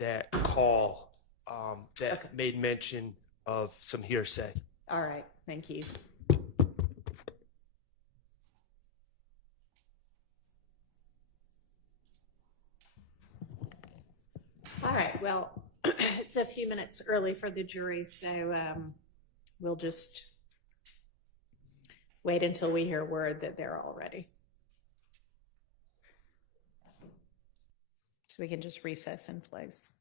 that call that made mention of some hearsay. All right, thank you. All right, well, it's a few minutes early for the jury, so we'll just wait until we hear word that they're all ready. So we can just recess in place.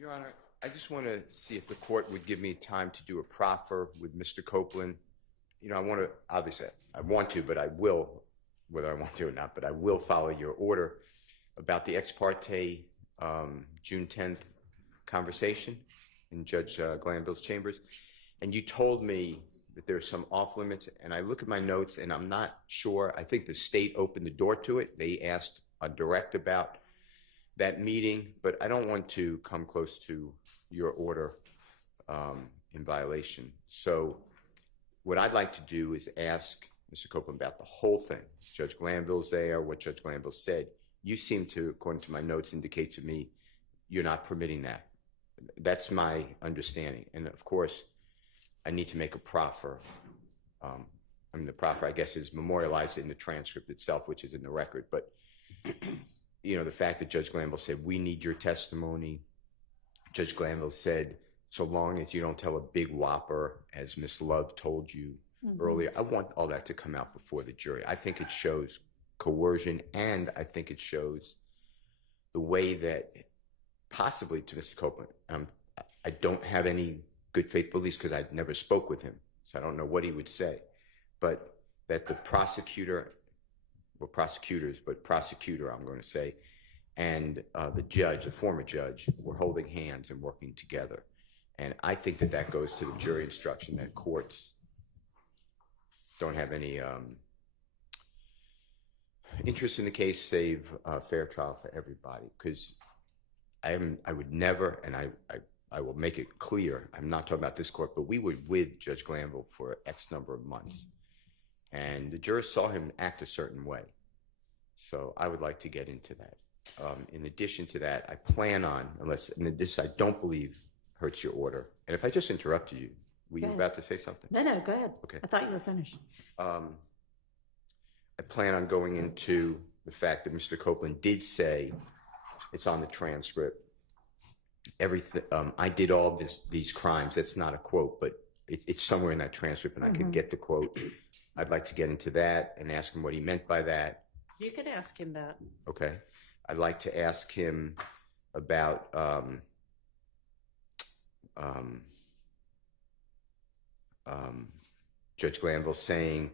Your Honor, I just want to see if the court would give me time to do a proffer with Mr. Copeland. You know, I want to, obviously, I want to, but I will, whether I want to or not, but I will follow your order about the ex parte June 10th conversation in Judge Glanville's chambers. And you told me that there's some off limits, and I look at my notes and I'm not sure. I think the state opened the door to it. They asked a direct about that meeting, but I don't want to come close to your order in violation. So what I'd like to do is ask Mr. Copeland about the whole thing. Judge Glanville's there, what Judge Glanville said. You seem to, according to my notes, indicate to me you're not permitting that. That's my understanding. And of course, I need to make a proffer. I mean, the proffer, I guess, is memorialized in the transcript itself, which is in the record. But you know, the fact that Judge Glanville said, we need your testimony. Judge Glanville said, so long as you don't tell a big whopper, as Ms. Love told you earlier, I want all that to come out before the jury. I think it shows coercion, and I think it shows the way that possibly to Mr. Copeland, I don't have any good faith beliefs because I never spoke with him, so I don't know what he would say, but that the prosecutor, well, prosecutors, but prosecutor, I'm going to say, and the judge, the former judge, were holding hands and working together. And I think that that goes to the jury instruction that courts don't have any interest in the case, save a fair trial for everybody. Because I would never, and I will make it clear, I'm not talking about this court, but we were with Judge Glanville for X number of months. And the jurors saw him act a certain way. So I would like to get into that. In addition to that, I plan on, unless, and this I don't believe hurts your order. And if I just interrupted you, Were Go you ahead. about to say something? No, go ahead. Okay. I thought you were finished. I plan on going into the fact that Mr. Copeland did say, it's on the transcript, everything, I did all these crimes. That's not a quote, but it's somewhere in that transcript, and I could get the quote. I'd like to get into that and ask him what he meant by that. You can ask him that. Okay. I'd like to ask him about Judge Glanville saying,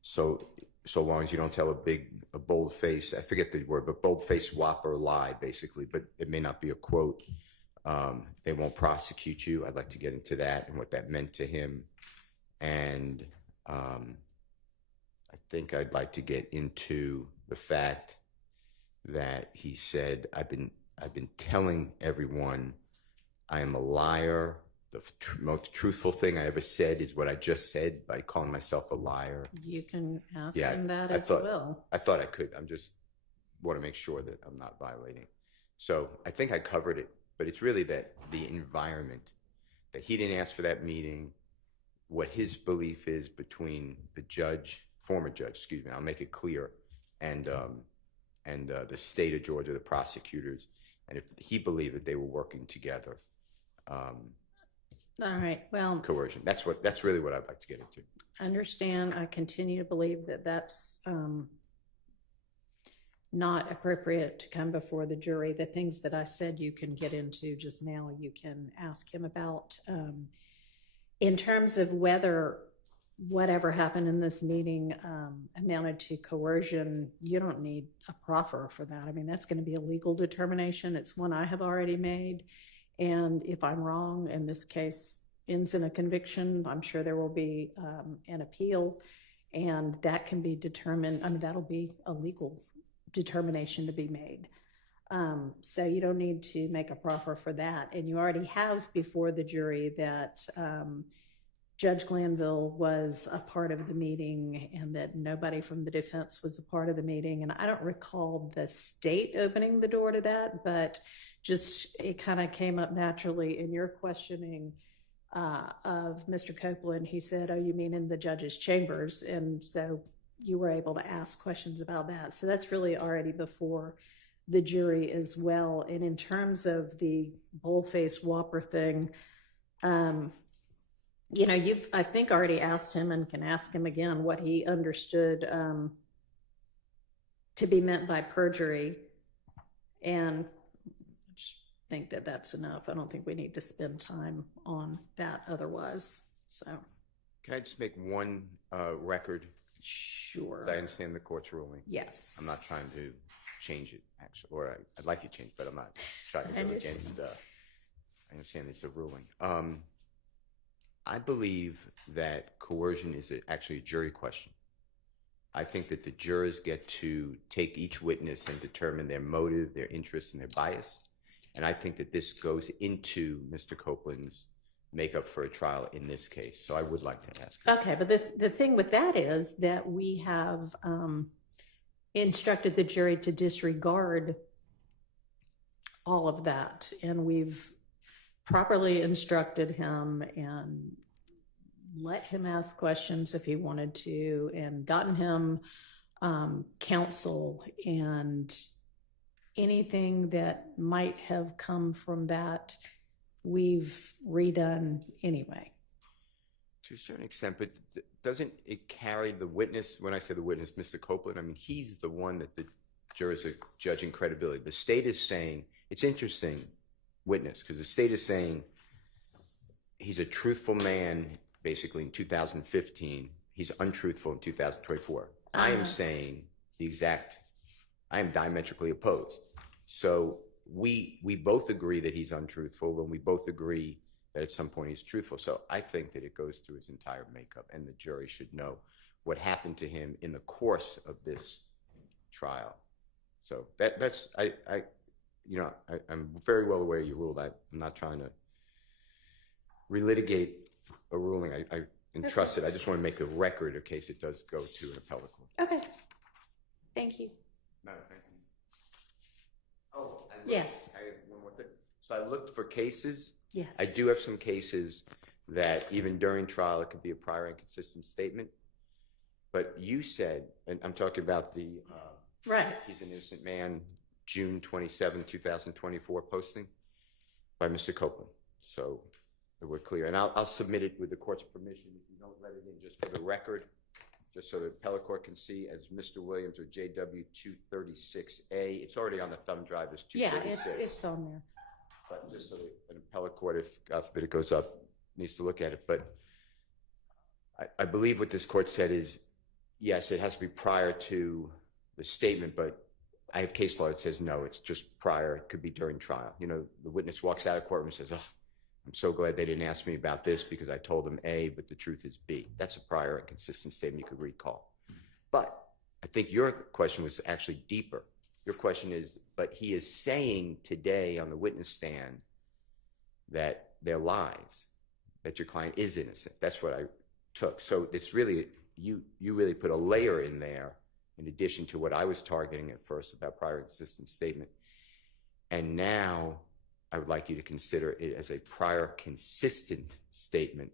so long as you don't tell a bold face, I forget the word, but bold face whopper lie, basically, but it may not be a quote. They won't prosecute you. I'd like to get into that and what that meant to him. And I think I'd like to get into the fact that he said, I've been telling everyone I am a liar. The most truthful thing I ever said is what I just said by calling myself a liar. You can ask him that as well. I thought I could. I'm just want to make sure that I'm not violating. So I think I covered it, but it's really that the environment, that he didn't ask for that meeting, what his belief is between the judge, former judge, excuse me, I'll make it clear, and the state of Georgia, the prosecutors, and if he believed that they were working together. All right. Well, Coercion. That's really what I'd like to get into. understand. I continue to believe that that's not appropriate to come before the jury. The things that I said you can get into just now, you can ask him about. In terms of whether whatever happened in this meeting amounted to coercion, you don't need a proffer for that. I mean, that's going to be a legal determination. It's one I have already made. And if I'm wrong and this case ends in a conviction, I'm sure there will be an appeal, and that can be determined. I mean, that'll be a legal determination to be made. So you don't need to make a proffer for that. And you already have before the jury that Judge Glanville was a part of the meeting and that nobody from the defense was a part of the meeting. And I don't recall the state opening the door to that, but just it kind of came up naturally in your questioning of Mr. Copeland. He said, oh, you mean in the judge's chambers? And so you were able to ask questions about that. So that's really already before the jury as well. And in terms of the bullface whopper thing, you know, you've, I think, already asked him and can ask him again what he understood to be meant by perjury. And I just think that that's enough. I don't think we need to spend time on that otherwise. So, Can I just make one record? sure. I understand the court's ruling. Yes. I'm not trying to change it, actually, or I'd like to change, but I'm not trying to go against. I understand it's a ruling. I believe that coercion is actually a jury question. I think that the jurors get to take each witness and determine their motive, their interest, and their bias. And I think that this goes into Mr. Copeland's makeup for a trial in this case. So I would like to ask him. Okay, but the thing with that is that we have instructed the jury to disregard all of that, and we've properly instructed him and let him ask questions if he wanted to, and gotten him counsel, and anything that might have come from that we've redone anyway. To a certain extent, but doesn't it carry the witness? When I say the witness, Mr. Copeland, I mean, he's the one that the jurors are judging credibility. The state is saying, it's interesting, witness, because the state is saying he's a truthful man, basically, in 2015. He's untruthful in 2024. I am saying I am diametrically opposed. So we both agree that he's untruthful, and we both agree that at some point he's truthful. So I think that it goes through his entire makeup, and the jury should know what happened to him in the course of this trial. So that's I'm very well aware you ruled. I'm not trying to relitigate a ruling. I entrust it. I just want to make a record in case it does go to an appellate court. Okay. Thank you. No, thank you. Oh, Yes. I have one more thing. So I looked for cases. Yes. I do have some cases that even during trial it could be a prior inconsistent statement. But you said, and I'm talking about the Right. he's an innocent man, June 27, 2024 posting by Mr. Copeland. So that we're clear. And I'll submit it with the court's permission if you don't let it in, just for the record, just so the appellate court can see as Mr. Williams or JW 236A. It's already on the thumb drive as 236. Yeah, it's on there. But just so that an appellate court, if God forbid it goes up, needs to look at it. But I believe what this court said is, yes, it has to be prior to the statement, but I have case law that says no, it's just prior. It could be during trial. You know, the witness walks out of courtroom and says, oh, I'm so glad they didn't ask me about this because I told them A, but the truth is B. That's a prior inconsistent statement you could recall. But I think your question was actually deeper. Your question is, but he is saying today on the witness stand that they're lies, that your client is innocent. That's what I took. So it's really, you really put a layer in there in addition to what I was targeting at first about prior inconsistent statement. And now I would like you to consider it as a prior consistent statement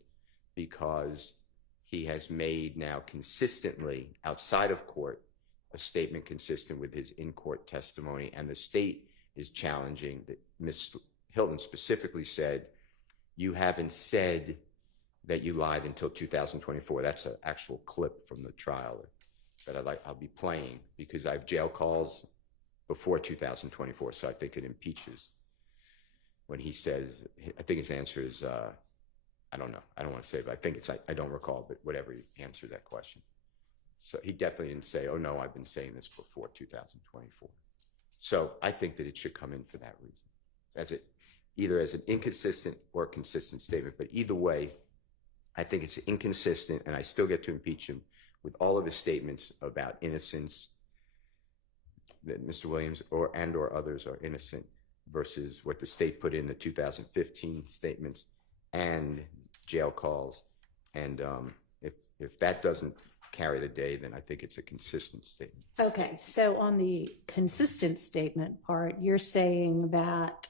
because he has made now consistently outside of court a statement consistent with his in-court testimony, and the state is challenging that Ms. Hilton specifically said, you haven't said that you lied until 2024. That's an actual clip from the trial that I'll be playing because I have jail calls before 2024, so I think it impeaches when he says, I think his answer is, I don't know. I don't want to say, but I think it's, I don't recall, but whatever he answered that question. So he definitely didn't say, oh no, I've been saying this before 2024. So I think that it should come in for that reason, either as an inconsistent or consistent statement. But either way, I think it's inconsistent, and I still get to impeach him with all of his statements about innocence, that Mr. Williams or others are innocent, versus what the state put in the 2015 statements and jail calls. And if that doesn't carry the day, then I think it's a consistent statement. Okay, so on the consistent statement part, you're saying that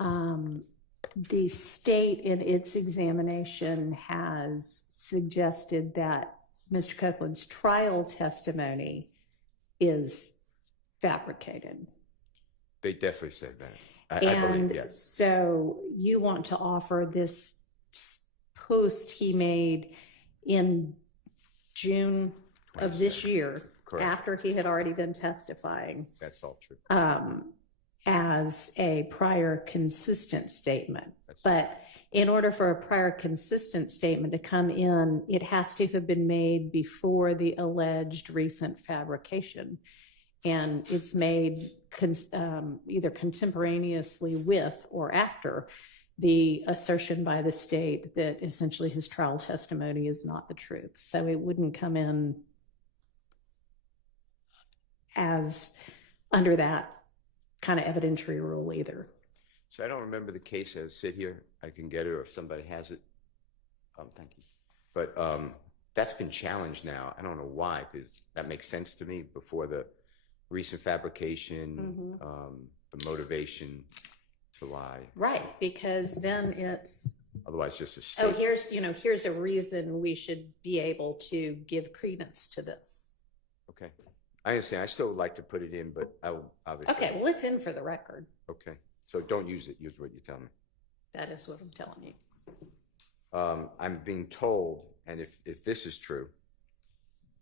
the state in its examination has suggested that Mr. Copeland's trial testimony is fabricated. They definitely said that. I believe, yes. So you want to offer this post he made in June of this year, correct, after he had already been testifying. That's all true. As a prior consistent statement. But in order for a prior consistent statement to come in, it has to have been made before the alleged recent fabrication. And it's made either contemporaneously with or after the assertion by the state that essentially his trial testimony is not the truth. So it wouldn't come in as under that kind of evidentiary rule either. So I don't remember the case as sit here. I can get it, or if somebody has it. Thank you. But that's been challenged now. I don't know why, because that makes sense to me before the recent fabrication, the motivation to lie. Right, because then it's otherwise just a statement. Oh, here's a reason we should be able to give credence to this. Okay. I understand. I still would like to put it in, but I will obviously. Okay, well, it's in for the record. Okay. So don't use it. Use what you tell me. That is what I'm telling you. I'm being told, and if this is true,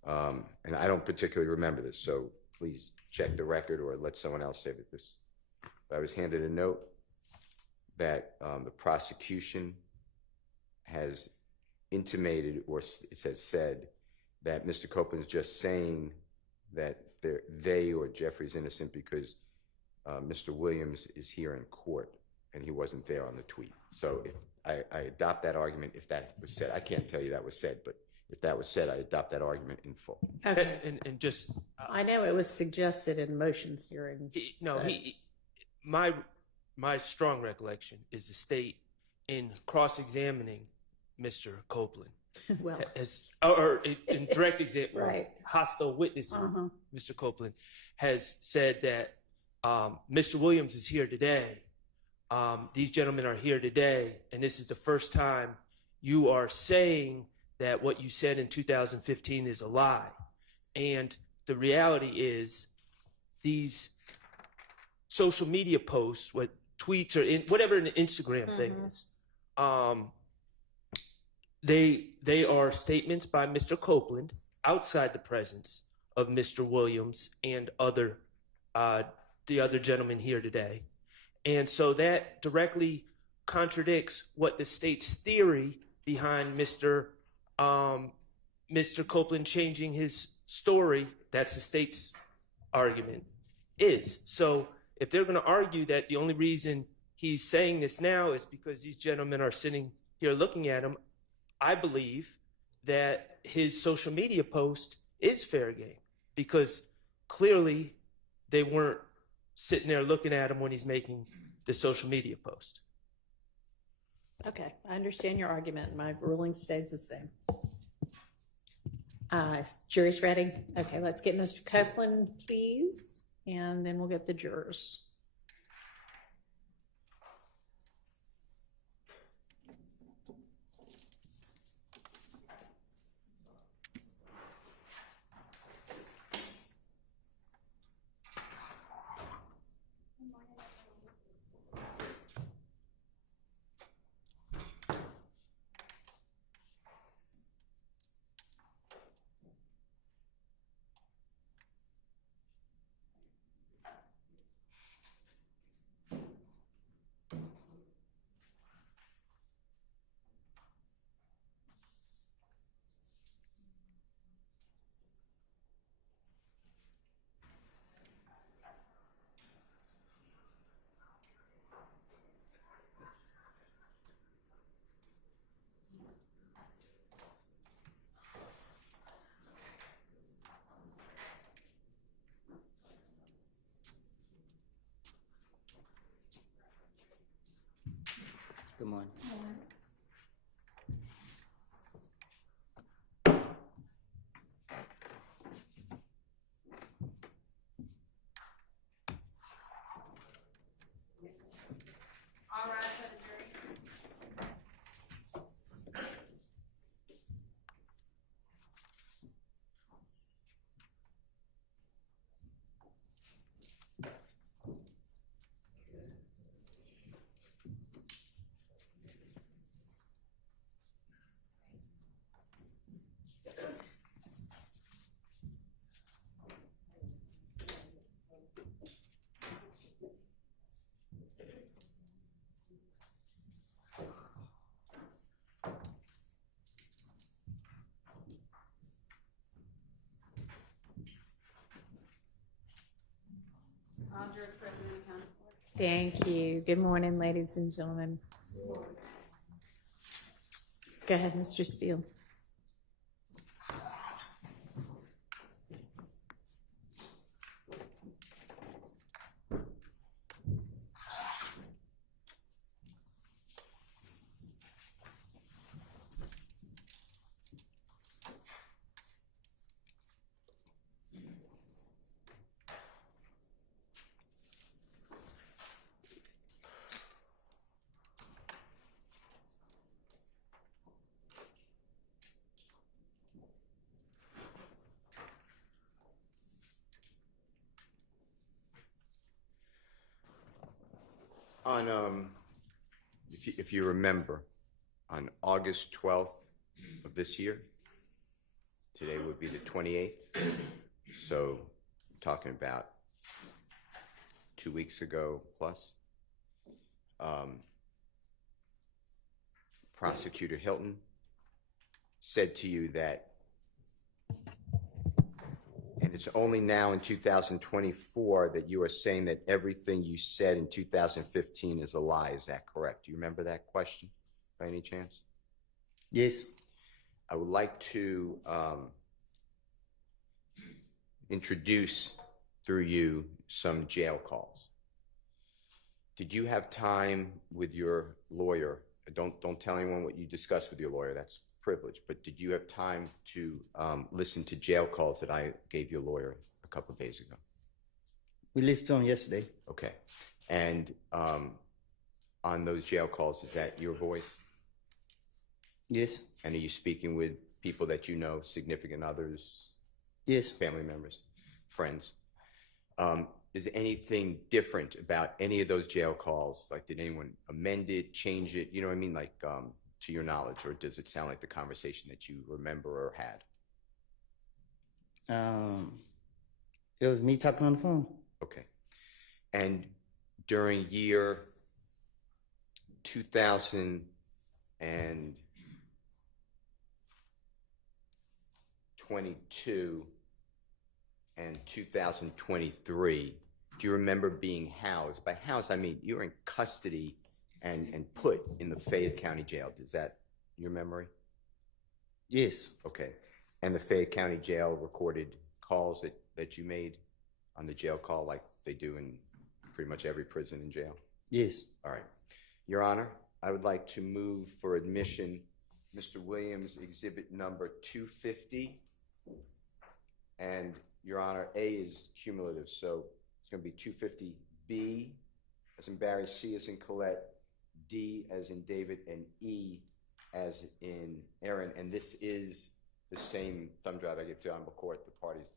and I don't particularly remember this, so please check the record or let someone else say that this. I was handed a note that the prosecution has intimated, or it says said, that Mr. Copeland's just saying that they or Jeffrey's innocent because Mr. Williams is here in court and he wasn't there on the tweet. So if I adopt that argument, if that was said, I can't tell you that was said, but if that was said, I adopt that argument in full. Okay. And just I know it was suggested in motions hearings. My strong recollection is the state in cross-examining Mr. Copeland. Well, or in direct exam, right. Hostile witnessing Mr. Copeland has said that Mr. Williams is here today. These gentlemen are here today, and this is the first time you are saying that what you said in 2015 is a lie. And the reality is these social media posts, what tweets or whatever an Instagram thing is, they are statements by Mr. Copeland outside the presence of Mr. Williams and the other gentlemen here today. And so that directly contradicts what the state's theory behind Mr. Copeland changing his story, that's the state's argument, is. So if they're going to argue that the only reason he's saying this now is because these gentlemen are sitting here looking at him, I believe that his social media post is fair game, because clearly they weren't sitting there looking at him when he's making the social media post. Okay, I understand your argument. My ruling stays the same. Jury's ready? Okay, let's get Mr. Copeland, please, and then we'll get the jurors. Good morning. All right, for the jury. Thank you. Good morning, ladies and gentlemen. Go ahead, Mr. Steele. If you remember, on August 12th of this year, today would be the 28th, so talking about 2 weeks ago plus, Prosecutor Hilton said to you that, and it's only now in 2024 that you are saying that everything you said in 2015 is a lie. Is that correct? Do you remember that question by any chance? Yes. I would like to introduce through you some jail calls. Did you have time with your lawyer? Don't tell anyone what you discussed with your lawyer. That's privilege. But did you have time to listen to jail calls that I gave your lawyer a couple of days ago? We listened to them yesterday. Okay. And on those jail calls, is that your voice? Yes. And are you speaking with people that you know, significant others, Yes. family members, friends? Is anything different about any of those jail calls? Like, did anyone amend it, change it? You know what I mean? Like, to your knowledge, or does it sound like the conversation that you remember or had? It was me talking on the phone. Okay. And during year 2022 and 2023, do you remember being housed? By housed, I mean you were in custody and put in the Fayette County Jail. Is that your memory? Yes. Okay. And the Fayette County Jail recorded calls that you made on the jail call like they do in pretty much every prison and jail? Yes. All right. Your Honor, I would like to move for admission Mr. Williams, exhibit number 250. And Your Honor, A is cumulative, so it's going to be 250B as in Barry, C as in Colette, D as in David, and E as in Aaron. And this is the same thumb drive I gave to Honorable Court. The parties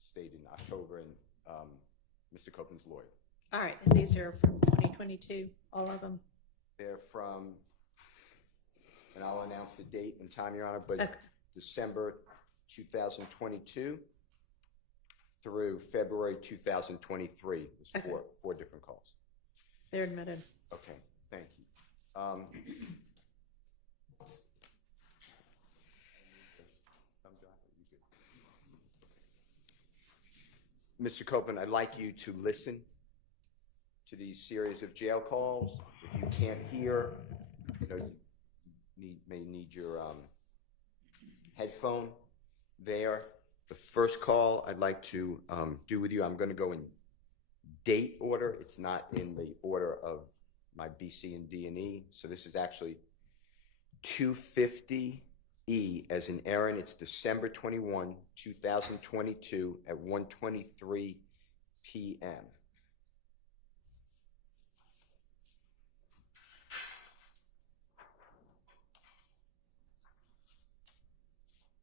stayed in October, and Mr. Copeland's lawyer. All right, and these are from 2022, all of them? They're from, and I'll announce the date and time, Your Honor, but Okay. December 2022 through February 2023. There's Okay. four different calls. They're admitted. Okay, thank you. Mr. Copeland, I'd like you to listen to these series of jail calls. If you can't hear, you may need your headphone there. The first call I'd like to do with you, I'm going to go in date order. It's not in the order of my B, C, and D, and E. So this is actually 250E as in Aaron. It's December 21, 2022 at 1:23 p.m.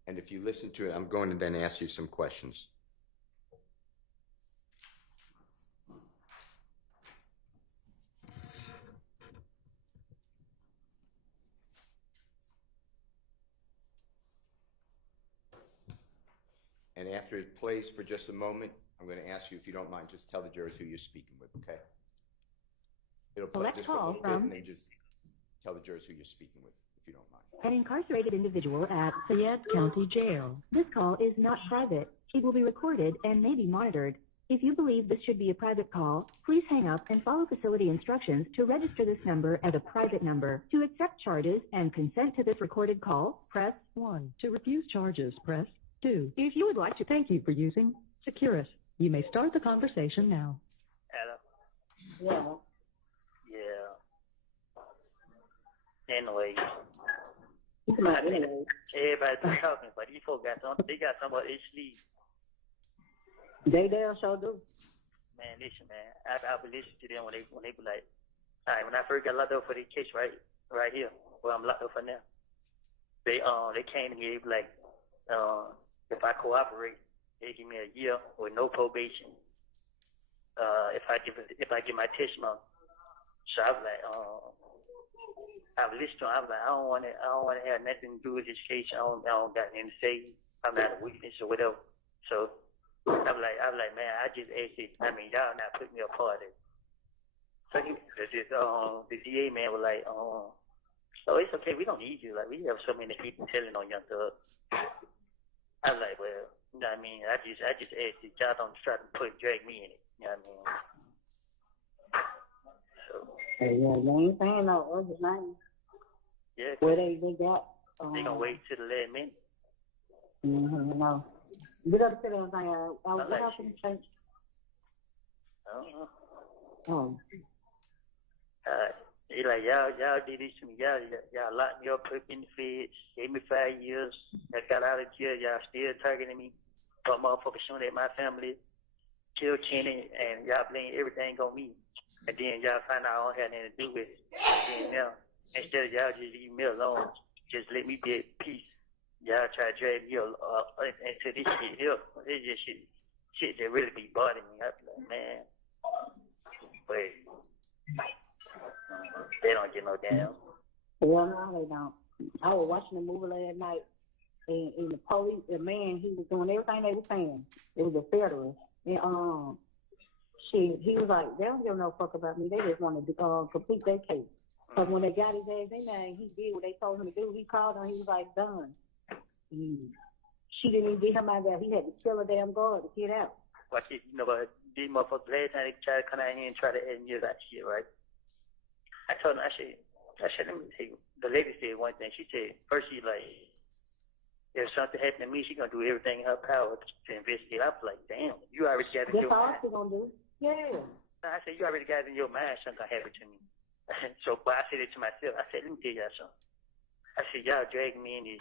And if you listen to it, I'm going to then ask you some questions. And after it plays for just a moment, I'm going to ask you, if you don't mind, just tell the jurors who you're speaking with, okay? It'll play Select just for a call little bit, from- and then just tell the jurors who you're speaking with, if you don't mind. An incarcerated individual at Fayette County Jail. This call is not private. It will be recorded and may be monitored. If you believe this should be a private call, please hang up and follow facility instructions to register this number as a private number. To accept charges and consent to this recorded call, press 1. To refuse charges, press 2. If you would like to, thank you for using Securus. You may start the conversation now. Hello. Yeah. Anyway. Everybody's been talking, but these folks got something. They got something about their sleeve. They damn sure do. Man, listen, man. I be listening to them when they be like, all right, when I first got locked up for this case right here, where I'm locked up for now, they came to me, they be like, if I cooperate, they give me a year with no probation. If I give my testimony. So I was like, I was listening to him. I was like, I don't want to have nothing to do with this case. I don't got anything to say. I'm not a witness or whatever. So I was like, man, I just asked it. I mean, y'all not putting me a part of it. So the DA man was like, oh, it's okay. We don't need you. Like, we have so many people telling on Young Thug. I was like, well, you know what I mean? I just asked it. Y'all don't try to drag me in it. You know what I mean? So. Hey, yeah, they ain't saying no other name. Yeah. Where they got. They gonna wait till the last minute. No. Get up to that thing. What like happened to church? I don't know. Oh. He like, y'all did this to me. Y'all locked me up, put me in the feds, gave me 5 years. I got out of jail. Y'all still targeting me. But motherfuckers shooting at my family, killed Kenny, and y'all blame everything on me. And then y'all find out I don't have nothing to do with it. And now, instead of y'all just leave me alone, just let me be at peace. Y'all try to drag me into this shit here. It's just shit that really be bothering me. I be like, man, but they don't get no damn. Well, no, they don't. I was watching the movie last night, and the police, the man, he was doing everything they were saying. It was a federalist. And he was like, they don't give no fuck about me. They just want to complete their case. Because when they got his ass in there and he did what they told him to do, he called her and he was like, done. She didn't even get him out there. He had to kill a damn guard to get out. Watch it, you know, but these motherfuckers, last time they tried to come out here and try to add me that shit, right? I told him, I said, let me tell you. The lady said one thing. She said, first she like, if something happened to me, she gonna do everything in her power to investigate. I was like, damn, you already got it in your mind. That's all she gonna do. Yeah. I said, you already got it in your mind something gonna happen to me. So, but I said it to myself. I said, let me tell y'all something. I said, y'all dragging me in this,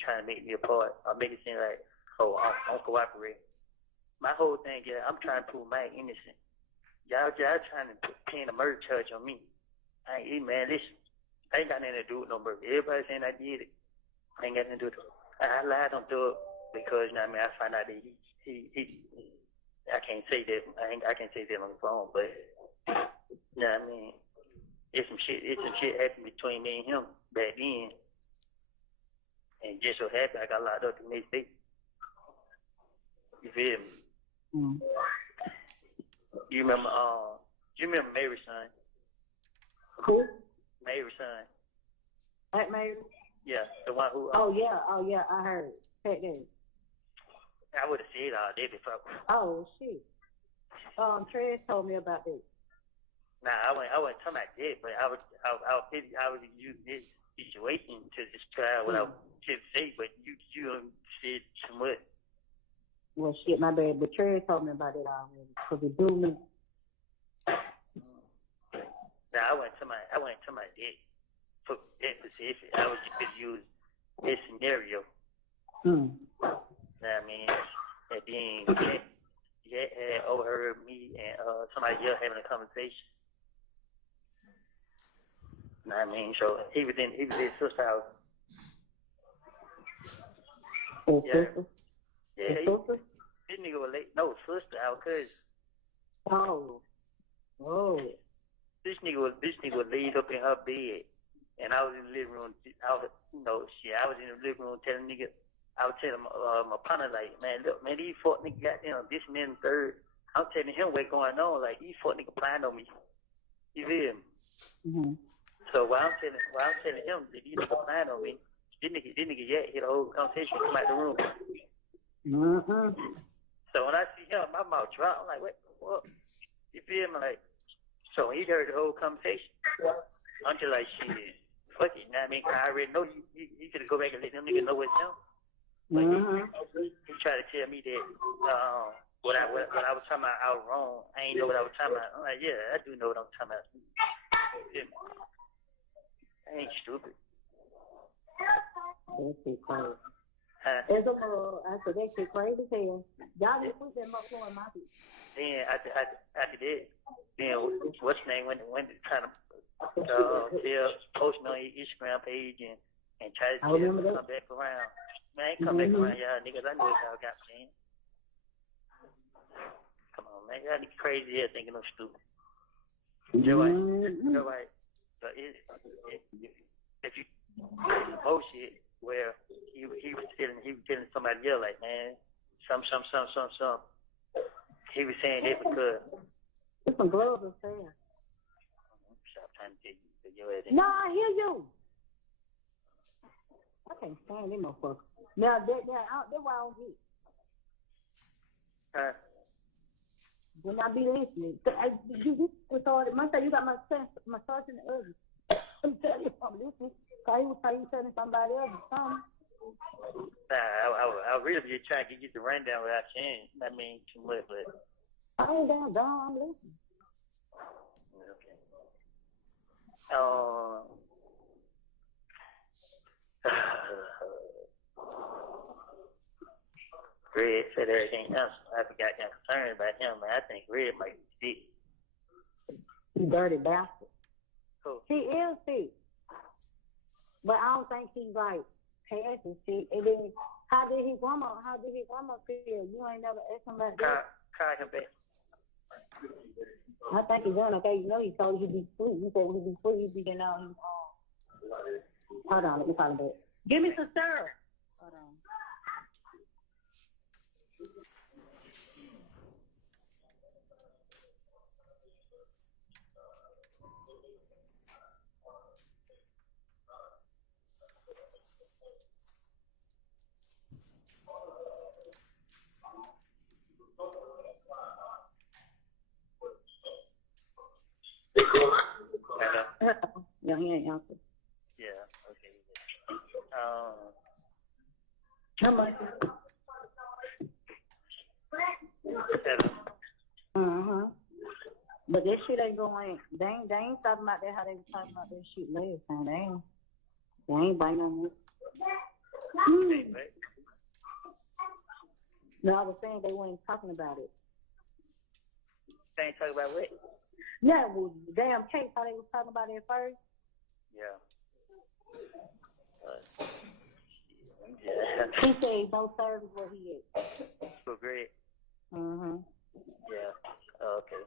trying to make me apart or make it seem like, oh, I'm cooperating. My whole thing is, I'm trying to prove my innocence. Y'all trying to pin a murder charge on me. Listen, I ain't got nothing to do with no murder. Everybody saying I did it. I ain't got nothing to do with it. I lied on do it because, I found out that he I can't say that. I can't say that on the phone, but, it's some shit happened between me and him back then. And just so happened I got locked up the next day. You feel me? Mm. You remember Mary's son? Who? Mary's son. That Mary? Yeah, the one who. Oh yeah, I heard. Hey, I would have said all day before. Oh shit. Trez told me about this. Nah, I wasn't talking about that, but I was using this situation to describe what I should say, but you said too much. Well, shit, my bad. But Trez told me about it already. Cause it blew me. Nah, I wasn't talking about that. For that specific, I was just use this scenario. And then had overheard me and somebody else having a conversation. So he was in his sister's house. Yeah, this nigga was late. No, sister, our cousin. Oh. This nigga was laid up in her bed, and I was in the living room. I was in the living room telling nigga. I was telling my partner, like, man, look, man, these fuck niggas got this and then third. I'm telling him what's going on. Like, these fuck niggas playing on me. You feel me? Mm-hmm. So while I'm telling him that these niggas playing on me, this nigga hit the whole conversation, come out the room. Mm-hmm. So when I see him, my mouth dropped. I'm like, what? You feel me? Like, so when he heard the whole conversation, I'm just like, shit, fuck it. I already know you could go back and let them niggas know what's him. But he tried to tell me that what I was talking about, I was wrong. I ain't know what I was talking about. I'm like, yeah, I do know what I'm talking about. I ain't stupid. That shit crazy. I said that shit crazy as hell. Y'all just put that up on my feet. Then after that, then what's his name went to kind of posting on his Instagram page and try to tell him to come back around. Man, I ain't come back around y'all niggas. I know what y'all got saying. Come on, man. Y'all niggas crazy here thinking I'm stupid. You're right. So if you bullshit where he was telling somebody else like, man, some. He was saying that because there's some gloves up there. Stop trying to tell you your ass. No, I hear you. I can't stand them motherfuckers. Now that's why I don't get. When I be listening, you started. You got my son in the oven. I'm telling you, I'm listening. Cause he was telling somebody else or something. Nah, I really be trying to get the rundown without saying. I mean, too much, but I ain't down. I'm listening. Okay. Red said everything else. I forgot that concerned about him, man. I think Red might be sick. You dirty bastard. Cool. He is sick. But I don't think he like passing shit. And then how did his grandma feel? You ain't never asked him about that. Call him back. I think he's done okay. You know he told you he'd be free. He said when he'd be free, he'd be getting out. Hold on, let me call him back. Give me some syrup. Hold on. Yeah, he ain't answered. Yeah, okay. How much? 7. But that shit ain't going. They ain't talking about that how they was talking about that shit last time. They ain't biting on it. No, I was saying they weren't talking about it. They ain't talking about what? Yeah, well, damn case how they was talking about it first. Yeah. He said no service where he is. For great. Yeah. Okay.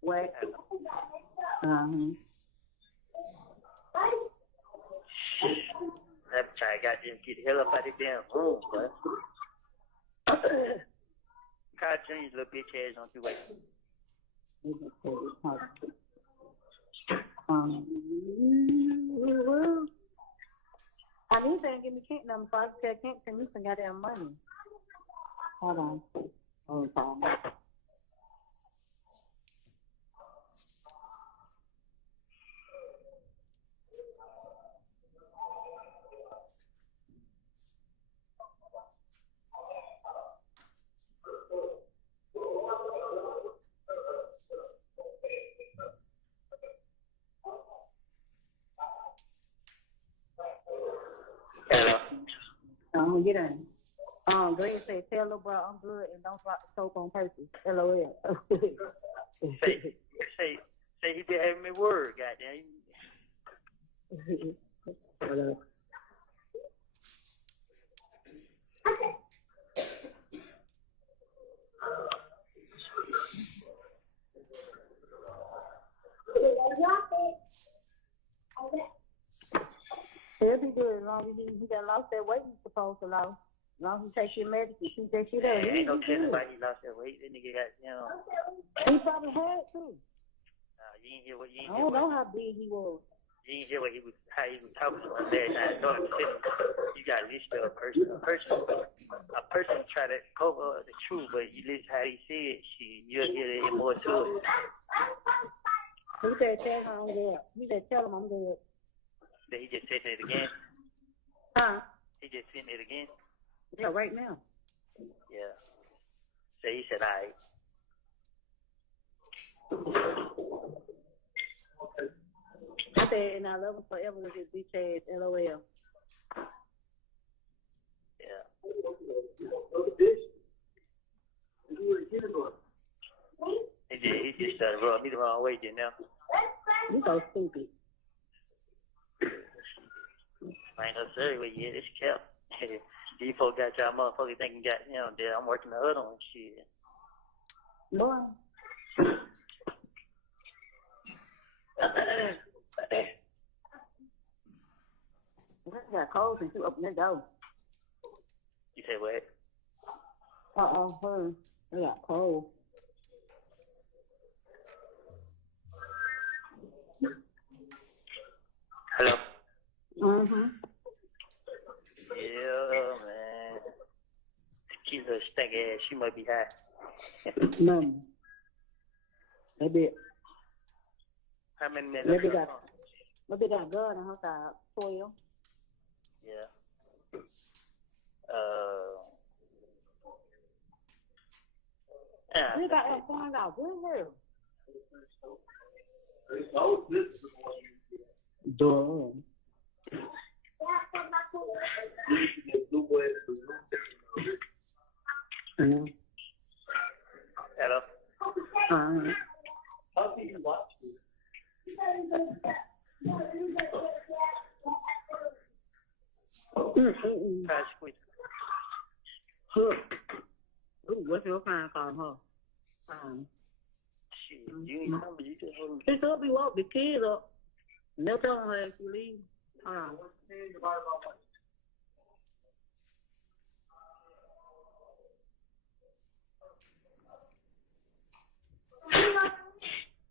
What? That child got to get the hell up out of the damn room, boy. Call Junior's little bitch ass on 2 way. I need to give me Kent number so I can tell Kent send me some goddamn money. Hold on. Hold on. Hello. I'm gonna get in. Greg said, tell little bro I'm good and don't drop the soap on purpose. LOL. say he been having me word, goddamn. He'll be good as long as he done lost that weight he's supposed to lose. As long as he takes your medicine, keep that shit up. Ain't no telling why he lost that weight. That nigga got, He probably had to. You ain't hear what you ain't I hear don't what know how big he was. you ain't hear what he was how he was talking to us last time. No, you got to listen to a person. A person try to cover the truth, but you listen how he said it, you'll hear it more to it. He said, tell him I'm good. He said, tell him I'm good. Then he just said it again. Huh? He just sent it again. Yeah, right now. Yeah. So he said, all right. I said, and I love him forever with his bitch ass. LOL. Yeah. He just started rubbing me the wrong way just now. You so stupid. I ain't no sorry with you. It's kept. These folks got y'all motherfuckers thinking, that I'm working the other one. Shit. Boy. I got cold since you opened that door. You say what? Her. I got cold. Hello? Yeah, man. She's a stank ass. She might be high. None. Maybe. How many minutes? Maybe got a gun on her side. 12. Yeah. We got that phone out. Good girl. Duh. Hello. Try to squeeze. Ooh, what's your crime called, huh? Shit, you ain't coming. You just hold me. She told me walk the kids up. No telling her if you leave.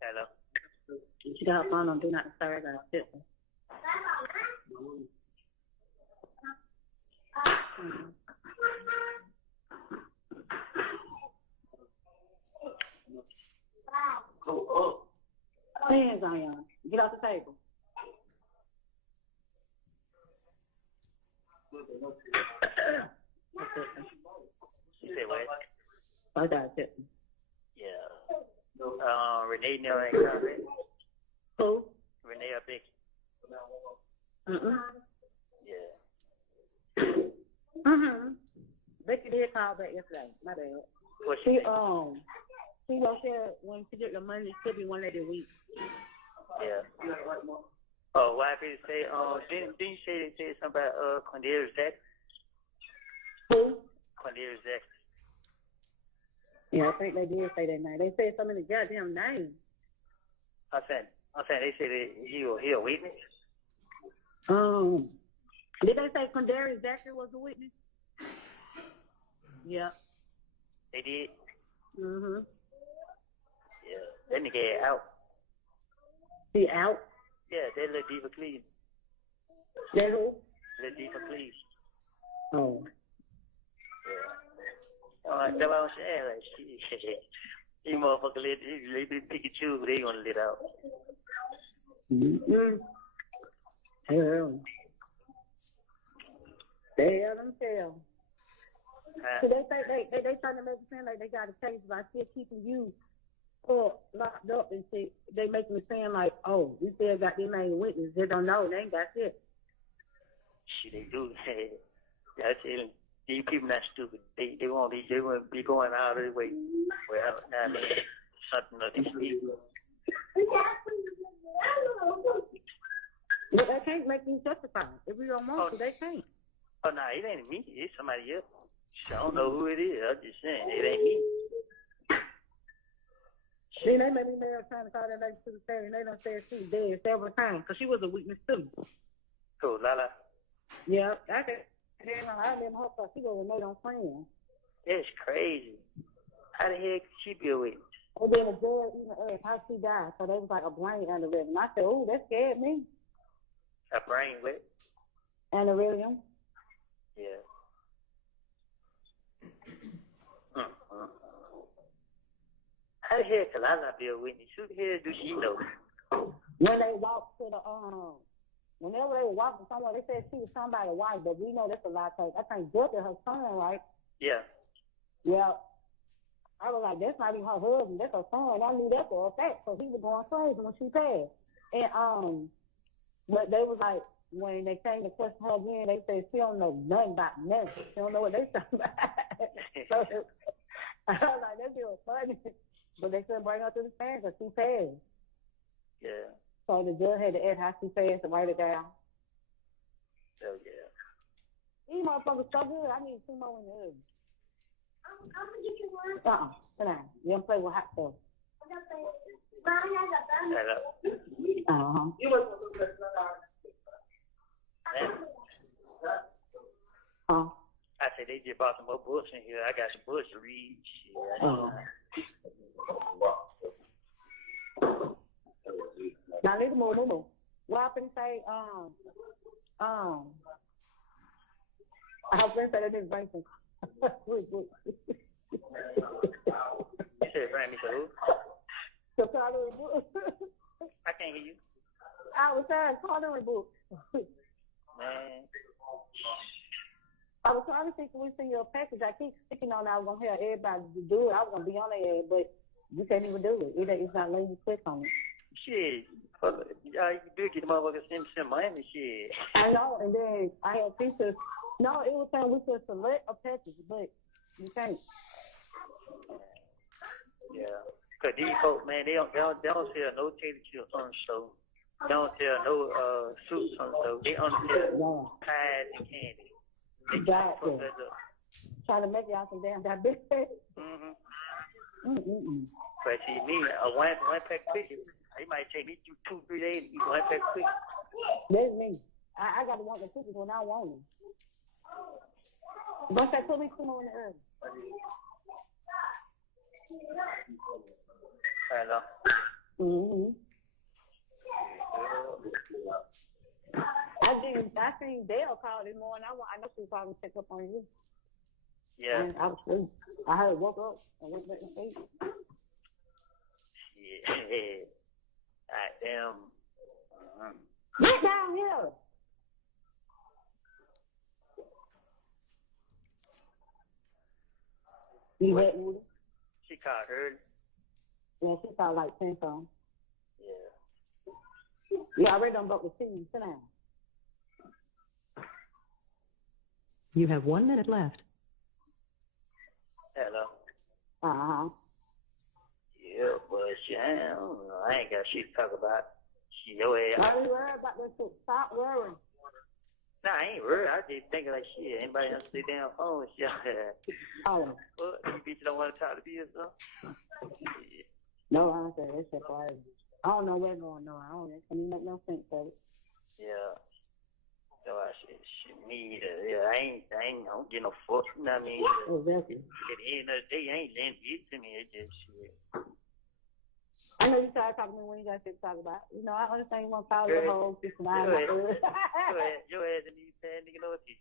Hello. She got her phone on Do Not Disturb. I got a sister. Hands on y'all. Get off the table. You say what? I got a sister. Yeah. Renee never ain't coming. Who? Renee or Becky? Yeah. Becky did call back yesterday. My bad. What She gonna share when she get the money. She'll be one day a week. Yeah. Oh, why did you say? Didn't you say they said something about Cornelius Zach? Who? Cornelius Zach. Yeah, I think they did say that name. They said so many goddamn names. I'm saying they said that he a witness. Did they say Condarius Zachary was a witness? Yeah. They did. Yeah. That nigga out. He out? Yeah, that little Diva Cleveland. That who? Little Diva Cleveland. Oh. Yeah. That's what I'm saying. Like, shit. These motherfuckers let me pick and choose who they gonna let out. Hell. They hell themselves. So they trying to make it seem like they got a case by still keeping you locked up and shit. They making it seem like, oh, we still got their main witness. They don't know. They ain't got shit. Shit, they do. I tell them, these people not stupid. They won't be going out of the way. Well, now something that they speak. But they can't make me testify. If we don't want to, they can't. Oh, no, it ain't me. It's somebody else. I don't know who it is. I'm just saying, it ain't me. See, they made me mad trying to call that lady to the stand, and they done said she was dead several times, because she was a witness too. Cool, Lala. Yeah, I remember her because she was a made on friend. That's crazy. How the heck could she be a witness? And then the judge even asked how she died, so they was like a brain aneurysm. I said, ooh, that scared me. A brain what? Aneurysm. Yeah. How the hell could I not be a witness? Who the hell do she know? When they walked to the whenever they were walking somewhere, they said she was somebody's wife, but we know that's a lie. I think Judge her son, right? Yeah. Yeah. I was like, that's not even her husband, that's her son. I knew that for a fact, because he was going crazy when she passed. And but they was like, when they came to question her again, they said she don't know nothing about nothing. She don't know what they talking about. So I was like, that was funny. But they couldn't bring her to the stand because she passed. Yeah. So the judge had to ask how she passed and write it down. Oh, yeah. These motherfuckers so good, I need 2 more in the oven. Sit down. You don't play with hot stuff. Hello. I said they just bought some more books in here. I got some books to read. Now let's move. What I finna say, I was gonna say that this bring some. You said bring me to who? The coloring book. I can't hear you. I was saying coloring book. Man. I was trying to think when we see your package. I keep sticking on. I was gonna have everybody to do it. I was gonna be on there, but you can't even do it. It's not letting you click on it. Shit. You do get the motherfuckers send money. Shit. I know. And then I had pieces No, it was saying we could select a package, but you can't. Yeah. Cause these folks, man, they don't sell no tater chips on the show. They don't sell no soups on the show. They only sell pies and candy. They Got fuck it. that up. Trying to make y'all some damn diabetes. But see, me, one pack of cookies, it might take me 2-3 days to eat one pack of cookies. That's me. I got to want the cookies when I want them. Once I put me some in the earth. Hello. I seen Dale call this morning. I know she was calling to check up on you. Yeah. And I was asleep. I had woke up and went back to sleep. Shit. Damn. Get down here. You wet, Woody? She called early. Yeah, she called like 10 songs. Yeah. You already done broke the scene. Sit down. You have 1 minute left. Hello. Uh-huh. Yeah, but shit, I don't know. I ain't got shit to talk about. Shit, your ass. Why you worried about that shit? Stop worrying. Nah, I ain't worried. I just thinking like shit. Anybody else sit down phone and shit. Oh. What? You bitch don't want to talk to me or something? Yeah. No, I don't say that shit crazy. I don't know what's going on. I don't make no sense of it. Yeah. So I shit me either. Yeah, I don't get no fuck. You know what I mean? Exactly. At the end of the day, I ain't letting it to me. It's just shit. I know you started talking to me when you got shit to talk about. You know, I understand you want to call your whole system. Your ass and me saying nigga know what you.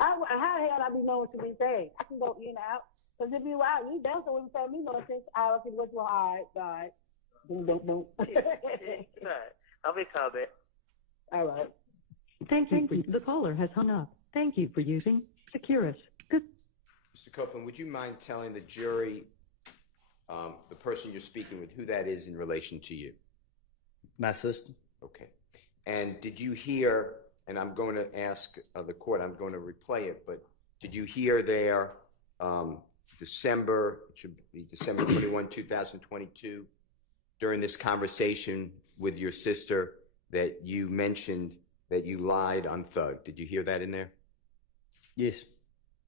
How the hell I be knowing what you be saying? I can go in and out. Because if you out, you definitely wouldn't tell me no sense. I was what you want. All right. Boom. Right. I'll be called back. All right. Thank you. The caller has hung up. Thank you for using Securus. Good. Mr. Copeland, would you mind telling the jury, the person you're speaking with, who that is in relation to you? My sister. Okay. And did you hear, and I'm going to ask the court, I'm going to replay it, but did you hear their December 21, 2022, during this conversation with your sister that you mentioned that you lied on Thug? Did you hear that in there? Yes.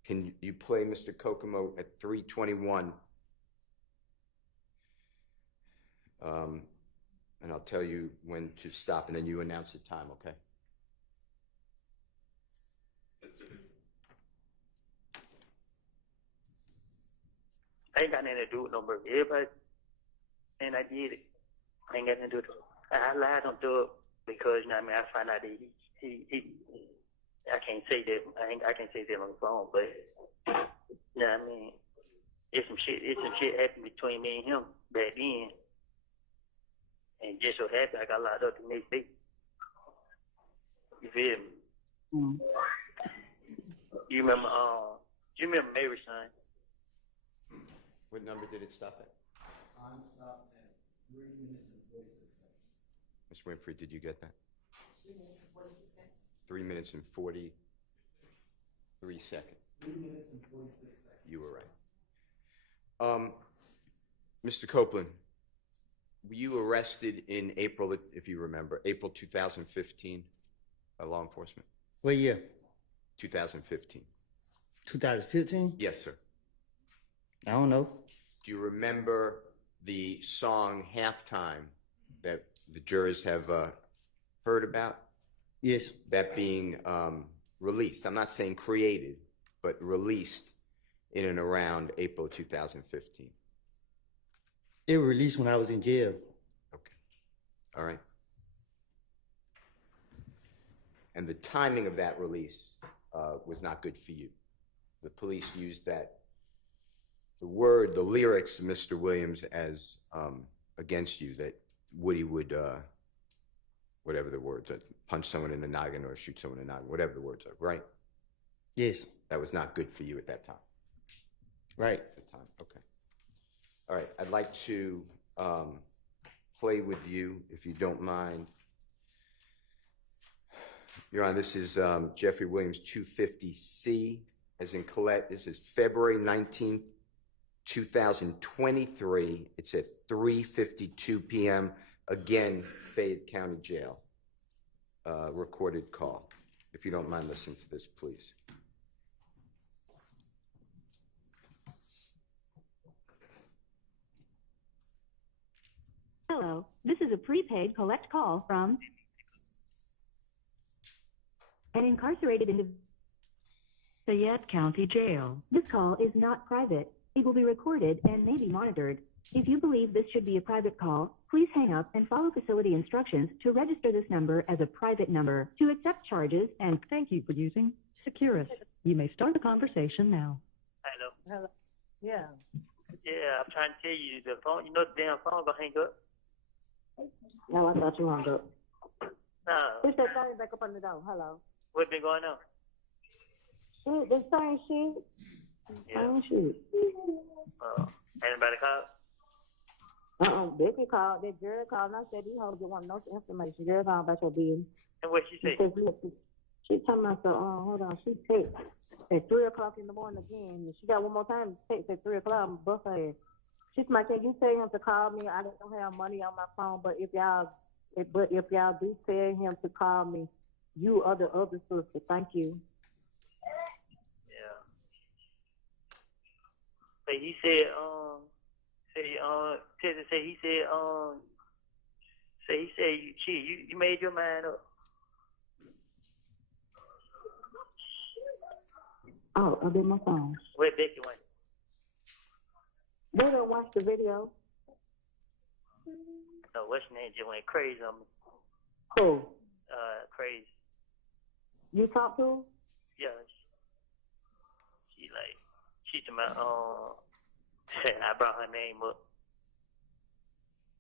Can you play Mr. Kokomo at 3:21? And I'll tell you when to stop, and then you announce the time, okay? I ain't got nothing to do with no murder. Everybody, and I did it. I ain't got nothing to do with it. I lied on Thug because, you know what I mean, I found out that he I can't say that, I can't say that on the phone, but, you know what I mean, it's some shit happened between me and him back then. And just so happened I got locked up the next day. You feel me? Mm. You remember Mary's son? What number did it stop at? Time stopped at 3 minutes and 46 seconds. Ms. Winfrey, did you get that? 3 minutes and 43 seconds. 3 minutes and 46 seconds. You were right. Mr. Copeland, were you arrested in April, if you remember, April 2015 by law enforcement? What year? 2015. 2015? Yes, sir. I don't know. Do you remember the song Halftime that the jurors have heard about? Yes. That being released. I'm not saying created, but released in and around April 2015. It was released when I was in jail. Okay. All right. And the timing of that release was not good for you. The police used the lyrics of Mr. Williams as against you, that Woody would, whatever the words are, punch someone in the noggin or shoot someone in the noggin, whatever the words are, right? Yes. That was not good for you at that time. Right. At the time, okay. All right, I'd like to play with you, if you don't mind, Your Honor, this is Jeffery Williams 250C, as in Colette. This is February 19th, 2023. It's at 3:52 p.m. Again, Fayette County Jail. Recorded call. If you don't mind listening to this, please. Hello, this is a prepaid collect call from an incarcerated individual. Fayette County Jail. This call is not private. It will be recorded and may be monitored. If you believe this should be a private call, please hang up and follow facility instructions to register this number as a private number to accept charges and thank you for using Securus. You may start the conversation now. Hello. Hello. Yeah. Yeah, I'm trying to tell you the phone. You know the damn phone gonna hang up. No, I thought you hung up. Nah. Push that thing back up on the door. Hello. What been going on? Shit, the same shit. Yeah. Same shit. Anybody call? Becky called. That girl called and I said, these hoes don't want no information. Girl called about your business. And what she say? She talking about hold on, she text at 3 o'clock in the morning again. She got one more time to text at 3 o'clock. I'm bust her ass. She's like, can you tell him to call me? I don't have money on my phone, but if y'all do tell him to call me, you are the other sister. Thank you. Yeah. But he said, you made your mind up. Oh, I did my phone. Where Becky went? They don't watch the video. No, what's your name just went crazy on me. Who? Crazy. You talk to her? Yeah. She to my I brought her name up.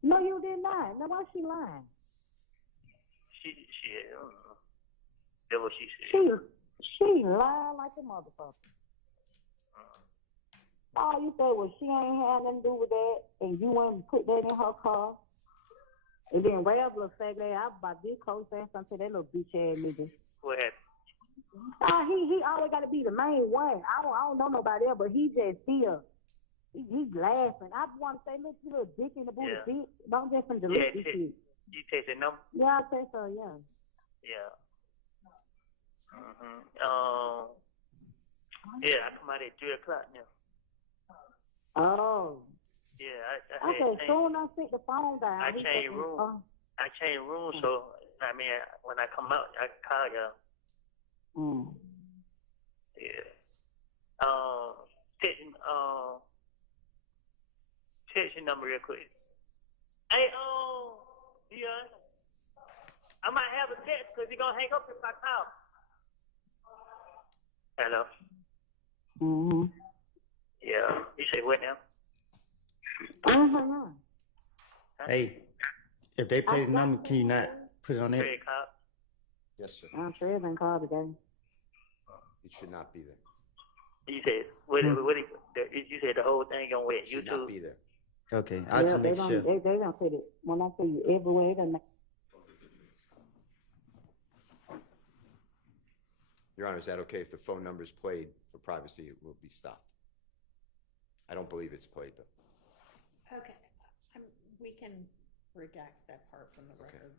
No, you did not. Now why she lying? She I don't know. That's what she said. She lied like a motherfucker. All you said was she ain't had nothing to do with that, and you went and put that in her car. And then Rabbler said that I about this close ass until that little bitch ass nigga. What happened? He always got to be the main one. I don't know nobody else, but he just here. He's laughing. I want to say, look, you little dick in the booty, bitch. Don't just delete this shit. You take the number? Yeah, I say so, yeah. Yeah. Yeah, I come out at 3 o'clock now. Oh. Yeah, I said, soon I sit the phone down. I changed room. I changed room, so I mean, when I come out, I can call y'all. Yeah. Text your number real quick. Hey, Dion, I might have a text because you're gonna hang up if I call. Hello. Yeah. You say what now? Hey, if they play the number, can you not put it on there? Yes, sir. I'm sure it been called today. It should not be there. You said you said the whole thing on where? It should YouTube? not be there. Okay, I'll just make sure. They don't put it. When I say you everywhere, they Your Honor, is that okay if the phone number is played for privacy? It will be stopped. I don't believe it's played though. Okay, we can redact that part from the record.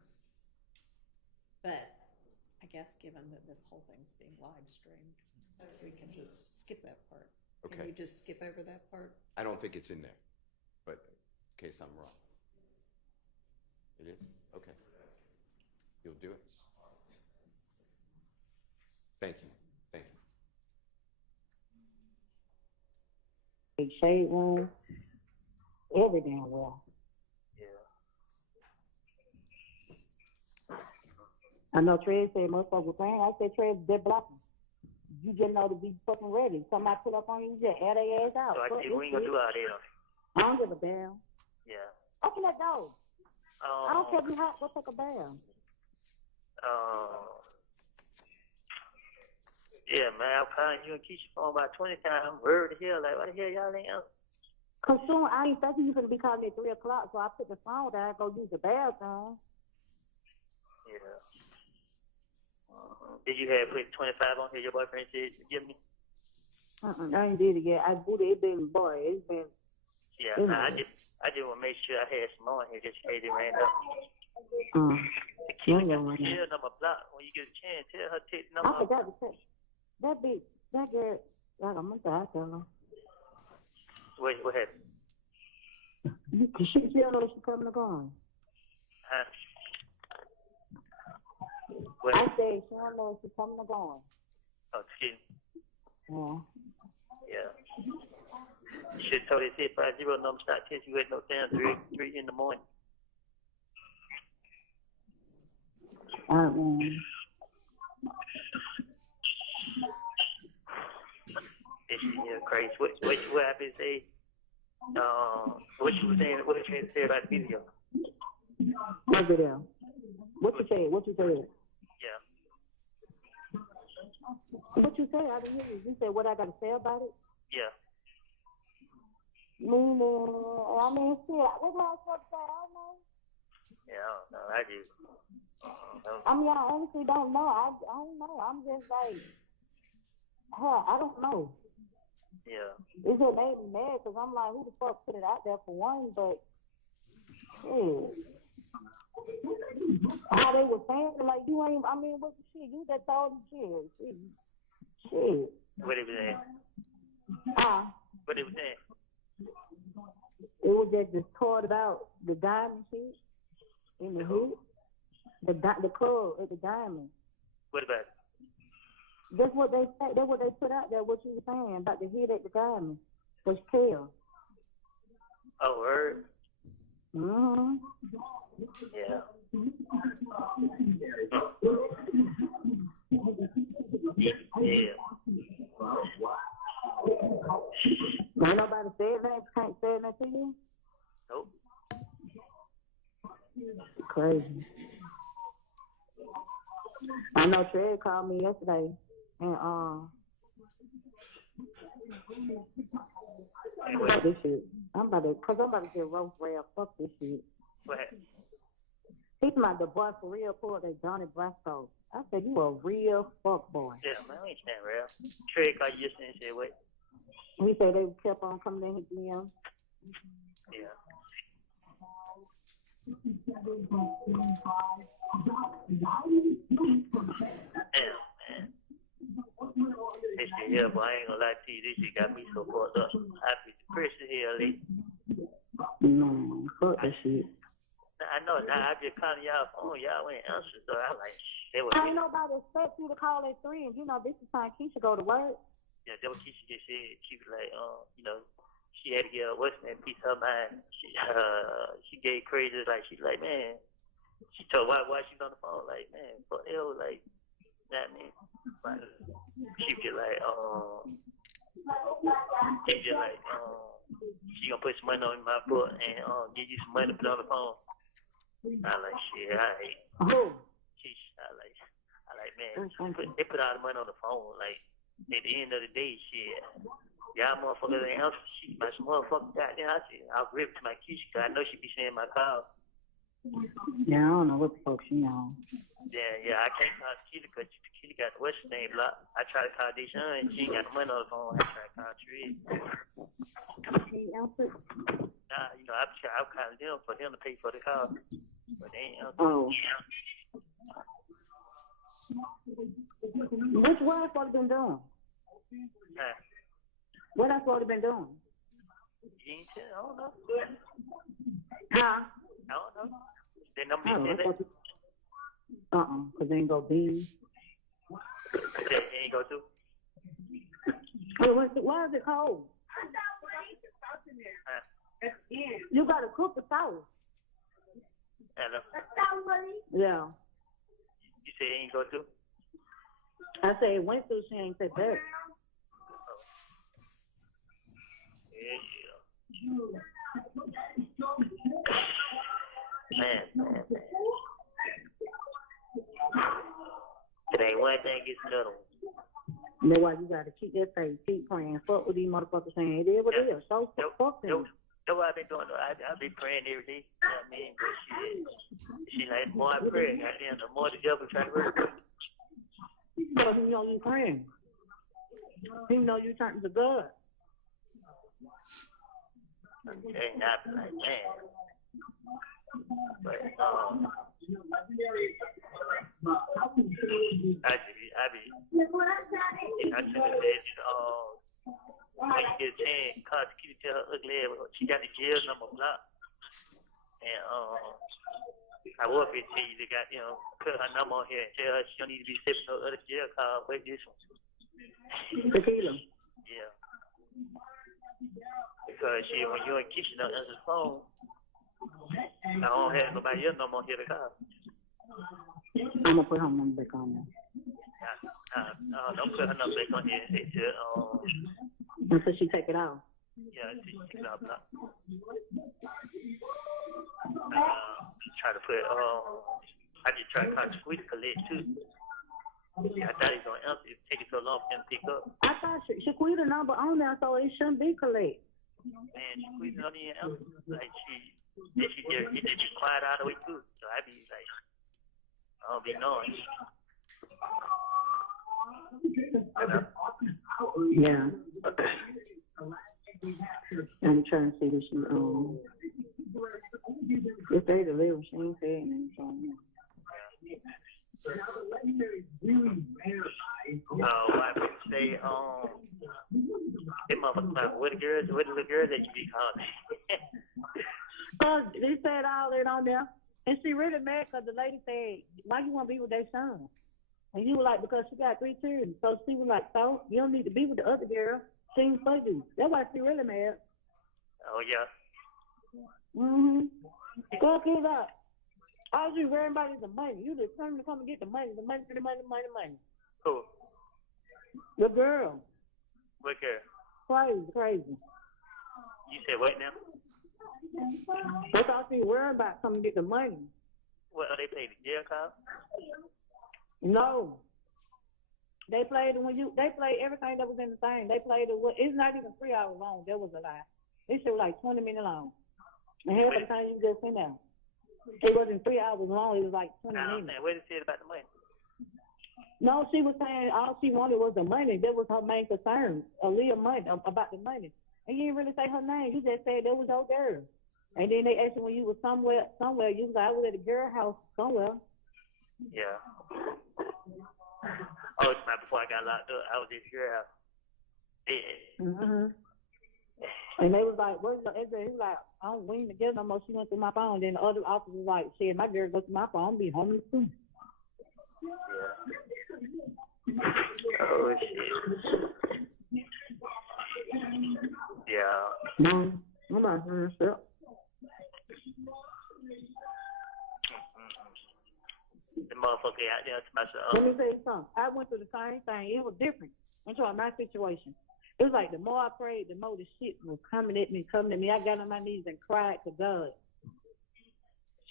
But I guess given that this whole thing's being live streamed, we can just skip that part. Okay. Can you just skip over that part? I don't think it's in there, but in case I'm wrong. It is? Okay. You'll do it? Thank you. Thank you. Big shade room. Every damn well. Yeah. I know Trey said motherfucker was playing. I said Trey, they're blocking. You just know to be fucking ready. Somebody put up on you, just air their ass out. So I think we ain't gonna do all that. I don't give a damn. Yeah. Open that door. I don't care if you hot. Go take a bath. Yeah, man, I'm calling you and keep your phone about 20 times. I'm worried the hell. Like, why the hell y'all ain't answer? Cause soon I ain't thinking you gonna be calling me at 3 o'clock, so I put the phone down, go use the bathroom. Yeah. Did you have put 25 on here? Your boyfriend said to give me? I ain't did it yet. I booted it been boy. It's been. Yeah, nah, I just want to make sure I had some on here just in case it ran up. The killer got the jail number blocked. When you get a chance, tell her to take the number. I forgot to say that bitch, that girl. Like I'm gonna tell her. Wait, what happened? She still know she coming or going. Huh? I said she don't know if she coming or going. Oh, excuse me. Yeah. Yeah. You should have told her 650 number start till you wait no damn 3 in the morning. This shit here crazy. What happened say? What you was saying? What you trying to say about the video? What video? What you said? What you said? Yeah. What you said? I didn't hear you. You said what I got to say about it? Yeah. I mean, shit. What am I supposed to say? I don't know. Yeah, I don't know. I just. I mean, I honestly don't know. I don't know. I'm just like, I don't know. Yeah. It's what made me mad because I'm like, who the fuck put it out there for one? But, how they were saying, like, you ain't, I mean, what the shit? You that told the shit. What it was saying? What it was saying? It was just taught about the diamond shit in the hood. The club at the diamond. What about it? That's what they say. That's what they put out there. What you were saying about the hit at the diamond was killed. Oh, word. Yeah. Yeah. Ain't nobody said that. Can't say that to you. Nope. Crazy. I know Trey called me yesterday, and fuck this shit. I'm about to get roast rail. Fuck this shit. What happened? He's like the boy for real pulled that Johnny Brasco. I said you a real fuck boy. Yeah, man, I ain't stand real. Trey called you yesterday and said what? He said they kept on coming in his DM. Yeah. Damn, man. This shit here, boy, I ain't gonna lie to you. This shit got me so fucked up. I be depressed as hell, lately. No, fuck that shit. I know. Now I just called y'all phone. Y'all ain't answer, so I like, shit. Ain't nobody expect you to call at 3, and you know this is time Keisha go to work. Yeah, that what Keisha just said. She was like, you know, she had to get what's that piece of her mind. She gave crazy she's like, man. She told why she was on the phone, like, man, fuck hell, like, that man. She was like, she gonna put some money on my foot and give you some money to put on the phone. I like shit, alright. I like man, they put all the money on the phone, like at the end of the day, shit. Y'all motherfuckers ain't answer shit. My motherfucker goddamn, I'll rip to my Keisha, cause I know she be saying my call. Yeah, I don't know what the fuck she on. Yeah, I can't call Keisha because Keisha got the what's her name blocked. I try to call Deshaun and she ain't got the money on the phone. I try to call Trey. She answered? Nah, you know, I'm calling them for him to pay for the car. But they ain't answered. Oh. What I supposed to been doing? What I supposed to been doing? You ain't tell, I don't know. Huh? I don't know. They number you said that? Cause they ain't go be. They ain't go to? Why is it cold? You gotta cook the sauce. Hello? Yeah. You say you ain't go to? I said it went through, she ain't said that. Man. It ain't one thing, it's another one. That's why you gotta keep that faith, keep praying. Fuck with these motherfuckers saying it is what it is. So fuck them. That's what I've been doing. I've been praying every day. You know what I mean? But she like, the more I pray, goddamn, the more the devil try to work with me. Because he know you praying. He know you turning to God. Okay, not like man. But I should have said, when you get a chance, prosecute tell her ugly ass she got the jail number blocked. And I will be tell you to got, put her number on here and tell her she don't need to be sipping no other jail card. Wait this one. Tequila. Yeah. Because when you're in the kitchen, don't answer the phone. I don't have nobody else no more here to call. I'm gonna put her number back on there. Don't put her number back on here. It's Until she take it out. yeah, she take it out. Try to put I just try to call Squeeze collect too. I thought he was gonna answer. It take it so long for him to pick up. I thought she quit the number on there, so it shouldn't be collect. Man, she Squeeze don't even answer. Like she just quiet all the way through. So I be like, I don't be knowing. Yeah. I'm trying to see that she if they deliver, she ain't saying anything. Why would you say them motherfuckers, what the girls that you be calling? They said all that on there, and she really mad because the lady said, "Why you want to be with their son?" And he was like, "Because she got 3 children." So she was like, "So you don't need to be with the other girl. She ain't for you." That's why she really mad. Oh yeah. Go get it up. All you worry about is the money. You determined to come and get the money. Money. Who? The girl. What girl? Crazy. You said what now? That's all she worried about, coming to get the money. What, are they paying the jail card? No. They played everything that was in the thing. They played it's not even 3 hours long. That was a lie. This shit was like 20 minutes long. And half the time you just in there. It wasn't 3 hours long. It was like 20 minutes. What did it say about the money? No, she was saying all she wanted was the money. That was her main concern. Aaliyah money, about the money. And you didn't really say her name. You just said that was your girl. And then they asked you when you was somewhere, you was like, I was at the girl house somewhere. Yeah. Oh, it's not before I got locked up. I was at the girl house. Yeah. And they was like, where's the address? He was like, we ain't together no more. She went through my phone. Then the other officer was like, shit, my girl goes through my phone. I'll be homeless too. Yeah. Oh, shit. Yeah. I'm not doing stuff. The motherfucker out there to myself. Let me tell you something. I went through the same thing. It was different. I'm talking about my situation. It was like the more I prayed, the more the shit was coming at me. I got on my knees and cried to God.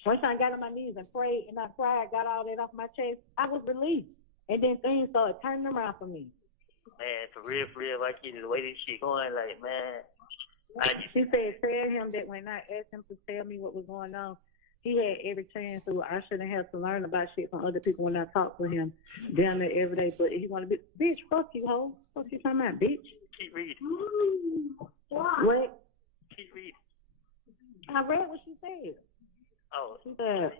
Once I got on my knees and prayed and I cried, got all that off my chest, I was relieved. And then things started turning around for me. Man, for real, like you, the way this shit going, like, man. She said, tell him that when I asked him to tell me what was going on, he had every chance to. I shouldn't have to learn about shit from other people when I talk to him down there every day. But he want to be, bitch, fuck you, hoe. Fuck you talking about, bitch. Keep reading. What? Keep reading. I read what she said. Oh. She said,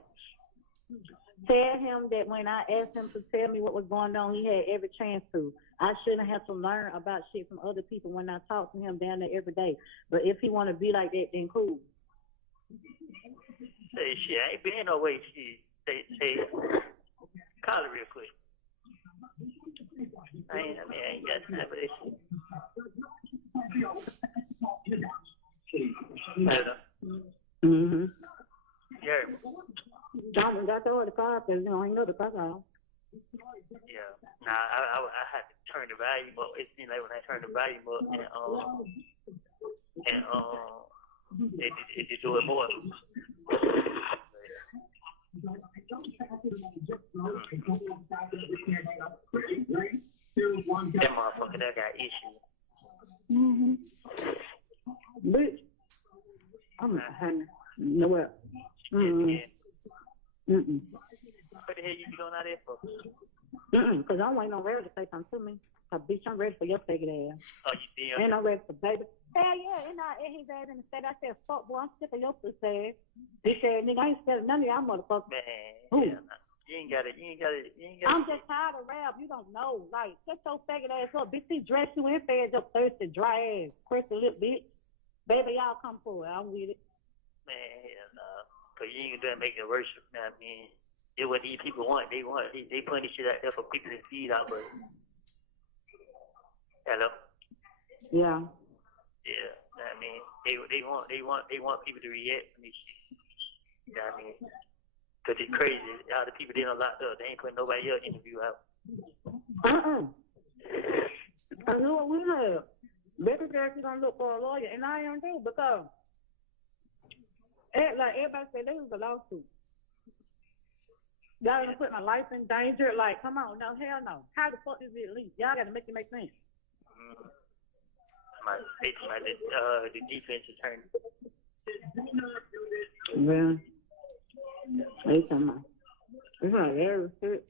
tell him that when I asked him to tell me what was going on, he had every chance to. I shouldn't have to learn about shit from other people when I talk to him down there every day. But if he want to be like that, then cool. Say shit, I ain't been no way. She say, call it real quick. I ain't got time for this shit. Mm-hmm. Yeah. John got the car because you know I know the car. Yeah. Nah, I had to turn the volume up. It seemed like when I turned the volume up it did do it more. That motherfucker that got issues. Mm-hmm. Bitch. I'm not having nowhere. Mm-hmm. What the hell you be going out there for? Because I'm I'm waiting on Red to say something to me. Bitch, I'm ready for your faggot ass. Oh, you see him? And I'm ready for baby. Hell yeah, and I his ass in the state. I said, fuck boy, I'm sick of your pussy ass. Bitch ass nigga, I ain't scared of none of y'all motherfuckers. Man, yeah, nah. You ain't got it. I'm just tired of rap. You don't know. Like, shut your faggot ass up. Bitch, he dressed you and fed your thirsty, dry ass, crusty lip bitch. Baby, y'all come for it. I'm with it. Man, hell no. Cause you ain't gonna make it worse. You know what I mean? It's what these people want. They putting this shit out there for people to feed out, but hello? Yeah. Yeah. You know what I mean? They want people to react to this shit. You know what I mean? Cause it's crazy. All the people they done locked up, they ain't putting nobody else interview out. I knew what we had. Becky said she gonna look for a lawyer, and I am too, because like everybody said, this was a lawsuit. Y'all gonna put my life in danger? Like, come on, no, hell no. How the fuck is it leaked? Y'all gotta make it make sense. The defense attorney. Yeah. They talking about. It's not very sick.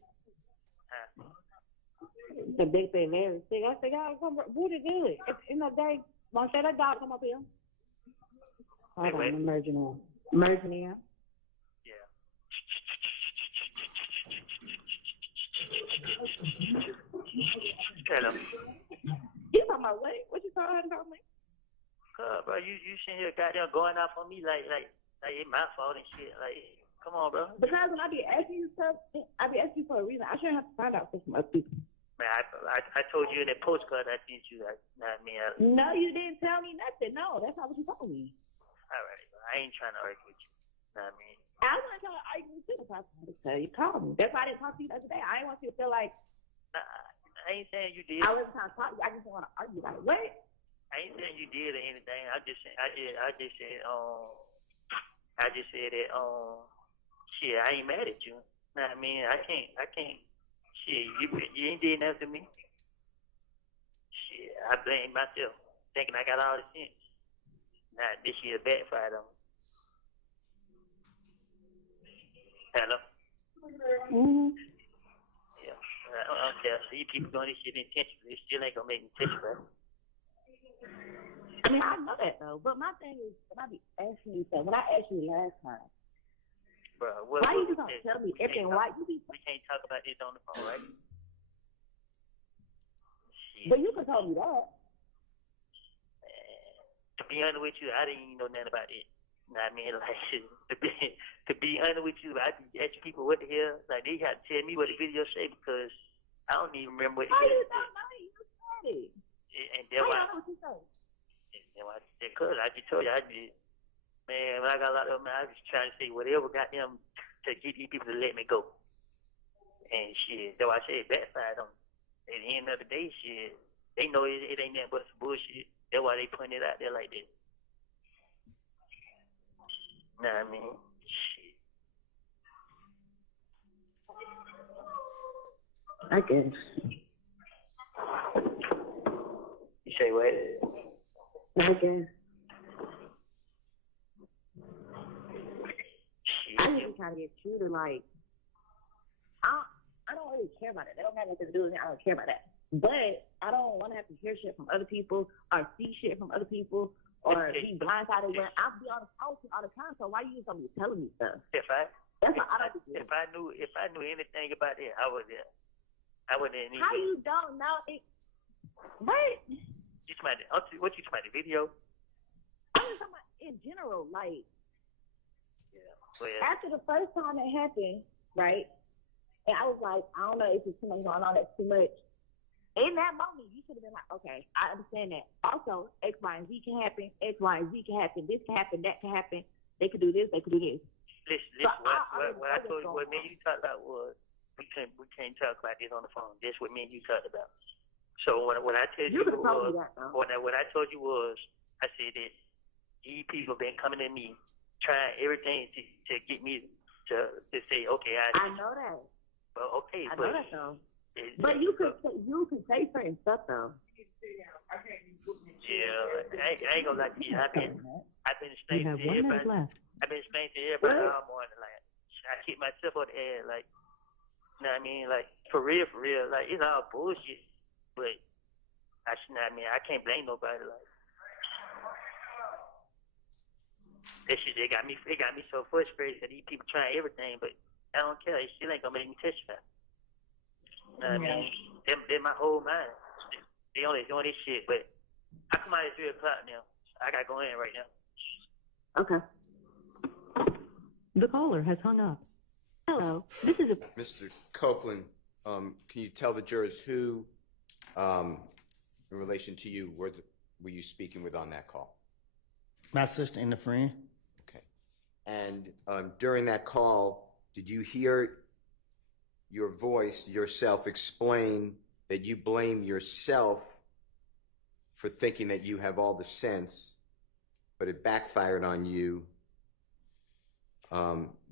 The big thing very sick. I said, y'all come, what is it? You know, they want to say that dog come up here. Hold on, I'm merging in. Merging in. Yeah. Tell him. You talking about what? What you talking about me? Bro, you sitting here goddamn going off on me like it's my fault and shit. Like, come on, bro. Because when I be asking you stuff, I be asking you for a reason. I shouldn't have to find out for some other people. Man, I told you in that postcard I sent you. Like, nah, man. No, you didn't tell me nothing. No, that's not what you told me. All right, bro. I ain't trying to argue with you. Nah, I mean. I wasn't trying to argue with you. That's why I tried to tell you. Call me. That's why I didn't talk to you the other day. I didn't want you to feel like. Nah, I ained saying you did. I wasn't trying to talk to you. I just didn't want to argue. Like, what? I ain't saying you did or anything. I just said that shit, I ain't mad at you. Nah, I mean, I can't. Shit, you ain't did nothing to me. Shit, I blame myself, thinking I got all the sense. Nah, this shit backfired on me. Hello? Mm-hmm. Yeah. I don't care. See, people doing this shit intentionally. It still ain't gonna make me touch, bro. I mean, I know that, though. But my thing is, when I be asking you stuff, when I asked you last time, bro, why you just don't tell me everything? Why you be... We can't talk about this on the phone, right? Shit. But you could tell me that. To be honest with you, I didn't even know nothing about it. You know what I mean? Like, to be honest with you, I be asking people what the hell. Like, they got to tell me what the video say because I don't even remember what the video said. How you don't know? You said it. And then why? Know what you said. Because I just told you, man, when I got a lot of them, I was just trying to say whatever got them to get these people to let me go. And shit, that's why I said backfired on them. At the end of the day, shit, they know it ain't nothing but some bullshit. That's why they putting it out there like this. Nah, I mean, shit. I guess. You say what? I guess. Shit. I just trying to get you to like. I don't really care about it. That don't have nothing to do with me. I don't care about that. But I don't want to have to hear shit from other people or see shit from other people or be blindsided when I be on the phone all the time. So why you just don't be telling me stuff? If I knew anything about it, I wouldn't even. How you don't know it? What? What you talking about? The video? I'm just talking about in general. Like, yeah. Well, after the first time it happened, right? And I was like, I don't know if it's too much going on. That's too much. In that moment, you should have been like, okay, I understand that. Also, X, Y, and Z can happen. X, Y, and Z can happen. This can happen. That can happen. They could do this. They could do this. Listen. What I told you, what me and you talked about was we can't talk about this on the phone. That's what me and you talked about. So what I told you was, what I told you was, I said that these people been coming to me, trying everything to get me to say, okay, I know that. Well, okay, I know that though. But you can say certain stuff though. Yeah, I ain't gonna lie to you. I've been explaining to everybody. I've been explaining to everybody all morning. Like, I keep myself on the air. Like, You know what I mean? Like, for real, like, it's all bullshit. But, I mean, I can't blame nobody. Like, that shit, it got me so frustrated that these people trying everything, but I don't care. It still ain't gonna make me testify. You know what I mean? They're my whole mind. They only doing this shit, but I come out at 3 o'clock now. I gotta go in right now. Okay. The caller has hung up. Hello, this is a... Mr. Copeland, can you tell the jurors who, in relation to you, were you speaking with on that call? My sister and a friend. Okay. And during that call, did you hear your voice, yourself, explain that you blame yourself for thinking that you have all the sense, but it backfired on you,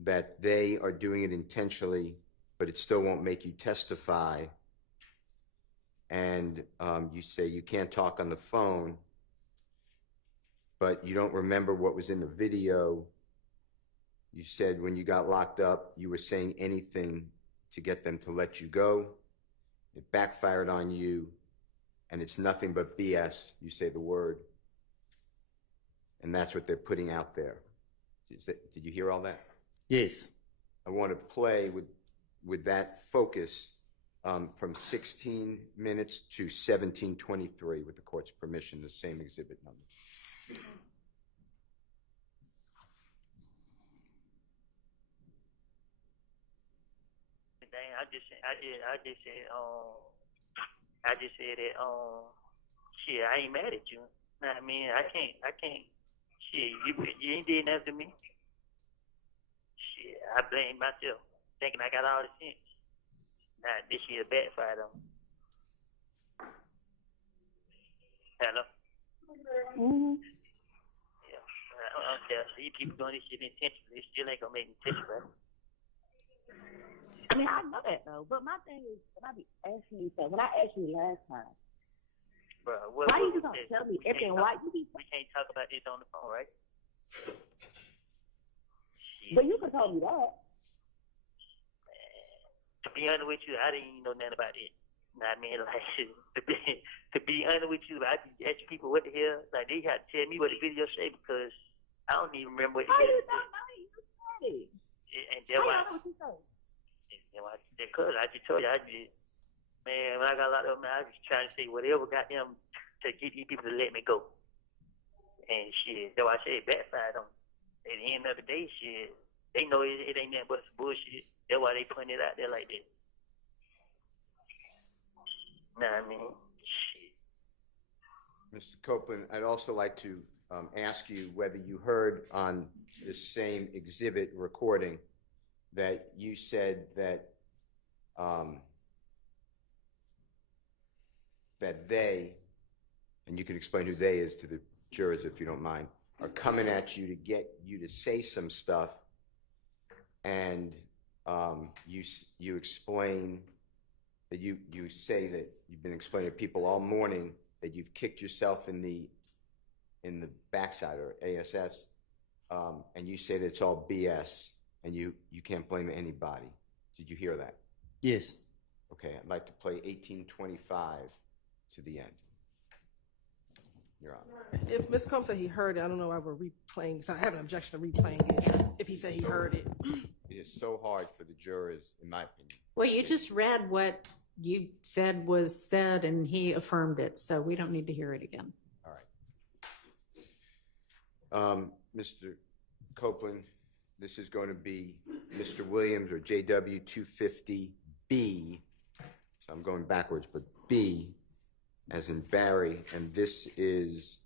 that they are doing it intentionally, but it still won't make you testify, and you say you can't talk on the phone, but you don't remember what was in the video. You said when you got locked up, you were saying anything to get them to let you go. It backfired on you, and it's nothing but BS. You say the word, and that's what they're putting out there. Did you hear all that? Yes. I want to play with that focus from 16 minutes to 17:23 with the court's permission, the same exhibit number. Dang, I just said that shit, I ain't mad at you. Know what I mean? I can't shit, you ain't did nothing to me. Shit, I blame myself, thinking I got all the sense. Nah, this shit backfired on me. Hello? Mm-hmm. Yeah. I don't care. These people doing this shit intentionally, it still ain't gonna make me testify. I mean, I know that though, but my thing is, when I be asking you stuff, when I asked you last time, Bro, why you just don't tell me everything? Why you be? We can't talk about this on the phone, right? But you could tell me that. To be honest with you, I didn't even know nothing about it. You know what I mean? Like, to be honest with you, I be asking people what the hell. Like, they had to tell me what the video say because I don't even remember what the How video you said. not know? You said it. And that's How why. you know what you said? Because I just told you, man, when I got locked up, man, I was just trying to say whatever got them to get these people to let me go. And shit, that's why I say it backfired on me. At the end of the day, shit, they know it ain't nothing but some bullshit. That's why they putting it out there like that. Know what I mean? Shit. Mr. Copeland, I'd also like to ask you whether you heard on the same exhibit recording that you said that that they, and you can explain who they is to the jurors if you don't mind, are coming at you to get you to say some stuff, and you explain that you say that you've been explaining to people all morning that you've kicked yourself in the backside or ASS, and you say that it's all BS and you can't blame anybody. Did you hear that? Yes. Okay, I'd like to play 1825 to the end. Your Honor. If Mr. Combs said he heard it, I don't know why we're replaying, so I have an objection to replaying it if he said he heard it. It is so hard for the jurors, in my opinion. Well, you just read what you said was said, and he affirmed it, so we don't need to hear it again. All right. Mr. Copeland, this is going to be Mr. Williams or JW 250B. So I'm going backwards, but B as in Barry, and this is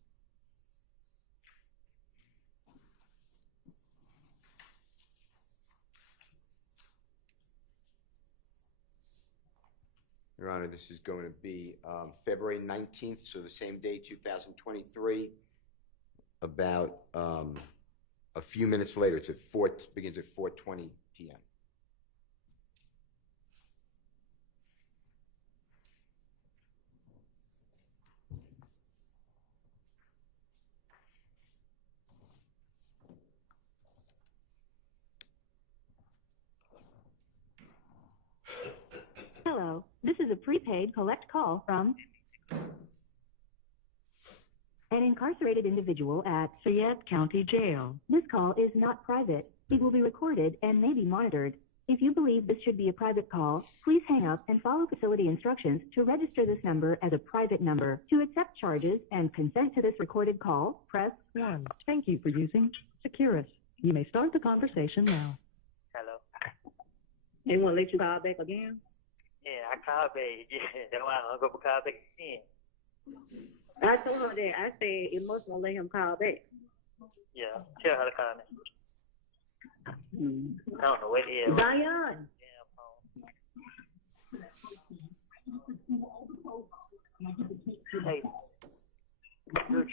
Your Honor, this is going to be February 19th, so the same day, 2023, about a few minutes later. It's at begins at 4:20 p.m. Hello, this is a prepaid collect call from an incarcerated individual at Fayette County Jail. This call is not private. It will be recorded and may be monitored. If you believe this should be a private call, please hang up and follow facility instructions to register this number as a private number. To accept charges and consent to this recorded call, press 1. Thank you for using Securus. You may start the conversation now. Hello. They won't let you call back again? Yeah, I called back. Yeah, that's why I'm going to call back again. I told her that. I said it must won't let him call back. Yeah, tell her to call me. Mm. I don't know what it is. Zion. Damn phone. Hey. Good.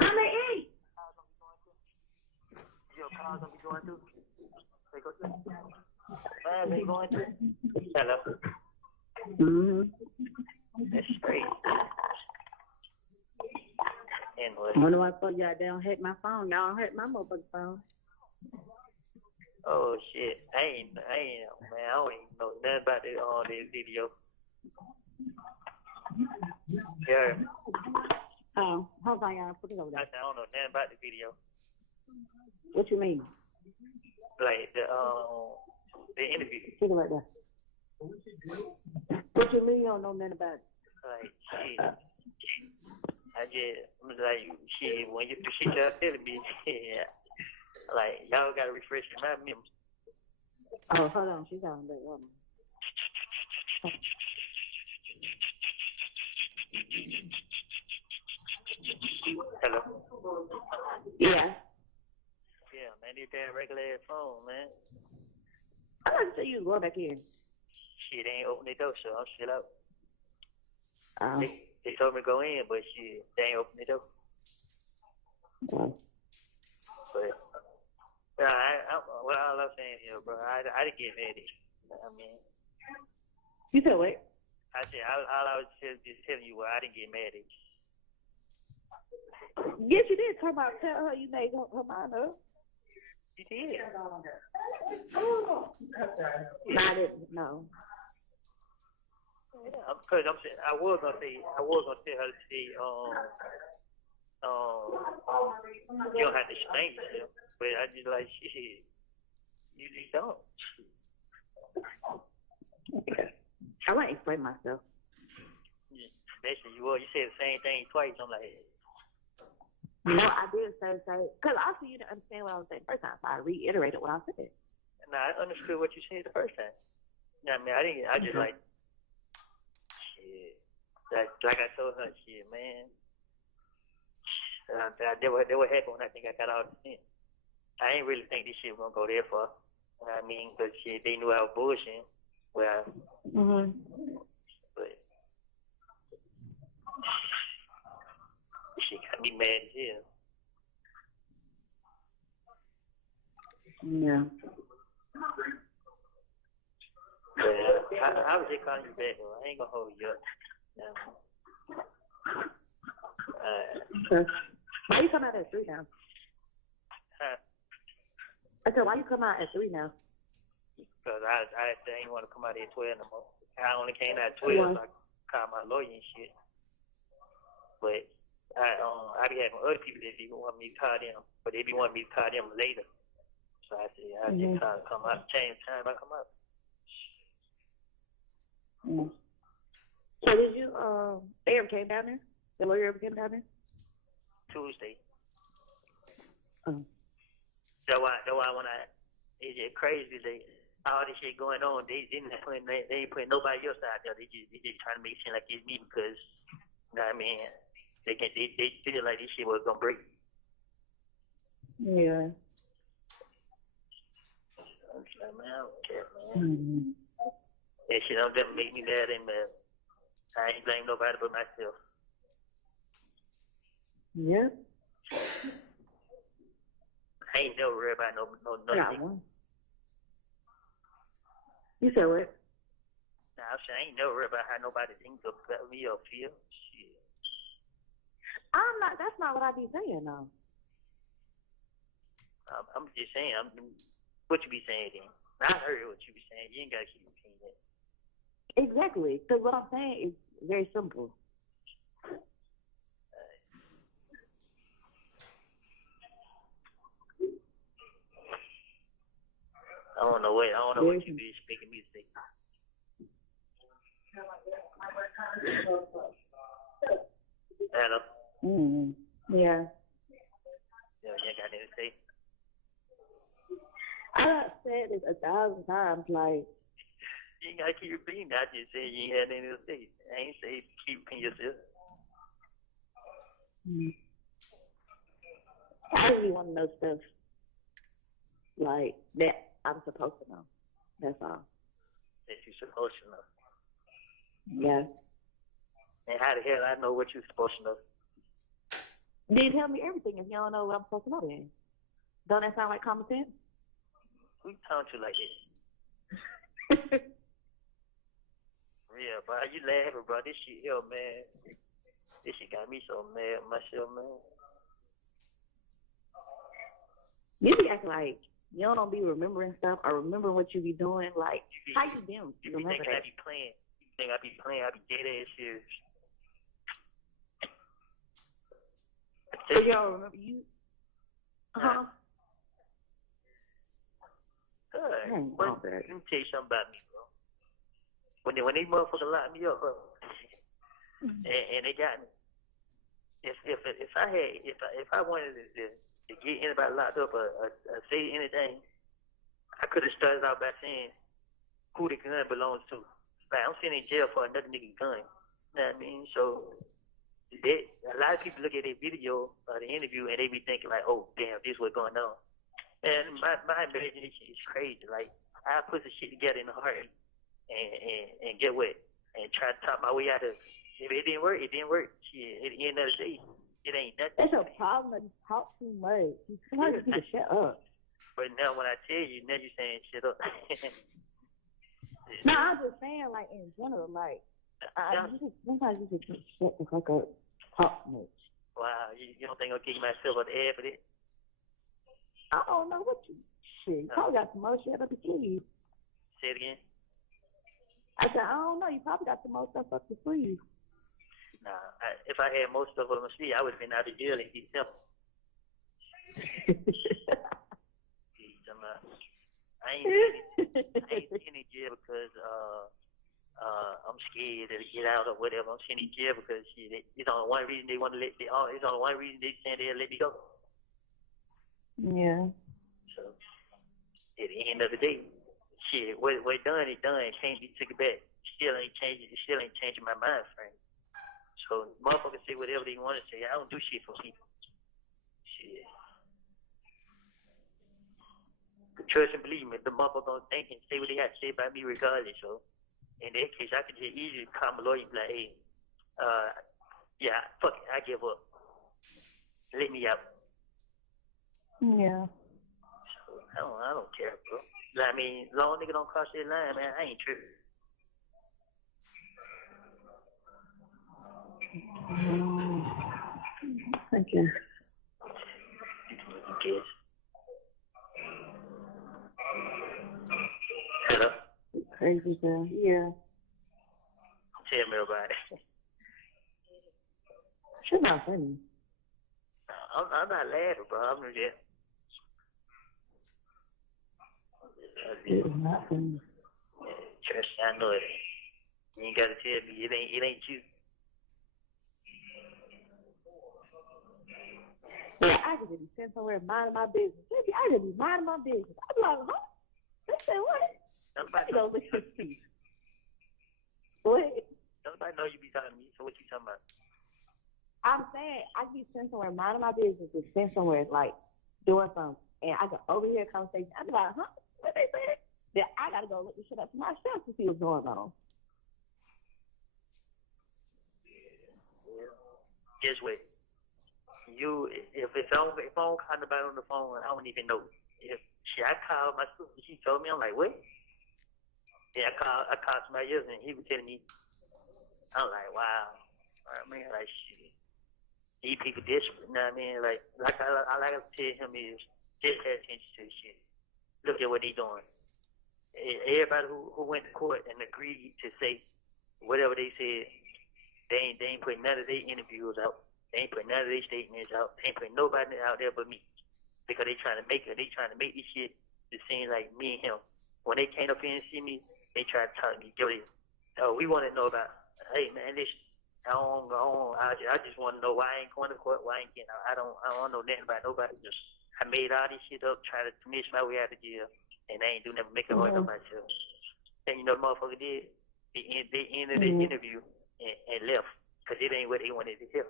I'm at 8. Your car's gonna be going through. They go through. They going through. Hello. Mm-hmm. That's straight. Anyway. I wonder why I thought y'all don't hit my phone. Y'all don't hit my mobile phone. Oh shit. I ain't man, I don't even know nothing about this video. Yeah. Oh, hold on, y'all. Put it over I there. don't know nothing about the video. What you mean? Like the interview. Put it right there. What you mean you don't know nothing about it? Like shit. I just was like shit when you she just telling me yeah. Like y'all gotta refresh my memory. Oh, hold on. She's on that woman. Hello. Yeah. Yeah, man, this damn regular ass phone, man. I like to see you go back in. Shit ain't open the door, so I'm still out. Oh. They told me to go in, but shit, they ain't open the door. Oh. But what all I'm saying here, bro, I didn't get mad at you. I mean, You said what? I said all I was just telling you was I didn't get mad at you. Yes, you did. Tell her you made her mind up. You did. Not it. No. Yeah, because I'm saying I was gonna tell her to say you don't have to explain yourself, but I just like shit. You just don't. I want to explain myself. Basically, you said the same thing twice. I'm like, No, I did say, because also you didn't understand what I was saying the first time, so I reiterated what I said. nah, I understood what you said the first time. You know what I mean, I didn't. I just like shit. Like I told her, shit, man. That what happened when I think I got out of the tent. I ain't really think this shit was gonna go there far. You know what I mean, because shit, they knew I was bullshitting. Well, but shit got me mad as hell. Yeah. But I was just calling you back, though. I ain't gonna hold you up. No. Why you come out at 3 now? Huh? I said, why you come out at 3 now? Because I didn't want to come out at 12 no more. I only came out at 12, so I called my lawyer and shit. But I be having other people that be want me to call them, but they be wanting me to call them later. So I said, I just come out, change time, I come out. So did you, they ever came down there? The lawyer ever came down there? Tuesday. Oh. That's why when it's just crazy, all this shit going on, they ain't putting nobody else out there. They just trying to make it seem like it's me because, you know what I mean, they feel like this shit was gonna break. Yeah. I'm like, man, I don't care, man. That shit don't ever make me mad and mad. I ain't blame nobody but myself. Yeah. I ain't never worried about no Got nothing. one. You said what? Nah, I'm saying I ain't never worried about how nobody thinks about me or feel. Shit. I'm not, that's not what I be saying, though. I'm just saying, what you be saying then? I heard what you be saying. You ain't gotta keep repeating it. Exactly. Because what I'm saying is very simple. I don't know what you be speaking me to say. Hello. Yeah. Yeah, you ain't got anything to say. I done said this 1,000 times, like, You ain't gotta keep repeating that. I just said you ain't had anything to say. I ain't say keep repeating yourself. I really want to know stuff like that I'm supposed to know. That's all. That you supposed to know. Yeah. And how the hell I know what you supposed to know? Then tell me everything if you don't know what I'm supposed to know then. Don't that sound like common sense? Who talking to like this? Yeah, bro, you laughing, bro. This shit here, man. This shit got me so mad with myself, man. You be acting like you don't be remembering stuff or remembering what you be doing. Like, how you do? You think I be playing? You think I be playing? I be dead ass serious. So you don't remember you? Good. Let me tell you something about me, bro. When these motherfuckers locked me up, bro, and they got me. If I wanted to get anybody locked up or say anything, I could have started out by saying who the gun belongs to. Like, I'm sitting in jail for another nigga gun. You know what I mean? So a lot of people look at that video or the interview and they be thinking like, oh damn, this what's going on. And my imagination is crazy. Like, I put the shit together in a heartbeat and get what? And try to talk my way out of it. If it didn't work, it didn't work. Shit, at the end of the day, it ain't nothing. That's your problem. You talk too much. Sometimes you need to shut up. But now when I tell you, now you saying shut up. No, I'm just saying, like, in general, like, sometimes you just shut the fuck up. Talk too much. Wow, you don't think I'll kick myself on the head for this? I don't know what you. Shit, you probably got some more shit up your sleeve. Say it again. I said, I don't know. You probably got some more stuff up your sleeve. Nah, if I had most stuff on my sleeve, I would have been out of jail in December. I ain't sitting in jail because I'm scared to get out or whatever. I'm sitting in jail because it's only one reason they want to it's only one reason they saying they'll let me go. Yeah. So at the end of the day, shit, what done is done. Can't be taken back. Still ain't changing my mind frame. So motherfuckers say whatever they want to say. I don't do shit for people. Shit. Trust and believe me, the motherfucker gonna think and say what they have to say about me regardless. So in that case, I could just easily call my lawyer and be like, hey, yeah, fuck it, I give up. Let me out. Yeah. So, I don't care, bro. I mean, long nigga don't cross that line, man. I ain't tripping. Thank you. Yes. Hello? Crazy girl. Yeah. Tell me about it. She's not funny. I'm not laughing, bro. I'm just. It's not funny. Trust, I know it. You ain't gotta tell me it ain't you. Yeah, I could just be sitting somewhere minding my business. Baby, I could be minding my business. I'm like, huh? They said what? Nobody Go look at this. What? Nobody know you be talking to me, so what you talking about? I'm saying I could be sitting somewhere minding my business and sitting somewhere like doing something, and I can overhear a conversation. I'm like, huh? What they said? Then I gotta go look this shit up for myself to see what's going on. Guess what? If I don't call nobody on the phone, I don't even know. If I called my sister, she told me, I'm like, what? Yeah, I called somebody else and he was telling me, I'm like, wow. I mean, like, shit. These people desperate, you know what I mean? Like I like to tell him is just pay attention to shit. Look at what they doing. everybody who went to court and agreed to say whatever they said, they ain't putting none of their interviews out. They ain't putting none of their statements out. They ain't putting nobody out there but me. Because they trying to make this shit to seem like me and him. When they came up here and see me, they tried to tell me, Jody, we want to know about, hey man, listen, I just want to know why I ain't going to court, why I ain't getting out. I don't know nothing about nobody. Just I made all this shit up, trying to finish my way out of jail, and I ain't do nothing, make it hard on myself. And you know the motherfucker did? They ended the interview and left, because it ain't what they wanted to hear.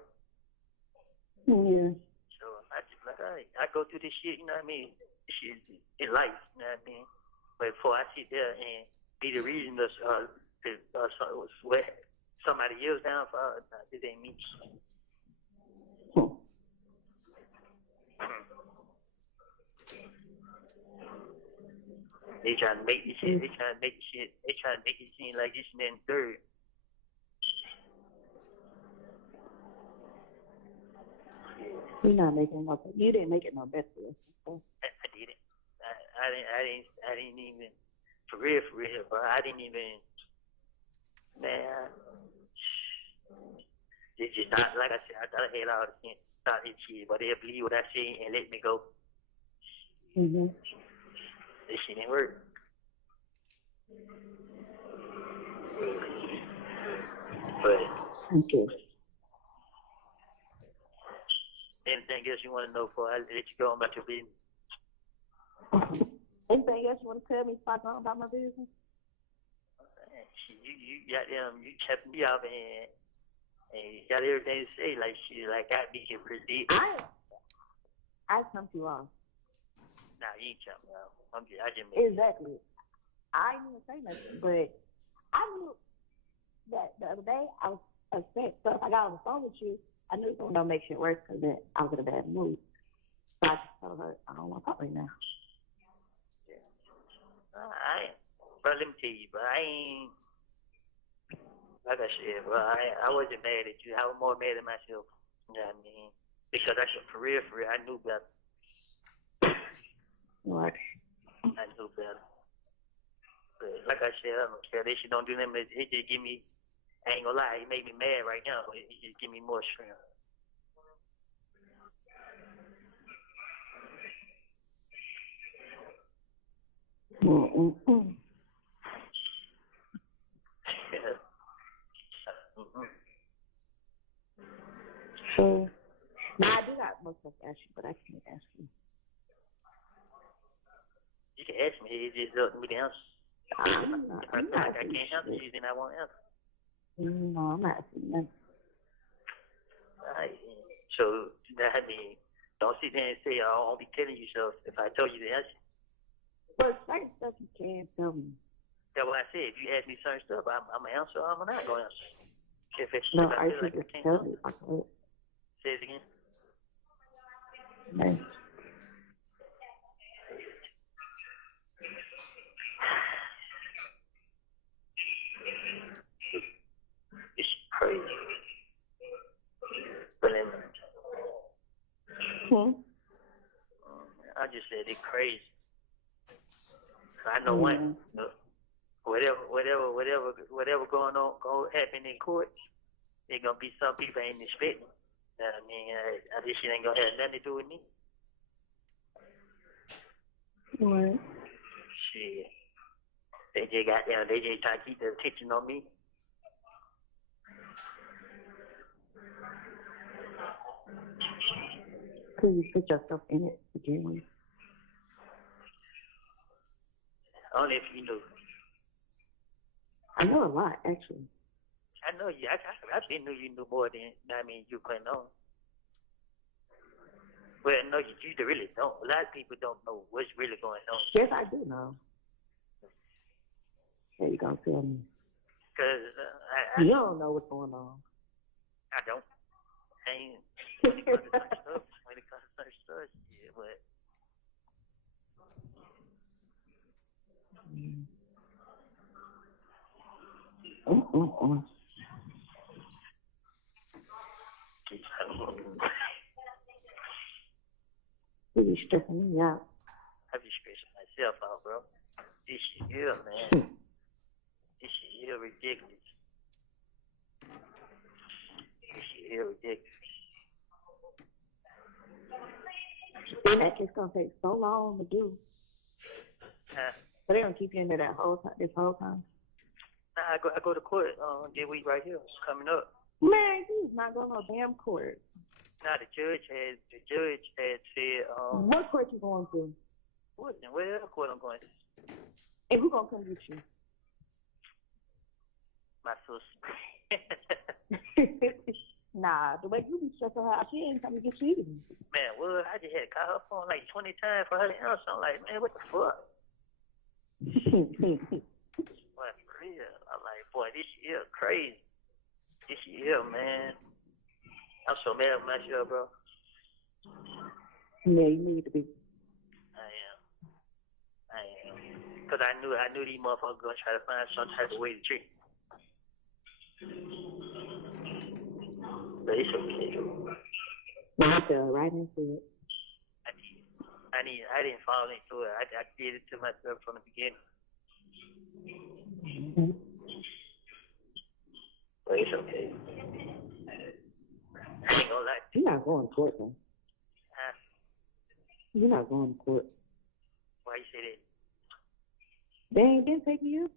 Yeah. So I just like, all right, I go through this shit, you know what I mean? This shit is life, you know what I mean? But before I sit there and be the reason what somebody else down for, this ain't me. They trying to make this shit, they trying to make it seem like this and then third. You're not making no. You didn't make it no better. I didn't. I didn't even. For real, bro. I didn't even. Man. It's just not like I said. I thought I had all the sense. Thought this shit, but they'll believe what I say and let me go. This shit didn't work. But. Okay. Anything else you want to know before I let you go on about your business? Anything else you want to tell me about my business? You got them, you kept me up and you got everything to say like shit, like I be here pretty deep. I jumped you off. Nah, you ain't jumped me off. I just exactly. I didn't even say nothing, but I knew that the other day I was upset. So if I got on the phone with you, I knew it was going to make shit worse because I was in a bad mood. So I just told her, I don't want to talk right now. Yeah. But let me tell you, bro, I ain't, like I said, bro, I wasn't mad at you. I was more mad at myself. You know what I mean? Because for real, I knew better. What? I knew better. But like I said, I don't care. They shit don't do nothing. It just give me, I ain't gonna lie, it made me mad right now. It just give me more strength. So, now I do got most stuff to ask you, but I can't ask you. You can ask me. It's just up to me to answer. I can't answer you, then I won't answer. No, I'm not asking that. Alright. So, I mean, don't sit there and say, I won't be telling you so if I told you the answer. But certain stuff you can't tell me. That's what I said. If you ask me certain stuff, I'm going to answer or I'm not going to answer. No, I should just tell you. Say it again. No. It's crazy. But then, I just said it's crazy. I know one. Whatever going on, going to happen in court, there's going to be some people ain't expecting. I mean, this shit ain't going to have nothing to do with me. What? Shit. They just trying to keep their attention on me. Because you put yourself in it to begin with. Only if you knew. I know a lot, actually. I know you. I didn't know you knew more than you putting on. Well, no, you really don't. A lot of people don't know what's really going on. Yes, I do know. There you go, tell me. Because you don't know what's going on. I don't. I ain't. When it comes to certain stuff, yeah, but. You be stressing me out. I be stressing myself out, bro. This shit here, man. This shit here ridiculous. This shit here ridiculous. And that just gonna take so long to do. Huh? But they gonna keep you in there that whole time, this whole time. Nah, I go to court this week right here. It's coming up. Man, he's not going to no damn court. Now the judge had said What court you going to? where court I'm going to? And who gonna come get you? My sister. Nah, the way you be stressing her out, she ain't coming to get you. Man, well, I just had to call her phone like 20 times for her to answer. I'm like, man, what the fuck? Boy, for real. I'm like, boy, this year crazy. This year, man. I'm so mad at myself, bro. Yeah, you need to be. I am. Because I knew these motherfuckers going to try to find some type of way to treat me. But it's okay. I fell right into it. I didn't fall into it. I did it to myself from the beginning. Mm-hmm. But it's okay. I ain't gonna lie. You're not going to court, though. Huh? You're not going to court. Why you say that? They ain't been taking you?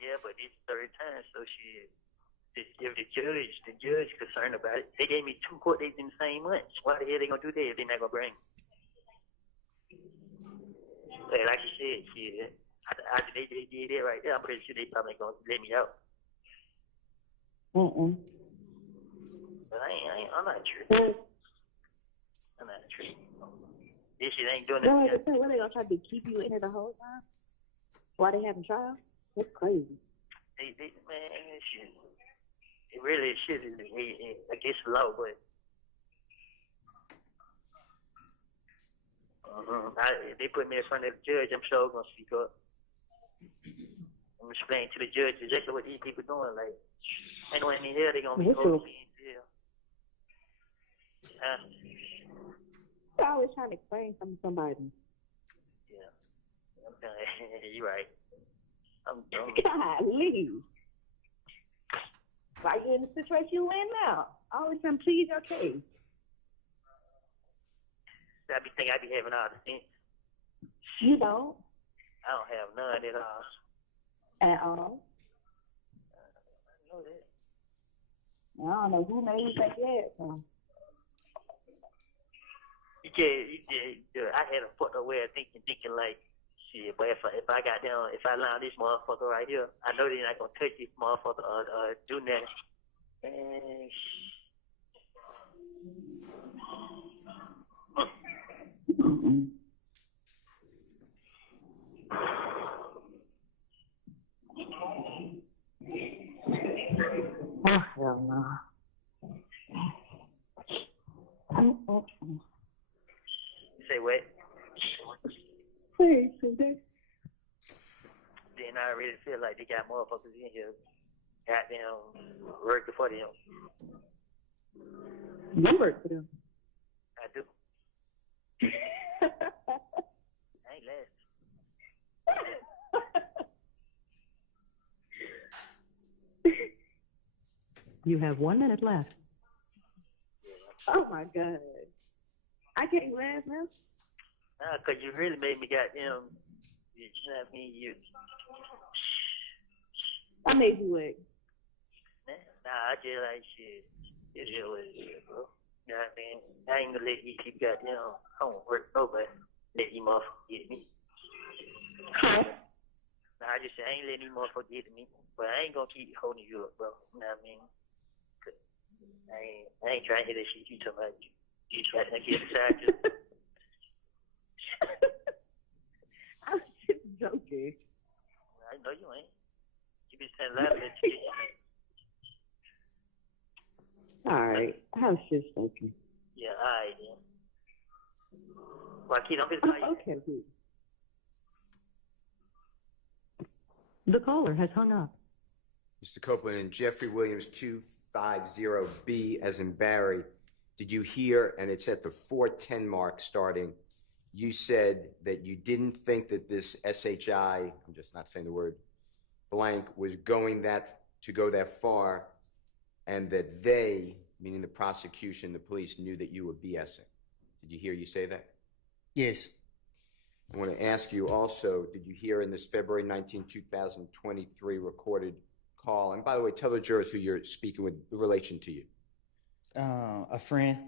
Yeah, but it's the third time, so shit. If the judge concerned about it, they gave me 2 court dates in the same month. Why the hell they gonna do that if they not gonna bring me? Like you said, shit. After they did that right there, I'm pretty sure they probably gonna let me out. But I'm not tripping. I'm not tripping. This shit ain't doing No, nothing. what they gonna try to keep you in here the whole time? While they having trial? That's crazy. Man, shit. It really shit is against the law, but they put me in front of the judge. I'm sure I'm gonna speak up. I'm gonna explain to the judge exactly what these people doing. Like, ain't no in here they gonna be holding me in jail. You're always trying to explain something to somebody. Yeah, you're right. I'm dumb. Golly. Why you in the situation you in now? Always trying to please your case. I be thinking I be having all the sense. You don't. I don't have none at all. At all. I know that. I don't know who made you think that. So. I had a fucked up way of thinking like, shit, but if I got down, if I line this motherfucker right here, I know they're not gonna touch this motherfucker or do nothing. And oh, hell no. say what? Hey, today. Then I really feel like they got motherfuckers in here, goddamn, working for them. You work for them. I do. I ain't last. You have 1 minute left. Oh my God. I can't laugh now. Nah, cause you really made me goddamn, you know what I mean? I made you wait. Nah, I just like shit. It is what it is, bro. You know what I mean? I ain't gonna let you keep goddamn, I don't work nobody. Let you motherfuckers get me. Nah, I just say I ain't letting these motherfuckers get me. But I ain't gonna keep holding you up, bro. You know what I mean? I ain't trying to hear that shit you talking about. You trying to get beside you. I was just joking. I know you ain't. You be saying laughing at shit. All right. I was just joking. Yeah, alright then. Well, kid, I'm just like, Okay, good. The caller has hung up. Mr. Copeland, and Jeffery Williams 250B as in Barry, did you hear, and it's at the 4:10 mark starting, you said that you didn't think that this SHI, I'm just not saying the word blank, was going to go that far, and that they, meaning the prosecution, the police, knew that you were BSing. Did you hear you say that? Yes. I want to ask you also, did you hear in this February 19, 2023 recorded call, and by the way, tell the jurors who you're speaking with in relation to you. A friend.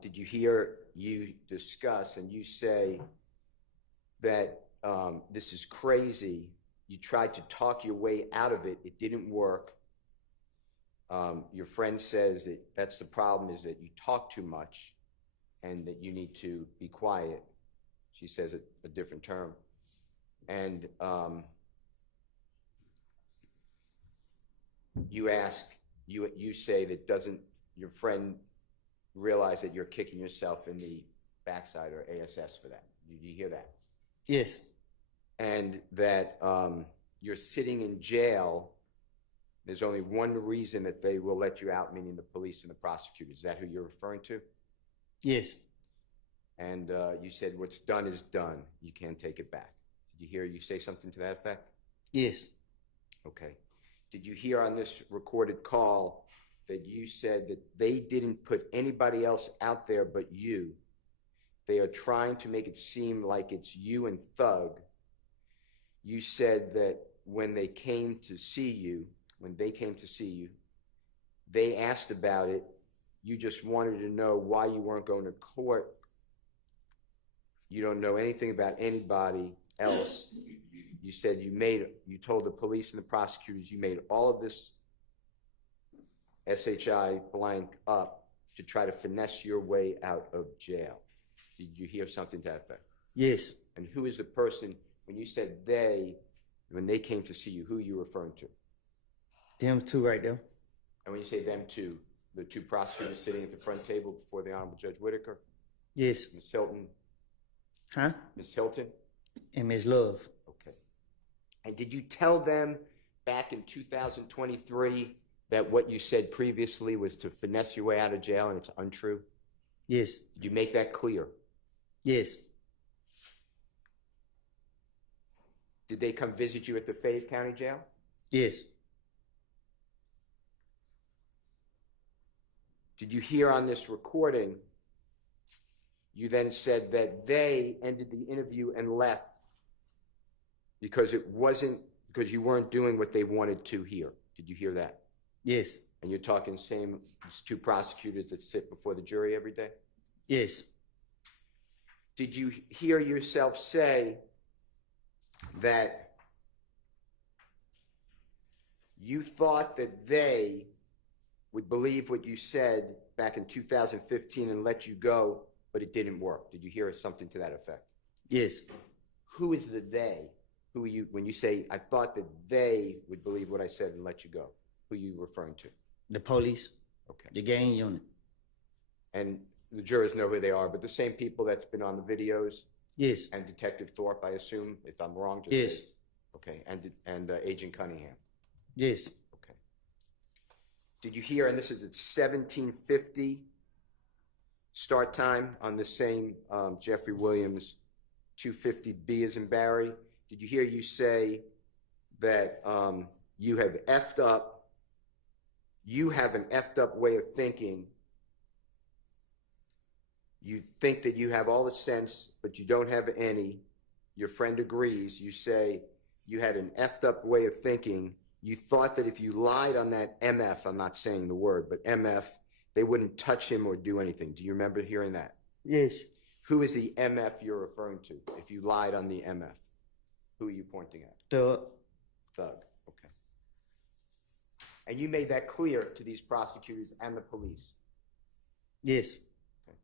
Did you hear you discuss and you say that this is crazy, you tried to talk your way out of it, it didn't work. Your friend says that that's the problem, is that you talk too much and that you need to be quiet. She says a different term. And you say that doesn't your friend realize that you're kicking yourself in the backside or ASS for that? Did you hear that? Yes. And that you're sitting in jail. There's only one reason that they will let you out, meaning the police and the prosecutors. Is that who you're referring to? Yes. And you said what's done is done. You can't take it back. Did you hear you say something to that effect? Yes. Okay. Did you hear on this recorded call that you said that they didn't put anybody else out there but you? They are trying to make it seem like it's you and Thug. You said that when they came to see you, they asked about it. You just wanted to know why you weren't going to court. You don't know anything about anybody else. You said you told the police and the prosecutors you made all of this SHI blank up to try to finesse your way out of jail. Did you hear something to that effect? Yes. And who is the person, when you said when they came to see you, who are you referring to? Them two right there. And when you say them two, the two prosecutors sitting at the front table before the Honorable Judge Whitaker? Yes. Ms. Hilton? Huh? Ms. Hilton? And Ms. Love. Okay. And did you tell them back in 2023 that what you said previously was to finesse your way out of jail and it's untrue? Yes. Did you make that clear? Yes. Did they come visit you at the Fayette County Jail? Yes. Did you hear on this recording, you then said that they ended the interview and left because you weren't doing what they wanted to hear? Did you hear that? Yes. And you're talking these two prosecutors that sit before the jury every day? Yes. Did you hear yourself say that you thought that they would believe what you said back in 2015 and let you go, but it didn't work? Did you hear something to that effect? Yes. Who is the they? Who are you, when you say, I thought that they would believe what I said and let you go? Who are you referring to? The police. Okay. The gang unit. And the jurors know who they are, but the same people that's been on the videos? Yes. And Detective Thorpe, I assume, if I'm wrong? Just Yes. say. Okay. And Agent Cunningham? Yes. Okay. Did you hear, and this is at 1750 start time on the same Jeffery Williams 250B as in Barry, did you hear you say that you have effed up, you have an effed up way of thinking, you think that you have all the sense, but you don't have any, your friend agrees, you say you had an effed up way of thinking, you thought that if you lied on that MF, I'm not saying the word, but MF, they wouldn't touch him or do anything. Do you remember hearing that? Yes. Who is the MF you're referring to? If you lied on the MF, who are you pointing at? Thug. Thug. Okay. And you made that clear to these prosecutors and the police? Yes. Okay.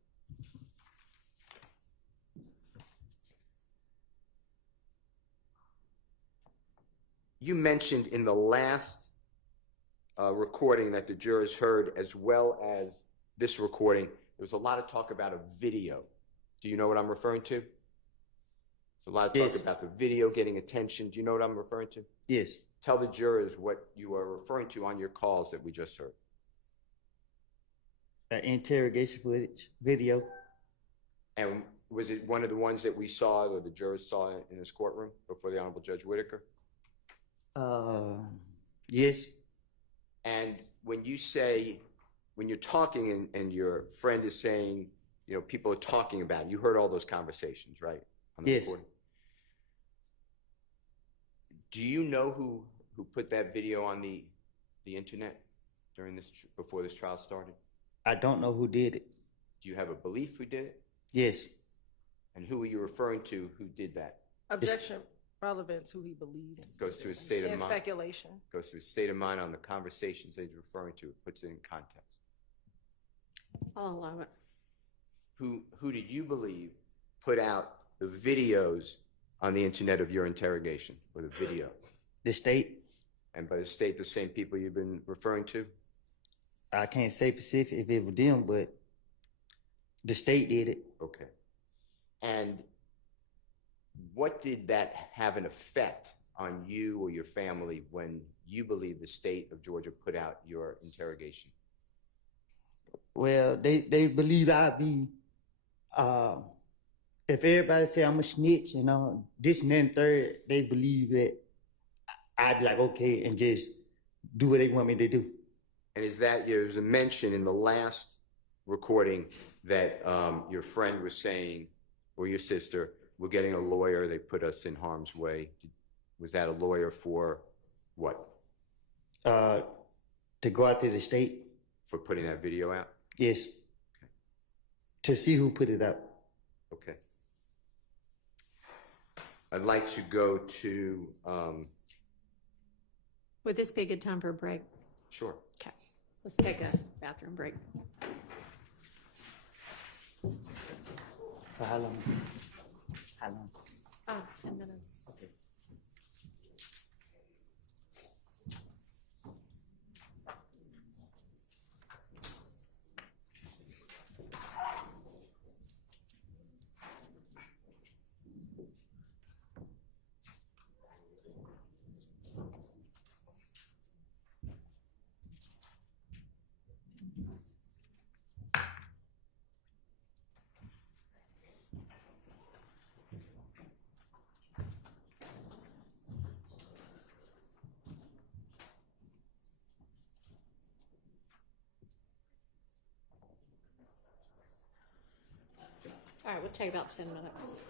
You mentioned in the last recording that the jurors heard, as well as this recording, there was a lot of talk about a video. Do you know what I'm referring to? There's a lot of talk Yes. about the video getting attention. Do you know what I'm referring to? Yes. Tell the jurors what you are referring to on your calls that we just heard. Interrogation footage, video. And was it one of the ones that we saw or the jurors saw in this courtroom before the Honorable Judge Whitaker? Yes. And when you say, when you're talking and your friend is saying, you know, people are talking about it, you heard all those conversations, right? On the Yes. recording? Do you know who put that video on the internet during this, before this trial started? I don't know who did it. Do you have a belief who did it? Yes. And who are you referring to who did that? Objection, relevance, who he believes. Goes to his state of And mind. speculation. Goes to his state of mind on the conversations that he's referring to. It puts it in context. I'll allow it. Who did you believe put out the videos on the internet of your interrogation, or the video? The state. And by the state, the same people you've been referring to? I can't say specific if it was them, but the state did it. Okay. And what did that have an effect on you or your family when you believe the state of Georgia put out your interrogation? Well, they believe I'd be, if everybody say I'm a snitch, you know, this and then third, they believe that I'd be like, okay, and just do what they want me to do. And is that, there was a mention in the last recording that your friend was saying, or your sister, we're getting a lawyer, they put us in harm's way. Was that a lawyer for what? To go out to the state. For putting that video out? Yes. Okay. To see who put it out. Okay. I'd like to go to, Would this be a good time for a break? sure. Okay, let's take a bathroom break. For how long? How long? 10 minutes. Okay. All right, we'll take about 10 minutes.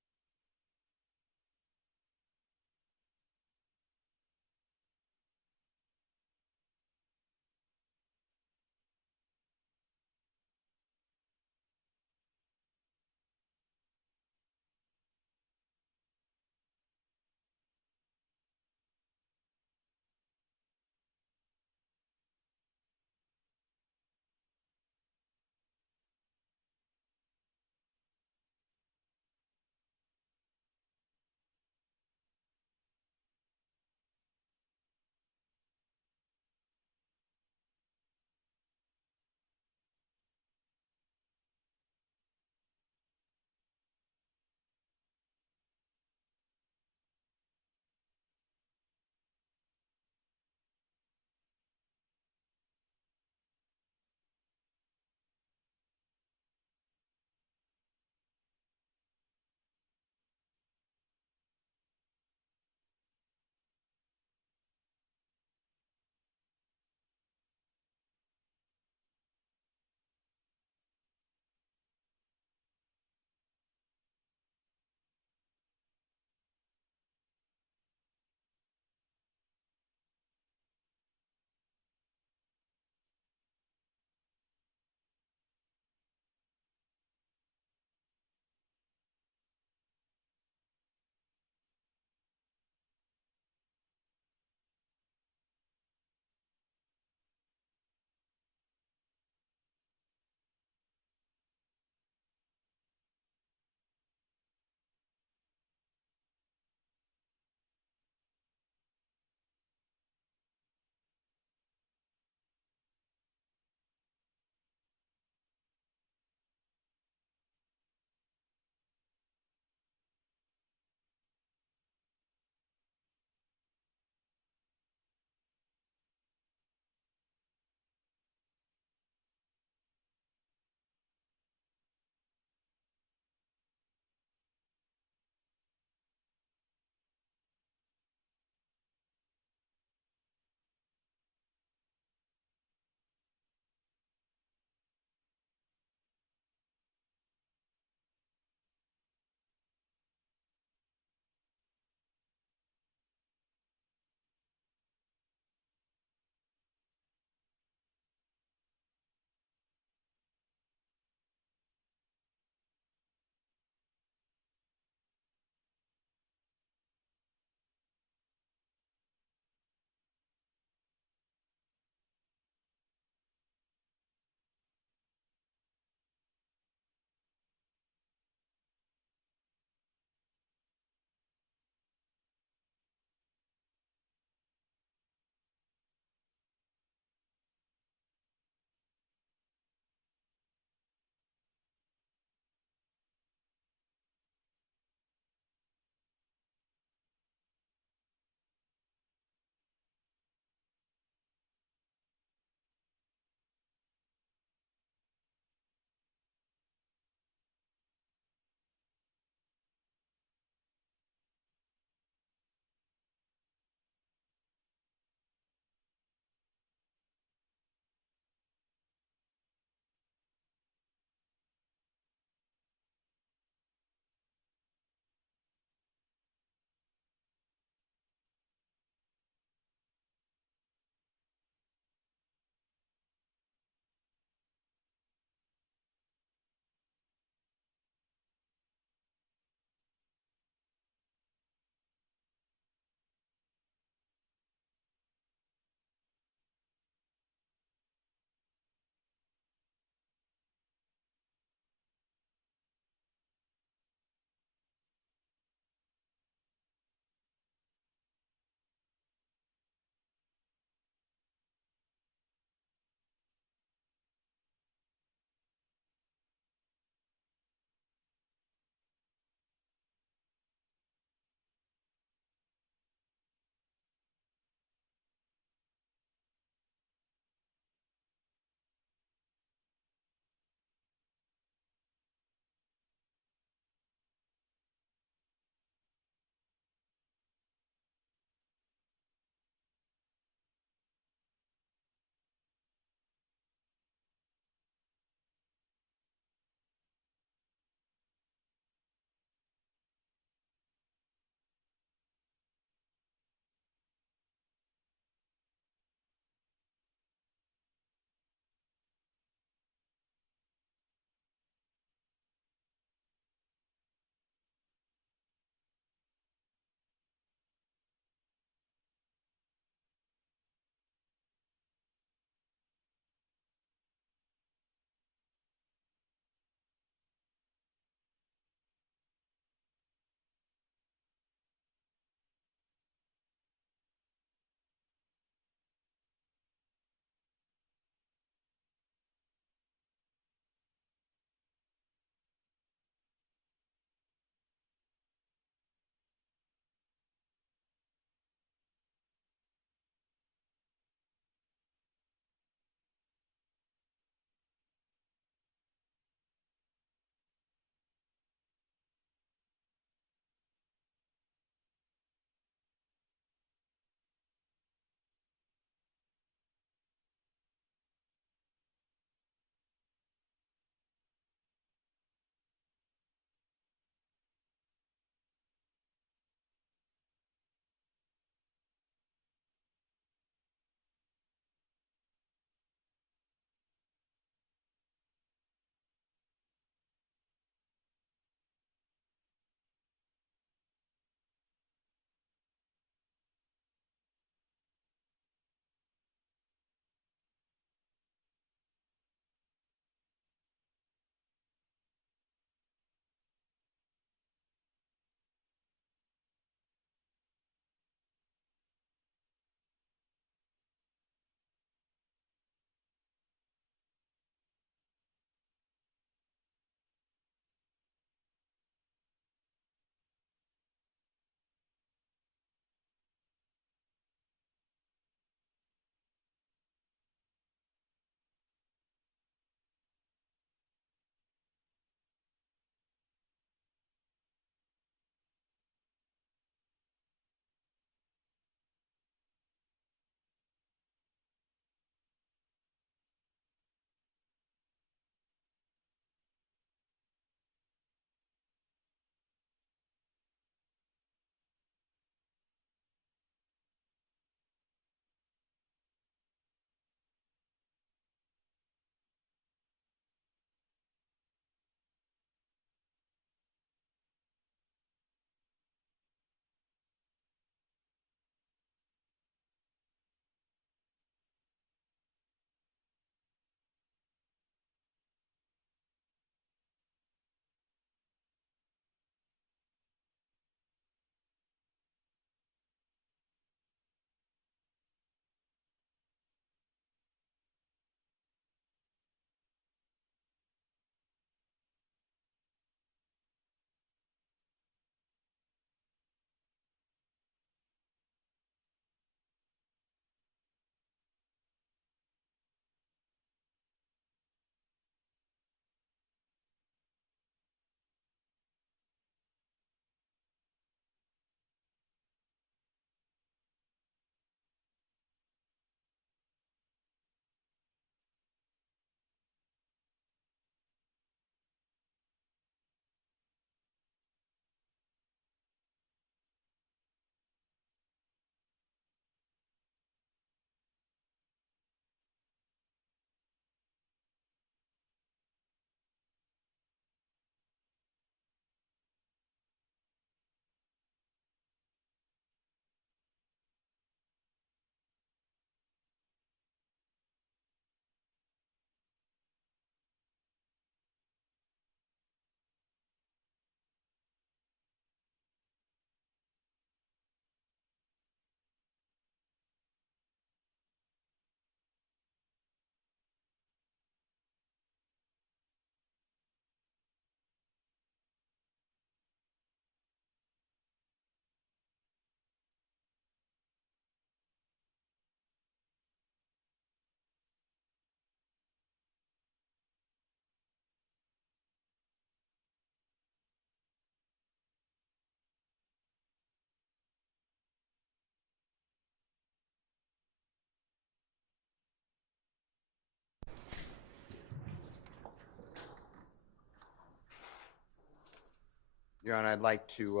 Your Honor, I'd like to,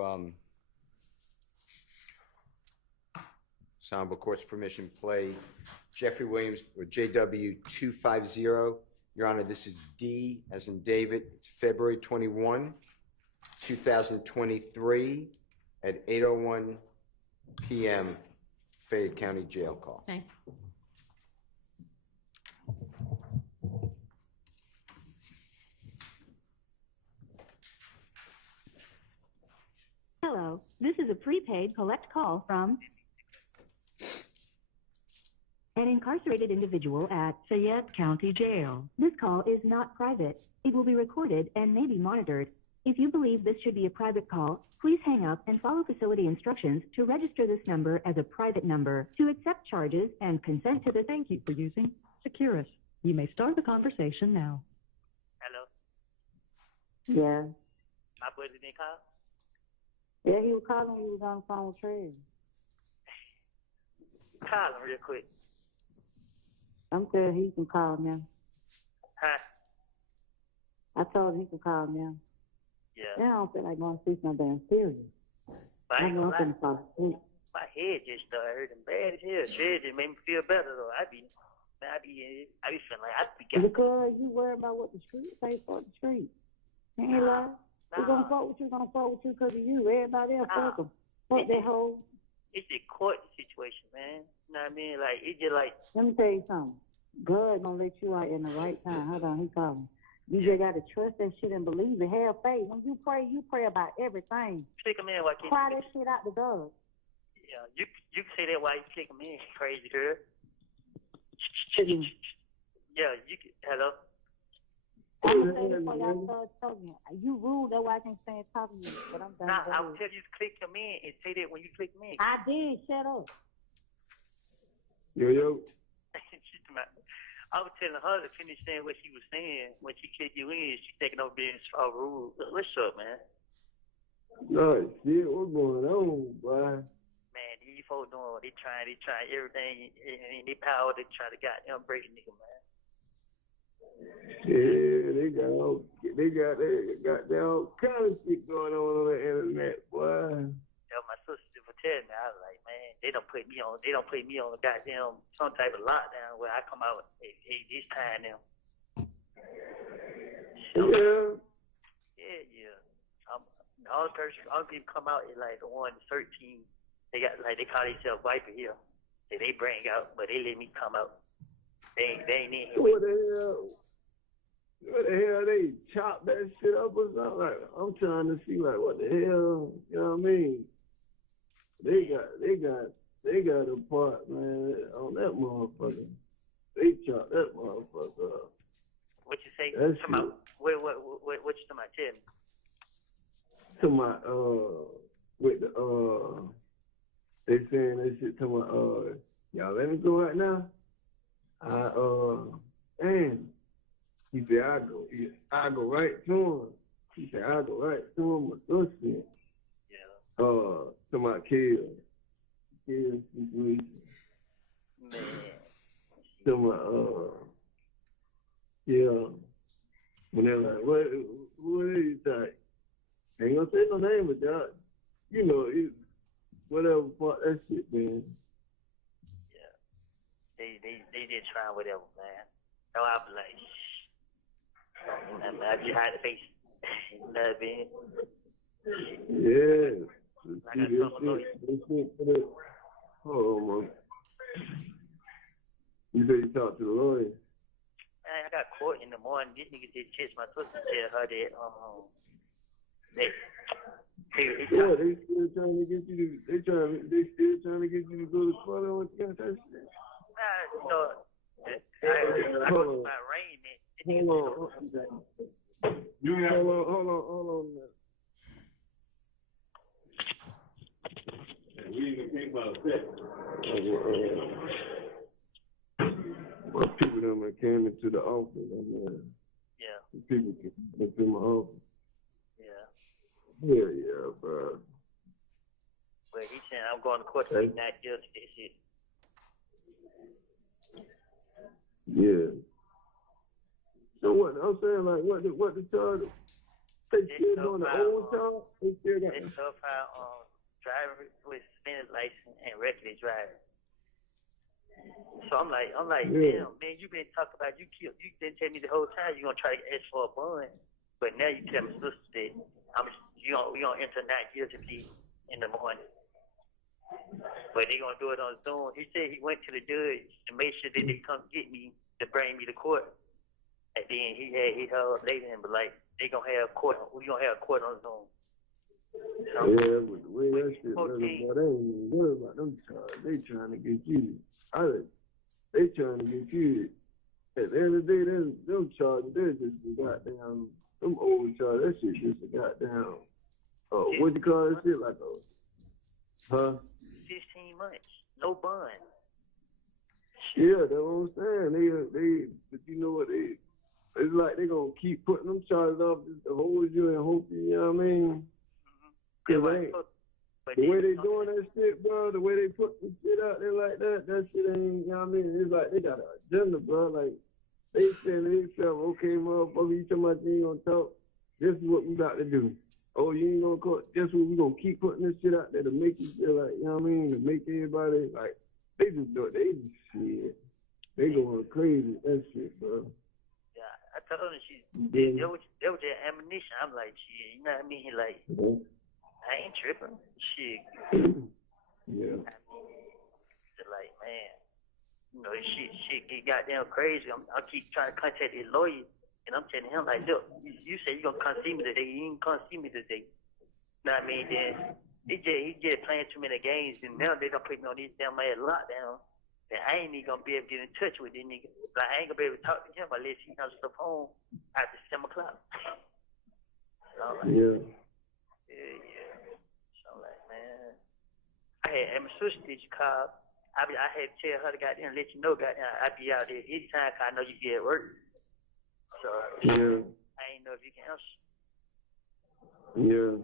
Honorable Court's permission, play Jeffery Williams or JW 250. Your Honor, this is D as in David. It's February 21, 2023 at 8:01 p.m. Fayette County Jail call. Okay. Hello, this is a prepaid collect call from an incarcerated individual at Fayette County Jail. This call is not private. It will be recorded and may be monitored. If you believe this should be a private call, please hang up and follow facility instructions to register this number as a private number. To accept charges and consent to the thank you for using Securus. You may start the conversation now. Hello. Yeah. My brother didn't call? Yeah, he was calling. He was on the phone with Trey. Call him real quick. I'm sure he can call now. Huh? I told him he can call now. Yeah. Now I don't feel like going to see no damn serious. But I I ain't know gonna I'm lie. finna fall asleep. My head just started hurting bad as hell. Shit just made me feel better though. I be feeling like I be got. Because you worry about what the street say for the street. Ain't lie. We're gonna fuck with you because of you. Everybody else fuck them. Fuck that whole. It's the court situation, man. You know what I mean? Like it just like. Let me tell you something. God gonna let you out in the right time. Hold on, he calling. You just gotta trust that shit and believe it. Have faith. When you pray about everything. Click him in, why can't Cry you? that shit out the God. Yeah, you can say that while you click him in, crazy girl. Yeah, you can. Hello. I'm gonna say this before y'all start talking. You rude, that's why I can't stand talking to you. But I'm done. Nah, Go I'll ahead. tell you to click him in and say that when you click him in. I did. Shut up. Yo. I was telling her to finish saying what she was saying when she kicked you in. She's taking over being so rude. What's up, man? No shit, what's going on, boy? Man, these folks doing, they trying everything in their power to try to goddamn break a nigga, man. Yeah, they got all kind of shit going on the internet, boy. Yeah, my sister was telling me, I was like, man, they don't put me on a goddamn some type of lockdown where I come out hey, this time now. So, yeah. All people come out is like the 113. They got like they call themselves Viper here. They bring out, but they let me come out. They ain't in here. What the hell, they chop that shit up or something? Like, I'm trying to see like what the hell, you know what I mean? They got a part, man, on that motherfucker. They chop that motherfucker up. What you say? That Come out. What you talking about? Tell me. To my with the they saying that shit to my y'all let me go right now. And he said I go right to him. He said I go right to him with this shit. Yeah. To my kids situation. Man. To my yeah. When they're like, what is you think? Ain't gonna say no name, but y'all, you know, whatever part that shit, man. Yeah. They just trying whatever, man. So I was like, shh. I just had to face it. You know what I mean? Yeah. I got trouble lawyer. Hold on, man. You said you talked to the lawyer? Man, I got court in the morning. This nigga just text my sister and tell her that they yeah, they still trying to get you to. They still trying to get you to go to court on what you got that shit. you know, I go to my arraignment. Hold on. We even came about my people that came into the office. Yeah. People came into my office. Yeah. Yeah, bro. But he saying I'm going to court to not judge this shit. Yeah. So what I'm saying, like, what the charge? They still doing the old time? They still got They tough how driver with suspended license and reckless driving. So I'm like, Yeah. damn, man, you been talking about you didn't tell me the whole time you gonna try to ask for a bond, but now you tell me sister that we gonna enter not guilty plea in the morning. But they gonna do it on Zoom. He said he went to the judge to make sure that they come get me to bring me to court. And then he held later and be like, we gonna have court on Zoom. So, Yeah, but the way that shit looking, boy, they ain't even worried about them charges. They trying to get you. They trying to get you. At the end of the day, them charges, they're just a goddamn, them old charges, that shit just a goddamn, what you call that shit, like a, 16 months, no bond. Yeah, that's what I'm saying. They, but you know what, it's like they gonna keep putting them charges up to hold you and hope you know what I mean? Cause the way they doing that shit, bro, the way they put the shit out there like that shit ain't, you know what I mean? It's like they got an agenda, bro. Like, they saying to themselves, okay, motherfucker, you talking about you ain't gonna talk, this is what we got to do. Oh, you ain't gonna call, guess what, we gonna keep putting this shit out there to make you feel like, you know what I mean? To make everybody, like, they just do it, they just shit. They going crazy with that shit, bro. Yeah, I told her that was their ammunition. I'm like, shit, you know what I mean? Like, I ain't tripping. Shit. Yeah. I mean, like, man, you know, shit get goddamn crazy. I keep trying to contact his lawyer, and I'm telling him, like, look, you say you gonna come see me today. You ain't come see me today. You know what I mean? Then he just playing too many games, and now they done put me on this damn ass lockdown. And I ain't even gonna be able to get in touch with this nigga. Like, I ain't gonna be able to talk to him unless he comes to the phone after 7 o'clock. So I'm like, yeah. So I'm like, man, and my sister did you call? I had to tell her to goddamn let you know, goddamn, I be out there anytime 'cause I know you be at work. So Yeah. I ain't know if you can answer. Yeah,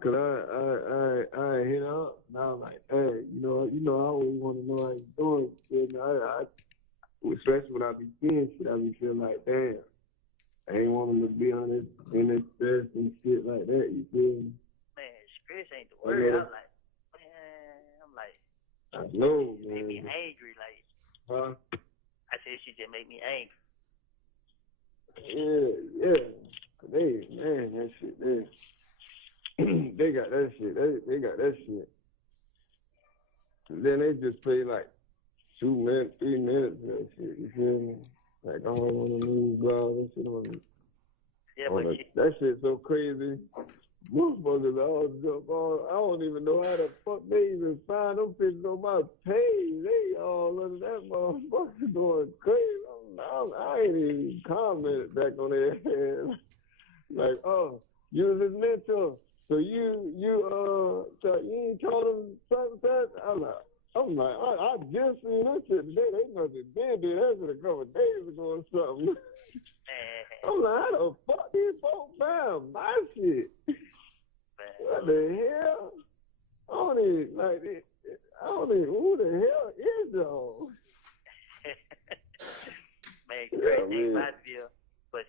cause I hit up and I was like, hey, you know, I always want to know how you doing. And I especially when I be seeing shit, I be feeling like, damn, I ain't want him to be on this in this stress and shit like that. You feel me? Man, stress ain't the word. I'm like, I know, man. Make me angry, like. Huh? I said she just make me angry. Yeah. Man, that shit, they got that shit. They got that shit. And then they just play like 2 minutes, 3 minutes of that shit. You feel me? Like, I don't want to lose, bro. That shit on the. Yeah, but that shit's so crazy. Motherfuckers all jump on. I don't even know how the fuck they even find them pictures on my page. They all under that motherfucker going crazy. I ain't even commented back on their like, oh, you was his mentor. So you ain't told him something? I'm like, I just seen that shit today. They must have been did that shit a couple of days ago or something. I'm like, how the fuck these folks found my shit? What the hell? I don't even, who the hell is y'all? Man, crazy thing about it, but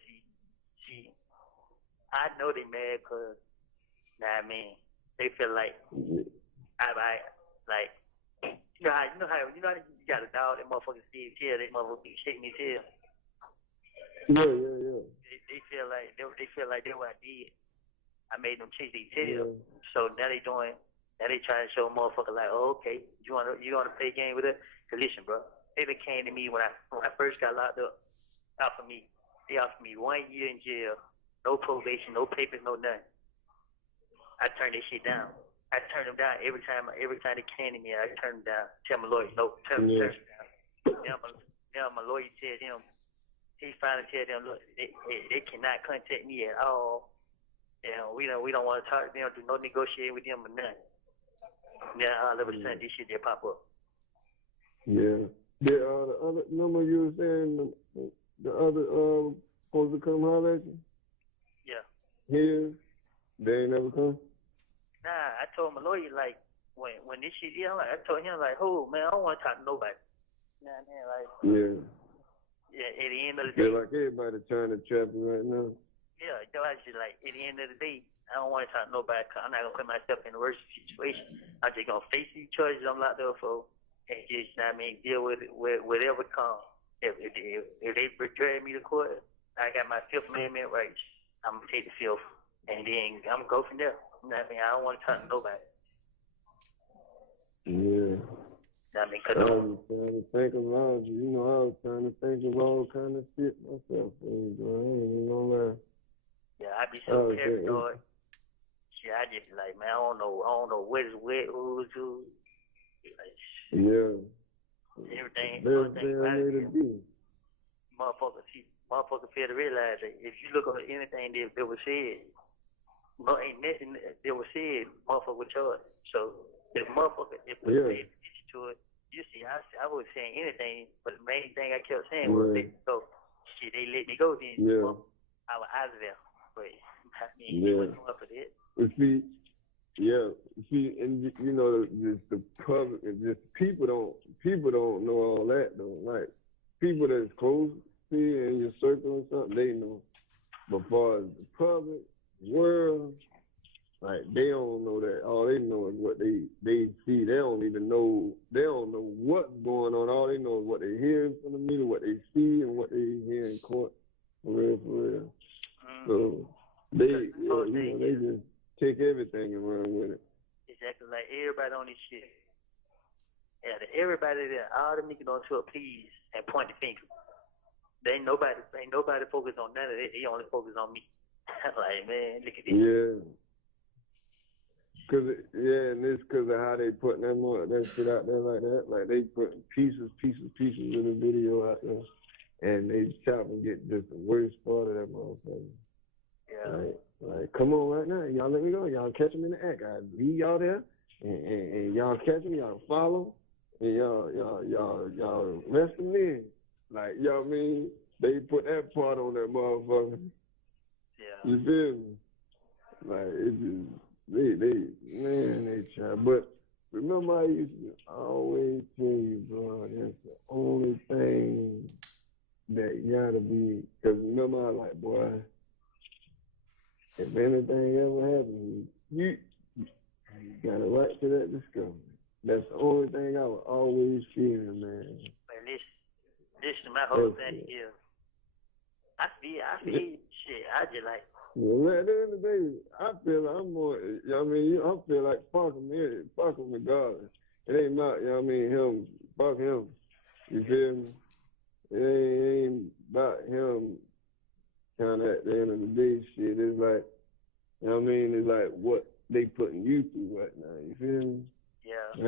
she, I know they mad because, I mean, they feel like, like, you know how you got a dog that motherfucker see his tail, that motherfucker be shaking his tail. Yeah. They feel like they what I did. I made them chase their tail. Yeah. So now they trying to show a motherfucker like, oh, okay, you wanna play a game with it? Cause listen, bro, they came to me when I first got locked up. They offered me 1 year in jail, no probation, no papers, no nothing. I turned that shit down. I turned them down every time they came to me. I turned them down. Tell my lawyer, no, turn them down. Now my lawyer tells him, he finally tells them, look, they cannot contact me at all. And we don't want to talk. They don't do no negotiating with them or nothing. Now all of a sudden this shit they pop up. Yeah. The other number you were saying, the other supposed to come holler at you? Yeah. Here, they ain't never come. Nah, I told my lawyer like when this shit I told him like, oh man, I don't want to talk to nobody. You know what I mean? Like. Yeah. Yeah. At the end of the day. Yeah, like everybody trying to trap you right now. Yeah, so I just like at the end of the day, I don't want to talk to nobody. 'Cause I'm not gonna put myself in the worst situation. I'm just gonna face these choices I'm locked up for, and just, I mean, deal with it, with whatever comes. If they drag me to court, I got my Fifth Amendment rights. I'm gonna take the fifth, and then I'm gonna go from there. You know what I mean? I don't want to talk to nobody. Yeah. You know what I mean? 'Cause I was trying to think of all, you know, I was trying to think of all kind of shit myself. I ain't even gonna lie. yeah, I be so paranoid. Shit, I just like, man, I don't know what is what, who's who. Like, Yeah. everything Best about thing I need to it. do. Motherfucker fail to realize that if you look at anything that was said, no, ain't nothing that was said, motherfucker was charged. So if motherfucker, if we paid attention to it, you see, I was saying anything, but the main thing I kept saying was, let me go. Shit, they let me go, then I was out of there. But I mean, he wasn't going for that. But see, and you know, just the public, just people don't know all that though. Like people that's close to you in your circle or something, they know. But far as the public world, like they don't know that. All they know is what they see. They don't even know. They don't know what's going on. All they know is what they hear in front of me, what they see, and what they hear in court. For real. So they just take everything and run with it. Exactly, like everybody on this shit. Yeah, everybody there, all them niggas on tour, please, and point the finger. Ain't nobody focused on none of that. They only focus on me. Like, man, look at this. Yeah. And it's because of how they putting that shit out there like that. Like they putting pieces of the video out there, and they chop and get just the worst part of that motherfucker. Yeah. Like, come on right now. Y'all let me go. Y'all catch them in the act. I leave y'all there, and y'all catch them. Y'all follow, and y'all arrest them in. Like, you know what I mean? They put that part on that motherfucker. Yeah. You feel me? Like, it just, they try. But remember, I used to always tell you, bro, that's the only thing that gotta be, because remember, I like, boy, if anything ever happens, you got a right to that discovery. That's the only thing I was always feeling, man. Man, listen, my whole thing is, I feel shit. I just like. Well, at the end of the day, I feel like I'm more. You know what I mean, I feel like fuck him regardless. It ain't not. You know what I mean, him. Fuck him. You feel me? It ain't about him. Kind of at the end of the day, shit. It's like, you know what I mean? It's like what they putting you through right now. You feel me? Yeah. I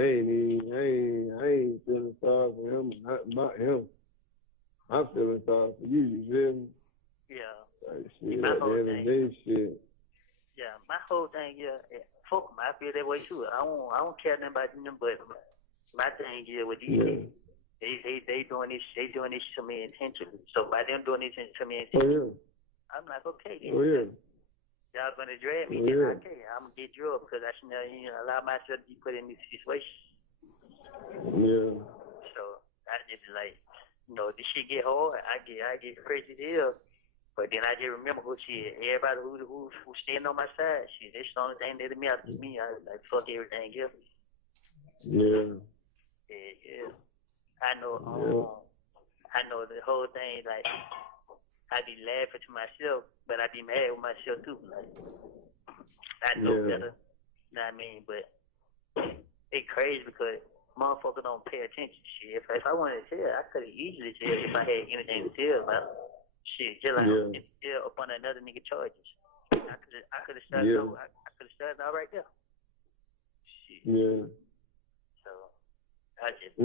ain't feeling sorry for him. Not him. I'm feeling sorry for you. You feel me? Yeah. Like, shit, at the end of the day, shit. Yeah, my whole thing, fuck them. I feel that way too. I don't care nothing about them, but my thing is with these niggas, they doing this to me intentionally. So by them doing this to me intentionally, I'm like, okay, y'all gonna drag me, then okay, I'm gonna get drugged because I should allow myself to be put in this situation. Yeah. So I just like, this shit get hard. I get crazy as hell. But then I just remember everybody who standing on my side, shit, that's the only thing that matters to me. I like fuck everything else. Yeah. Yeah. I know the whole thing, like, I be laughing to myself, but I be mad with myself too. Like, I know better, you know what I mean? But it's crazy because motherfuckers don't pay attention. Shit, if I wanted to tell, I could have easily told if I had anything to tell about. Shit, just like I'm still up on another nigga charges. I could have started. I could have started out right there. Shit. Yeah. So I just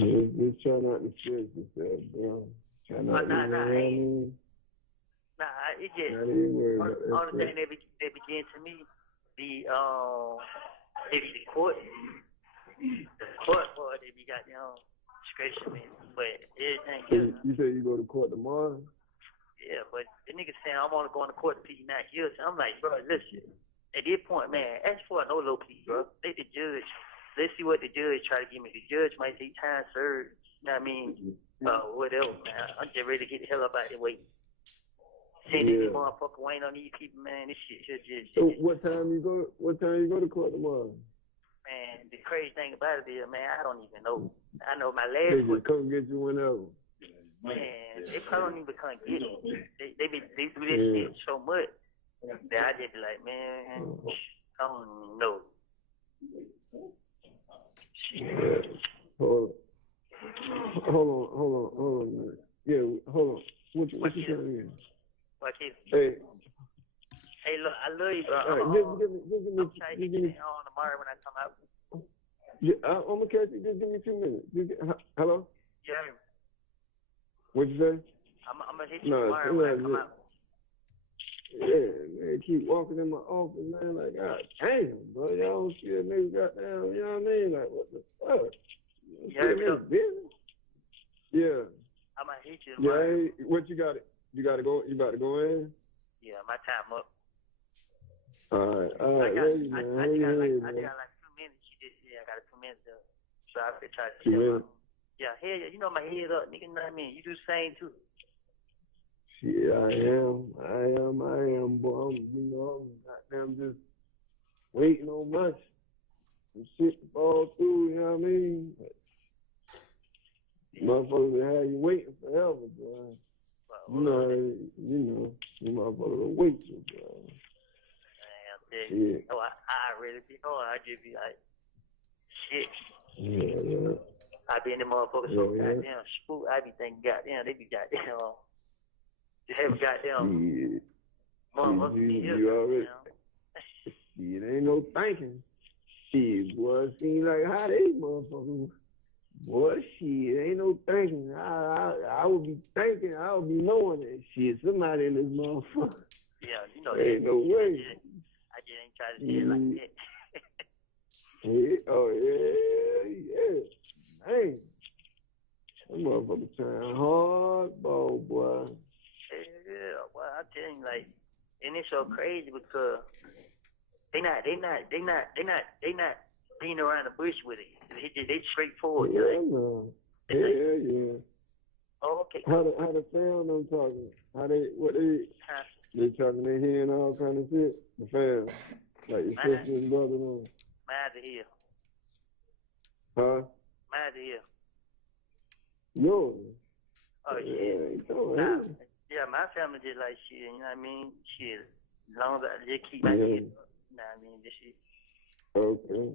Just try not to stress yourself, bro. Try not to. It just only thing that began to me the court. The court part, they be got discretion, man. But everything else. You say you go to court tomorrow? Yeah, but the nigga saying I'm only going to court to plead not guilty. I'm like, bro, listen. At this point, man, ask for a no low plea, bro. Let the judge let's see what the judge try to give me. The judge might say time served. You know what I mean? Whatever, man. I'm just ready to get the hell up out of the way. Send this motherfucker waiting on these people, man. This shit just. So what time you go to court tomorrow? Man, the crazy thing about it is, man, I don't even know. I know my They last just come get you whenever. man, they probably don't even come get me. They do this shit so much that I just be like, man, I don't even know. Yeah. Hold on, man. Yeah, hold on. What you saying again? What kid? Hey, look, I love you, bro. all right, I'm trying to get you on tomorrow when I come out. Yeah, I'm gonna catch you. Just give me 2 minutes. Hello? Yeah, What'd you say? I'm gonna hit you tomorrow when I come out. Yeah, man, keep walking in my office, man. Like, God damn, bro, y'all don't see that nigga goddamn, you know what I mean? Like, what the fuck? Yeah. I'm gonna hit you tomorrow. Yeah, hey, what you got? You about to go in? Yeah, my time up. All right. I got like 2 minutes. I got 2 minutes. So I could try to tell my, yeah, hell, you know my head up, nigga. You know what I mean? You do the same too. Shit, I am, boy. I'm goddamn just waiting on much. Some shit to fall through, you know what I mean? Motherfuckers will have you waiting forever, boy. You know, you motherfuckers will wait you, boy. Yeah. Oh, I really be hard. I just be like, shit. Yeah. I be in the motherfuckers so goddamn spook. I be thinking, goddamn, they be goddamn. They have goddamn. Motherfuckers. You already. Shit, ain't no thinking. Shit, boy, seem like how they motherfuckers. Boy, shit, ain't no thinking. I would be thinking, I would be knowing that shit. Somebody in this motherfucker. Yeah, you know. Ain't no way. I just ain't trying to say it like that. Hey, that motherfucker trying hardball, boy. Yeah, well, I tell you, like, and it's so crazy because they not being around the bush with it. They straightforward. Yeah. Oh, okay. How the fam them talking? They talking their head and all kind of shit. The fam, like your sister and brother them. Mine's here. Huh? Mine's here. Yours? Oh shit. Yeah, my family just like shit. You know what I mean? Shit. As long as I just keep my head up. You know what I mean? This shit. Okay.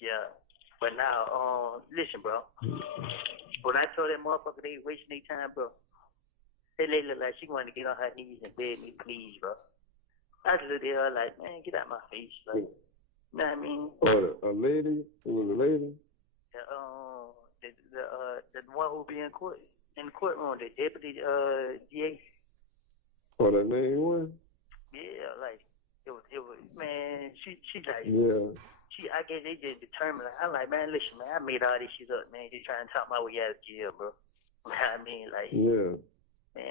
Yeah. But now, listen, bro. When I told that motherfucker they wasting their time, bro, that lady looked like she wanted to get on her knees and beg me, please, bro. I just looked at her like, man, get out my face. Like, you know what I mean? Oh, a lady? It was a lady? The one who be in the courtroom, the deputy DA. Oh, that main one? Yeah, like, it was, man, she like, yeah. I guess they just determined. I'm like, man, listen, man, I made all this shit up, man. Just trying to talk my way out of jail, bro. You know what I mean? Like, man,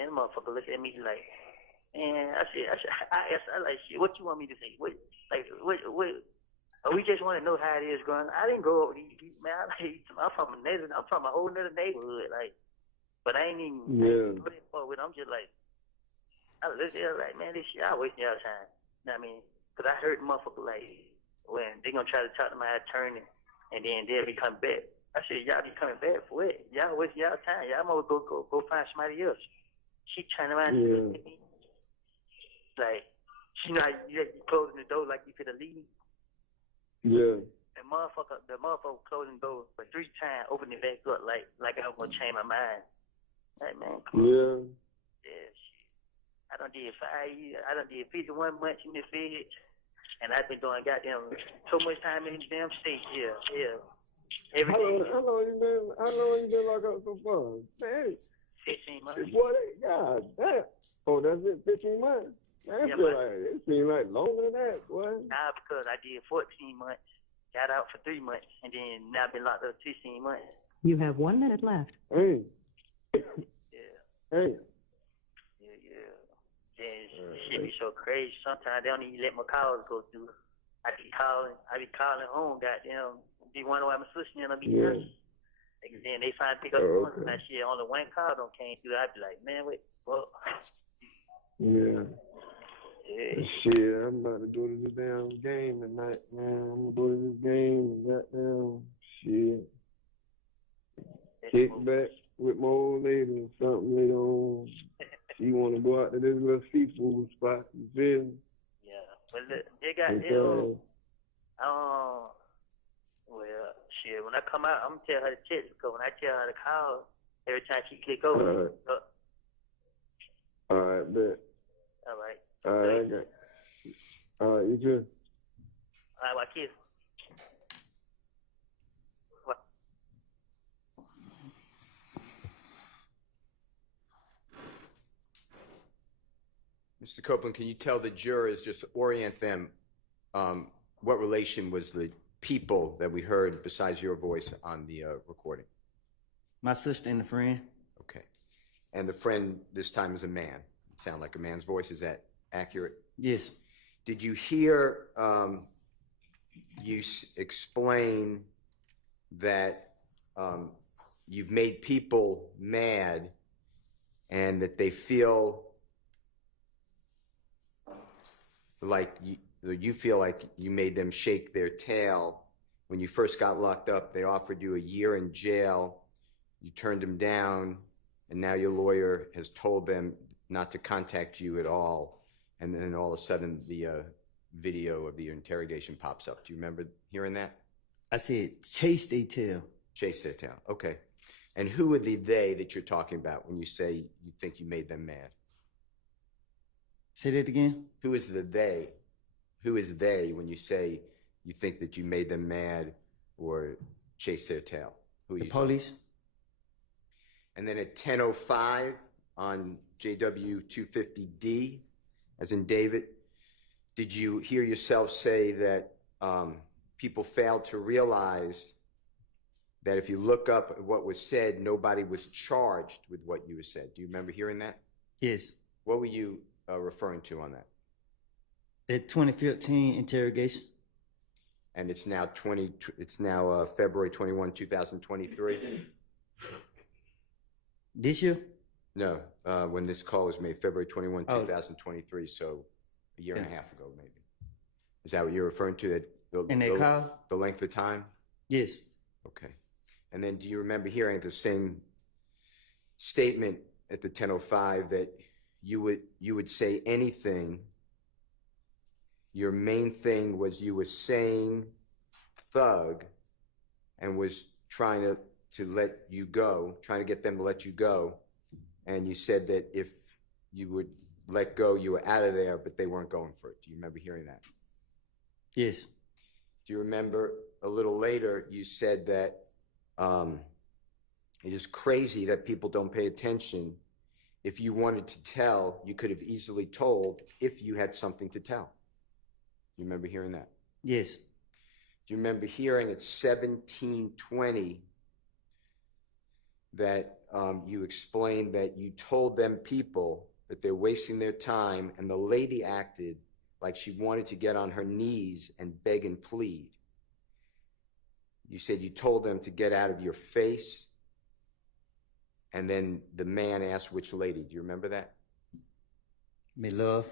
the motherfucker look at me like, man, I asked, like, shit, what you want me to say? What, we just want to know how it is growing. I didn't grow up with these people, man. I'm from a whole nother neighborhood, like, but I ain't even put it forward. I'm just like, I look at her like, man, this shit, I wasting y'all time. You know what I mean? Because I heard motherfucker like, when they gonna try to talk to my attorney, and then they'll be coming back. I said, y'all be coming back for what? Y'all wasting y'all time. Y'all might go find somebody else. She trying to find me. Like, she not you closing the door like you could have leave. Yeah. The motherfucker closing the door for 3 times, opening it back up like I was gonna change my mind. Like, man, come on. Yeah, shit. I done did 5 years. I done did 51 months in the feds. And I've been doing goddamn so much time in the damn state. Yeah. Every day. How long you been locked up so far? Man, 15 months. Boy, God damn. Oh, that's it, 15 months? Man, it seems like longer than that, boy. Nah, because I did 14 months, got out for 3 months, and then now I've been locked up 16 months. You have 1 minute left. Hey. Yeah. Hey. Yeah. This shit be so crazy. Sometimes they don't even let my calls go through. I be calling home, goddamn, be wondering why my sister and I be Yeah. hurt. And then they finally pick up the phone, and that shit, only one car don't came through. I be like, man, wait, well, Yeah. yeah. Shit, I'm about to go to the damn game tonight, man. I'm gonna go to this game and goddamn shit. Kick back with my old lady or something later on. She wanna go out to this little seafood spot, you feel me? Yeah, but look, they got Okay. well, shit, when I come out, I'm gonna tell her to text, because when I tell her to call, every time she click over, Alright. Alright, bet. all right. Alright, I got. Alright, you too. All right, my kids. What? Mr. Copeland, can you tell the jurors, just orient them, what relation was the people that we heard besides your voice on the recording? My sister and a friend. Okay. And the friend this time is a man. Sound like a man's voice. Is that accurate? Yes. Did you hear you explain that you've made people mad and that they feel like you feel like you made them shake their tail? When you first got locked up, they offered you a year in jail. You turned them down, and now your lawyer has told them not to contact you at all. And then all of a sudden, the video of the interrogation pops up. Do you remember hearing that? I said, chase they tail. Chase their tail. Okay. And who are the they that you're talking about when you say you think you made them mad? Say that again? Who is the they? Who is they when you say you think that you made them mad or chase their tail? Who are The you? police. And then at 10:05 on JW 250D, as in David, did you hear yourself say that people failed to realize that if you look up at what was said, nobody was charged with what you said? Do you remember hearing that? Yes. What were you referring to on that? The 2015 interrogation. And it's now February 21, 2023. This year? No, when this call was made, February 21, Oh. 2023, so a year and a half ago, maybe. Is that what you're referring to? In that call? The length of time? Yes. Okay. And then do you remember hearing the same statement at the 10:05 that you would say anything? Your main thing was you were saying thug and was trying to let you go, trying to get them to let you go. And you said that if you would let go, you were out of there, but they weren't going for it. Do you remember hearing that? Yes. Do you remember a little later you said that it is crazy that people don't pay attention. If you wanted to tell, you could have easily told if you had something to tell. You remember hearing that? Yes. Do you remember hearing at 17:20 that you explained that you told them people that they're wasting their time, and the lady acted like she wanted to get on her knees and beg and plead? You said you told them to get out of your face, and then the man asked which lady. Do you remember that? Me love.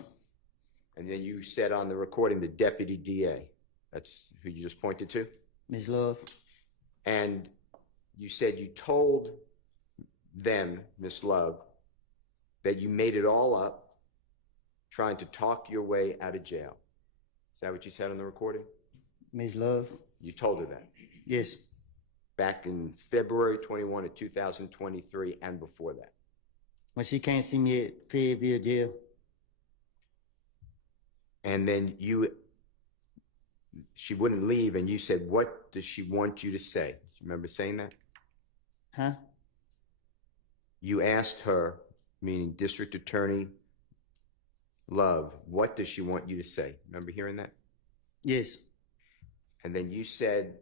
And then you said on the recording, the deputy DA. That's who you just pointed to? Miss Love. And you said you told them, Miss Love, that you made it all up trying to talk your way out of jail. Is that what you said on the recording? Miss Love. You told her that? Yes. Back in February 21 of 2023 and before that? When she came to see me at Fayetteville jail. And then she wouldn't leave, and you said, what does she want you to say? Do you remember saying that? Huh? You asked her, meaning District Attorney Love, what does she want you to say? Remember hearing that? Yes. And then you said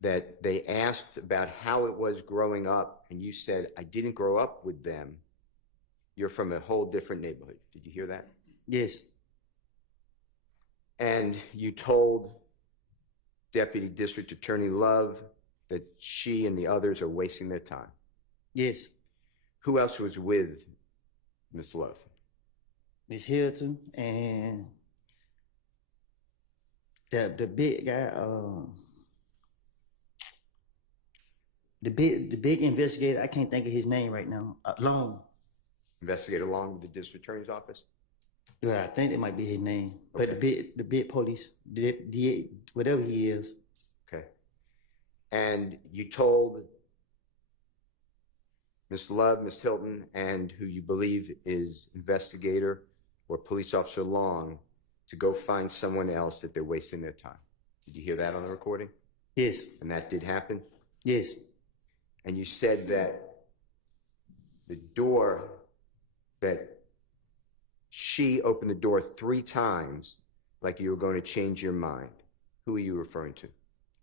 that they asked about how it was growing up, and you said, I didn't grow up with them. You're from a whole different neighborhood. Did you hear that? Yes. And you told Deputy District Attorney Love that she and the others are wasting their time. Yes. Who else was with Miss Love? Miss Hilton and the big guy, the big investigator. I can't think of his name right now. Long. Investigator Long with the District Attorney's Office? Yeah, I think it might be his name. Okay. But the big police, DA, whatever he is. Okay. And you told Miss Love, Miss Hilton, and who you believe is investigator or police officer Long to go find someone else that they're wasting their time. Did you hear that on the recording? Yes. And that did happen? Yes. And you said that the door, that she opened the door 3 times like you were going to change your mind. Who are you referring to?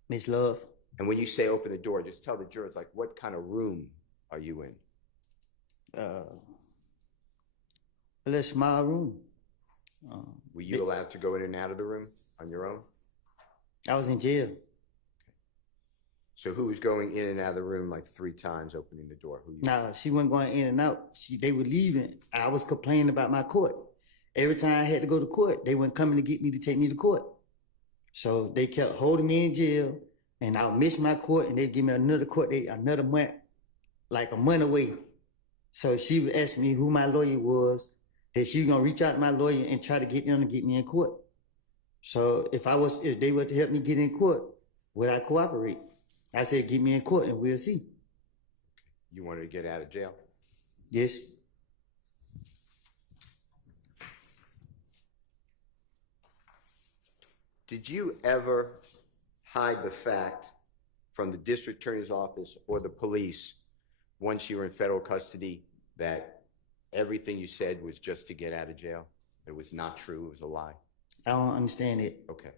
Miss Love. And when you say open the door, just tell the jurors, like, what kind of room are you in? A little small room. Were you allowed to go in and out of the room on your own? I was in jail. So who was going in and out of the room like 3 times, opening the door? Who? No, she wasn't going in and out. They were leaving. I was complaining about my court. Every time I had to go to court, they weren't coming to get me to take me to court. So they kept holding me in jail, and I would miss my court, and they'd give me another court date, another month, like a month away. So she was asking me who my lawyer was, that she was gonna reach out to my lawyer and try to get them to get me in court. So if they were to help me get in court, would I cooperate? I said, get me in court and we'll see. You wanted to get out of jail? Yes. Did you ever hide the fact from the district attorney's office or the police once you were in federal custody that everything you said was just to get out of jail? It was not true, it was a lie? I don't understand it. Okay.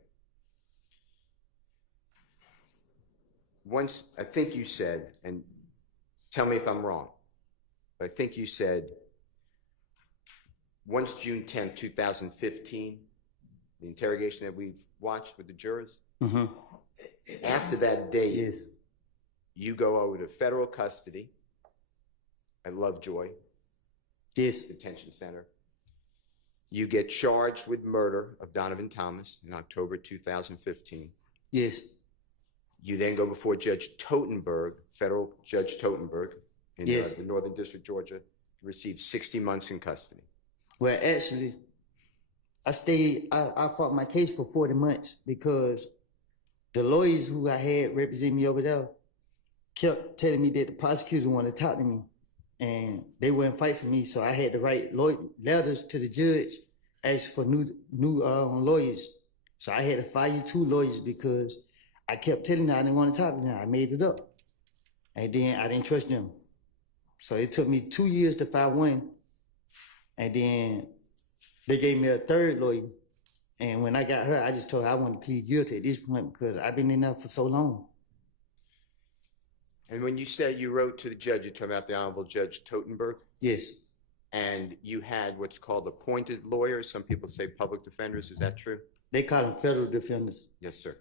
Once, I think you said, and tell me if I'm wrong, but I think you said once June 10, 2015, the interrogation that we watched with the jurors, after that date, Yes. you go over to federal custody at Lovejoy Yes. Detention Center. You get charged with murder of Donovan Thomas in October 2015. Yes. You then go before Judge Totenberg, federal Judge Totenberg, in Yes. the Northern District, Georgia, receive 60 months in custody. Well, actually, I fought my case for 40 months because the lawyers who I had represent me over there kept telling me that the prosecutor wanted to talk to me and they wouldn't fight for me. So I had to write letters to the judge, ask for new lawyers. So I had to fire 2 lawyers because I kept telling them I didn't want to talk to them. I made it up. And then I didn't trust them. So it took me 2 years to file one. And then they gave me a 3rd lawyer. And when I got her, I just told her I wanted to plead guilty at this point because I've been in there for so long. And when you said you wrote to the judge, you're talking about the Honorable Judge Totenberg? Yes. And you had what's called appointed lawyers. Some people say public defenders. Is that true? They call them federal defenders. Yes, sir.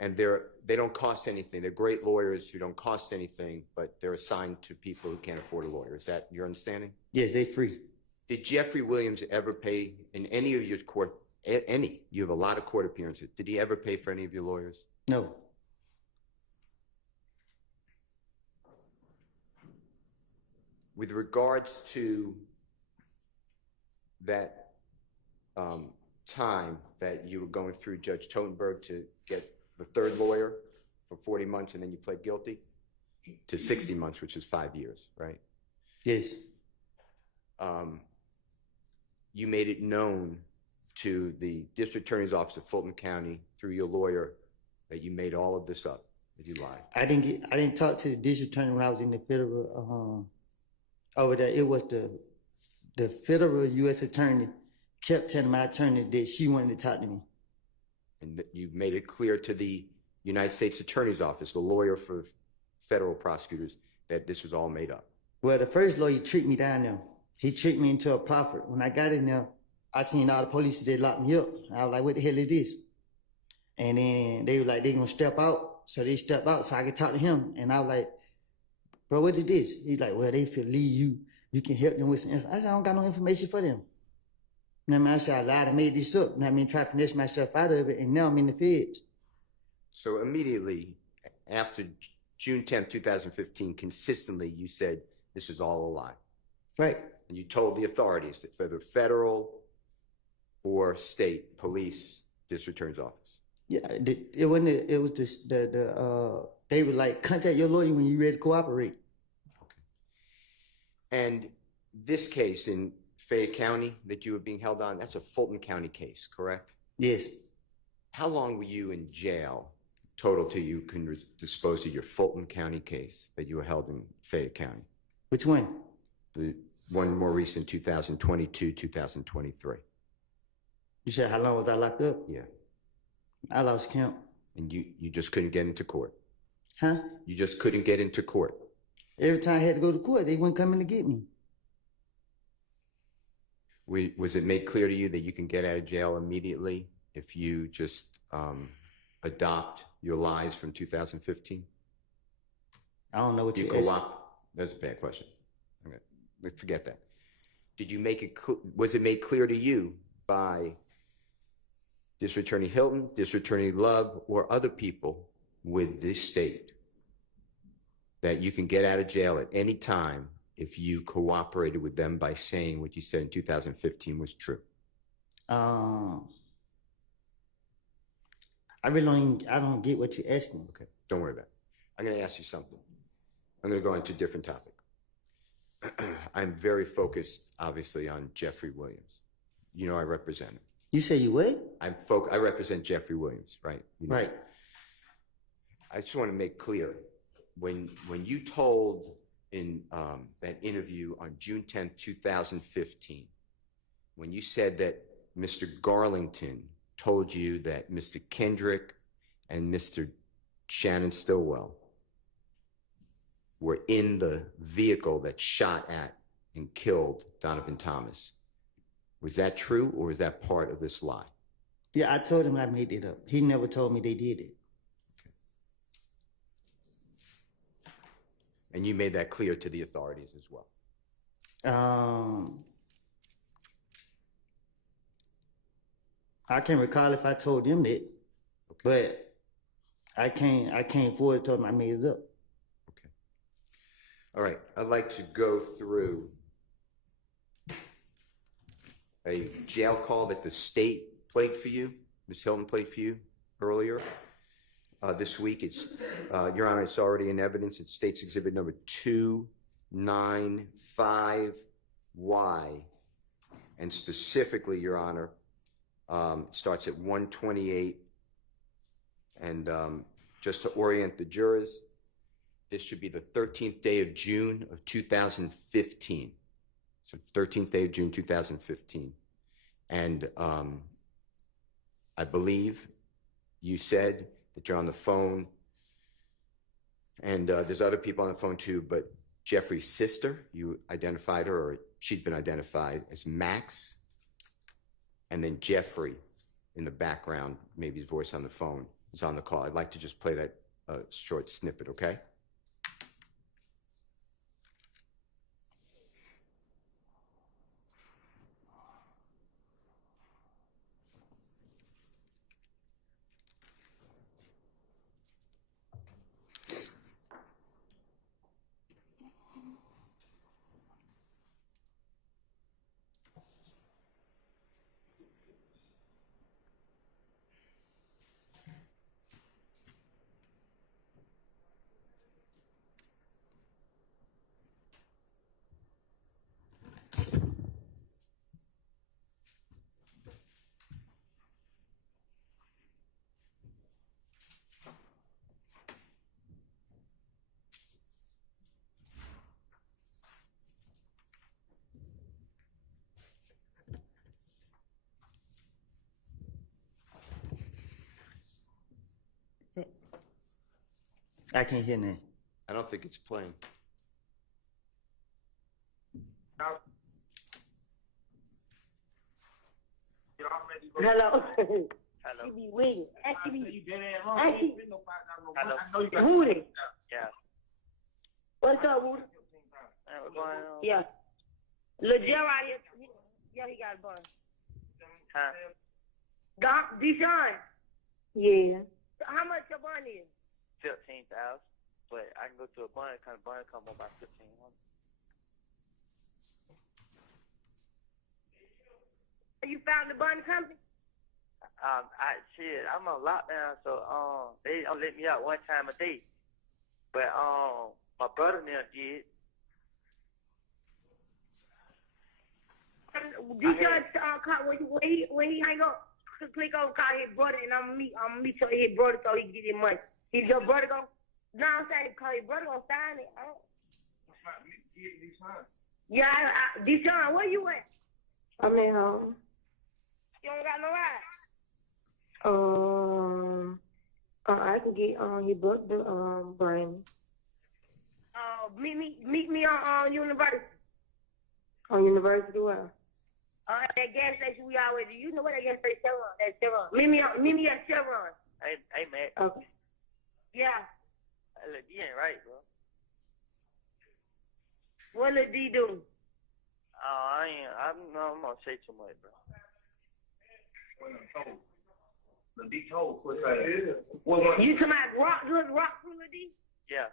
And they don't cost anything. They're great lawyers who don't cost anything, but they're assigned to people who can't afford a lawyer. Is that your understanding? Yes, they free. Did Jeffery Williams ever pay in any of your court, you have a lot of court appearances. Did he ever pay for any of your lawyers? No. With regards to that time that you were going through Judge Totenberg to get the 3rd lawyer for 40 months and then you pled guilty to 60 months, which is 5 years, right? Yes. You made it known to the district attorney's office of Fulton County through your lawyer that you made all of this up, that you lied. I didn't talk to the district attorney when I was in the federal over there. It was the federal U.S. attorney kept telling my attorney that she wanted to talk to me. And that you made it clear to the United States Attorney's Office, the lawyer for federal prosecutors, that this was all made up. Well, the first lawyer tricked me down there. He tricked me into a proffer. When I got in there, I seen all the police that locked me up. I was like, what the hell is this? And then they were like, they gonna step out. So they stepped out so I could talk to him. And I was like, bro, what is this? He's like, well, they feel leave you. You can help them with some information. I said, I don't got no information for them. You know what I mean? I said, I lied, I made this up. You know what I mean? Try to finesse myself out of it. And now I'm in the feds. So immediately after June 10th, 2015, consistently you said this is all a lie. Right. And you told the authorities, that whether federal or state police, district attorney's office. Yeah, it wasn't. It was just they were like, contact your lawyer when you're ready to cooperate. Okay. And this case in Fayette County that you were being held on, that's a Fulton County case, correct? Yes. How long were you in jail total till you can dispose of your Fulton County case that you were held in Fayette County? Which one? The one more recent, 2022, 2023. You said how long was I locked up? Yeah. I lost count. And you just couldn't get into court? Huh? You just couldn't get into court? Every time I had to go to court, they wouldn't come in to get me. Was it made clear to you that you can get out of jail immediately if you just adopt your lies from 2015? I don't know what you you're co-op? asking. That's a bad question. Okay. Let's forget that. Did you make it? Was it made clear to you by District Attorney Hilton, District Attorney Love, or other people with this state that you can get out of jail at any time if you cooperated with them by saying what you said in 2015 was true? I don't get what you're asking. Okay, don't worry about it. I'm going to ask you something. I'm going to go into a different topic. I'm very focused, obviously, on Jeffery Williams. You know I represent him. You say you what? I represent Jeffery Williams, right? You know? Right. I just want to make clear, when you told in that interview on June 10th, 2015, when you said that Mr. Garlington told you that Mr. Kendrick and Mr. Shannon Stillwell were in the vehicle that shot at and killed Donovan Thomas, was that true or was that part of this lie? Yeah, I told him I made it up. He never told me they did it. And you made that clear to the authorities as well. I can't recall if I told them that, but I can't forward to tell them I made it up. Okay. All right. I'd like to go through a jail call that the state played for you. Ms. Hilton played for you earlier. This week, it's, Your Honor, it's already in evidence. It's State's Exhibit number 295Y. And specifically, Your Honor, it starts at 128. And just to orient the jurors, this should be the 13th day of June of 2015. So 13th day of June 2015. And I believe you said that you're on the phone, and there's other people on the phone too, but Jeffrey's sister, you identified her, or she'd been identified as Max, and then Jeffrey in the background, maybe his voice on the phone, is on the call. I'd like to just play that short snippet, okay? I can't hear that. I don't think it's playing. Hello. Hello. She be waiting. And she be. Hello. Woody. Yeah. What's up, Woody? Hey, what's going on? Yeah. Lil Jerry out here. Yeah, he got a bun. Huh? Deshaun. Yeah. How much your bun is? 15,000. But I can go to a bun come on by 1,500. You found the bun company? I'm on lockdown, so they don't let me out one time a day. But my brother now did. Deshaun, when he hang up, click on call his brother, and I'm gonna meet his brother so he can get his money. Is your brother gonna? No, I'm saying call his brother gonna sign it. Yeah, Deshaun, where you at? I'm at home. You don't got no ride. I can get his brother bring me. Meet me on University. On University where? At that gas station we always do. You know what that gas station? Chevron. That's Chevron. Meet me at Chevron. Hey, man. Okay. Yeah. Look, you ain't right, bro. What did D do? I'm gonna say too much, bro. You talking about rock through the D? Yeah.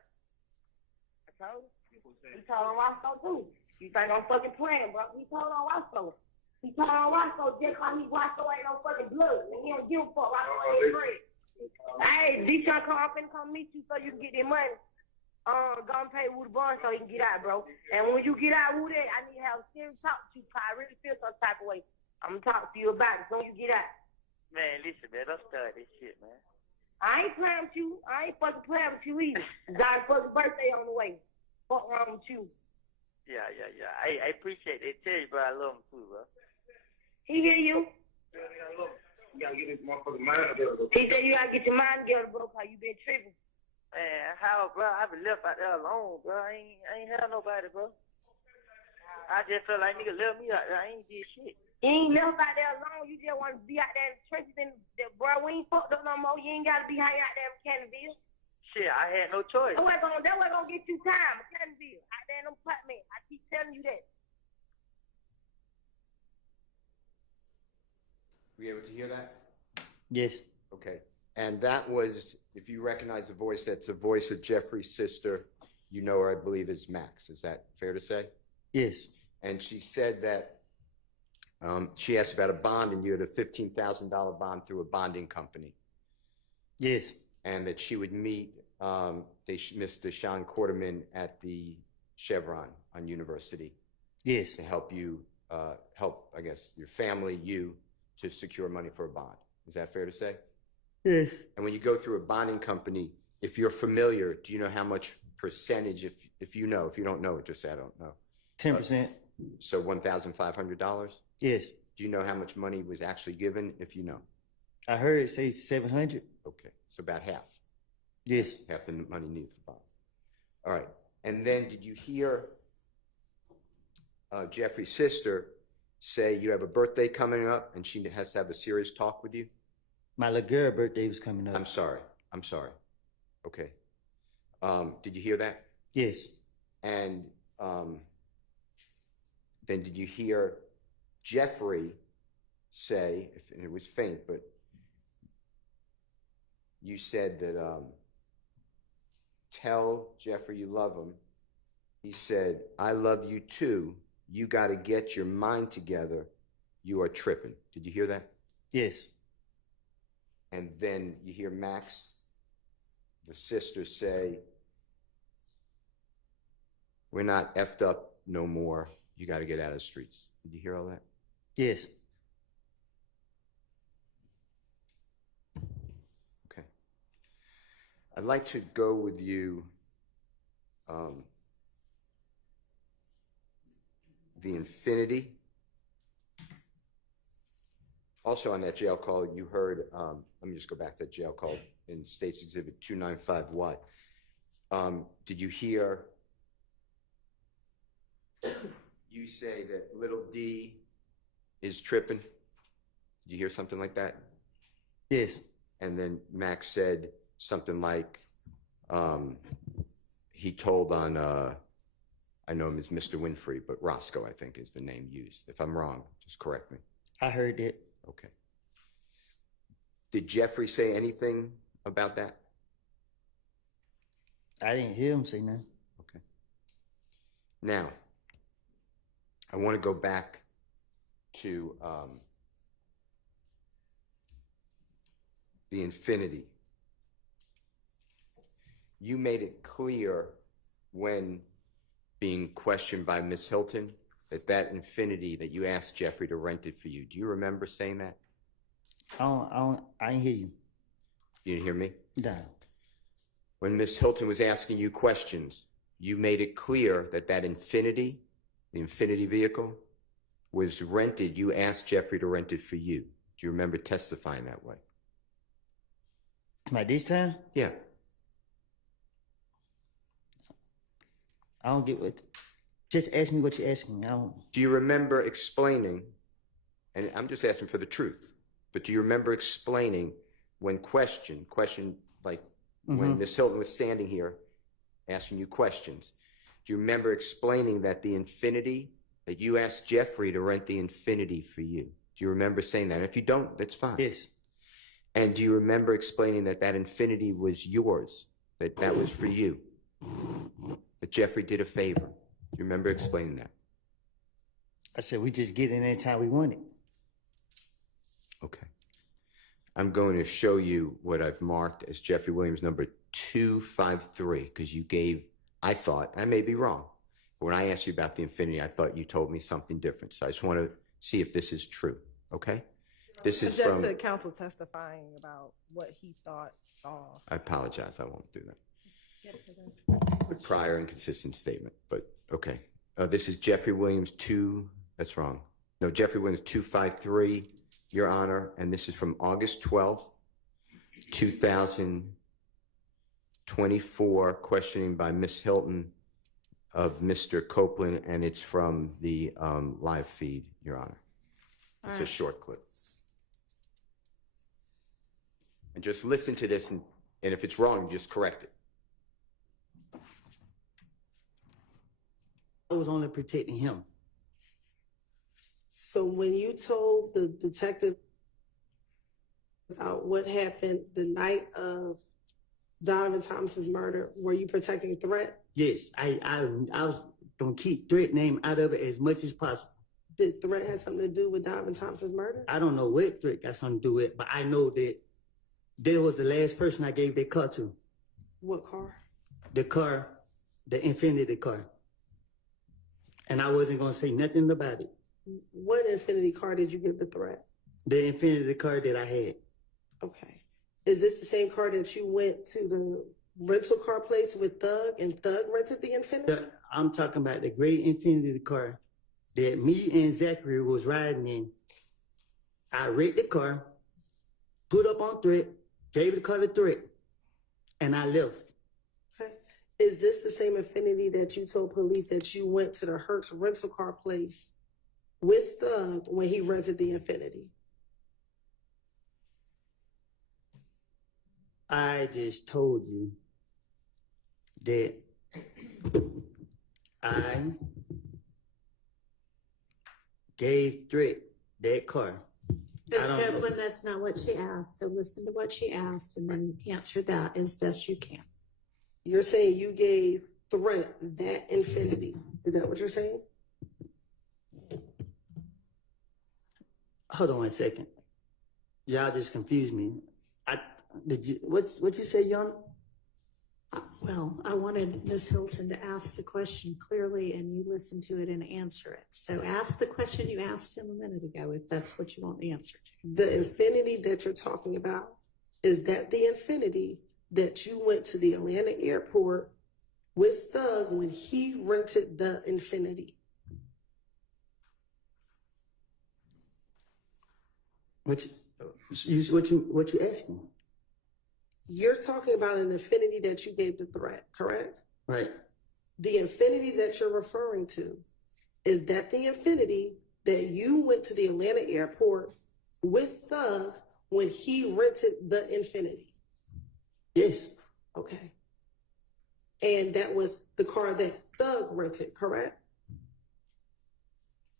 I told him. He told on Roscoe too. You think I'm fucking playing, bro? He told on Roscoe. He told on Roscoe just cause Roscoe ain't no fucking blood. And he don't give a fuck. Roscoe ain't free. Hey, D-Shot come meet you so you can get their money. Go and pay Woody Bond so he can get out, bro. And when you get out, Woody, I need to have a serious talk to you because I really feel some type of way. I'm gonna talk to you about it so you get out. Man, listen, man, don't start this shit, man. I ain't playing with you. I ain't fucking playing with you either. Got a fucking birthday on the way. Fuck wrong with you? Yeah. I appreciate it. Tell you, bro, I love him too, bro. He hear you? You gotta get this motherfucking mind together. He said you gotta get your mind together, bro, cause you been tripping. Man, how, bro? I been left out there alone, bro. I ain't had nobody, bro. I just felt like nigga left me out there. I ain't did shit. You ain't left out there alone. You just want to be out there in the trenches. Bro, we ain't fucked up no more. You ain't gotta be hanging out there in Cannonville. Shit, I had no choice. That was gonna get you time, Cannonville. Out there in them apartments. I keep telling you that. Were you able to hear that? Yes. Okay. And that was, if you recognize the voice, that's the voice of Jeffrey's sister. You know her, I believe, is Max. Is that fair to say? Yes. And she said that she asked about a bond, and you had a $15,000 bond through a bonding company. Yes. And that she would meet Mr. Sean Quarterman at the Chevron on University. Yes. To help you, I guess, your family, you, to secure money for a bond. Is that fair to say? Yes. And when you go through a bonding company, if you're familiar, do you know how much percentage, if you know, if you don't know, just say I don't know. 10%. So $1,500? Yes. Do you know how much money was actually given, if you know? I heard it say 700. Okay, so about half. Yes. Half the money needed for bond. All right. And then did you hear Jeffrey's sister say you have a birthday coming up and she has to have a serious talk with you? My little girl birthday was coming up. I'm sorry. Okay. Did you hear that? Yes. And then did you hear Jeffrey say, and it was faint, but you said that tell Jeffrey you love him. He said, I love you too. You got to get your mind together. You are tripping. Did you hear that? Yes. And then you hear Max, the sister, say, we're not effed up no more. You got to get out of the streets. Did you hear all that? Yes. Okay. I'd like to go with you the Infinity. Also on that jail call, you heard, let me just go back to that jail call in State's Exhibit 295Y. Did you hear you say that little D is tripping? Did you hear something like that? Yes. And then Max said something like, he told on, I know him as Mr. Winfrey, but Roscoe, I think, is the name used. If I'm wrong, just correct me. I heard that. Okay. Did Jeffrey say anything about that? I didn't hear him say nothing. Okay. Now, I want to go back to the infinity. You made it clear when being questioned by Miss Hilton that infinity that you asked Jeffrey to rent it for you. Do you remember saying that? I didn't hear you. You didn't hear me? No. When Miss Hilton was asking you questions, you made it clear that infinity, the infinity vehicle, was rented. You asked Jeffrey to rent it for you. Do you remember testifying that way? Like this time? Yeah. I don't get what. Just ask me what you're asking. I don't. Do you remember explaining, and I'm just asking for the truth, but do you remember explaining when questioned like when Miss Hilton was standing here asking you questions, do you remember explaining that the infinity, that you asked Jeffrey to rent the infinity for you? Do you remember saying that? And if you don't, that's fine. Yes. And do you remember explaining that infinity was yours, that was for you, that Jeffrey did a favor? Do you remember explaining that? I said we just get it anytime we want it. Okay. I'm going to show you what I've marked as Jeffrey Williams number 253, because you gave, I thought, I may be wrong, but when I asked you about the infinity, I thought you told me something different. So I just want to see if this is true, okay? This is Just from... said counsel testifying about what he thought saw. I apologize, I won't do that. Prior inconsistent statement, but okay. This is Jeffrey Williams 2, that's wrong. No, Jeffrey Williams 253, Your Honor, and this is from August 12th, 2024, questioning by Miss Hilton of Mr. Copeland, and it's from the live feed, Your Honor. It's a short clip. And just listen to this, and if it's wrong, just correct it. I was only protecting him. So when you told the detective about what happened the night of Donovan Thomas's murder, were you protecting Threat? Yes, I was gonna keep Threat name out of it as much as possible. Did Threat have something to do with Donovan Thomas's murder? I don't know what Threat got something to do with it, but I know that they was the last person I gave that car to. What car? The car, the Infinity car. And I wasn't gonna say nothing about it. What Infinity car did you give the Threat? The Infinity car that I had. Okay. Is this the same car that you went to the rental car place with Thug and Thug rented the Infinity? I'm talking about the gray Infinity car that me and Zachary was riding in. I wrecked the car, put up on Threat, gave the car to Threat, and I left. Okay. Is this the same Infinity that you told police that you went to the Hertz rental car place with Thug when he rented the Infinity? I just told you that I gave Threat that car. Ms. Copeland, that's not what she asked. So listen to what she asked and then answer that as best you can. You're saying you gave Threat that Infinity. Is that what you're saying? Hold on a second. Y'all just confused me. What you say, Yana? Well, I wanted Ms. Hilton to ask the question clearly and you listen to it and answer it. So ask the question you asked him a minute ago if that's what you want the answer to. The Infinity that you're talking about, is that the Infinity that you went to the Atlanta airport with Thug when he rented the Infinity? What you asking? You're talking about an Infinity that you gave the Threat, correct? Right. The Infinity that you're referring to, is that the Infinity that you went to the Atlanta airport with Thug when he rented the Infinity? Yes. Okay. And that was the car that Thug rented, correct?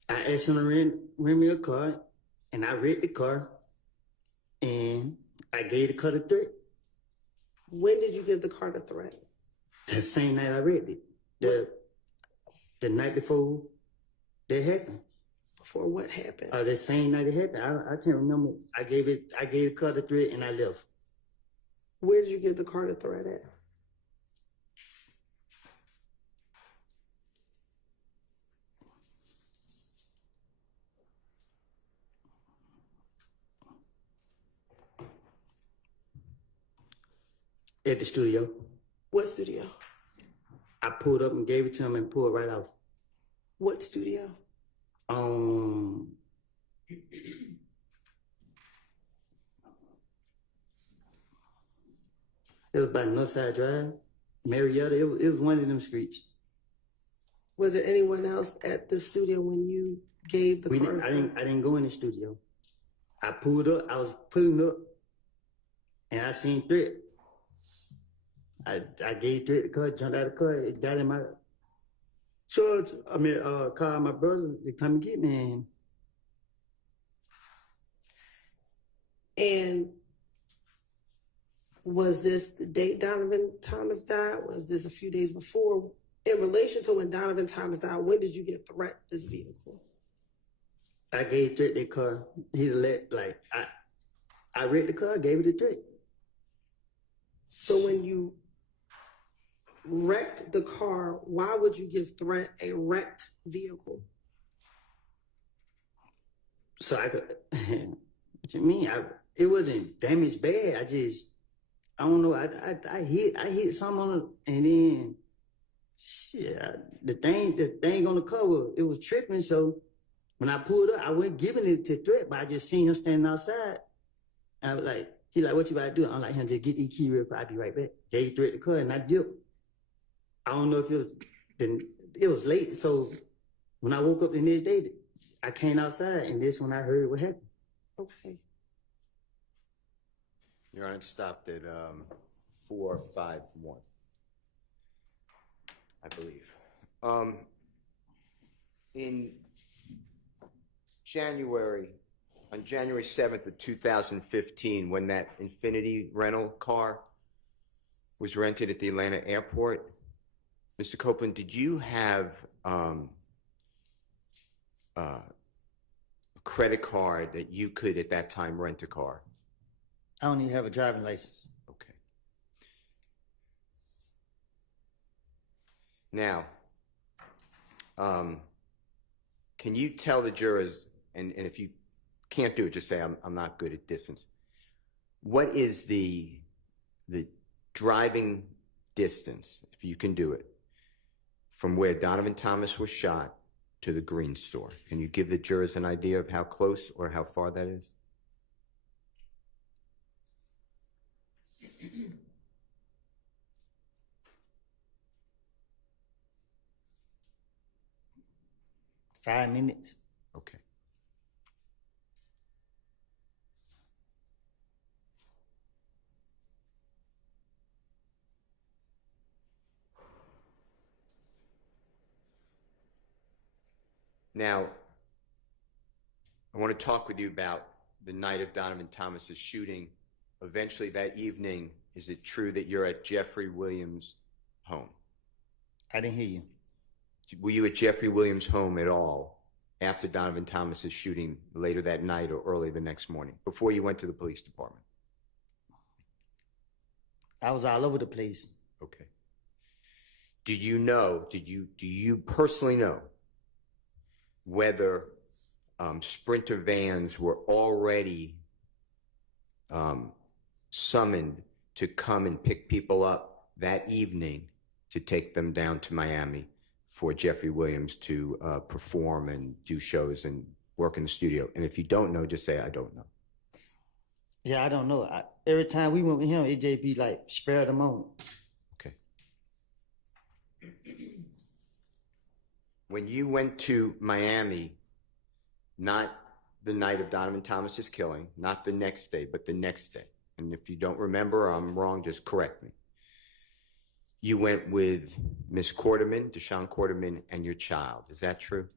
I asked him to rent me a car, and I read the car, and I gave the car to Threat. When did you give the car to Threat? The same night I read it. The night before that happened. For what happened? The same night it happened. I can't remember. I gave the car to Threat, and I left. Where did you give the car to Threat at? At the studio. What studio? I pulled up and gave it to him and pulled right off. What studio? It was by Northside Drive, Marietta. It was one of them streets. Was there anyone else at the studio when you gave the car? I didn't go in the studio. I pulled up. I was pulling up, and I seen Threat. I gave Threat the car, jumped out of the car, it got in my charge. Called my brother to come and get me. And was this the date Donovan Thomas died? Was this a few days before? In relation to when Donovan Thomas died, when did you give Threat this vehicle? I gave Threat that car. I read the car, gave it to Threat. So when you wrecked the car, why would you give Threat a wrecked vehicle? So I could, what you mean? It wasn't damaged bad. I don't know. I hit something on it, and then the thing on the cover, it was tripping. So when I pulled up, I wasn't giving it to Threat, but I just seen him standing outside. And I was like, he like, what you about to do? I'm like, just get the key real quick. I'll be right back. Gave Threat the car, and I dipped. I don't know if it was late. So when I woke up the next day, I came outside, and this when I heard what happened. Okay. Your Honor, it stopped at 451, I believe. In on January 7th of 2015, when that Infinity rental car was rented at the Atlanta airport, Mr. Copeland, did you have a credit card that you could at that time rent a car? I don't even have a driving license. Okay. Now, can you tell the jurors, and if you can't do it, just say I'm not good at distance. What is the driving distance, if you can do it, from where Donovan Thomas was shot to the Green Store? Can you give the jurors an idea of how close or how far that is? 5 minutes. Okay. Now, I want to talk with you about the night of Donovan Thomas's shooting. Eventually that evening, is it true that you're at Jeffery Williams' home? I didn't hear you. Were you at Jeffery Williams' home at all after Donovan Thomas's shooting later that night or early the next morning, before you went to the police department? I was all over the place. Okay. Do you personally know whether Sprinter vans were already summoned to come and pick people up that evening to take them down to Miami for Jeffery Williams to perform and do shows and work in the studio? And if you don't know, just say, I don't know. Yeah, I don't know. Every time we went with him, it just be like, spare the moment. Okay. When you went to Miami, not the night of Donovan Thomas's killing, not the next day, but the next day. And if you don't remember or I'm wrong, just correct me. You went with Miss Quarterman, Deshaun Quarterman, and your child. Is that true?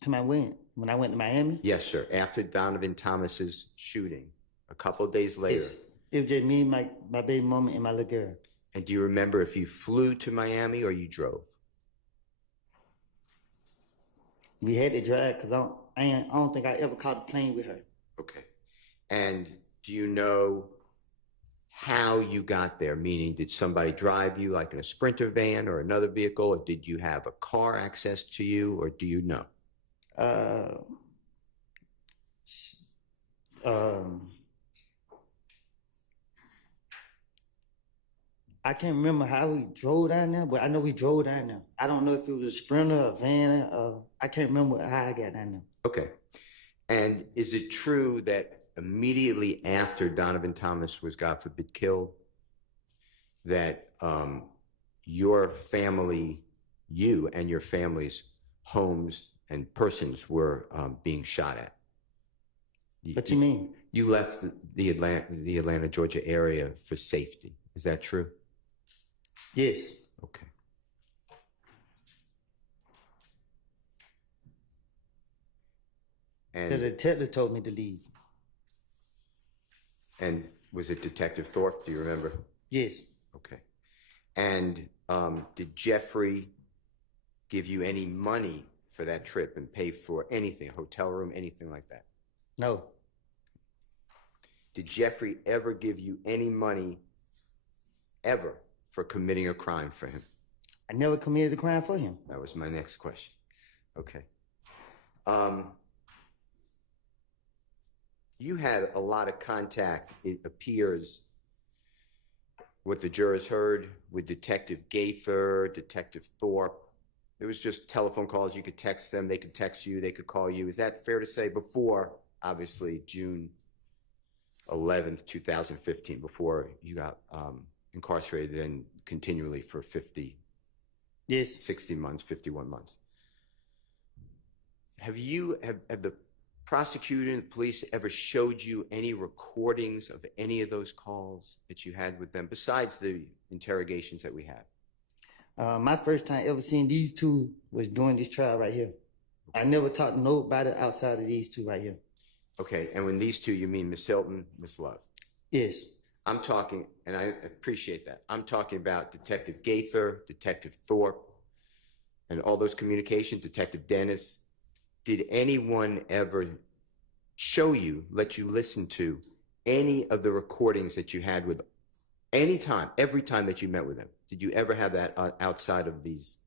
To my when I went to Miami? Yes, sir. After Donovan Thomas's shooting, a couple of days later. Yes. It was just me, my baby mama, and my little girl. And do you remember if you flew to Miami or you drove? We had to drive because I don't think I ever caught a plane with her. Okay. And do you know how you got there? Meaning, did somebody drive you like in a Sprinter van or another vehicle, or did you have a car access to you, or do you know? I can't remember how we drove down there, but I know we drove down there. I don't know if it was a Sprinter, a van. I can't remember how I got down there. Okay. And is it true that immediately after Donovan Thomas was, God forbid, killed, that your family, you and your family's homes and persons were being shot at? What you mean? You left the Atlanta, Georgia area for safety. Is that true? Yes. Okay. The And detective told me to leave. and was it Detective Thorpe? Do you remember? Yes. Okay. And did Jeffrey give you any money for that trip and pay for anything, hotel room, anything like that? No. Did Jeffrey ever give you any money ever for committing a crime for him? I never committed a crime for him. That was my next question. Okay. You had a lot of contact, it appears, what the jurors heard with Detective Gaither, Detective Thorpe. It was just telephone calls. You could text them. They could text you. They could call you. Is that fair to say? Before, obviously, June 11th, 2015, before you got incarcerated and continually for 60 months, 51 months. Have the prosecutor and the police ever showed you any recordings of any of those calls that you had with them, besides the interrogations that we had? My first time ever seeing these two was during this trial right here. I never talked to nobody outside of these two right here. Okay, and when these two, you mean Miss Hilton, Miss Love? Yes. I'm talking, and I appreciate that, I'm talking about Detective Gaither, Detective Thorpe, and all those communications, Detective Dennis. Did anyone ever show you, let you listen to any of the recordings that you had with every time that you met with them? Did you ever have that outside of these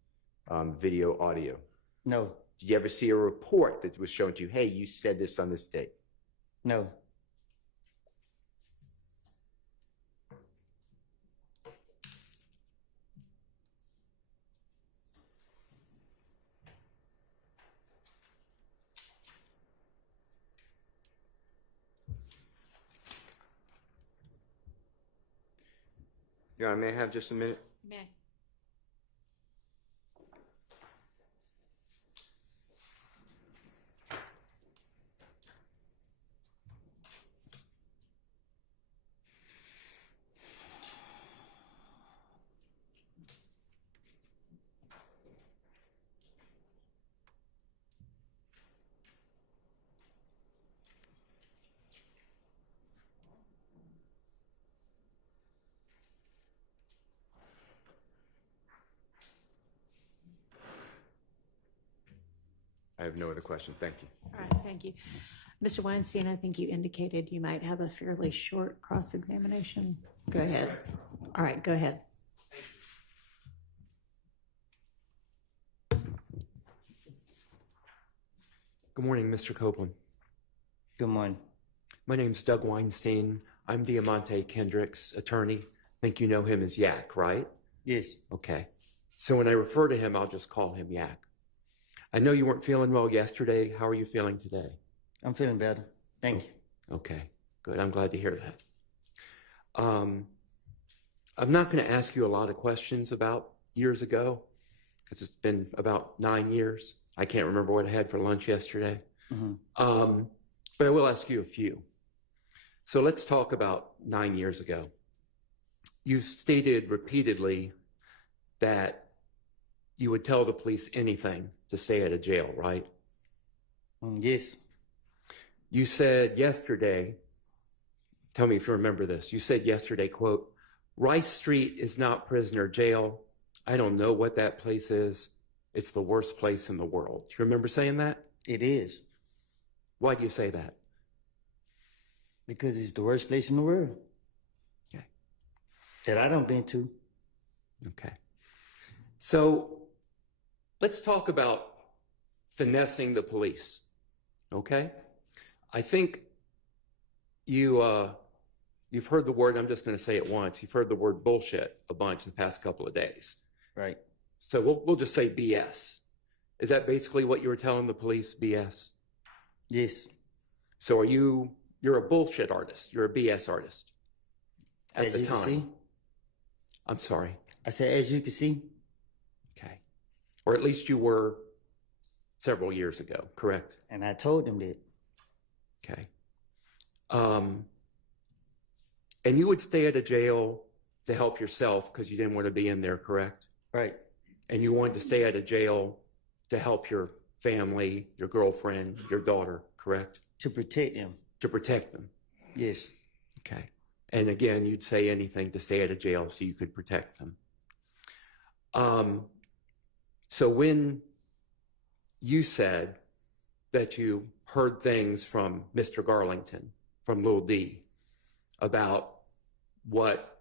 video, audio? No. Did you ever see a report that was shown to you, hey, you said this on this date? No. Your Honor, may I have just a minute? May. I have no other question. Thank you. All right, thank you. Mr. Weinstein, I think you indicated you might have a fairly short cross-examination. Go ahead. All right, go ahead. Good morning, Mr. Copeland. Good morning. My name's Doug Weinstein. I'm Diamante Kendrick's attorney. I think you know him as Yak, right? Yes. Okay. So when I refer to him, I'll just call him Yak. I know you weren't feeling well yesterday. How are you feeling today? I'm feeling better. Thank you. Okay, good. I'm glad to hear that. I'm not going to ask you a lot of questions about years ago because it's been about 9 years. I can't remember what I had for lunch yesterday. But I will ask you a few. So let's talk about 9 years ago. You've stated repeatedly that you would tell the police anything to stay out of jail, right? Yes. You said yesterday, tell me if you remember this, you said yesterday, quote, Rice Street is not prisoner jail. I don't know what that place is. It's the worst place in the world. Do you remember saying that? It is. Why do you say that? Because it's the worst place in the world. Okay. That I don't been to. Okay. So let's talk about finessing the police. Okay? I think you've heard the word, I'm just going to say it once, you've heard the word bullshit a bunch the past couple of days. Right. So we'll just say BS. Is that basically what you were telling the police, BS? Yes. So you're a bullshit artist. You're a BS artist at the time. I'm sorry. I said, as you can see. Okay. Or at least you were several years ago, correct? And I told them that. Okay. And you would stay at a jail to help yourself because you didn't want to be in there, correct? Right. And you wanted to stay at a jail to help your family, your girlfriend, your daughter, correct? To protect them. To protect them. Yes. Okay. And again, you'd say anything to stay at a jail so you could protect them. So when you said that you heard things from Mr. Garlington, from Lil D, about what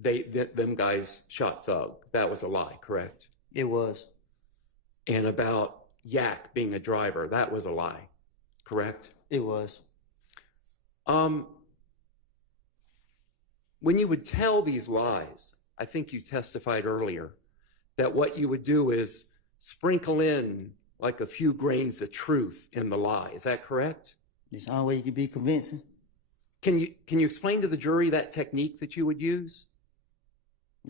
them guys shot Thug, that was a lie, correct? It was. And about Yak being a driver, that was a lie, correct? It was. When you would tell these lies, I think you testified earlier that what you would do is sprinkle in like a few grains of truth in the lie. Is that correct? It's the only way you can be convincing. Can you explain to the jury that technique that you would use?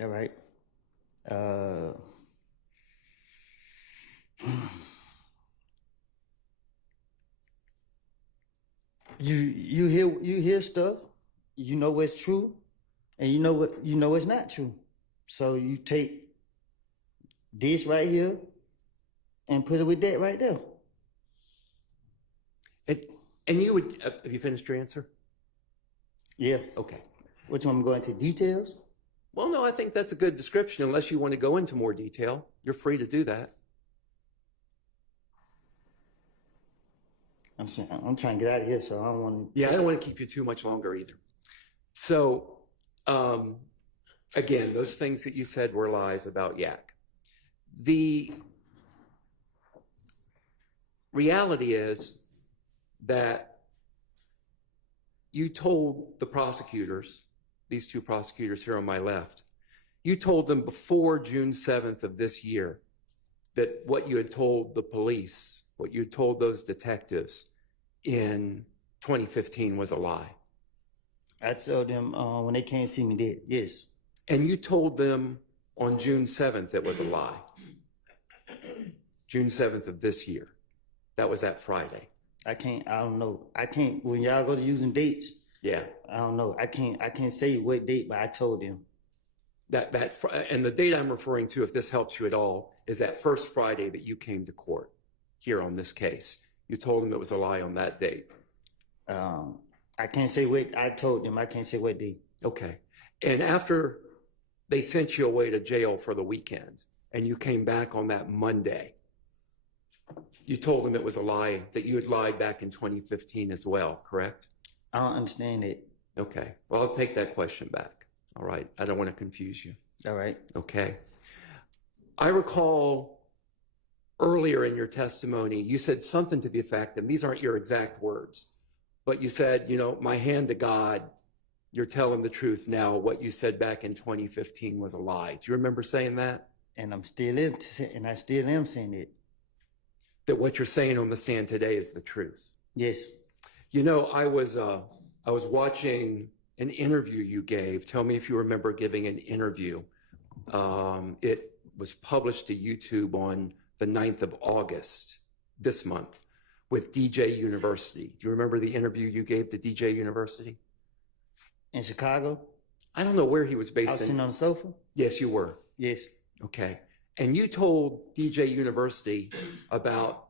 All right. You hear stuff, you know what's true, and you know what's not true. So you take this right here and put it with that right there. And you would have you finished your answer? Yeah. Okay. Which one? I'm going into details? Well, no, I think that's a good description. Unless you want to go into more detail, you're free to do that. I'm trying to get out of here, so I don't want to. Yeah, I don't want to keep you too much longer either. So, again, those things that you said were lies about Yak. The reality is that you told the prosecutors, these two prosecutors here on my left, you told them before June 7th of this year that what you had told the police, what you had told those detectives in 2015 was a lie. I told them when they came to see me that, yes. And you told them on June 7th it was a lie. June 7th of this year. That was that Friday. I don't know. When y'all go to using dates, yeah. I don't know. I can't say what date, but I told them. And the date I'm referring to, if this helps you at all, is that first Friday that you came to court here on this case. You told them it was a lie on that date. I can't say what I told them. I can't say what date. Okay. And after they sent you away to jail for the weekend and you came back on that Monday, you told them it was a lie, that you had lied back in 2015 as well, correct? I don't understand it. Okay. Well, I'll take that question back. All right. I don't want to confuse you. All right. Okay. I recall earlier in your testimony, you said something to the effect, and these aren't your exact words, but you said, my hand to God, you're telling the truth now. What you said back in 2015 was a lie. Do you remember saying that? And I still am saying it. That what you're saying on the stand today is the truth. Yes. I was watching an interview you gave. Tell me if you remember giving an interview. It was published to YouTube on the 9th of August this month, with DJ University. Do you remember the interview you gave to DJ University? In Chicago? I don't know where he was I based was in. sitting on the sofa? Yes, you were. Yes. Okay. And you told DJ University about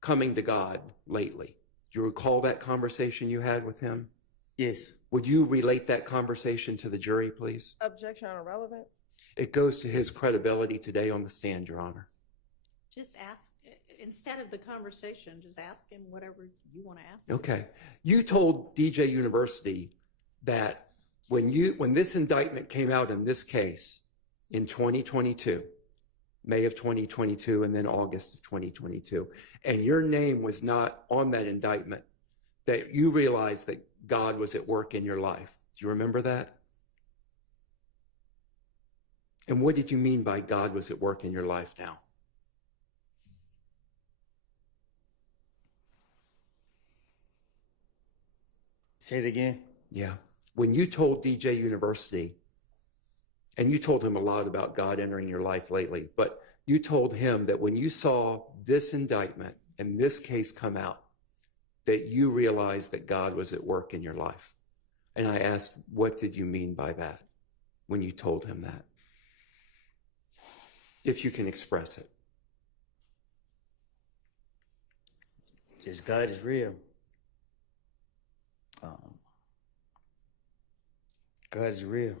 coming to God lately. Do you recall that conversation you had with him? Yes. Would you relate that conversation to the jury, please? Objection on irrelevance. It goes to his credibility today on the stand, Your Honor. Just ask, instead of the conversation, just ask him whatever you want to ask him. Okay. You told DJ University that when this indictment came out in this case in 2022, May of 2022 and then August of 2022, and your name was not on that indictment, that you realized that God was at work in your life. Do you remember that? And what did you mean by God was at work in your life now? Say it again. Yeah. When you told DJ University, and you told him a lot about God entering your life lately, but you told him that when you saw this indictment and this case come out, that you realized that God was at work in your life. And I asked, what did you mean by that when you told him that? If you can express it. Just God is real. God is real.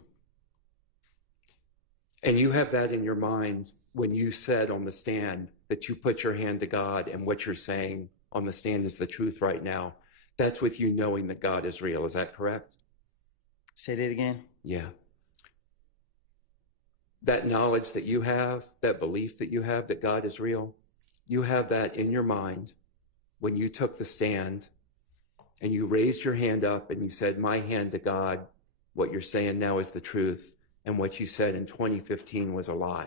And you have that in your mind when you said on the stand that you put your hand to God and what you're saying on the stand is the truth right now. That's with you knowing that God is real. Is that correct? Say that again. Yeah. That knowledge that you have, that belief that you have that God is real, you have that in your mind when you took the stand and you raised your hand up and you said, my hand to God, what you're saying now is the truth. And what you said in 2015 was a lie.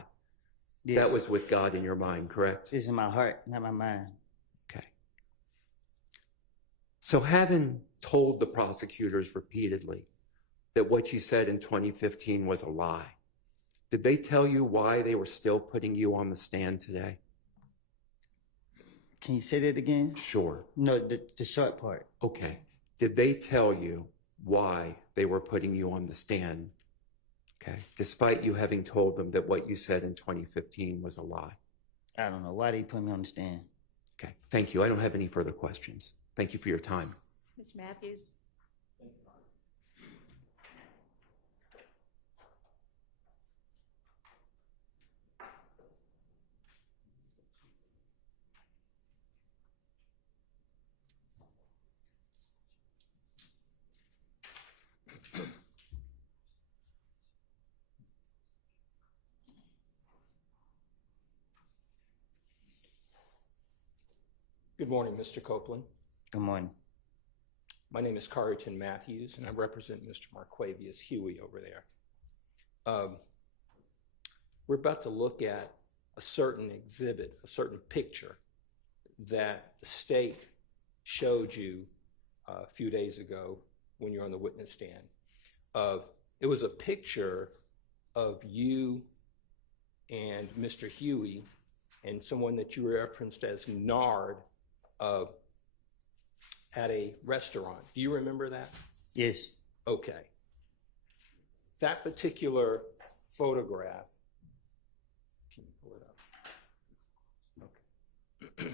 Yes. That was with God in your mind, correct? It's in my heart, not my mind. Okay. So having told the prosecutors repeatedly that what you said in 2015 was a lie, did they tell you why they were still putting you on the stand today? Can you say that again? Sure. No, the short part. Okay. Did they tell you why they were putting you on the stand? Okay. Despite you having told them that what you said in 2015 was a lie. I don't know. Why did he put me on the stand? Okay. Thank you. I don't have any further questions. Thank you for your time. Mr. Matthews? Good morning, Mr. Copeland. Good morning. My name is Carrington Matthews, and I represent Mr. Marquavius Huey over there. We're about to look at a certain exhibit, a certain picture that the state showed you a few days ago when you were on the witness stand. It was a picture of you and Mr. Huey and someone that you referenced as Nard at a restaurant. Do you remember that? Yes. Okay. That particular photograph, can you pull it up? Okay.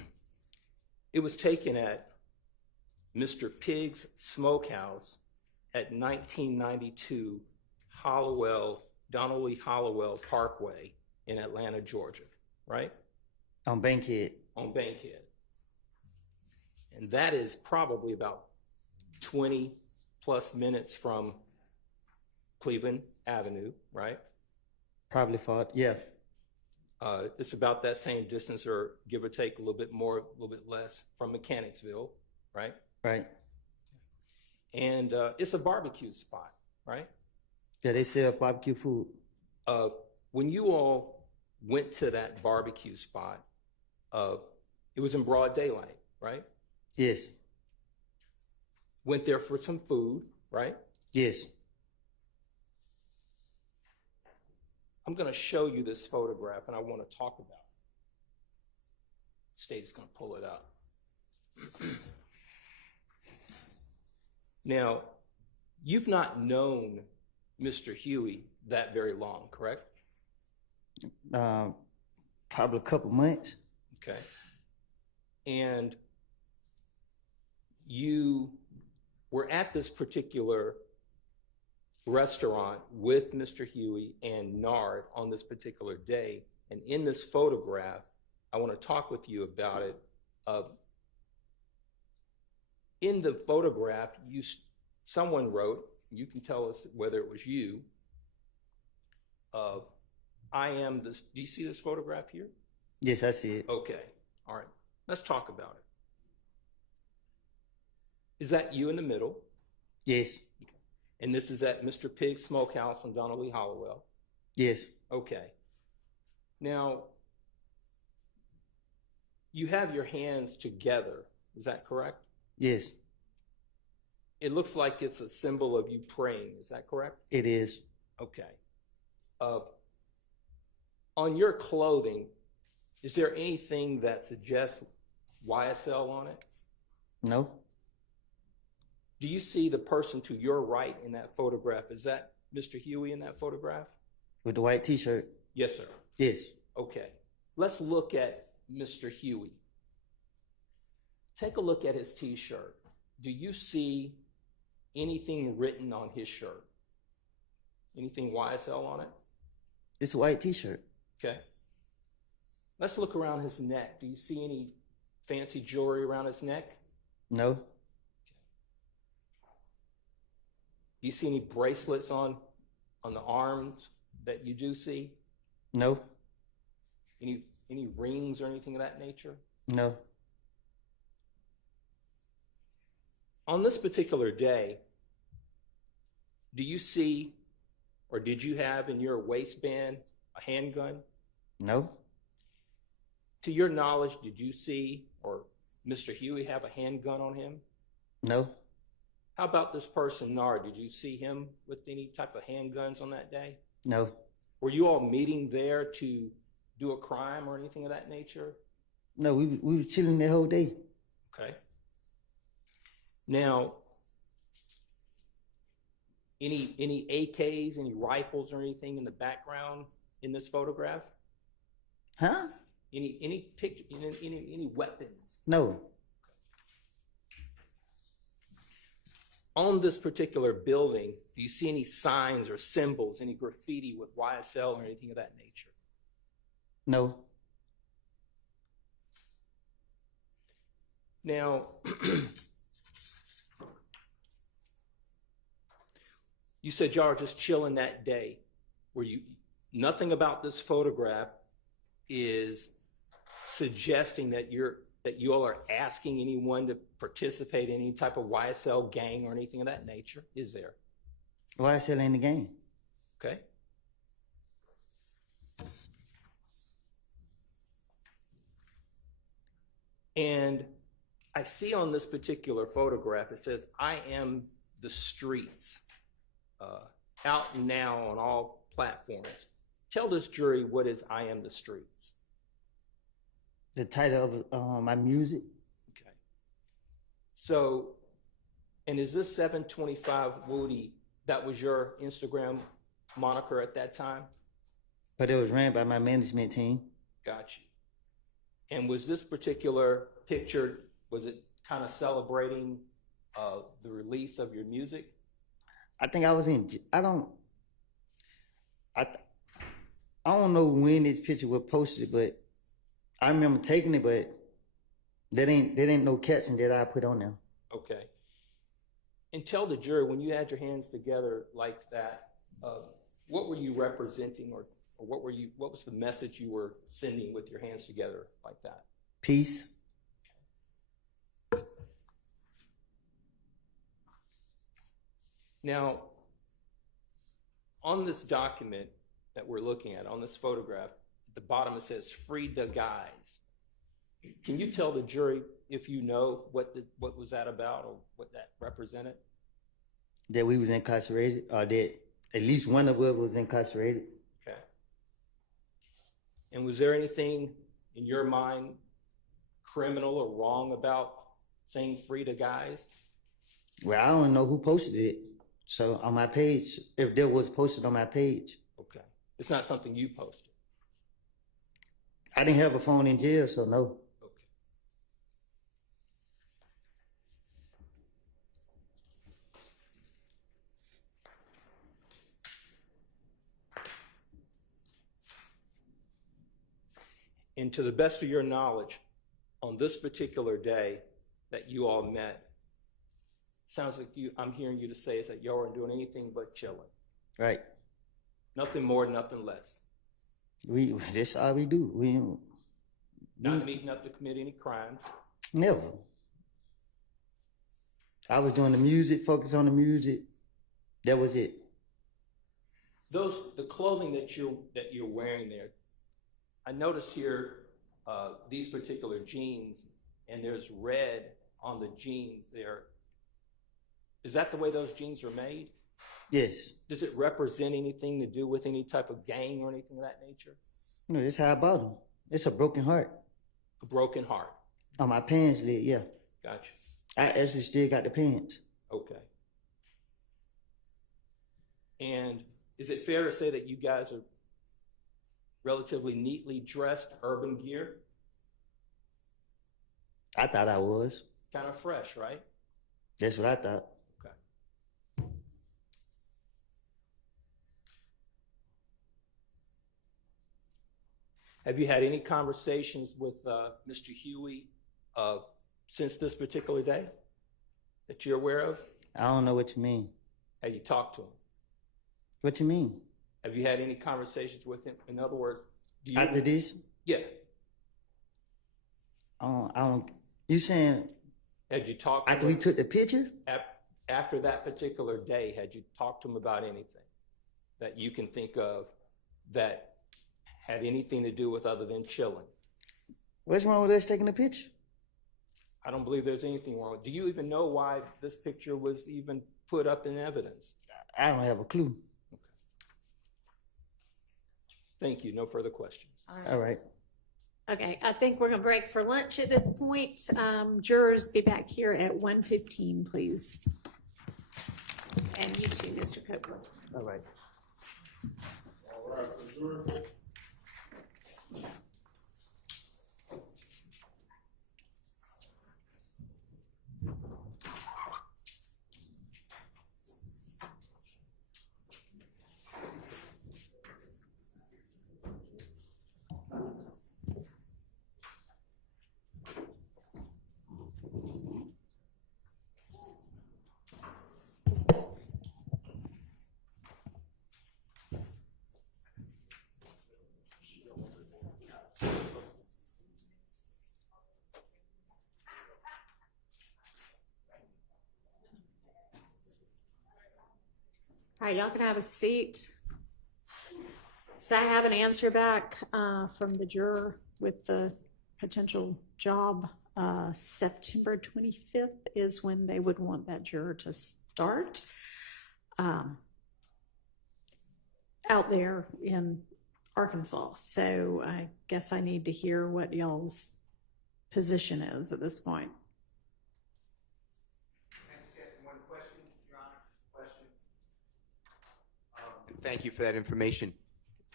It was taken at Mr. Pig's Smokehouse at 1992 Donald Lee Hollowell Parkway in Atlanta, Georgia, right? On Bankhead. On Bankhead. And that is probably about 20 plus minutes from Cleveland Avenue, right? Probably far, yeah. It's about that same distance or give or take a little bit more, a little bit less from Mechanicsville, right? Right. And it's a barbecue spot, right? Yeah, they sell barbecue food. When you all went to that barbecue spot, it was in broad daylight, right? Yes. Went there for some food, right? Yes. I'm going to show you this photograph and I want to talk about it. State is going to pull it up. Now, you've not known Mr. Huey that very long, correct? Probably a couple months. Okay. And you were at this particular restaurant with Mr. Huey and Nard on this particular day. And in this photograph, I want to talk with you about it. In the photograph, someone wrote, you can tell us whether it was you, I am this. Do you see this photograph here? Yes, I see it. Okay. All right. Let's talk about it. Is that you in the middle? Yes. And this is at Mr. Pig's Smokehouse on Donald Lee Hollowell? Yes. Okay. Now, you have your hands together. Is that correct? Yes. It looks like it's a symbol of you praying. Is that correct? It is. Okay. On your clothing, is there anything that suggests YSL on it? No. Do you see the person to your right in that photograph? Is that Mr. Huey in that photograph? With the white t-shirt? Yes, sir. Yes. Okay. Let's look at Mr. Huey. Take a look at his t-shirt. Do you see anything written on his shirt? Anything YSL on it? It's a white t-shirt. Okay. Let's look around his neck. Do you see any fancy jewelry around his neck? No. Do you see any bracelets on the arms that you do see? No. Any rings or anything of that nature? No. On this particular day, do you see or did you have in your waistband a handgun? No. To your knowledge, did you see or Mr. Huey have a handgun on him? No. How about this person, Nard? Did you see him with any type of handguns on that day? No. Were you all meeting there to do a crime or anything of that nature? No, we were chilling the whole day. Okay. Now, any AKs, any rifles or anything in the background in this photograph? Huh? Any picture, any weapons? No. On this particular building, do you see any signs or symbols, any graffiti with YSL or anything of that nature? No. Now, you said y'all are just chilling that day. Nothing about this photograph is suggesting that you all are asking anyone to participate in any type of YSL gang or anything of that nature, is there? YSL ain't the game. Okay. And I see on this particular photograph, it says, I am the streets, out now on all platforms. Tell this jury what is I am the streets. The title of my music. Okay. So, and is this 725 Woody, that was your Instagram moniker at that time? But it was ran by my management team. Got you. And was this particular picture, was it kind of celebrating the release of your music? I think I was I don't know when this picture was posted, but I remember taking it, but there ain't no caption that I put on there. Okay. And tell the jury, when you had your hands together like that, what were you representing, or what was the message you were sending with your hands together like that? Peace. Now, on this document that we're looking at, on this photograph, at the bottom it says, "Free the guys." Can you tell the jury if you know what was that about or what that represented? That we was incarcerated, or that at least one of us was incarcerated. Okay. And was there anything in your mind criminal or wrong about saying free to guys? Well, I don't know who posted it. So on my page, if there was posted on my page. Okay. It's not something you posted. I didn't have a phone in jail, so no. Okay. And to the best of your knowledge, on this particular day that you all met, sounds like I'm hearing you to say is that y'all weren't doing anything but chilling. Right. Nothing more, nothing less. That's all we do. Not meeting up to commit any crimes. Never. I was doing the music, focus on the music. That was it. The clothing that you're wearing there, I notice here these particular jeans, and there's red on the jeans there. Is that the way those jeans are made? Yes. Does it represent anything to do with any type of gang or anything of that nature? No, that's how I bought them. It's a broken heart. A broken heart. On my pants lid, yeah. Gotcha. I actually still got the pants. Okay. And is it fair to say that you guys are relatively neatly dressed urban gear? I thought I was. Kind of fresh, right? That's what I thought. Okay. Have you had any conversations with Mr. Huey since this particular day that you're aware of? I don't know what you mean. Have you talked to him? What you mean? Have you had any conversations with him? In other words, do you... After this? Yeah. I don't... You saying... Had you talked... After we took the picture? After that particular day, had you talked to him about anything that you can think of that had anything to do with other than chilling? What's wrong with us taking a picture? I don't believe there's anything wrong. Do you even know why this picture was even put up in evidence? I don't have a clue. Okay. Thank you. No further questions. All right. Okay, I think we're gonna break for lunch at this point. Jurors, be back here at 1:15, please. And you too, Mr. Copeland. All right. All right, for sure. All right, y'all can have a seat. So I have an answer back from the juror with the potential job. September 25th is when they would want that juror to start out there in Arkansas. So I guess I need to hear what y'all's position is at this point. Thank you for that information.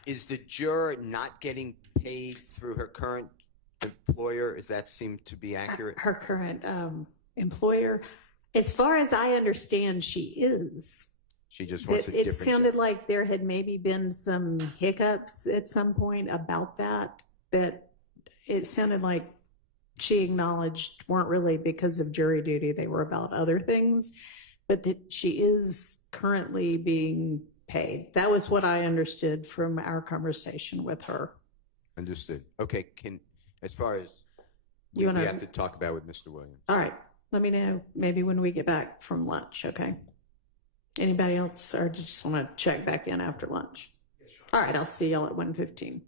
Is the juror not getting paid through her current employer? Does that seem to be accurate? Her current employer, as far as I understand, she is. She just wants a It different sounded job. like there had maybe been some hiccups at some point about that it sounded like she acknowledged weren't really because of jury duty, they were about other things, but that she is currently being paid. That was what I understood from our conversation with her. Understood. Okay, as far as we You wanna- have to talk about with Mr. Williams. All right, let me know maybe when we get back from lunch, okay? Anybody else, or just want to check back in after lunch? All right, I'll see y'all at 1:15.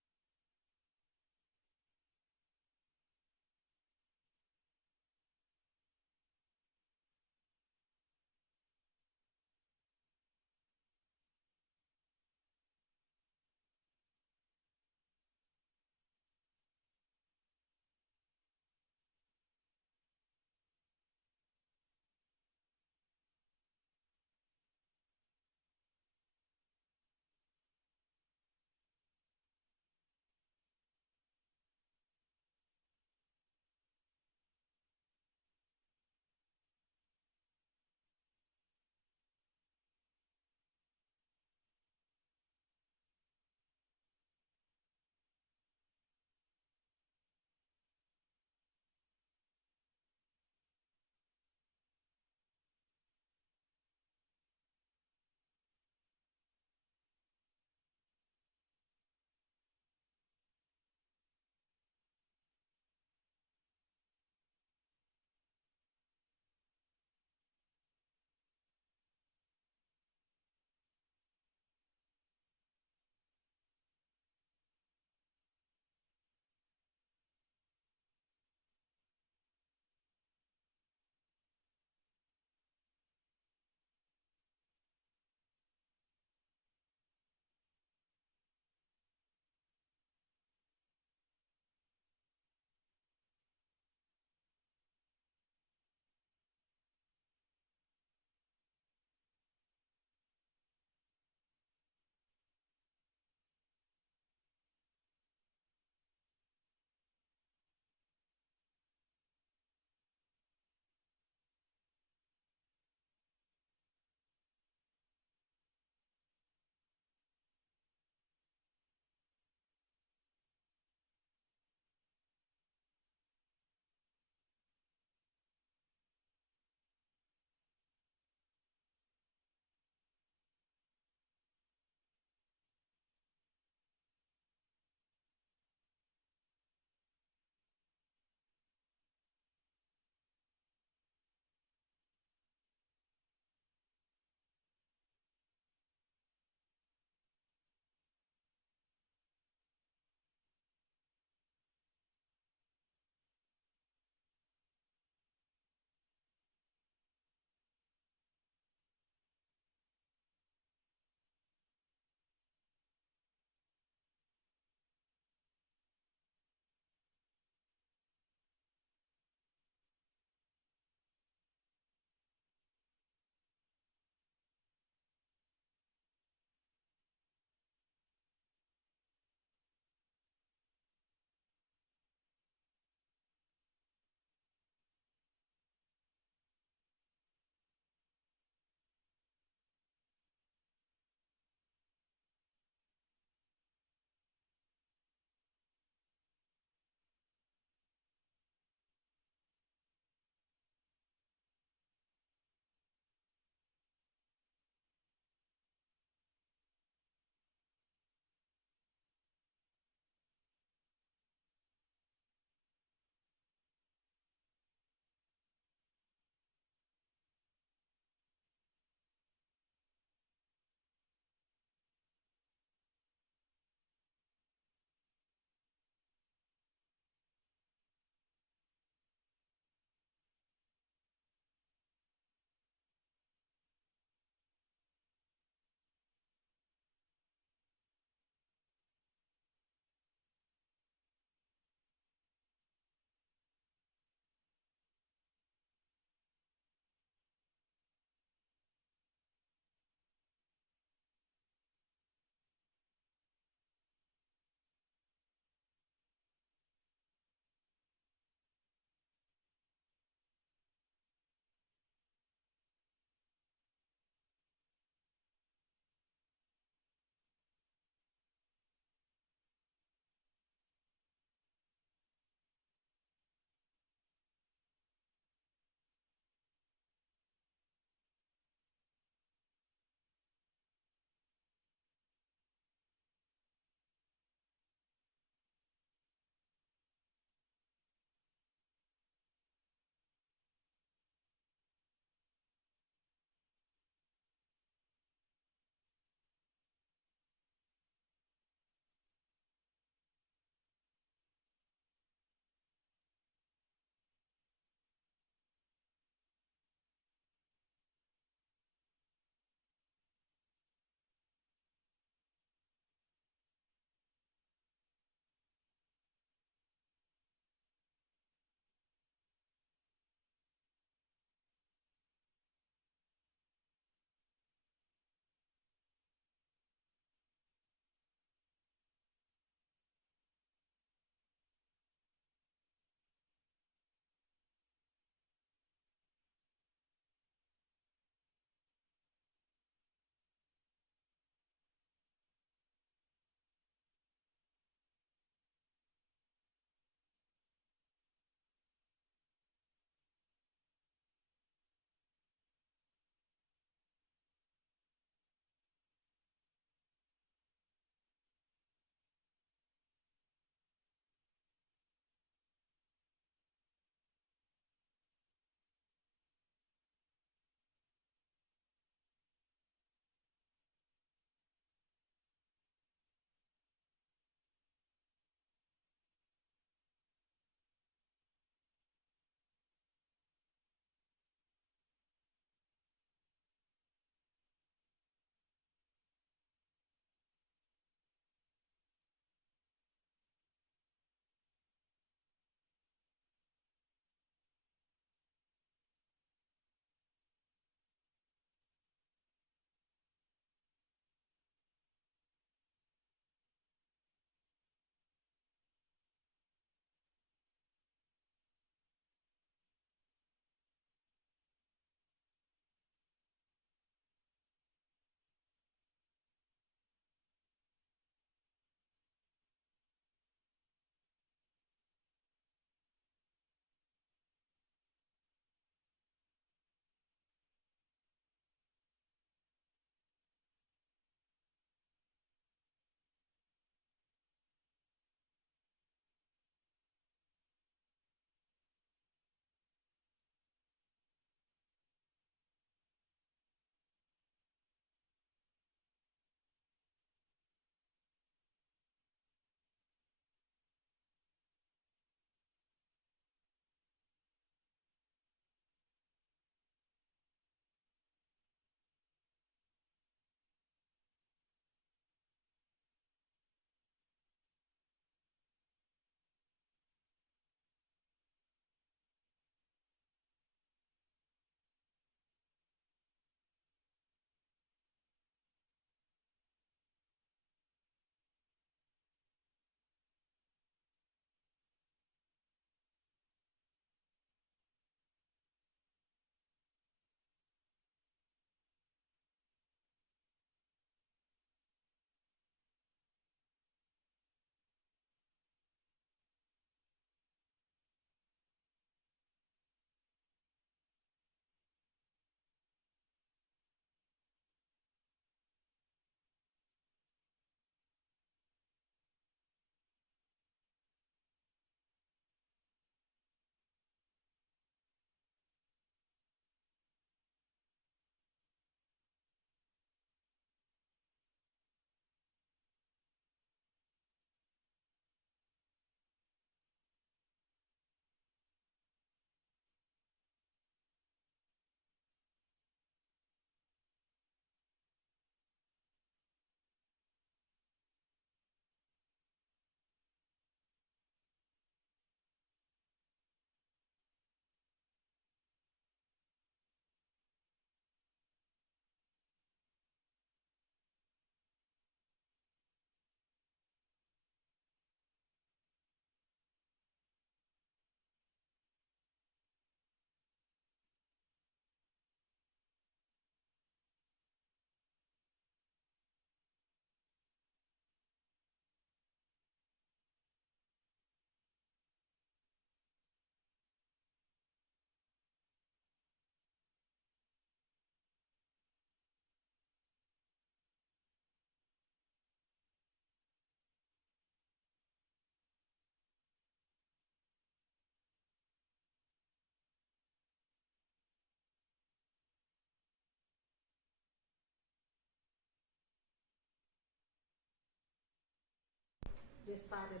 decided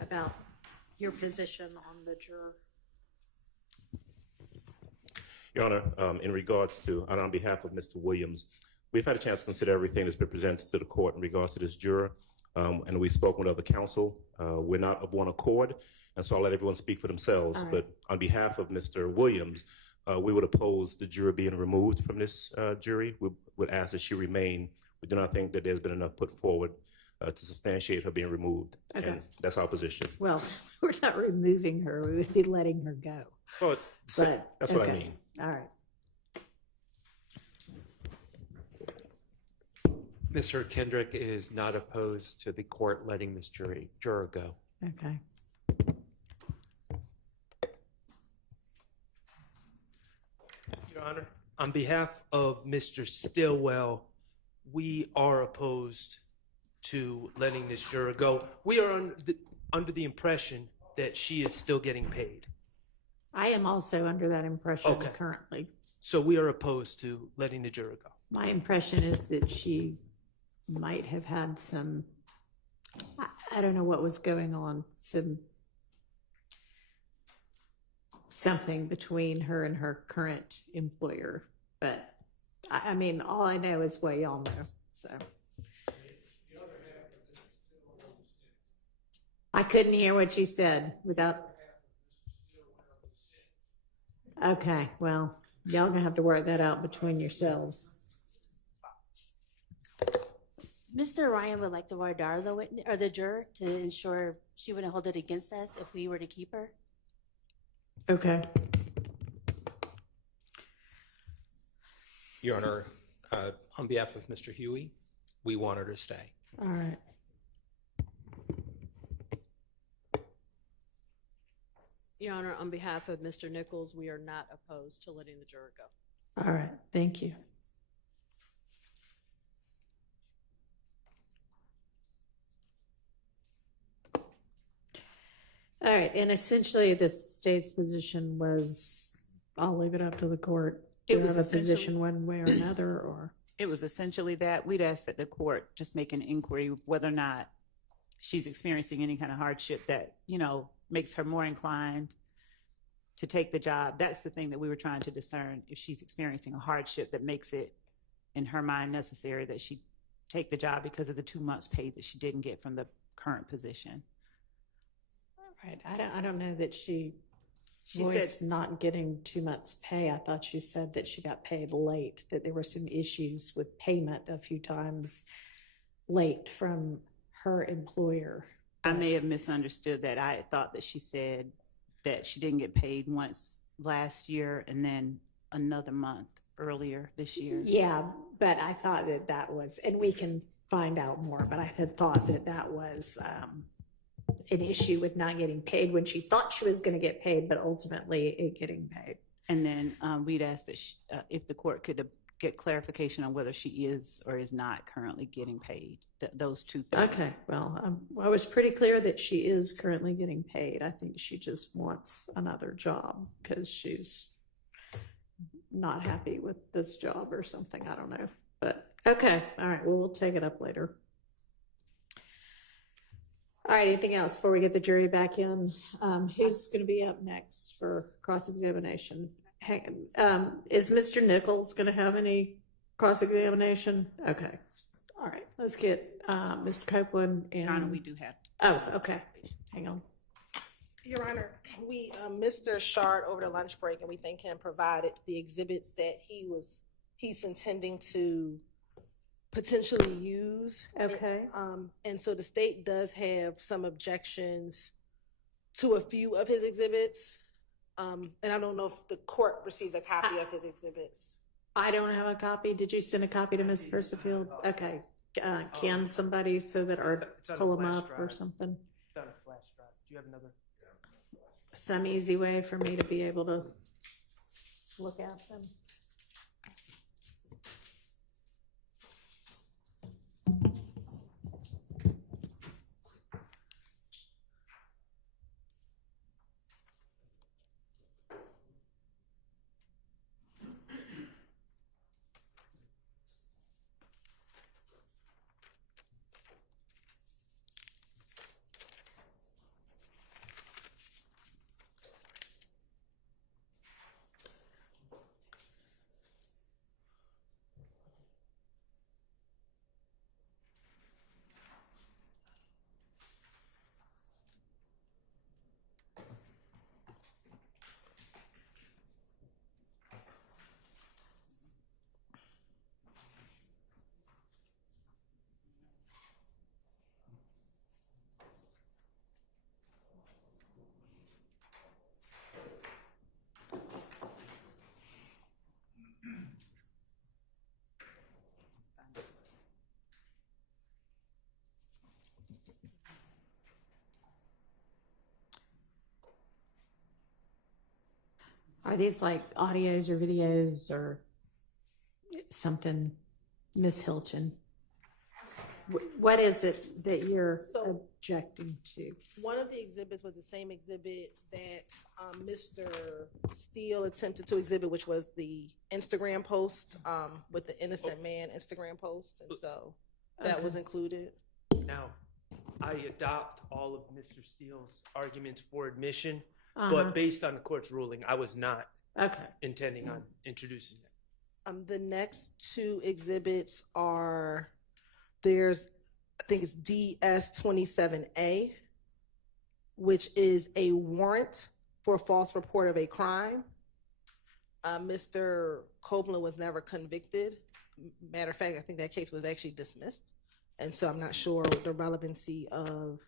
about your position on the juror? Your Honor, in regards to, and on behalf of Mr. Williams, we've had a chance to consider everything that's been presented to the court in regards to this juror, and we've spoken with other counsel. We're not of one accord, and so I'll let everyone speak for themselves. All right. But on behalf of Mr. Williams, we would oppose the juror being removed from this jury. We would ask that she remain. We do not think that there's been enough put forward to substantiate her being removed, Okay. and that's our position. Well, we're not removing her. We would be letting her go. Well, it's But, that's what I okay. mean. All right. Mr. Kendrick is not opposed to the court letting this juror go. Okay. Your Honor, on behalf of Mr. Stillwell, we are opposed to letting this juror go. We are under the impression that she is still getting paid. I am also under that impression Okay. currently. So we are opposed to letting the juror go. My impression is that she might have had some, I don't know what was going on, something between her and her current employer. But I mean, all I know is what y'all know. So I couldn't hear what you said without. Okay, well, y'all gonna have to work that out between yourselves. Mr. Ryan would like to wardar the witness or the juror to ensure she wouldn't hold it against us if we were to keep her. Okay. Your Honor, on behalf of Mr. Huey, we want her to stay. All right. Your Honor, on behalf of Mr. Nichols, we are not opposed to letting the juror go. All right. Thank you. All right. And essentially, the state's position was, I'll leave it up to the court. Do It you was have a essentially- position one way or another, or? It was essentially that. We'd ask that the court just make an inquiry whether or not she's experiencing any kind of hardship that, makes her more inclined to take the job. That's the thing that we were trying to discern, if she's experiencing a hardship that makes it, in her mind, necessary that she take the job because of the 2 months pay that she didn't get from the current position. Right. I don't know that she She voiced said- not getting 2 months pay. I thought she said that she got paid late, that there were some issues with payment a few times late from her employer. I may have misunderstood that. I thought that she said that she didn't get paid once last year and then another month earlier this year. Yeah, but I thought that was, and we can find out more, but I had thought that was an issue with not getting paid when she thought she was going to get paid, but ultimately it getting paid. And then we'd ask that if the court could get clarification on whether she is or is not currently getting paid, those two things. Okay, well, I was pretty clear that she is currently getting paid. I think she just wants another job because she's not happy with this job or something. I don't know. But okay, all right, well, we'll take it up later. All right, anything else before we get the jury back in? Who's going to be up next for cross-examination? Is Mr. Nichols going to have any cross-examination? Okay. All right, let's get Mr. Copeland and... Your Honor, we do have. Oh, okay. Hang on. Your Honor, we Mr. Shard over the lunch break, and we thank him provided the exhibits that he's intending to potentially use. Okay. And so the state does have some objections to a few of his exhibits. And I don't know if the court received a copy of his exhibits. I don't have a copy. Did you send a copy to Ms. Percifield? Okay. Can somebody so that or It's on a pull them flash up or drive. something? It's on a flash drive. Do you have another? Some easy way for me to be able to look at them. Are these like audios or videos or something, Miss Hilton? What is it that you're objecting to? One of the exhibits was the same exhibit that Mr. Steele attempted to exhibit, which was the Instagram post with the innocent man Instagram post, and so that was included. Now, I adopt all of Mr. Steele's arguments for admission, Uh-huh. but based on the court's ruling, I was not Okay. intending on introducing that. The next two exhibits are, there's, I think it's DS-27A, which is a warrant for false report of a crime. Mr. Copeland was never convicted. Matter of fact, I think that case was actually dismissed. And so I'm not sure the relevancy of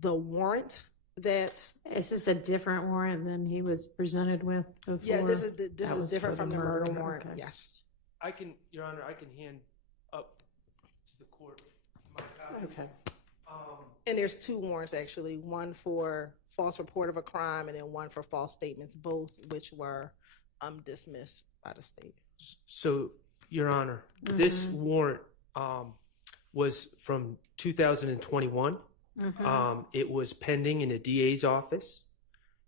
the warrant that. Is this a different warrant than he was presented with before? Yeah, this is different for from the murder warrant. Okay. Yes. I can, Your Honor, I can hand up to the court my copy. Okay. And there's two warrants actually, one for false report of a crime and then one for false statements, both which were dismissed by the state. So, Your Honor, this warrant was from 2021. It was pending in the DA's office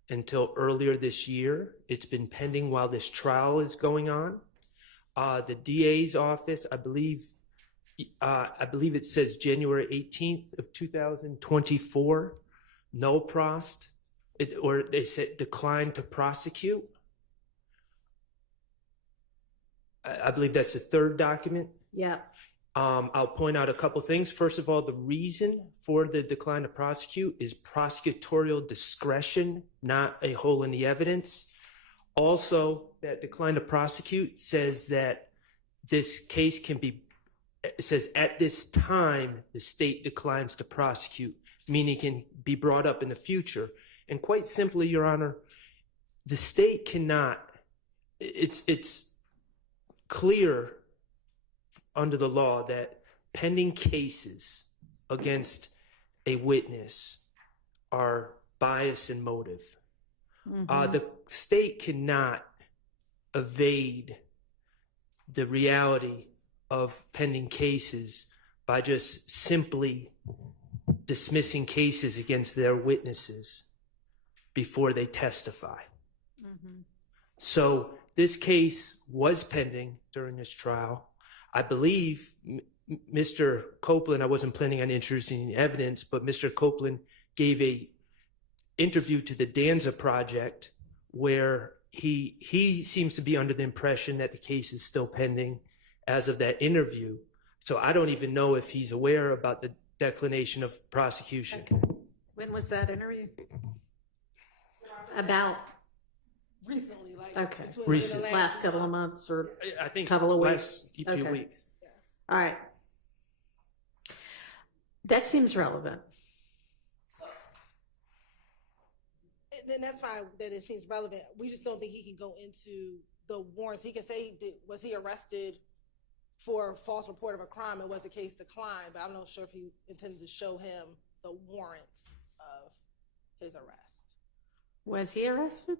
until earlier this year. It's been pending while this trial is going on. The DA's office, I believe it says January 18th of 2024, no prost, or they said decline to prosecute. I believe that's the third document. Yeah. I'll point out a couple things. First of all, the reason for the decline to prosecute is prosecutorial discretion, not a hole in the evidence. Also, that decline to prosecute says that this case can be, it says at this time, the state declines to prosecute, meaning it can be brought up in the future. And quite simply, Your Honor, the state cannot, it's clear under the law that pending cases against a witness are bias and motive. The state cannot evade the reality of pending cases by just simply dismissing cases against their witnesses before they testify. So this case was pending during this trial. I believe Mr. Copeland, I wasn't planning on introducing evidence, but Mr. Copeland gave a interview to the Danza Project where he seems to be under the impression that the case is still pending as of that interview. So I don't even know if he's aware about the declination of prosecution. Okay. When was that interview? About recently, like recent last couple of months or I think couple of last weeks. few weeks. All right. That seems relevant. Then that's fine that it seems relevant. We just don't think he can go into the warrants. He can say, was he arrested for false report of a crime and was the case declined? But I'm not sure if he intends to show him the warrants of his arrest. Was he arrested?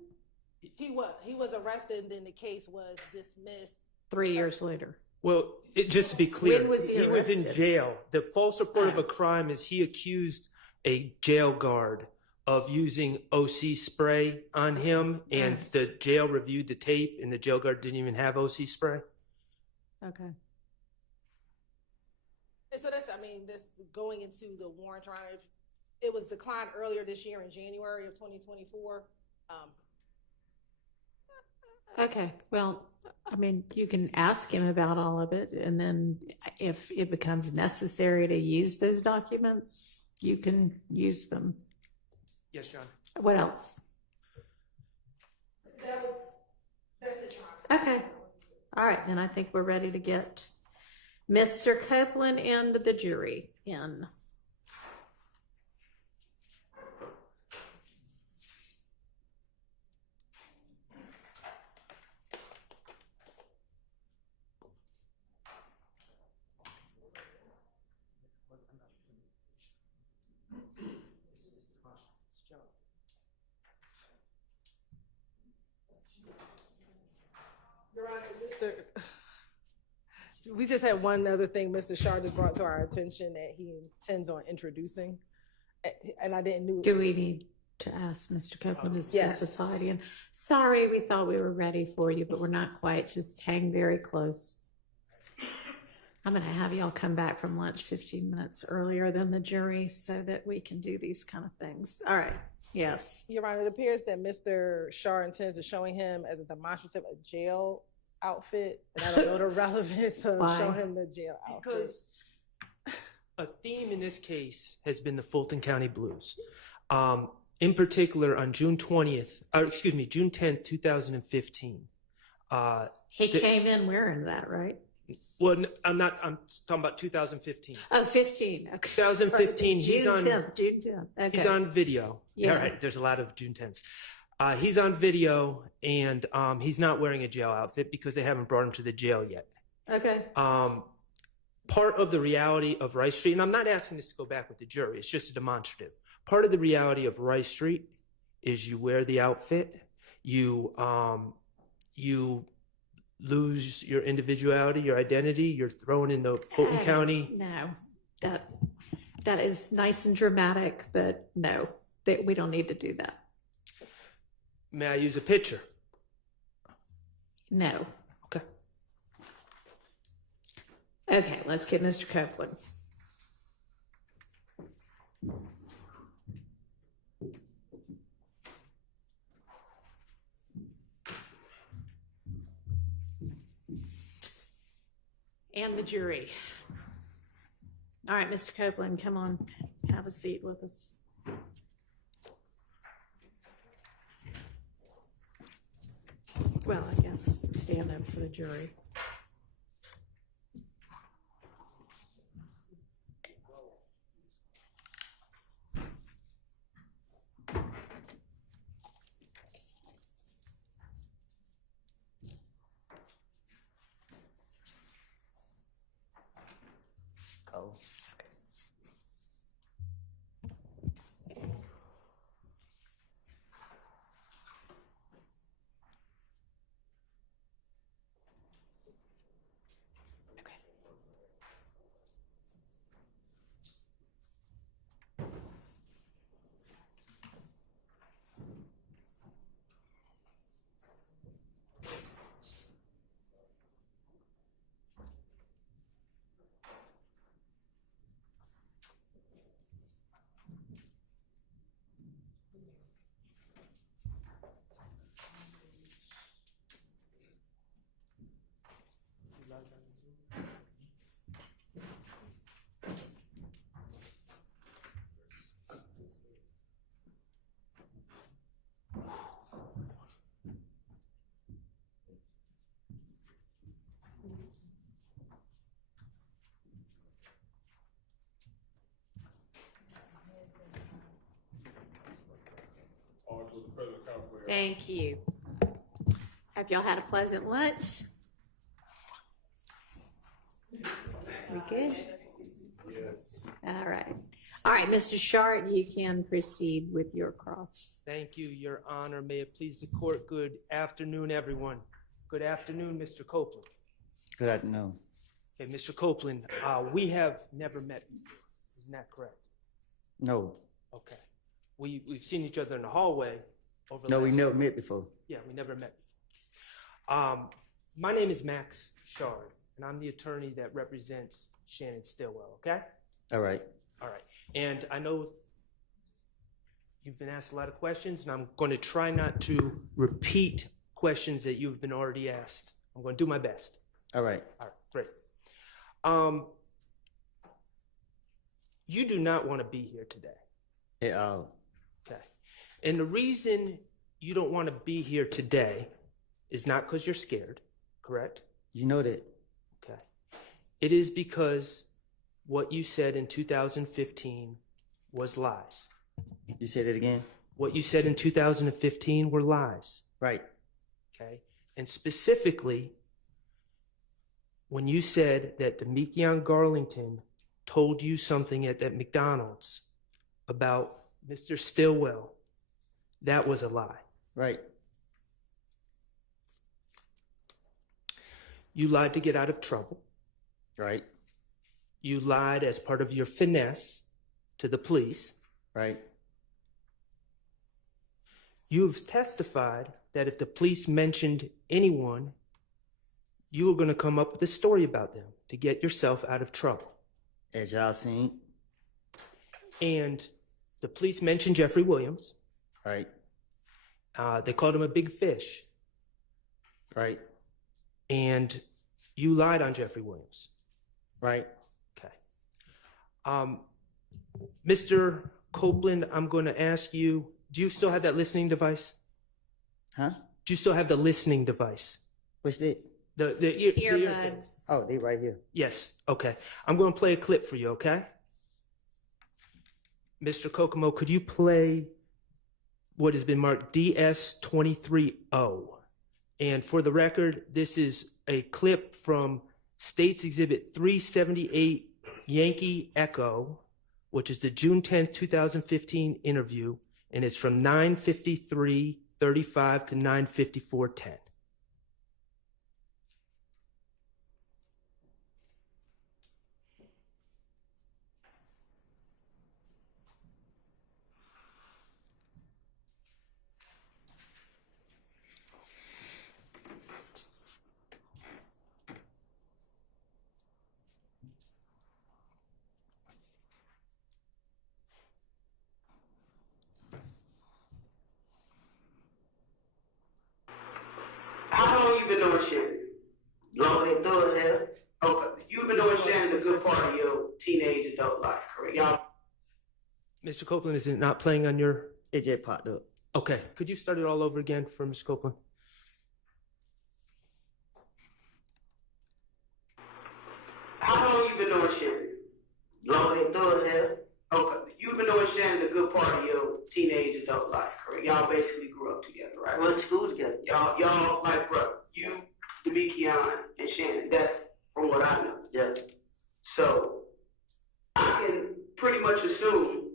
He was arrested and then the case was dismissed 3 years later. Well, just to be clear, When was he was in arrested? jail. The false report of a crime is he accused a jail guard of using OC spray on him, and the jail reviewed the tape, and the jail guard didn't even have OC spray. Okay. And so that's, I mean, this going into the warrant trial, it was declined earlier this year in January of 2024. Okay. Well, I mean, you can ask him about all of it, and then if it becomes necessary to use those documents, you can use them. Yes, John. What else? That's the trial. Okay. All right. Then I think we're ready to get Mr. Copeland and the jury in. We just had one other thing Mr. Shar just brought to our attention that he intends on introducing, and I didn't know. Do we need to ask Mr. Copeland to step Yes. aside? And sorry, we thought we were ready for you, but we're not quite. Just hang very close. I'm going to have y'all come back from lunch 15 minutes earlier than the jury so that we can do these kind of things. All right. Yes. Your Honor, it appears that Mr. Shar intends on showing him as a demonstrative a jail outfit, and I don't know the relevance of Why? showing him the jail outfit. Because a theme in this case has been the Fulton County Blues. In particular, on June 10th, 2015. He came in wearing that, right? Well, I'm talking about 2015. Oh, 15. Okay. 2015, he's June on 10th, June 10th. Okay. He's on video. Yeah. All right, there's a lot of June 10ths. He's on video, and he's not wearing a jail outfit because they haven't brought him to the jail yet. Okay. Part of the reality of Rice Street, and I'm not asking this to go back with the jury, it's just a demonstrative. Part of the reality of Rice Street is you wear the outfit, you lose your individuality, your identity, you're thrown in the Fulton County. No, that is nice and dramatic, but no, we don't need to do that. May I use a picture? No. Okay. Okay, let's get Mr. Copeland. And the jury. All right, Mr. Copeland, come on, have a seat with us. Well, I guess stand up for the jury. Go. Thank you. Hope y'all had a pleasant lunch. We good? Yes. All right. All right, Mr. Shart, you can proceed with your cross. Thank you, Your Honor. May it please the court. Good afternoon, everyone. Good afternoon, Mr. Copeland. Good afternoon. Okay, Mr. Copeland, we have never met before. Isn't that correct? No. Okay. We've seen each other in the hallway. No, we never met before. Yeah, we never met before. My name is Max Shard, and I'm the attorney that represents Shannon Stillwell, okay? All right. All right. And I know you've been asked a lot of questions, and I'm going to try not to repeat questions that you've been already asked. I'm going to do my best. All right. All right, great. You do not want to be here today. At all. Okay. And the reason you don't want to be here today is not because you're scared, correct? You know that. Okay. It is because what you said in 2015 was lies. You said it again? What you said in 2015 were lies. Right. Okay. And specifically, when you said that Demekion Garlington told you something at that McDonald's about Mr. Stillwell, that was a lie. Right. You lied to get out of trouble. Right. You lied as part of your finesse to the police. Right. You've testified that if the police mentioned anyone, you were going to come up with a story about them to get yourself out of trouble. As y'all seen. And the police mentioned Jeffery Williams. Right. They called him a big fish. Right. And you lied on Jeffery Williams. Right. Okay. Mr. Copeland, I'm going to ask you, do you still have that listening device? Huh? Do you still have the listening device? What's that? The earbuds. Oh, they right here. Yes. Okay. I'm going to play a clip for you, okay? Mr. Kokomo, could you play what has been marked DS230? And for the record, this is a clip from State's Exhibit 378 Yankee Echo, which is the June 10th, 2015 interview, and it's from 9:53:35 to 9:54:10. How long you been doing Shannon? Long as through as hell? Okay. You've been doing Shannon a good part of your teenage adult life, correct? Y'all. Mr. Copeland, is it not playing on your... It just popped up. Okay. Could you start it all over again for Mr. Copeland? How long you been doing Shannon? Long as through as hell? Okay. You've been doing Shannon a good part of your teenage adult life, correct? Y'all basically grew up together, right? Went to school together. Y'all like brother. You, Demikion, and Shannon. That's from what I know. Yeah. So I can pretty much assume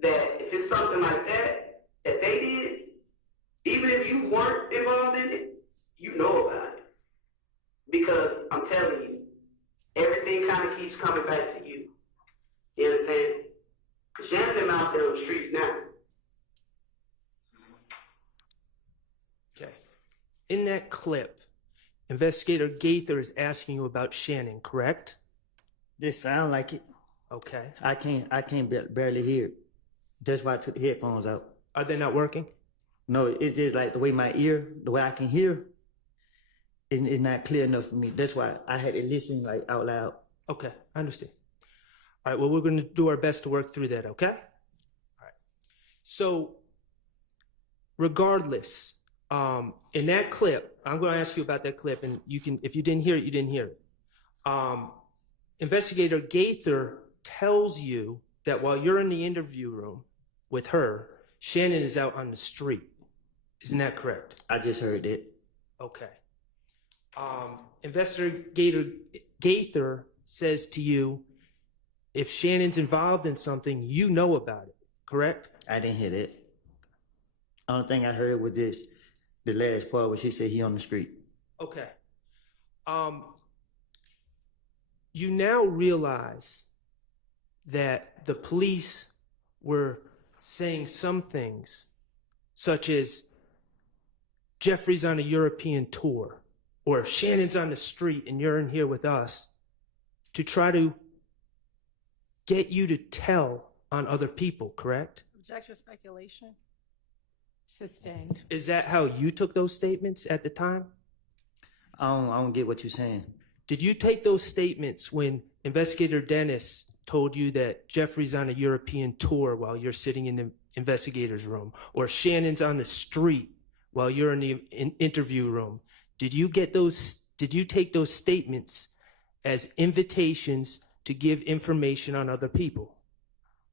that if it's something like that that they did, even if you weren't involved in it, you know about it. Because I'm telling you, everything kind of keeps coming back to you. You understand? Because Shannon's out there on the streets now. Okay. In that clip, Investigator Gaither is asking you about Shannon, correct? This sound like it. Okay. I can't barely hear it. That's why I took the headphones out. Are they not working? No, it's just like the way the way I can hear, it's not clear enough for me. That's why I had to listen like out loud. Okay, I understand. All right, well, we're going to do our best to work through that, okay? All right. So, regardless, in that clip, I'm going to ask you about that clip, and you can, if you didn't hear it, you didn't hear it. Investigator Gaither tells you that while you're in the interview room with her, Shannon is out on the street. Isn't that correct? I just heard it. Okay. Investigator Gaither says to you, if Shannon's involved in something, you know about it, correct? I didn't hear that. Only thing I heard was just the last part where she said he on the street. Okay. You now realize that the police were saying some things, such as Jeffrey's on a European tour, or Shannon's on the street and you're in here with us, to try to get you to tell on other people, correct? Objection, speculation. Sustained. Is that how you took those statements at the time? I don't get what you're saying. Did you take those statements when Investigator Dennis told you that Jeffrey's on a European tour while you're sitting in the investigator's room, or Shannon's on the street while you're in the interview room? Did you take those statements as invitations to give information on other people?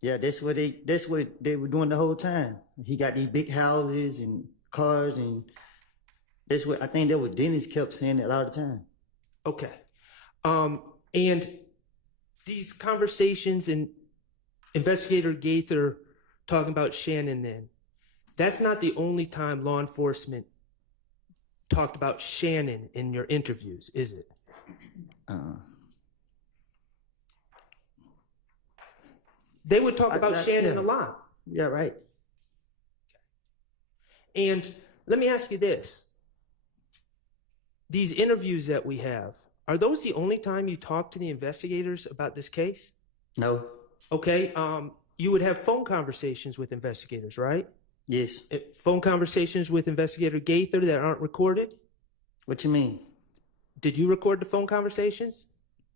Yeah, that's what they were doing the whole time. He got these big houses and cars, and that's what I think that was Dennis kept saying it all the time. Okay. And these conversations and Investigator Gaither talking about Shannon then, that's not the only time law enforcement talked about Shannon in your interviews, is it? They would talk about Shannon a lot. Yeah, right. And let me ask you this. These interviews that we have, are those the only time you talk to the investigators about this case? No. Okay. You would have phone conversations with investigators, right? Yes. Phone conversations with Investigator Gaither that aren't recorded? What you mean? Did you record the phone conversations?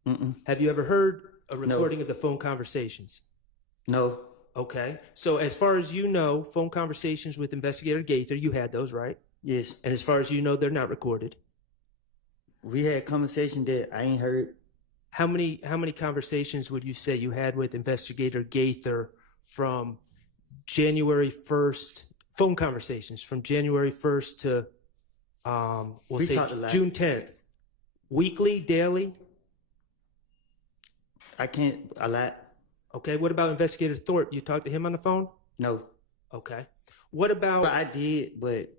Mm-mm. Have you ever heard a recording of the phone conversations? No. Okay. So as far as you know, phone conversations with Investigator Gaither, you had those, right? Yes. And as far as you know, they're not recorded. We had conversation that I ain't heard. How many conversations would you say you had with Investigator Gaither from January 1st, phone conversations from January 1st to, we'll say June 10th? Weekly, daily? I can't, a lot. Okay, what about Investigator Thorpe? You talked to him on the phone? No. Okay. What about... But I did, but...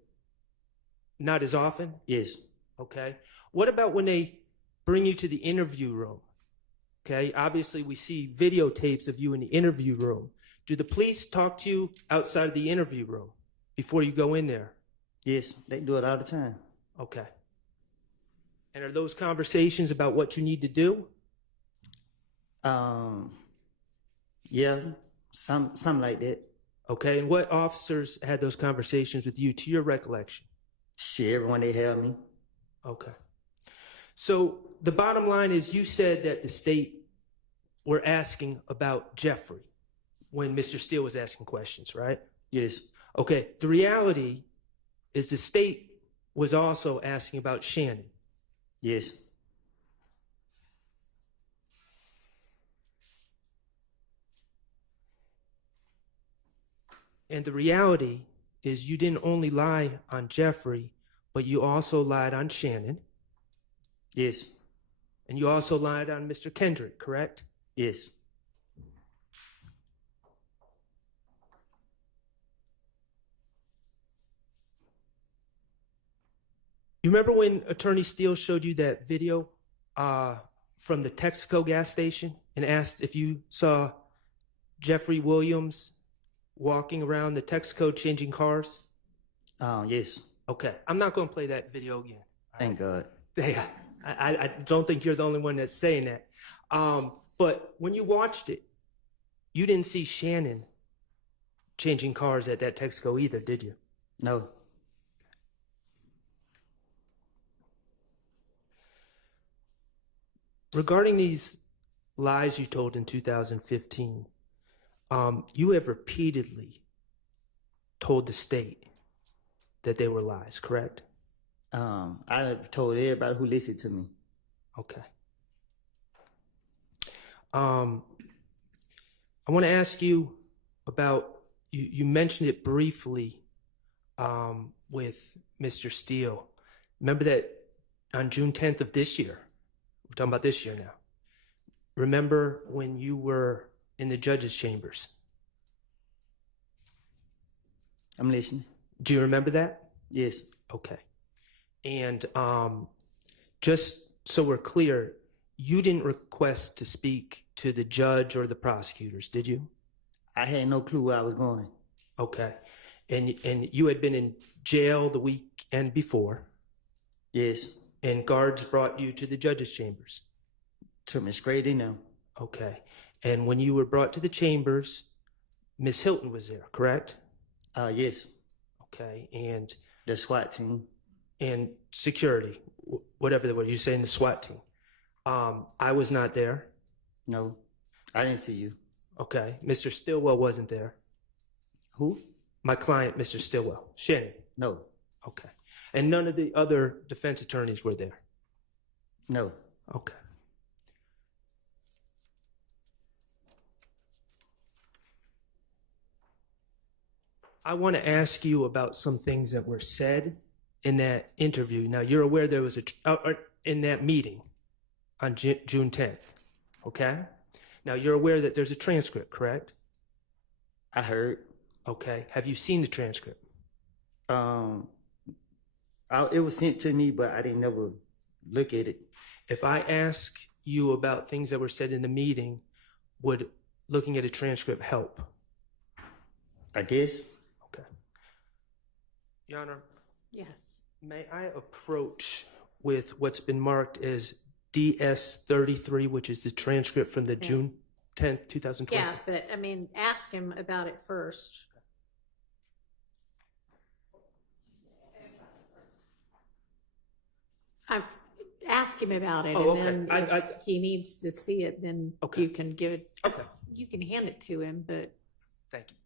Not as often? Yes. Okay. What about when they bring you to the interview room? Okay, obviously we see videotapes of you in the interview room. Do the police talk to you outside of the interview room before you go in there? Yes, they do it all the time. Okay. And are those conversations about what you need to do? Yeah, some like that. Okay, and what officers had those conversations with you, to your recollection? Shit, everyone they have me. Okay. So the bottom line is you said that the state were asking about Jeffrey when Mr. Steele was asking questions, right? Yes. Okay, the reality is the state was also asking about Shannon. Yes. And the reality is you didn't only lie on Jeffrey, but you also lied on Shannon. Yes. And you also lied on Mr. Kendrick, correct? Yes. You remember when Attorney Steele showed you that video from the Texaco gas station and asked if you saw Jeffery Williams walking around the Texaco changing cars? Yes. Okay, I'm not going to play that video again. Thank God. Yeah, I don't think you're the only one that's saying that. But when you watched it, you didn't see Shannon changing cars at that Texaco either, did you? No. Regarding these lies you told in 2015, you have repeatedly told the state that they were lies, correct? I told everybody who listened to me. Okay. I want to ask you about, you mentioned it briefly with Mr. Steele. Remember that on June 10th of this year, we're talking about this year now. Remember when you were in the judge's chambers? I'm listening. Do you remember that? Yes. Okay. And just so we're clear, you didn't request to speak to the judge or the prosecutors, did you? I had no clue where I was going. Okay. And you had been in jail the weekend before. Yes. And guards brought you to the judge's chambers. Took me straight in there. Okay. And when you were brought to the chambers, Miss Hilton was there, correct? Yes. Okay. And the SWAT team. And security, whatever they were. You're saying the SWAT team. I was not there. No, I didn't see you. Okay. Mr. Stillwell wasn't there. Who? My client, Mr. Stillwell. Shannon. No. Okay. And none of the other defense attorneys were there? No. Okay. I want to ask you about some things that were said in that interview. Now, you're aware there was in that meeting on June 10th, okay? Now, you're aware that there's a transcript, correct? I heard. Okay. Have you seen the transcript? It was sent to me, but I didn't never look at it. If I ask you about things that were said in the meeting, would looking at a transcript help? I guess. Okay. Your Honor, Yes. may I approach with what's been marked as DS-33, which is the transcript from the June 10th, 2020? Yeah, but I mean, ask him about it first. Ask him about it, Oh, and okay. then if he needs to see it, then Okay. you can give it. Okay. You can hand it to him, but Thank you.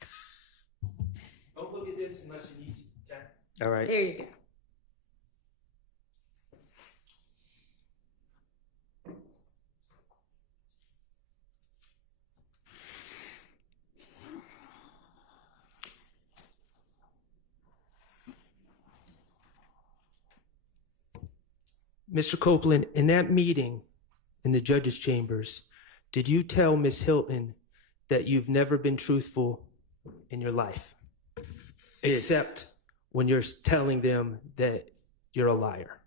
Don't look at this unless you need to. Okay? All right. there you go. Mr. Copeland, in that meeting in the judge's chambers, did you tell Ms. Hilton that you've never been truthful in your life? Yes. Except when you're telling them that you're a liar.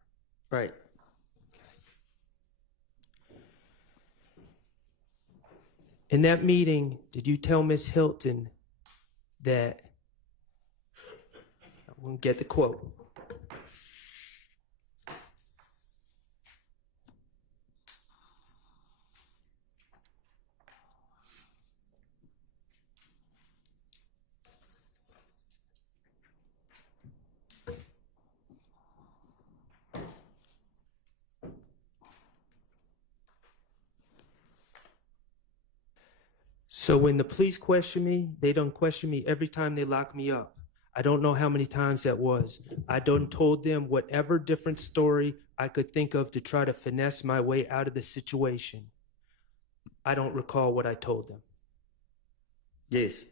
Right. In that meeting, did you tell Ms. Hilton that, I won't get the quote, so when the police question me, they don't question me every time they lock me up. I don't know how many times that was. I done told them whatever different story I could think of to try to finesse my way out of the situation. I don't recall what I told them. Yes.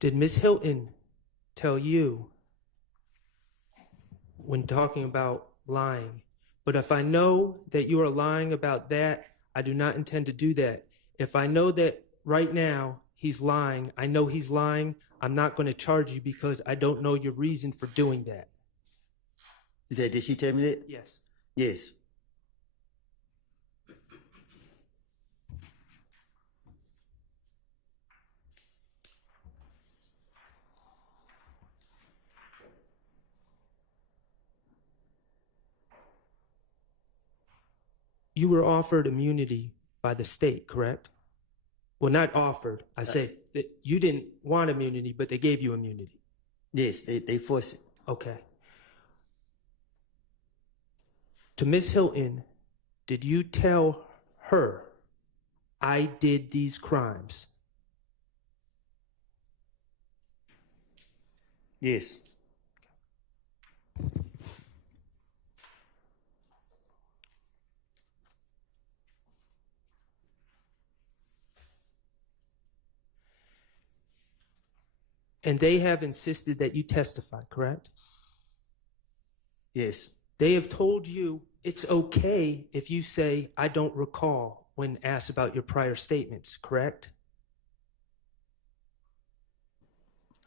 Did Miss Hilton tell you when talking about lying? But if I know that you are lying about that, I do not intend to do that. If I know that right now he's lying, I know he's lying, I'm not going to charge you because I don't know your reason for doing that. Did she tell me that? Yes. Yes. You were offered immunity by the state, correct? Well, not offered. I say that you didn't want immunity, but they gave you immunity. Yes, they forced it. Okay. To Miss Hilton, did you tell her I did these crimes? Yes. And they have insisted that you testify, correct? Yes. They have told you it's okay if you say, I don't recall, when asked about your prior statements, correct?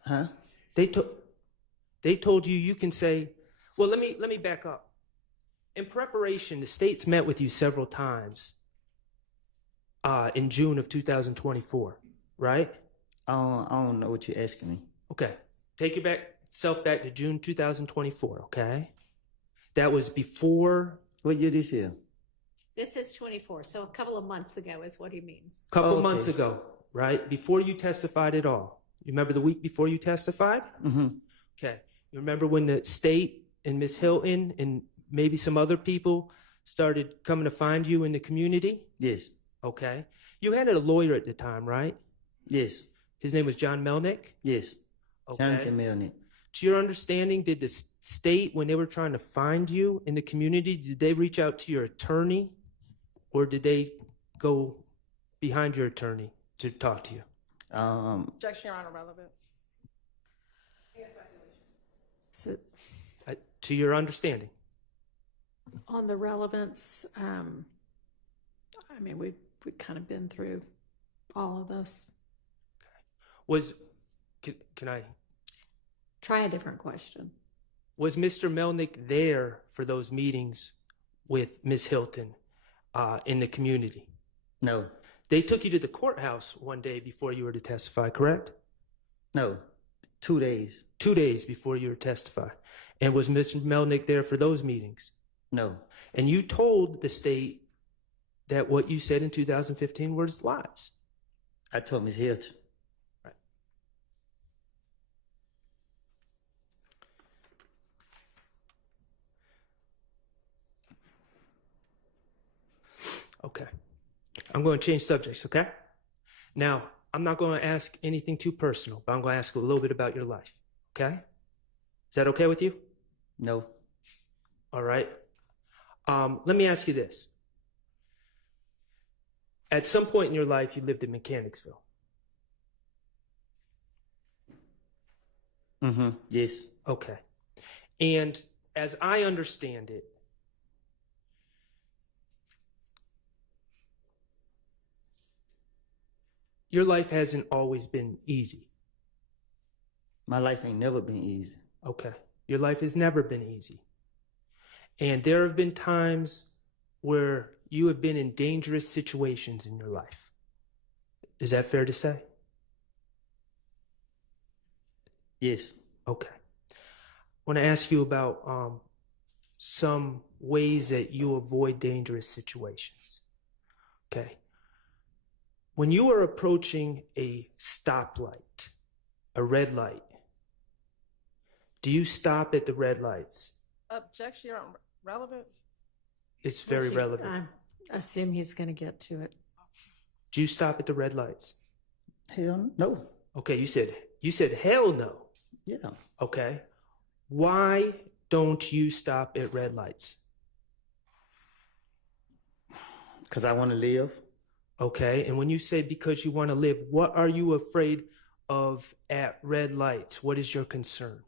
Huh? They told you you can say, well, let me back up. In preparation, the state's met with you several times in June of 2024, right? I don't know what you're asking me. Okay. Take yourself back to June 2024, okay? That was before. What year this year? This is 24, so a couple of months ago is what he means. Couple months ago, right? Before you testified at all. You remember the week before you testified? Mm-hmm. Okay. You remember when the state and Miss Hilton and maybe some other people started coming to find you in the community? Yes. Okay. You had a lawyer at the time, right? Yes. His name was John Melnick? Yes. Okay. Jonathan Melnick. To your understanding, did the state, when they were trying to find you in the community, did they reach out to your attorney or did they go behind your attorney to talk to you? Objection, Your Honor, relevance. So, to your understanding? on the relevance, I mean, we've kind of been through All of this. Can I? Try a different question. Was Mr. Melnick there for those meetings with Ms. Hilton in the community? No. They took you to the courthouse one day before you were to testify, correct? No. 2 days. 2 days before you were to testify. And was Mr. Melnick there for those meetings? No. And you told the state that what you said in 2015 was lies. I told Ms. Hilton. Right. Okay. I'm going to change subjects, okay? Now, I'm not going to ask anything too personal, but I'm going to ask a little bit about your life, okay? Is that okay with you? No. All right. Let me ask you this. At some point in your life, you lived in Mechanicsville. Mm-hmm. Yes. Okay. And as I understand it, your life hasn't always been easy. My life ain't never been easy. Okay. Your life has never been easy. And there have been times where you have been in dangerous situations in your life. Is that fair to say? Yes. Okay. I want to ask you about some ways that you avoid dangerous situations. Okay. When you are approaching a stoplight, a red light, do you stop at the red lights? Objection on relevance? It's very relevant. I assume he's going to get to it. Do you stop at the red lights? Hell no. Okay, you said hell no. Yeah. Okay. Why don't you stop at red lights? Because I want to live. Okay, and when you say because you want to live, what are you afraid of at red lights? What is your concern?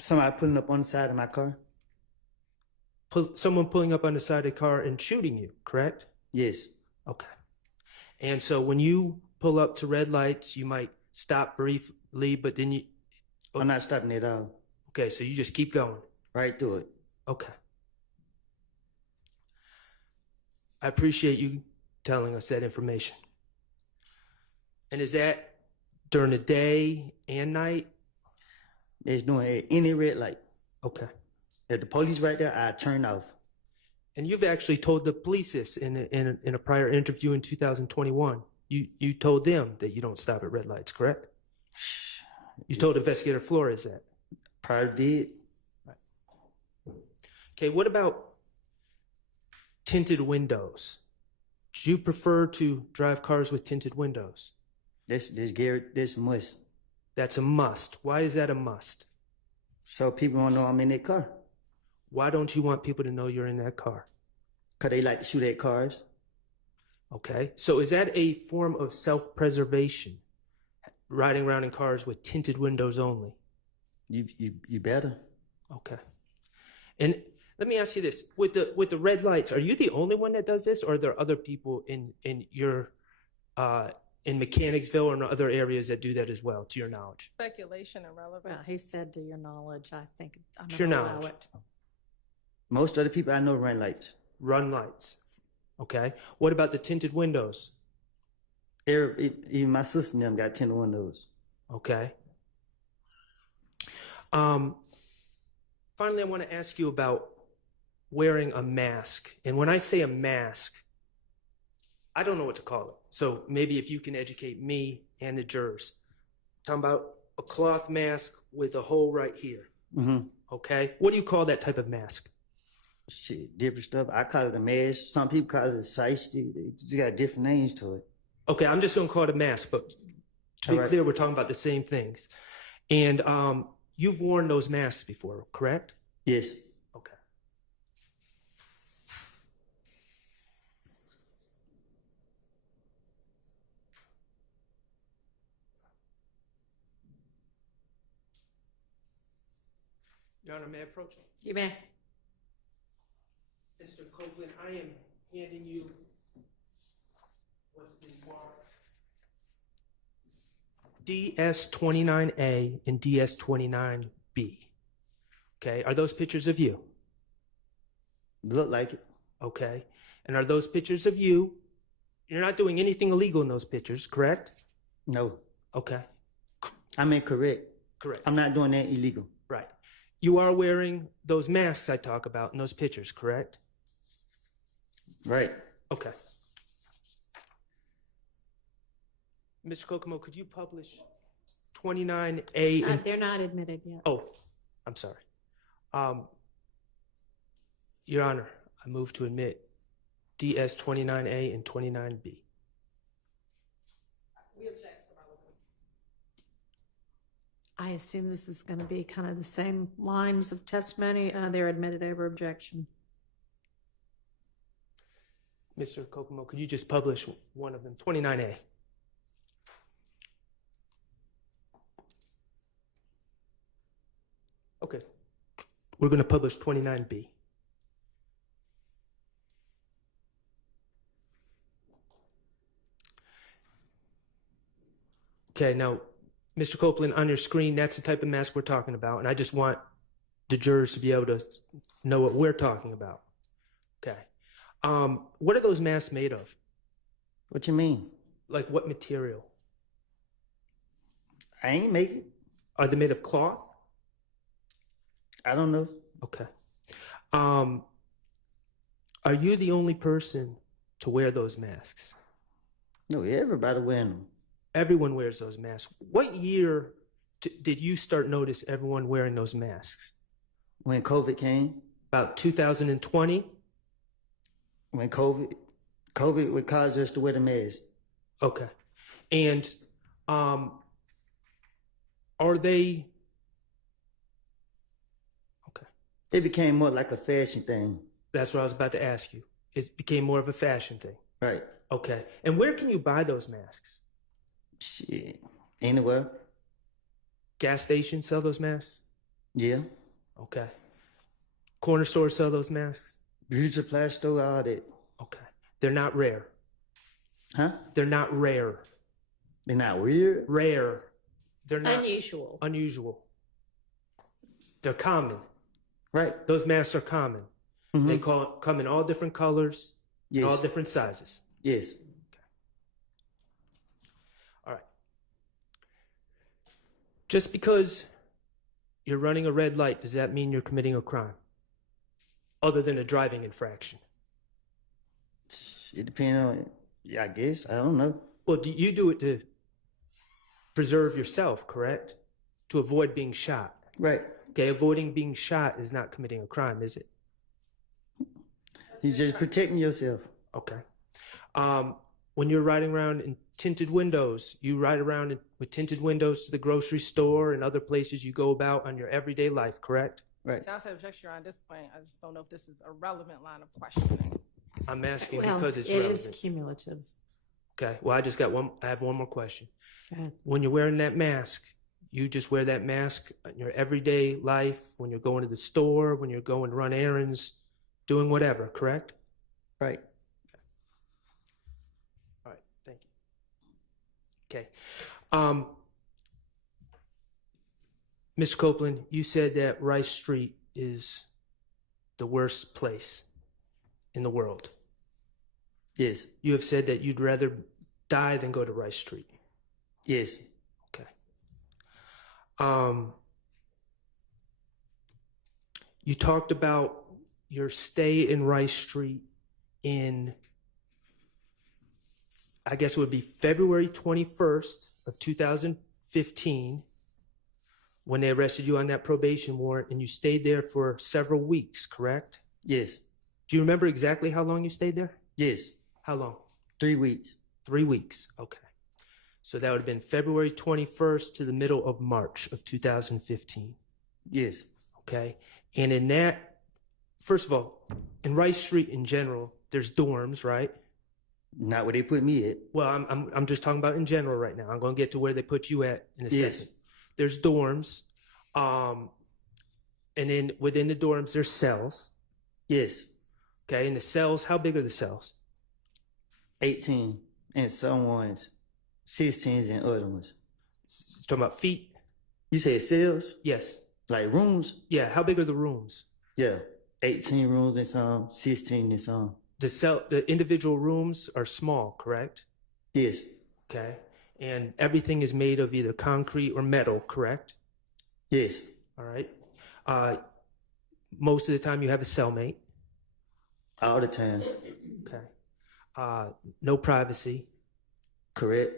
Somebody pulling up on the side of my car. Someone pulling up on the side of the car and shooting you, correct? Yes. Okay. And so when you pull up to red lights, you might stop briefly, but then you... I'm not stopping at all. Okay, so you just keep going. Right through it. Okay. I appreciate you telling us that information. And is that during the day and night? It's doing any red light. Okay. If the police right there, I turn off. And you've actually told the police this in a prior interview in 2021. You told them that you don't stop at red lights, correct? You told Investigator Flores that. Prior did. Right. Okay, what about tinted windows? Do you prefer to drive cars with tinted windows? This must. That's a must. Why is that a must? So people don't know I'm in that car. Why don't you want people to know you're in that car? Because they like to shoot at cars. Okay. So is that a form of self-preservation? Riding around in cars with tinted windows only? You better. Okay. And let me ask you this. With the red lights, are you the only one that does this, or are there other people in your in Mechanicsville or in other areas that do that as well, to your knowledge? Speculation and relevance. Well, he said to your knowledge. I think I'm To your going to allow knowledge. it. Most of the people I know run lights. Run lights. Okay. What about the tinted windows? Even my sister and them got tinted windows. Okay. Finally, I want to ask you about wearing a mask. And when I say a mask, I don't know what to call it. So maybe if you can educate me and the jurors. Talking about a cloth mask with a hole right here. Mm-hmm. Okay. What do you call that type of mask? Shit, different stuff. I call it a mask. Some people call it a shiesty. They just got different names to it. Okay, I'm just going to call it a mask, but to be clear, we're talking about the same things. And you've worn those masks before, correct? Yes. Okay. Your Honor, may I approach? You may. Mr. Copeland, I am handing you DS29A and DS29B. Okay, are those pictures of you? Look like it. Okay, and are those pictures of you? You're not doing anything illegal in those pictures, correct? No. Okay. I mean, correct. Correct. I'm not doing that illegal. Right. You are wearing those masks I talk about in those pictures, correct? Right. Okay. Mr. Kokomo, could you publish 29A and... They're not admitted yet. Oh, I'm sorry. Your Honor, I move to admit DS 29A and 29B. I assume this is going to be kind of the same lines of testimony. They're admitted over objection. Mr. Kokomo, could you just publish one of them, 29A? Okay. We're going to publish 29B. Okay, now, Mr. Copeland, on your screen, that's the type of mask we're talking about, and I just want the jurors to be able to know what we're talking about. Okay. What are those masks made of? What you mean? Like what material? I ain't make it. Are they made of cloth? I don't know. Okay. Are you the only person to wear those masks? No, everybody wearing them. Everyone wears those masks. What year did you start notice everyone wearing those masks? When COVID came. About 2020? When COVID would cause us to wear the mask. Okay. And are they... Okay. It became more like a fashion thing. That's what I was about to ask you. It became more of a fashion thing. Right. Okay. And where can you buy those masks? Shit. Anywhere. Gas stations sell those masks? Yeah. Okay. Corner stores sell those masks? Beauty supply store, all that. Okay. They're not rare. Huh? They're not rare. They're not weird? Rare. They're not unusual. Unusual. They're common. Right. Those masks are common. Mm-hmm. They come in all different colors, yes. all different sizes. Yes. Okay. All right. Just because you're running a red light, does that mean you're committing a crime? Other than a driving infraction? It depends on, yeah, I guess. I don't know. Well, you do it to preserve yourself, correct? To avoid being shot. Right. Okay, avoiding being shot is not committing a crime, is it? You're just protecting yourself. Okay. When you're riding around in tinted windows, you ride around with tinted windows to the grocery store and other places you go about on your everyday life, correct? Right. I'll say objection on this point. I just don't know if this is a relevant line of questioning. I'm asking Well, because it's it relevant. is cumulative. Okay, well, I have one more question. Okay. When you're wearing that mask, you just wear that mask in your everyday life, when you're going to the store, when you're going to run errands, doing whatever, correct? Right. All right, thank you. Okay. Mr. Copeland, you said that Rice Street is the worst place in the world. Yes. You have said that you'd rather die than go to Rice Street. Yes. Okay. You talked about your stay in Rice Street in, I guess it would be February 21st of 2015, when they arrested you on that probation warrant, and you stayed there for several weeks, correct? Yes. Do you remember exactly how long you stayed there? Yes. How long? 3 weeks. 3 weeks, okay. So that would have been February 21st to the middle of March of 2015. Yes. Okay. And in that, first of all, in Rice Street in general, there's dorms, right? Not where they put me at. Well, I'm just talking about in general right now. I'm going to get to where they put you at in a second. There's dorms, and then within the dorms there's cells. Yes. Okay, and the cells, how big are the cells? 18, and some ones 16s and other ones. Talking about feet? You said cells? Yes. Like rooms? Yeah. How big are the rooms? Yeah. 18 rooms and some, 16 and some. The individual rooms are small, correct? Yes. Okay. And everything is made of either concrete or metal, correct? Yes. All right. Most of the time you have a cellmate. All the time. Okay. No privacy. Correct.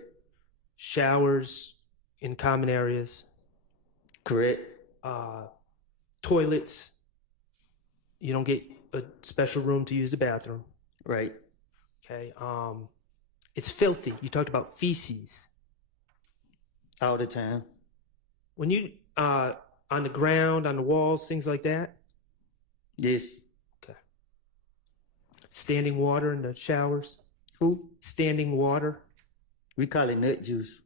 Showers in common areas. Correct. Toilets. You don't get a special room to use the bathroom. Right. Okay. It's filthy. You talked about feces. All the time. When you on the ground, on the walls, things like that? Yes. Okay. Standing water in the showers? Who? Standing water. We call it nut juice.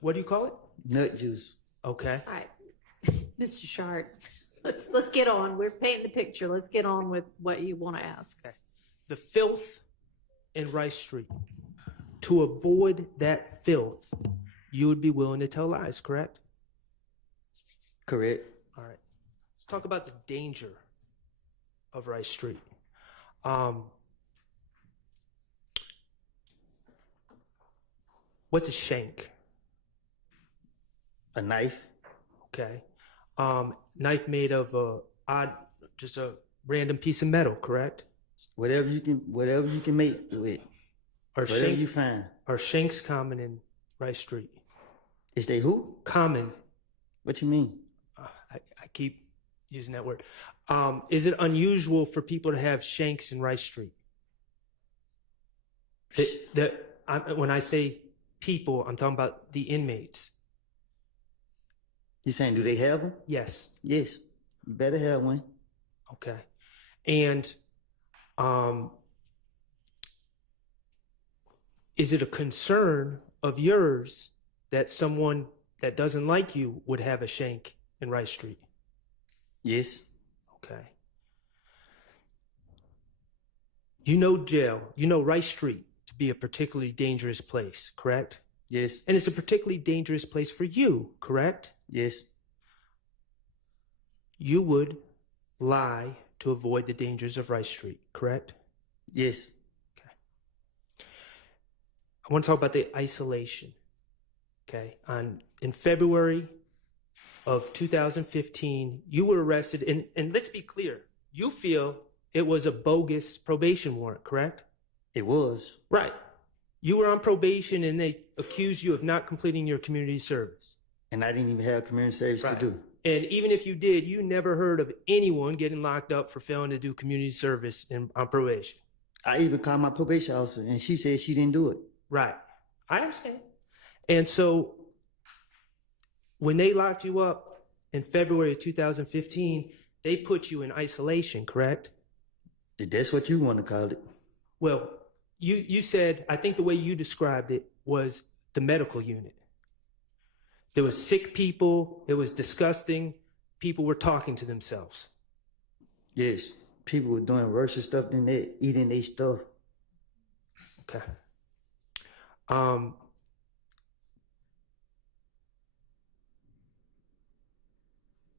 What do you call it? Nut juice. Okay. All right, Mr. Shard, let's get on. We're painting the picture. Let's get on with what you want to ask. Okay. The filth in Rice Street. To avoid that filth, you would be willing to tell lies, correct? Correct. All right. Let's talk about the danger of Rice Street. What's a shank? A knife. Okay. Knife made of just a random piece of metal, correct? Whatever you can make with. Whatever you find. Are shanks common in Rice Street? Is they who? Common. What you mean? I keep using that word. Is it unusual for people to have shanks in Rice Street? When I say people, I'm talking about the inmates. You saying, do they have them? Yes. Yes. You better have one. Okay. And is it a concern of yours that someone that doesn't like you would have a shank in Rice Street? Yes. Okay. You know jail, you know Rice Street to be a particularly dangerous place, correct? Yes. And it's a particularly dangerous place for you, correct? Yes. You would lie to avoid the dangers of Rice Street, correct? Yes. Okay. I want to talk about the isolation. Okay. In February of 2015, you were arrested, and let's be clear, you feel it was a bogus probation warrant, correct? It was. Right. You were on probation and they accused you of not completing your community service. And I didn't even have community service to do. And even if you did, you never heard of anyone getting locked up for failing to do community service on probation. I even called my probation officer and she said she didn't do it. Right. I understand. And so when they locked you up in February of 2015, they put you in isolation, correct? That's what you want to call it. Well, you said, I think the way you described it was the medical unit. There was sick people. It was disgusting. People were talking to themselves. Yes. People were doing worse stuff than that, eating their stuff. Okay.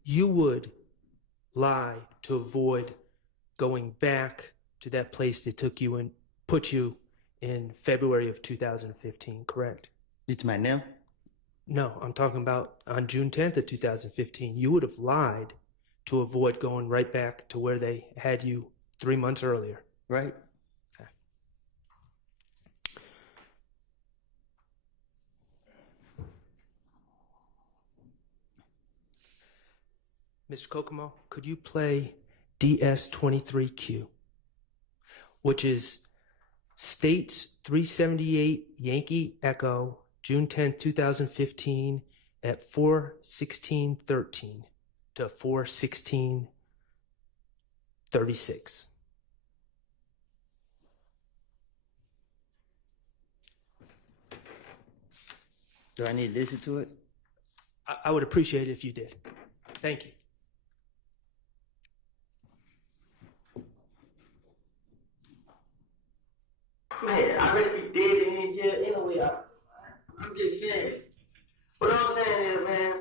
You would lie to avoid going back to that place that took you and put you in February of 2015, correct? You talking about now? No, I'm talking about on June 10th of 2015. You would have lied to avoid going right back to where they had you 3 months earlier. Right. Okay. Mr. Kokomo, could you play DS23Q, which is States 378 Yankee Echo, June 10th, 2015 at 4:16:13 to 4:16:36. Do I need to listen to it? I would appreciate it if you did. Thank you. Man, I'd rather be dead than in jail anyway. I'm just saying. What I'm saying is, man,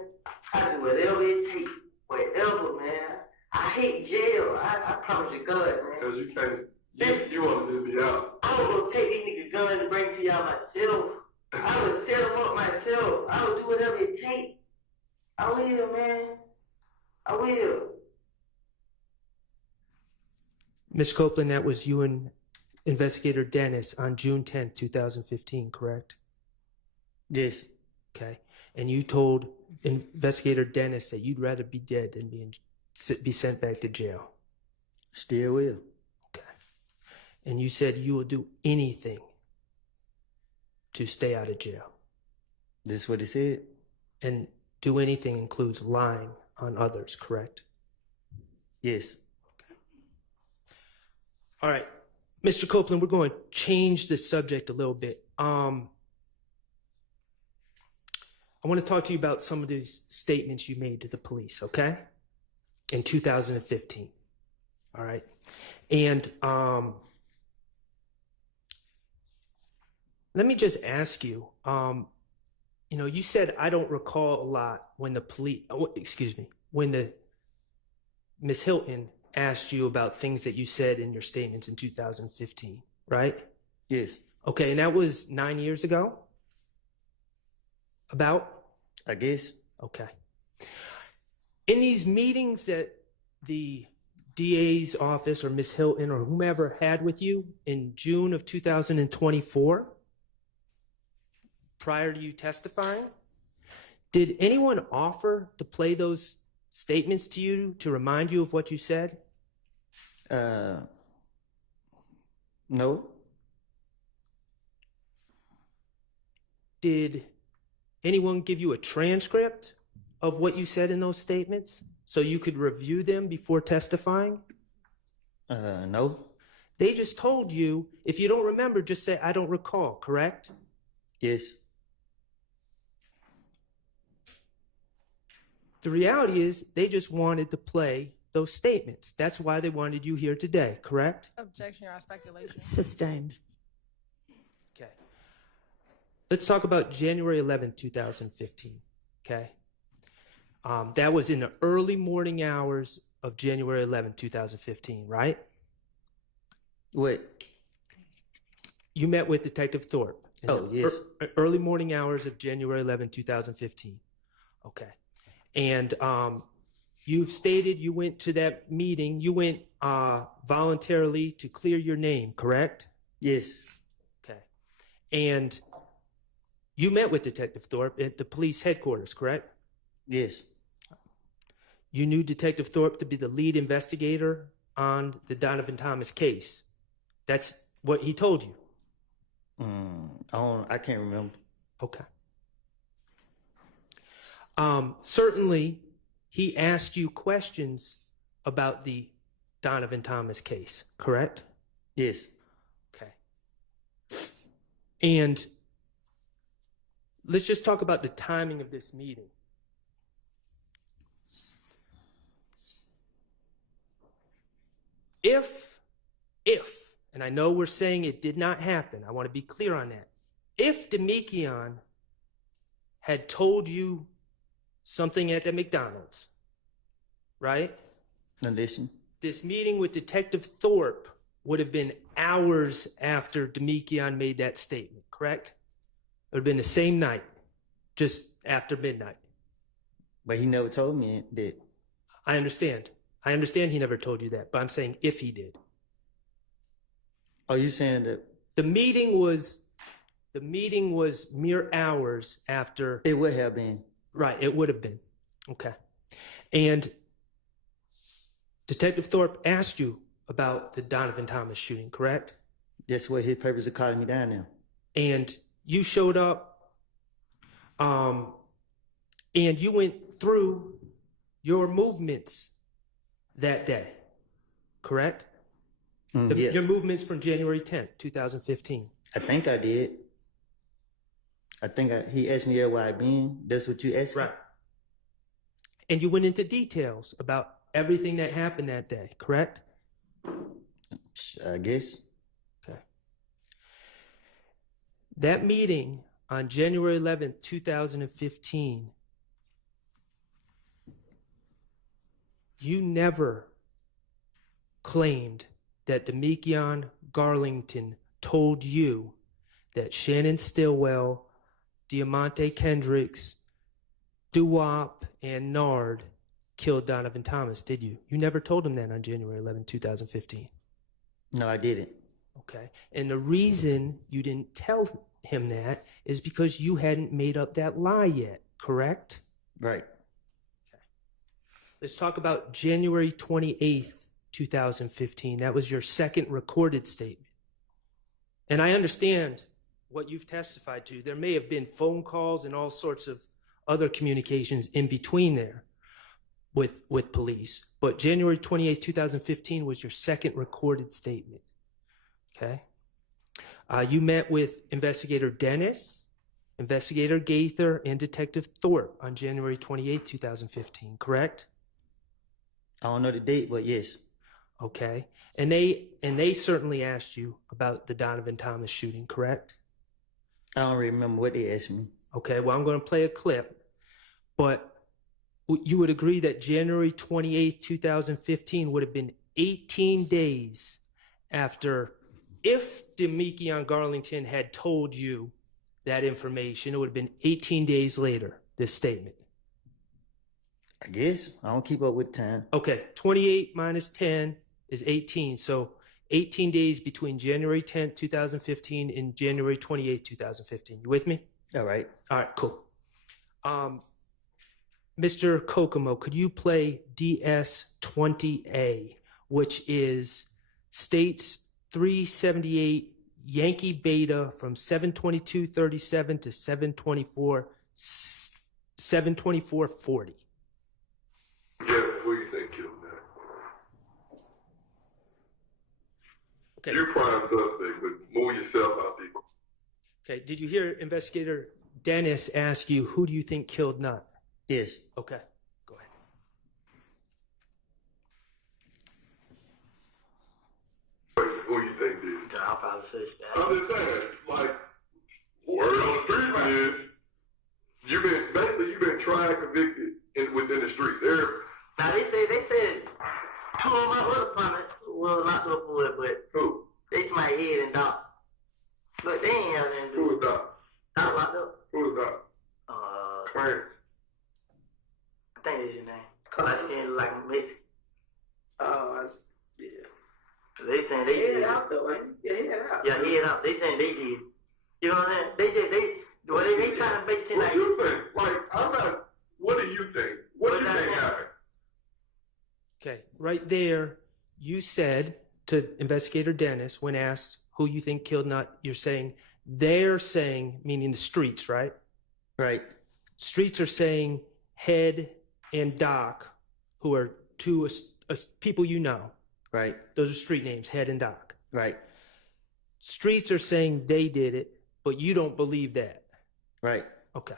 I do whatever it takes. Whatever, man. I hate jail. I promise you God, man. Because you can't, you want to be out. I'm going to take these niggas guns and bring it to y'all myself. I would set them up myself. I would do whatever it takes. I will, man. I will. Ms. Copeland, that was you and Investigator Dennis on June 10th, 2015, correct? Yes. Okay. And you told Investigator Dennis that you'd rather be dead than be sent back to jail. Still will. Okay. And you said you will do anything to stay out of jail. This is what he said. And do anything includes lying on others, correct? Yes. All right. Mr. Copeland, we're going to change the subject a little bit. I want to talk to you about some of these statements you made to the police, okay? In 2015. All right. And let me just ask you, you know, you said, I don't recall a lot when the police, when the Ms. Hilton asked you about things that you said in your statements in 2015, right? Yes. Okay, and that was 9 years ago? About? I guess. Okay. In these meetings that the DA's office or Ms. Hilton or whomever had with you in June of 2024, prior to you testifying, did anyone offer to play those statements to you to remind you of what you said? No. Did anyone give you a transcript of what you said in those statements so you could review them before testifying? No. They just told you, if you don't remember, just say, I don't recall, correct? Yes. The reality is they just wanted to play those statements. That's why they wanted you here today, correct? Objection or speculation. Sustained. Okay. Let's talk about January 11th, 2015, okay? That was in the early morning hours of January 11th, 2015, right? What? You met with Detective Thorpe. Oh, yes. Early morning hours of January 11th, 2015. Okay. And you've stated you went to that meeting. You went voluntarily to clear your name, correct? Yes. Okay. And you met with Detective Thorpe at the police headquarters, correct? Yes. You knew Detective Thorpe to be the lead investigator on the Donovan Thomas case. That's what he told you. I can't remember. Okay. Certainly, he asked you questions about the Donovan Thomas case, correct? Yes. Okay. And let's just talk about the timing of this meeting. If, and I know we're saying it did not happen, I want to be clear on that. If Demekion had told you something at the McDonald's, right? Listen. This meeting with Detective Thorpe would have been hours after Demekion made that statement, correct? It would have been the same night, just after midnight. But he never told me that. I understand. I understand he never told you that, but I'm saying if he did. Are you saying that? The meeting was mere hours after. It would have been. Right, it would have been. Okay. And Detective Thorpe asked you about the Donovan Thomas shooting, correct? That's what his purpose of calling me down now. And you showed up, and you went through your movements that day, correct? Yes. Your movements from January 10th, 2015. I think I did. He asked me where I been. That's what you asked me? Right. And you went into details about everything that happened that day, correct? I guess. Okay. That meeting on January 11th, 2015, you never claimed that Demekion Garlington told you that Shannon Stillwell, Diamante Kendricks, Duwop, and Nard killed Donovan Thomas, did you? You never told him that on January 11, 2015. No, I didn't. Okay. And the reason you didn't tell him that is because you hadn't made up that lie yet, correct? Right. Okay. Let's talk about January 28th, 2015. That was your second recorded statement. And I understand what you've testified to. There may have been phone calls and all sorts of other communications in between there with police. But January 28th, 2015 was your second recorded statement. Okay. You met with Investigator Dennis, Investigator Gaither, and Detective Thorpe on January 28th, 2015, correct? I don't know the date, but yes. Okay. And they certainly asked you about the Donovan Thomas shooting, correct? I don't remember what they asked me. Okay, well, I'm going to play a clip, but you would agree that January 28th, 2015 would have been 18 days after, if Demekion Garlington had told you that information, it would have been 18 days later, this statement. I guess. I don't keep up with time. Okay, 28 minus 10 is 18, so 18 days between January 10th, 2015 and January 28th, 2015. You with me? All right. All right, cool. Mr. Kokomo, could you play DS-20A, which is States 378 Yankee Beta from 7/22/37 to 7/24/40? Yeah, what do you think, killed that? Okay. You're prime suspect, but move yourself out there. Okay, did you hear Investigator Dennis ask you, who do you think killed Nutt? Yes. Okay, go ahead. Who you think did? I'll probably say that. I'm just saying, like, word on the street is, you've been tried, convicted within the street. Now they said two of my other partners were locked up for it, but who? They my head and Doc. But they ain't have anything to do. Who was Doc? Doc locked up. Who was Doc? Clarence. I think that's his name. I think it like Mason. Yeah. So they saying they did. Out though, ain't he? Yeah, head out. Yeah, head out. They saying they did. You know what I'm saying? They trying to make it seem What like. you think? Like, I'm not. What do you think? What do you think happened? Okay, right there, you said to Investigator Dennis, when asked who you think killed Nutt, they're saying, meaning the streets, right? Right. Streets are saying Head and Doc, who are two people you know. Right. Those are street names, Head and Doc. Right. Streets are saying they did it, but you don't believe that. Right. Okay.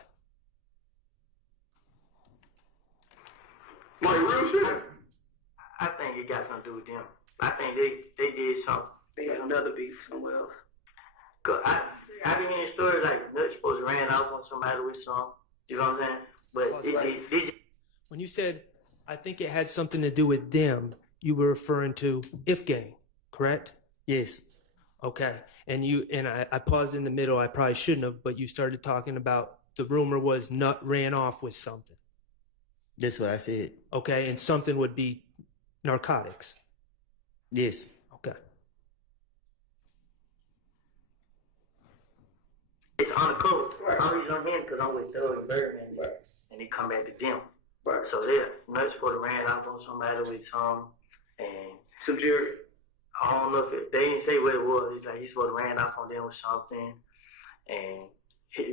Like real shit? I think it got something to do with them. I think they did something. They got another beef somewhere else. Cause I been hearing stories like Nutt supposed to ran off on somebody with some. You know what I'm saying? But when you said, I think it had something to do with them, you were referring to If Gang, correct? Yes. Okay. And I paused in the middle. I probably shouldn't have, but you started talking about the rumor was Nutt ran off with something. That's what I said. Okay. And something would be narcotics. Yes. Okay. It's on the coast. Right. I'm reason on him because I'm with Doug and Birdman. Right. And he come back to them. Right. So Nutt's supposed to ran off on somebody with some and some jury. I don't know if they didn't say what it was. It's like he's supposed to ran off on them with something. And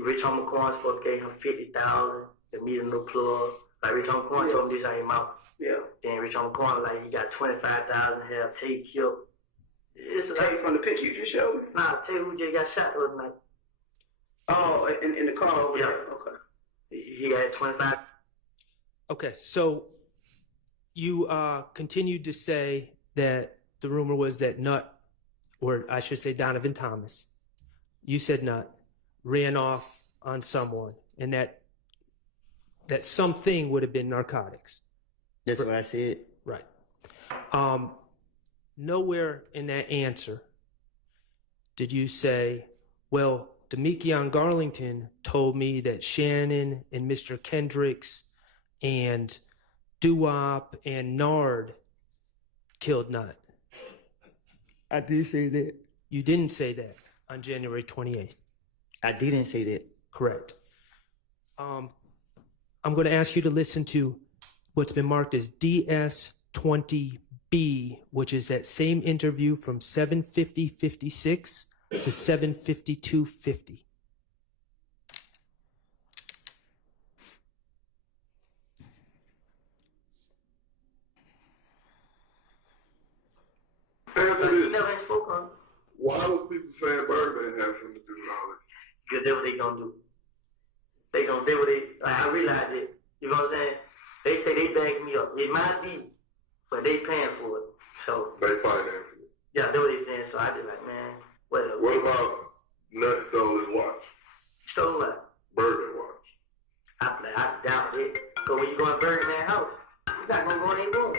Rich Homie Corn supposed to give him $50,000 to meet a new plug. Like Rich Homie Corn told him this out his mouth. Yeah. Then Rich Homie Corn like he got $25,000 to have Tate killed. It's like from the picture you just showed me? Nah, Tate who just got shot the other night. Oh, in the car over there. Okay. He had 25. Okay, so you continued to say that the rumor was that Nutt, or I should say Donovan Thomas, you said Nutt, ran off on someone, and that something would have been narcotics. That's what I said. Right. Nowhere in that answer did you say, well, Demekion Garlington told me that Shannon and Mr. Kendricks and Duop and Nard killed Nutt. I did say that. You didn't say that on January 28th. I didn't say that. Correct. I'm going to ask you to listen to what's been marked as DS20B, which is that same interview from 7:50:56 to 7:52:50. Why was people saying Birdman had something to do with all this? Because that's what they gonna do. They gonna do what they, like, I realize it. You know what I'm saying? They say they bagging me up. It might be, but they paying for it. So. They financing it. Yeah, that's what they saying. So I just like, man, whatever. What about Nut stole his watch? Stole what? Birdman watch. I doubt it. So when you go in Birdman's house, you're not gonna go in their room.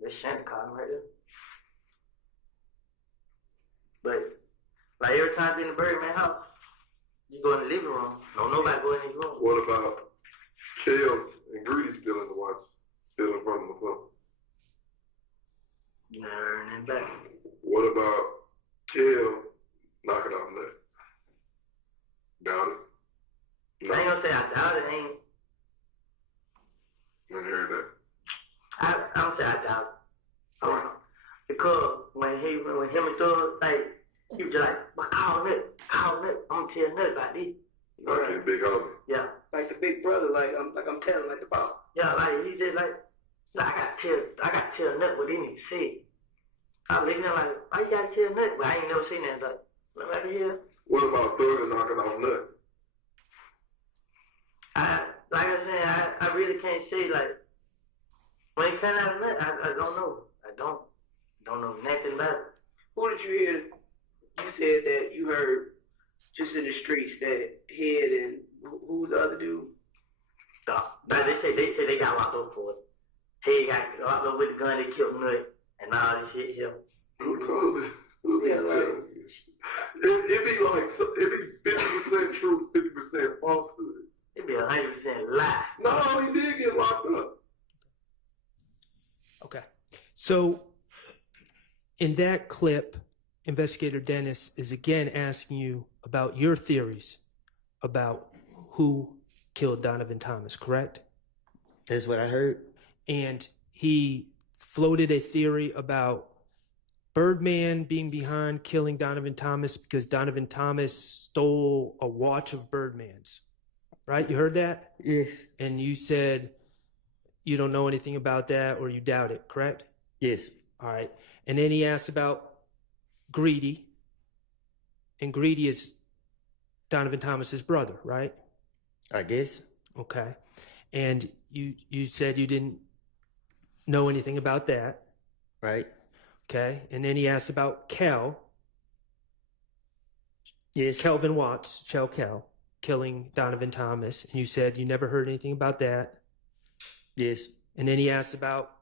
That's Shannon calling right there. But, like, every time you're in the Birdman house, you go in the living room, don't nobody go in his room. What about Kels and Greedy stealing the watch, stealing from the phone? Never heard anything back. What about Kel knocking off Nut? Doubt it. No. I ain't gonna say I doubt it, I heard that. I'm gonna say I doubt it. I don't know. Because when him and Thug, like, he was just like, well, call Nut. I'm gonna tell Nut about this. Like his big homie. Yeah. Like the big brother, like I'm telling like the boss. Yeah, like he just like I gotta tell Nut what he need to say. I was looking at him like, why you gotta tell Nut? But I ain't never seen that, but right here. What about Thug knocking off Nut? Like I said, I really can't say, like, when it came out of Nut, I don't know. I don't know nothing about it. Who did you hear? You said that you heard just in the streets that Head and who was the other dude? No, they say they got locked up for it. Head got locked up with the gun, they killed Nut, and all this shit here. Who told it? It'd be 50% truth, 50% falsehood. It'd be 100% lie. No, he did get locked up. Okay. So in that clip, Investigator Dennis is again asking you about your theories about who killed Donovan Thomas, correct? That's what I heard. And he floated a theory about Birdman being behind killing Donovan Thomas because Donovan Thomas stole a watch of Birdman's. Right? You heard that? Yes. And you said you don't know anything about that or you doubt it, correct? Yes. All right. And then he asked about Greedy. And Greedy is Donovan Thomas's brother, right? I guess. Okay. And you said you didn't know anything about that. Right. Okay. And then he asked about Kel. Yes. Kelvin Watts, Shell Kel, killing Donovan Thomas. And you said you never heard anything about that. Yes. And then he asked about,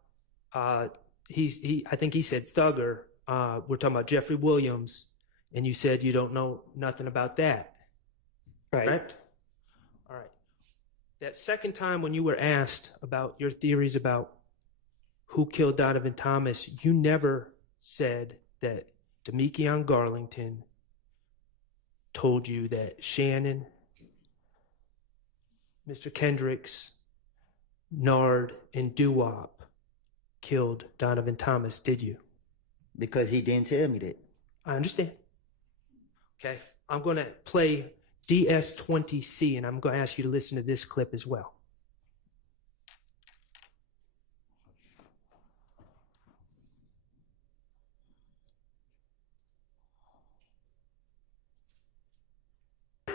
I think he said Thugger. We're talking about Jeffery Williams. And you said you don't know nothing about that. Right. Correct? All right. That second time when you were asked about your theories about who killed Donovan Thomas, you never said that Demekion Garlington told you that Shannon, Mr. Kendricks, Nard, and Duop killed Donovan Thomas, did you? Because he didn't tell me that. I understand. Okay, I'm going to play DS20C, and I'm going to ask you to listen to this clip as well.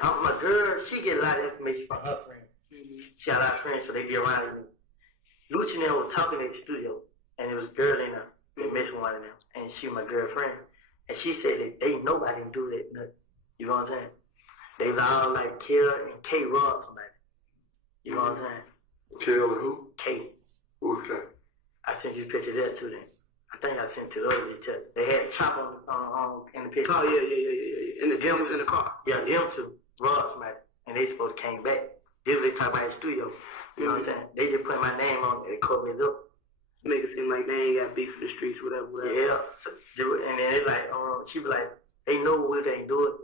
My girl, she get a lot of information from her friends. She got a lot of friends, so they be around me. Luchinell was talking at the studio, and it was a girl in there, they missed one of them, and she my girlfriend. And she said that they nobody can do that. You know what I'm saying? They was all like Kill and K robbed somebody. You know what I'm saying? Kill and who? K. Who was K? I sent you a picture of that too then. I think I sent it to the other too. They had a chop on in the picture. Oh, yeah. And the gym was in the car. Yeah, them two robbed somebody. And they supposed to came back. This was they talk about the studio. You know what I'm saying? They just put my name on it. They covered me up. Make it seem like they ain't got beef in the streets, whatever. Yeah. And then it's like, she be like, they know what they do it.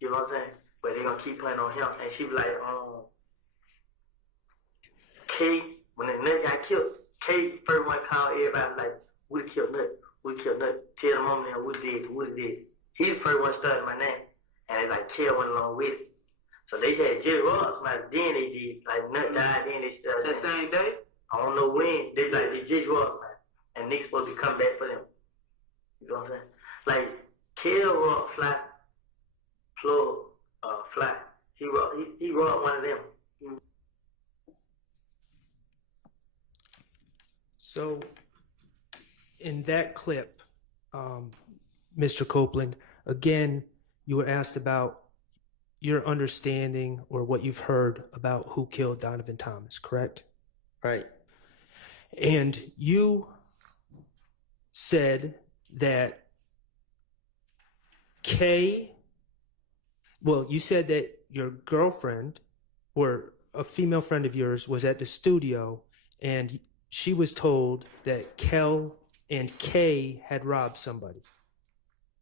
You know what I'm saying? But they gonna keep playing on him. And she be like, K, when the nut got killed, K first one called everybody like, we killed Nut. Tell the mom that we did. He the first one started my name. And they like, K went along with it. So they had Jerry Ross, then they did, like Nut died, then they started. That same day? I don't know when. They like, they just Ross, and Nick's supposed to come back for them. You know what I'm saying? Like, Kill Rock Fly. He robbed one of them. So, in that clip, Mr. Copeland, again, you were asked about your understanding or what you've heard about who killed Donovan Thomas, correct? Right. And you said that you said that your girlfriend or a female friend of yours was at the studio and she was told that Kel and Kay had robbed somebody.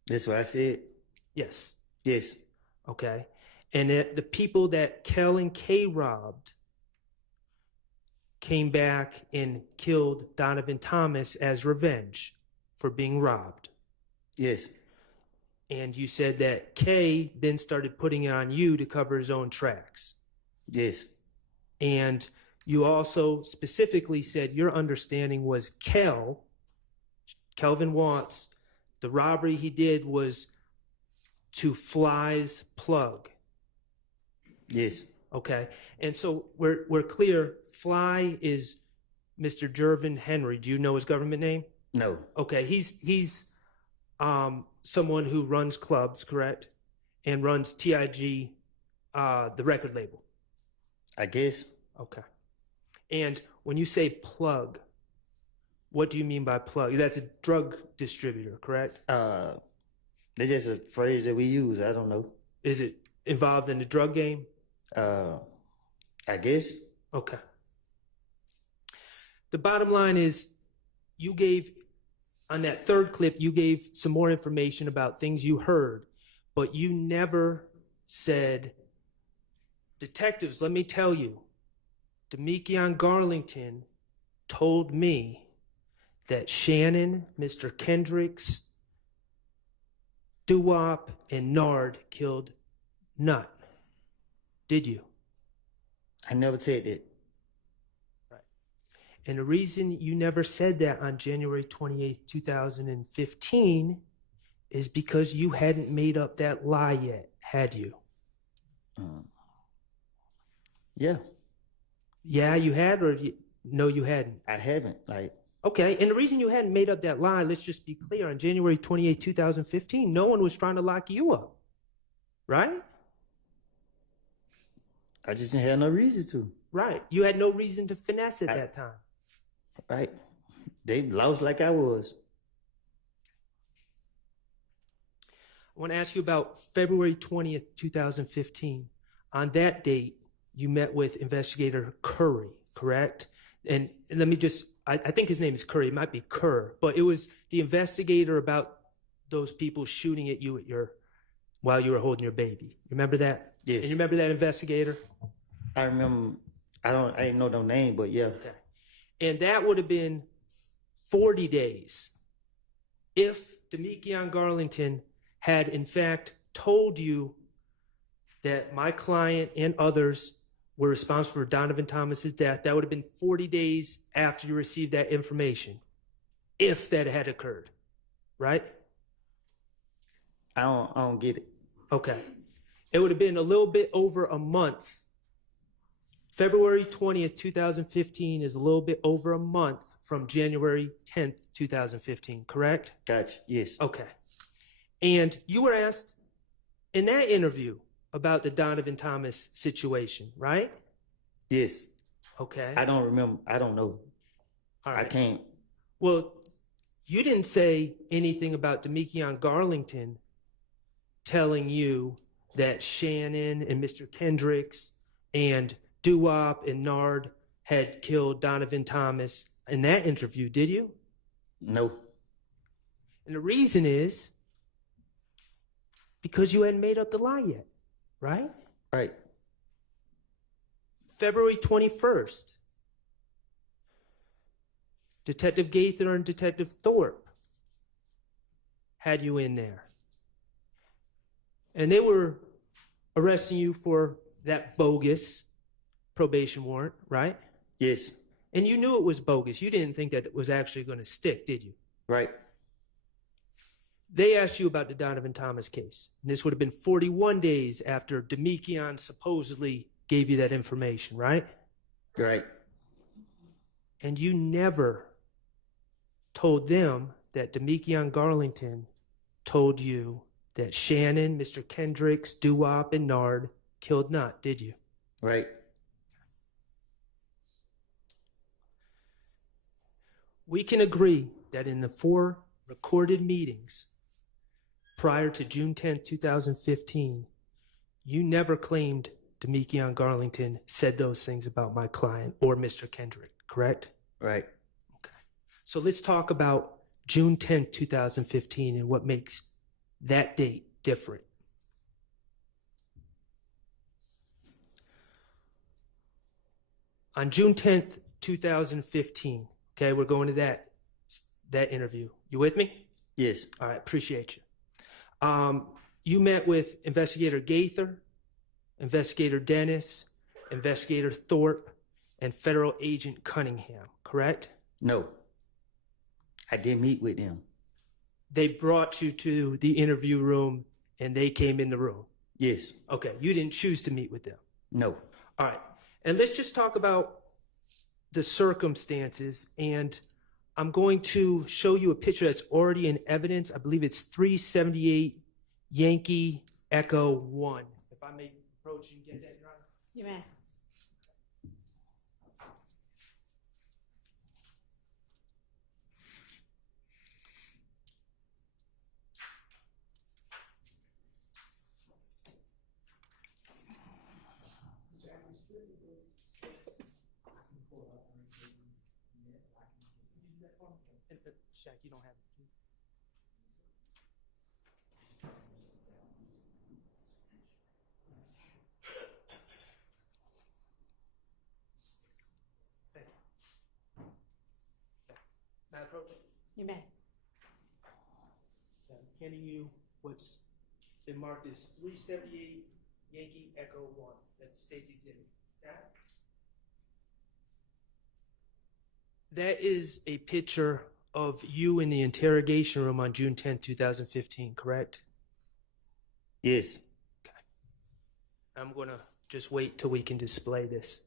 That's what I said? Yes. Yes. Okay. And the people that Kel and Kay robbed came back and killed Donovan Thomas as revenge for being robbed. Yes. And you said that Kay then started putting it on you to cover his own tracks. Yes. And you also specifically said your understanding was Kelvin Watts, the robbery he did was to Fly's plug. Yes. Okay. And so we're clear. Fly is Mr. Jervin Henry. Do you know his government name? No. Okay. He's someone who runs clubs, correct? And runs TIG, the record label. I guess. Okay. And when you say plug, what do you mean by plug? That's a drug distributor, correct? That's just a phrase that we use. I don't know. Is it involved in the drug game? I guess. Okay. The bottom line is you gave, on that third clip, you gave some more information about things you heard, but you never said, detectives, let me tell you, Demekion Garlington told me that Shannon, Mr. Kendricks, Doo-Wop, and Nard killed Nut. Did you? I never said that. Right. And the reason you never said that on January 28th, 2015 is because you hadn't made up that lie yet, had you? Yeah. Yeah, you had, or no, you hadn't? I haven't. Okay, and the reason you hadn't made up that lie, let's just be clear, on January 28, 2015, no one was trying to lock you up, right? I just didn't have no reason to. Right. You had no reason to finesse at that time. Right. They lost like I was. I want to ask you about February 20th, 2015. On that date, you met with Investigator Curry, correct? And let me just, I think his name is Curry, it might be Kerr, but it was the investigator about those people shooting at you while you were holding your baby. Remember that? Yes. And you remember that investigator? I remember, I didn't know no name, but yeah. Okay. And that would have been 40 days if Demekion Garlington had in fact told you that my client and others were responsible for Donovan Thomas's death. That would have been 40 days after you received that information, if that had occurred, right? I don't get it. Okay. It would have been a little bit over a month. February 20th, 2015 is a little bit over a month from January 10th, 2015, correct? Gotcha. Yes. Okay. And you were asked, In that interview about the Donovan Thomas situation, right? Yes. Okay. I don't remember. I don't know. All right. I can't. Well, you didn't say anything about Demekion Garlington telling you that Shannon and Mr. Kendricks and Doo-Wop and Nard had killed Donovan Thomas in that interview, did you? No. And the reason is because you hadn't made up the lie yet, right? Right. February 21st, Detective Gaither and Detective Thorpe had you in there. And they were arresting you for that bogus probation warrant, right? Yes. And you knew it was bogus. You didn't think that it was actually going to stick, did you? Right. They asked you about the Donovan Thomas case. And this would have been 41 days after Demekion supposedly gave you that information, right? Right. And you never told them that Demekion Garlington told you that Shannon, Mr. Kendricks, Doo-Wop, and Nard killed Nutt, did you? Right. We can agree that in the 4 recorded meetings prior to June 10, 2015, you never claimed Demekion Garlington said those things about my client or Mr. Kendrick, correct? Right. Okay. So let's talk about June 10, 2015 and what makes that date different. On June 10th, 2015, okay, we're going to that interview. You with me? Yes. All right, appreciate you. You met with Investigator Gaither, Investigator Dennis, Investigator Thorpe, and Federal Agent Cunningham, correct? No. I didn't meet with them. They brought you to the interview room and they came in the room? Yes. Okay, you didn't choose to meet with them? No. All right, and let's just talk about the circumstances, and I'm going to show you a picture that's already in evidence. I believe it's 378 Yankee Echo 1. If I may approach and get that, Your Honor. You may. Shaq, you don't have it. May I approach? You may. I'm handing you what's been marked as 378 Yankee Echo 1. That's the state's exhibit. That is a picture of you in the interrogation room on June 10, 2015, correct? Yes. Okay. I'm going to just wait till we can display this.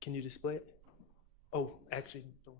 Can you display it? Oh, actually, don't.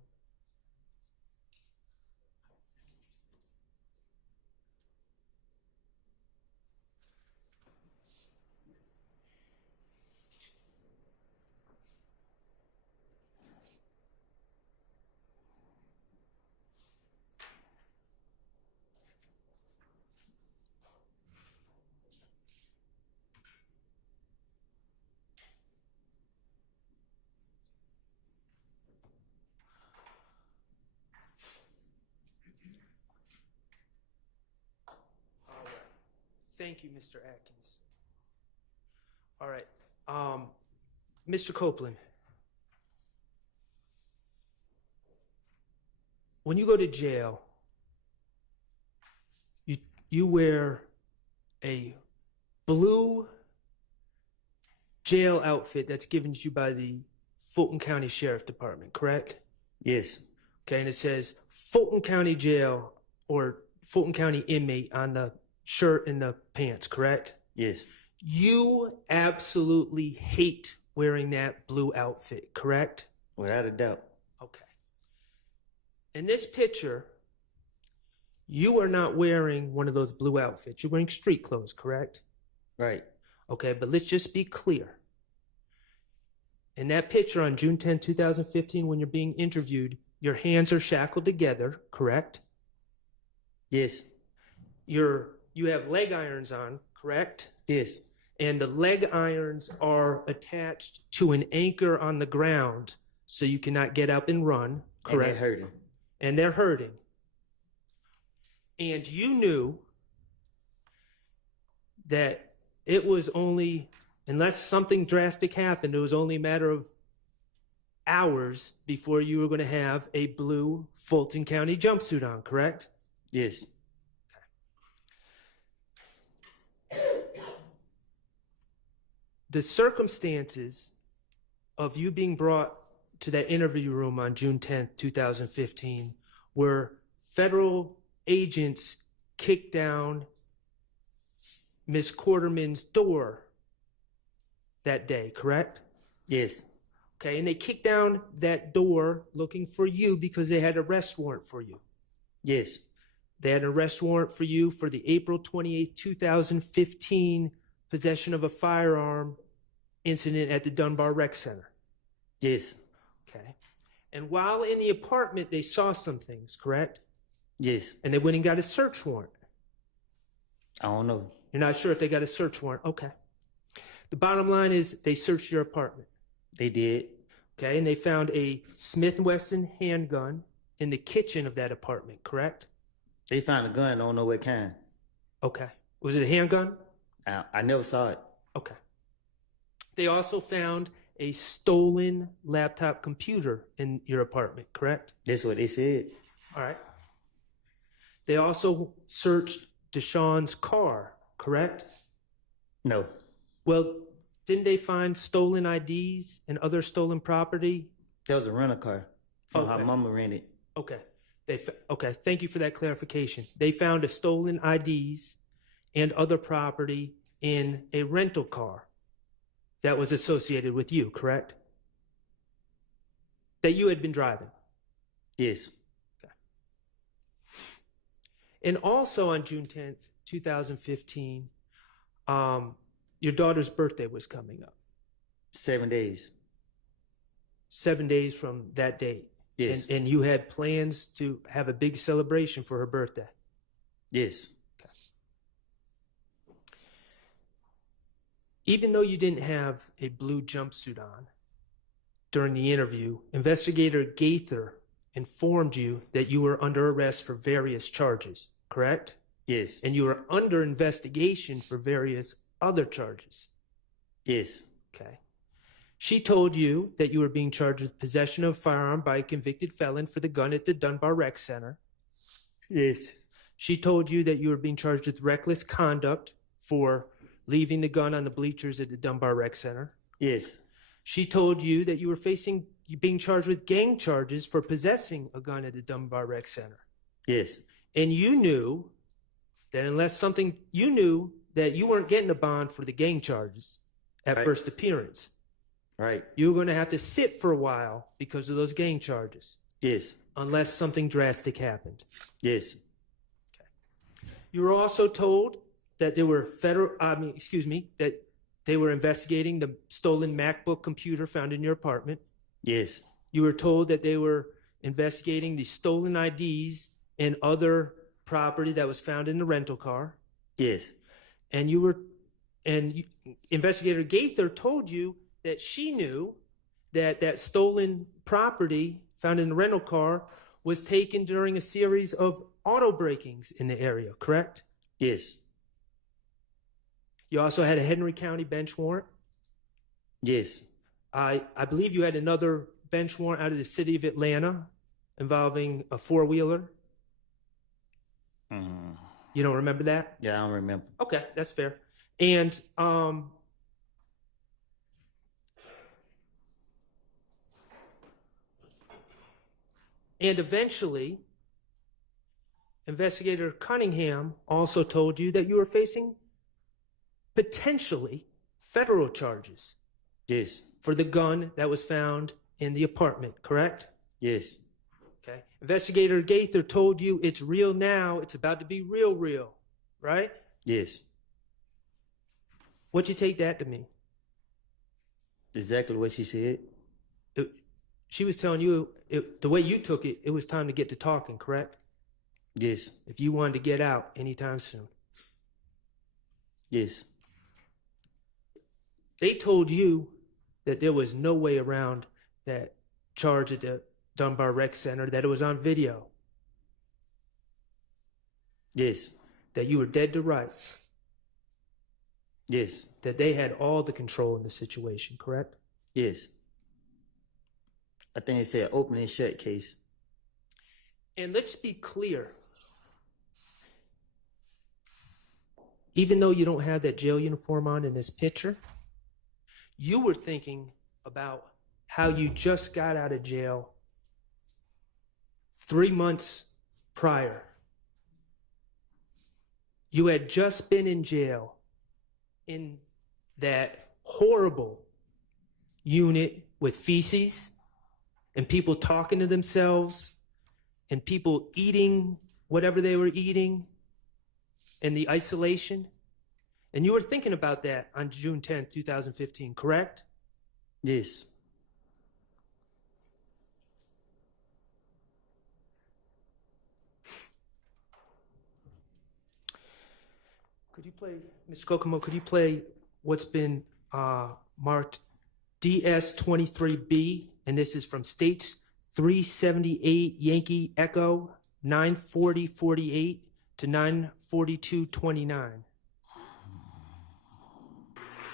Thank you, Mr. Atkins. All right. Mr. Copeland, when you go to jail, you wear a blue jail outfit that's given to you by the Fulton County Sheriff Department, correct? Yes. Okay, and it says Fulton County Jail or Fulton County inmate on the shirt and the pants, correct? Yes. You absolutely hate wearing that blue outfit, correct? Without a doubt. Okay. In this picture, you are not wearing one of those blue outfits. You're wearing street clothes, correct? Right. Okay, but let's just be clear. In that picture on June 10, 2015, when you're being interviewed, your hands are shackled together, correct? Yes. You have leg irons on, correct? Yes. And the leg irons are attached to an anchor on the ground so you cannot get up and run, correct? And they're hurting. And they're hurting. And you knew that it was only, unless something drastic happened, it was only a matter of hours before you were going to have a blue Fulton County jumpsuit on, correct? Yes. The circumstances of you being brought to that interview room on June 10th, 2015, were federal agents kicked down Miss Quarterman's door that day, correct? Yes. Okay, and they kicked down that door looking for you because they had an arrest warrant for you. Yes. They had an arrest warrant for you for the April 28th, 2015 possession of a firearm incident at the Dunbar Rec Center. Yes. Okay. And while in the apartment, they saw some things, correct? Yes. And they went and got a search warrant. I don't know. You're not sure if they got a search warrant? Okay. The bottom line is they searched your apartment. They did. Okay, and they found a Smith & Wesson handgun in the kitchen of that apartment, correct? They found a gun, I don't know what kind. Okay. Was it a handgun? I never saw it. Okay. They also found a stolen laptop computer in your apartment, correct? That's what they said. All right. They also searched Deshaun's car, correct? No. Well, didn't they find stolen IDs and other stolen property? That was a rental car from her mama rented. Okay. Okay, thank you for that clarification. They found a stolen IDs and other property in a rental car that was associated with you, correct? That you had been driving. Yes. Okay. And also on June 10th, 2015, your daughter's birthday was coming up. 7 days. 7 days from that date. Yes. And you had plans to have a big celebration for her birthday. Yes. Okay. Even though you didn't have a blue jumpsuit on during the interview, Investigator Gaither informed you that you were under arrest for various charges, correct? Yes. And you were under investigation for various other charges. Yes. Okay. She told you that you were being charged with possession of a firearm by a convicted felon for the gun at the Dunbar Rec Center. Yes. She told you that you were being charged with reckless conduct for leaving the gun on the bleachers at the Dunbar Rec Center. Yes. She told you that you were being charged with gang charges for possessing a gun at the Dunbar Rec Center. Yes. And you knew that you knew that you weren't getting a bond for the gang charges at first appearance. Right. You were going to have to sit for a while because of those gang charges. Yes. Unless something drastic happened. Yes. Okay. You were also told that there were that they were investigating the stolen MacBook computer found in your apartment. Yes. You were told that they were investigating the stolen IDs and other property that was found in the rental car. Yes. And Investigator Gaither told you that she knew that stolen property found in the rental car was taken during a series of auto breakings in the area, correct? Yes. You also had a Henry County bench warrant? Yes. I believe you had another bench warrant out of the city of Atlanta involving a four-wheeler. You don't remember that? Yeah, I don't remember. Okay, that's fair. And And eventually, Investigator Cunningham also told you that you were facing potentially federal charges. Yes. For the gun that was found in the apartment, correct? Yes. Okay. Investigator Gaither told you it's real now, it's about to be real, right? Yes. What'd you take that to mean? Exactly what she said. She was telling you, the way you took it, it was time to get to talking, correct? Yes. If you wanted to get out anytime soon. Yes. They told you that there was no way around that charge at the Dunbar Rec Center, that it was on video. Yes. That you were dead to rights. Yes. That they had all the control in the situation, correct? Yes. I think it's an open and shut case. And let's be clear. Even though you don't have that jail uniform on in this picture, you were thinking about how you just got out of jail 3 months prior. You had just been in jail in that horrible unit with feces and people talking to themselves and people eating whatever they were eating and the isolation. And you were thinking about that on June 10th, 2015, correct? Yes. Could you play, Mr. Kokomo, could you play what's been marked DS23B? And this is from States 378 Yankee Echo 94048 to 94229.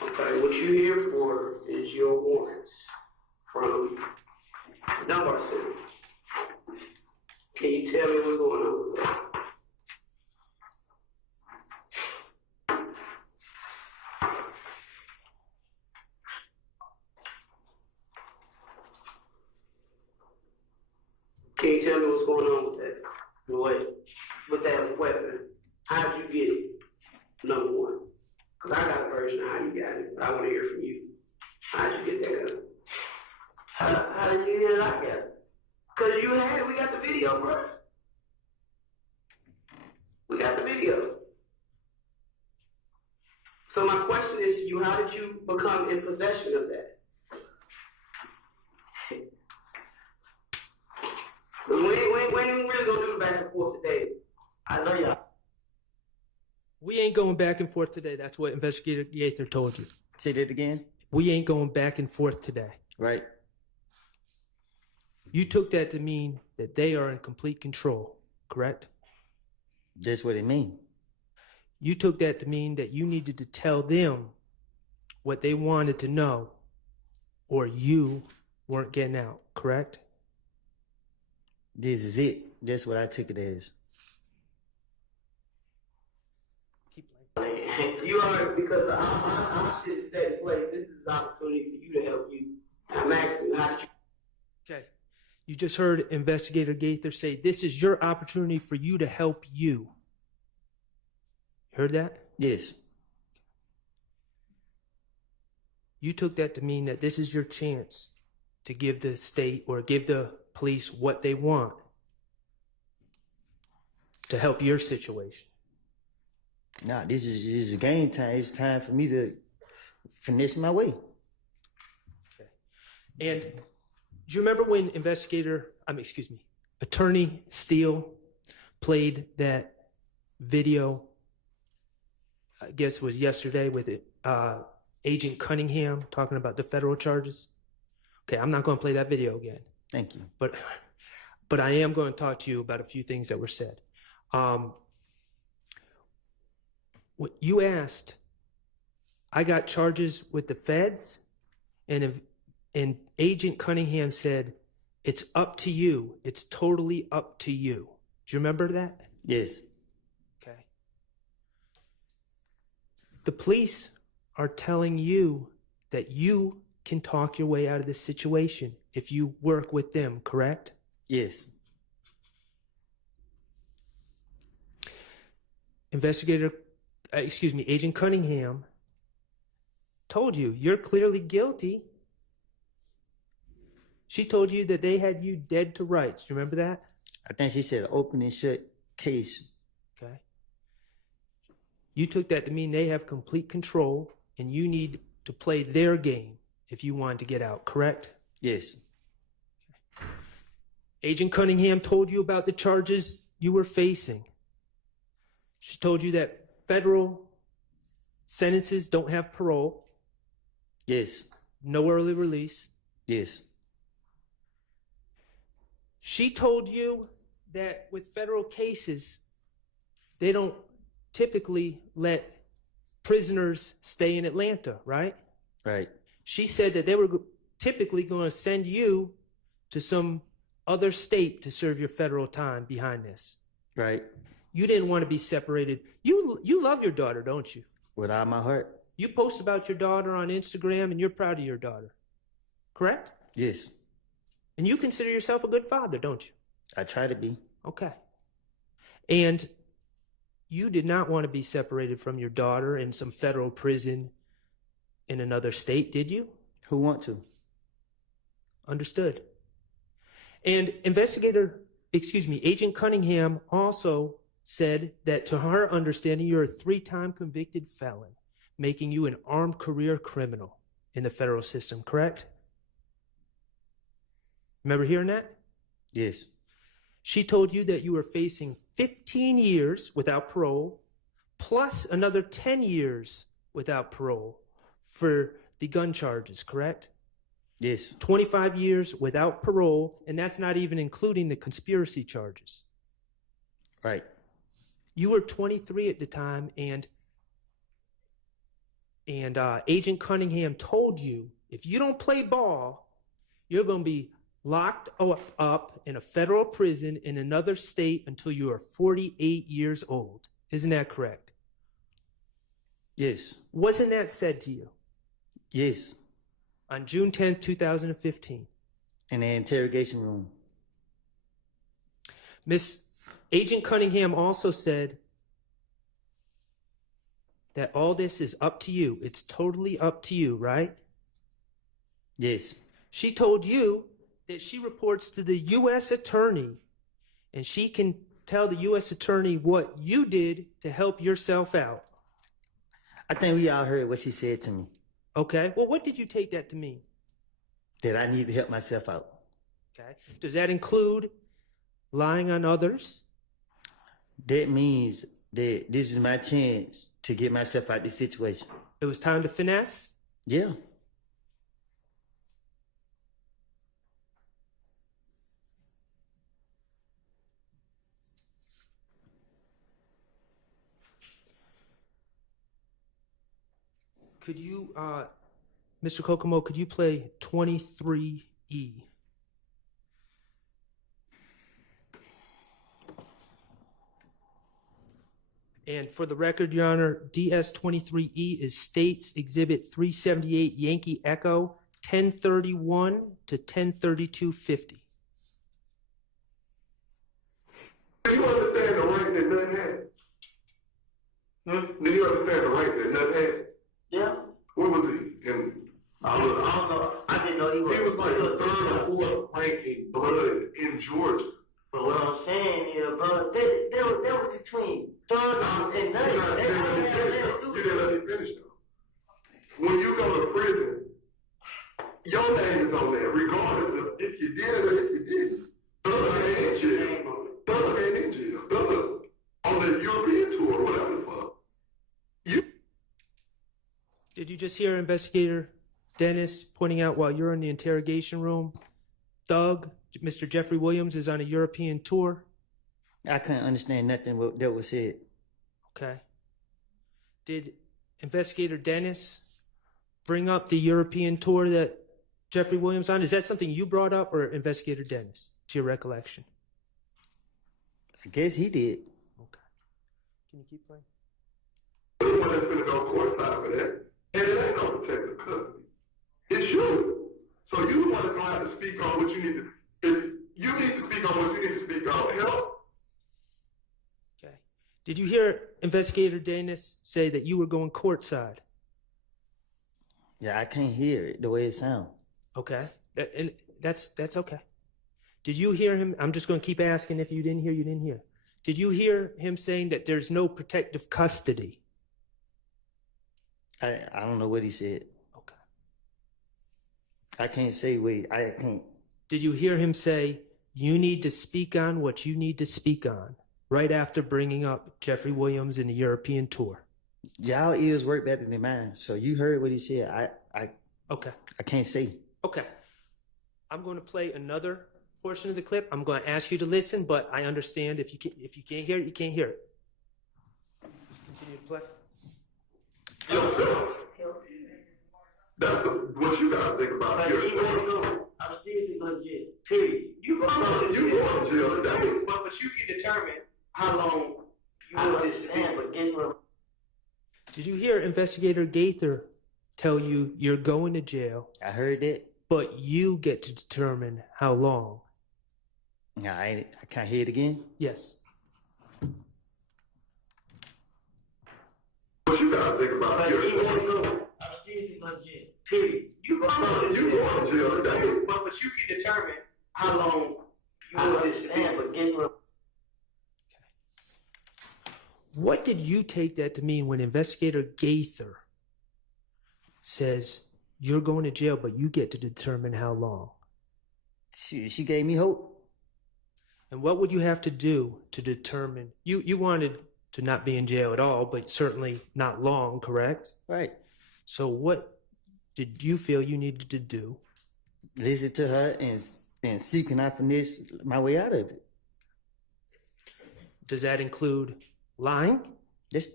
Okay, what you here for is your warrants from Dunbar Center. Can you tell me what's going on with that? Can you tell me what's going on with that? With that weapon? How'd you get it? Number one. Because I got a version of how you got it, but I want to hear from you. How'd you get that gun? How did you get it? I got it. Because you had it. We got the video, bro. We got the video. So my question is to you, how did you become in possession of that? We ain't really gonna do the back and forth today. I know y'all. We ain't going back and forth today. That's what Investigator Gaither told you. Say that again. We ain't going back and forth today. Right. You took that to mean that they are in complete control, correct? That's what it means. You took that to mean that you needed to tell them what they wanted to know, or you weren't getting out, correct? This is it. That's what I took it as. You are, because I'm sitting in that place. This is an opportunity for you to help you. I'm asking, how did you? Okay. You just heard Investigator Gaither say, this is your opportunity for you to help you. Heard that? Yes. You took that to mean that this is your chance to give the state or give the police what they want to help your situation. Nah, this is game time. It's time for me to finish my way. Okay. And do you remember when Attorney Steele played that video, I guess it was yesterday, with Agent Cunningham talking about the federal charges? Okay, I'm not going to play that video again. Thank you. But I am going to talk to you about a few things that were said. What you asked, I got charges with the feds, and Agent Cunningham said, it's up to you. It's totally up to you. Do you remember that? Yes. Okay. The police are telling you that you can talk your way out of this situation if you work with them, correct? Yes. Agent Cunningham told you you're clearly guilty. She told you that they had you dead to rights. Do you remember that? I think she said open and shut case. Okay. You took that to mean they have complete control and you need to play their game if you wanted to get out, correct? Yes. Agent Cunningham told you about the charges you were facing. She told you that federal sentences don't have parole. Yes. No early release. Yes. She told you that with federal cases, they don't typically let prisoners stay in Atlanta, right? Right. She said that they were typically going to send you to some other state to serve your federal time behind this. Right. You didn't want to be separated. You love your daughter, don't you? With all my heart. You post about your daughter on Instagram and you're proud of your daughter, correct? Yes. And you consider yourself a good father, don't you? I try to be. Okay. And you did not want to be separated from your daughter in some federal prison in another state, did you? Who want to? Understood. And Agent Cunningham also said that to her understanding, you're a 3-time convicted felon, making you an armed career criminal in the federal system, correct? Remember hearing that? Yes. She told you that you were facing 15 years without parole, plus another 10 years without parole for the gun charges, correct? Yes. 25 years without parole, and that's not even including the conspiracy charges. Right. You were 23 at the time, and Agent Cunningham told you if you don't play ball, you're going to be locked up in a federal prison in another state until you are 48 years old. Isn't that correct? Yes. Wasn't that said to you? Yes. On June 10th, 2015. In the interrogation room. Miss Agent Cunningham also said that all this is up to you. It's totally up to you, right? Yes. She told you that she reports to the U.S. attorney, and she can tell the U.S. attorney what you did to help yourself out. I think we all heard what she said to me. Okay. Well, what did you take that to mean? That I need to help myself out. Okay. Does that include lying on others? That means that this is my chance to get myself out of this situation. It was time to finesse? Yeah. Could you, Mr. Kokomo, could you play 23E? And for the record, Your Honor, DS-23E is States Exhibit 378 Yankee Echo 1031 to 103250. Do you understand the rank that nothing had? Do you understand the rank that nothing had? Yeah. What was he? I don't know. I didn't know he was. He was like the 3rd or 4th ranking blood in Georgia. But what I'm saying is, bro, they were between 3rd and 9th. You didn't let me finish though. When you go to prison, your name is on there, regardless of if you did or if you didn't. Thug ain't in jail. Thug ain't in jail. Thug on the European tour, whatever the fuck. Did you just hear Investigator Dennis pointing out while you're in the interrogation room, Thug, Mr. Jeffery Williams, is on a European tour? I couldn't understand nothing that was said. Okay. Did Investigator Dennis bring up the European tour that Jeffery Williams on? Is that something you brought up, or Investigator Dennis, to your recollection? I guess he did. Okay. Can you keep playing? The one that's gonna go courtside for that. And it ain't no protective custody. It's you. So you the one that's gonna have to speak on what you need to. If you need to speak on what you need to speak on, help. Okay. Did you hear Investigator Danis say that you were going courtside? Yeah, I can't hear it the way it sounds. Okay, and that's okay. Did you hear him? I'm just going to keep asking. If you didn't hear, you didn't hear. Did you hear him saying that there's no protective custody? I don't know what he said. Okay. I can't say I can't. Did you hear him say, you need to speak on what you need to speak on, right after bringing up Jeffery Williams and the European tour? Y'all ears work better than mine. So you heard what he said. Okay. I can't say. Okay. I'm going to play another portion of the clip. I'm going to ask you to listen, but I understand if you can't hear it, you can't hear it. Continue to play. That's what you gotta think about here. I'm seriously going to jail. Period. You going to jail today. But you can determine how long you want to stand for getting. Did you hear Investigator Gaither tell you you're going to jail? I heard that. But you get to determine how long. Nah, I can't hear it again. Yes. What you gotta think about here. I'm seriously going to jail. Period. You going to jail today. But you can determine how long you want to stand for getting. What did you take that to mean when Investigator Gaither says you're going to jail, but you get to determine how long? She gave me hope. And what would you have to do to determine? You wanted to not be in jail at all, but certainly not long, correct? Right. So what did you feel you needed to do? Listen to her and see can I finish my way out of it. Does that include lying? That's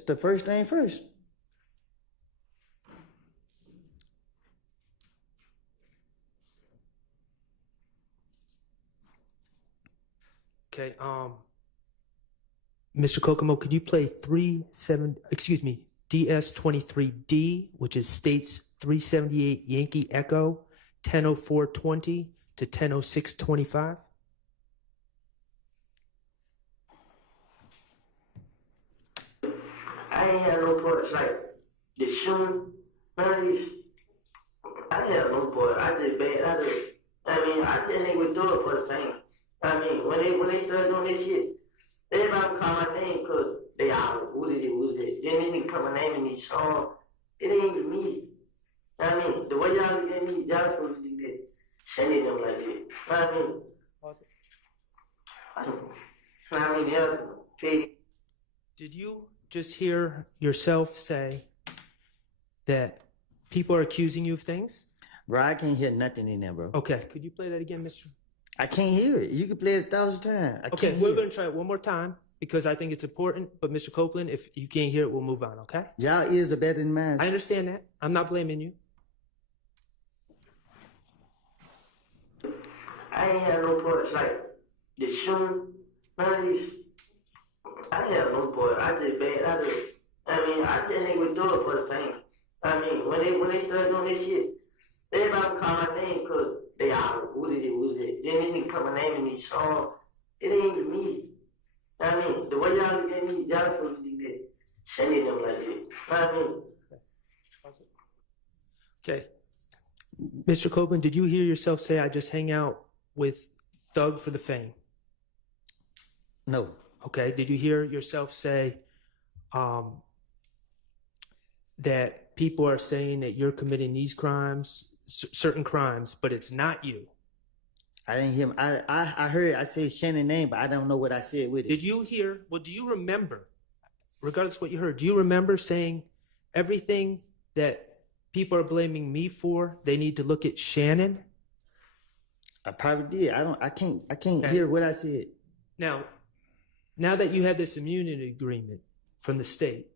the first thing first. Okay, Mr. Kokomo, could you play DS23D, which is states 378 Yankee Echo, 10:04:20 to 10:06:25? I ain't had no parts like the shooting, none of these. I didn't have no part. I did bad. I didn't even do it for the fame. When they started doing this shit, everybody would call my name because they all, who did it? Then they didn't put my name in these songs. It ain't even me. The way y'all look at me, y'all supposed to be sending them like that. Did you just hear yourself say that people are accusing you of things? Bro, I can't hear nothing in there, bro. Okay, could you play that again, Mr.? I can't hear it. You can play it 1,000 times. Okay, we're going to try it one more time because I think it's important. But Mr. Copeland, if you can't hear it, we'll move on, okay? Y'all ears are better than mine. I understand that. I'm not blaming you. I ain't had no parts like the shooting, none of these. I didn't have no part. I did bad. I didn't even do it for the fame. When they started doing this shit, everybody would call my name because they all, who did it? Then they didn't put my name in these songs. It ain't even me. The way y'all look at me, y'all supposed to be sending them like that. Okay. Mr. Copeland, did you hear yourself say, I just hang out with Thug for the fame? No. Okay. Did you hear yourself say that people are saying that you're committing these crimes, certain crimes, but it's not you? I didn't hear him. I heard I said Shannon's name, but I don't know what I said with it. Did you hear? Well, do you remember, regardless of what you heard, do you remember saying everything that people are blaming me for, they need to look at Shannon? I probably did. I can't hear what I said. Now that you have this immunity agreement from the state,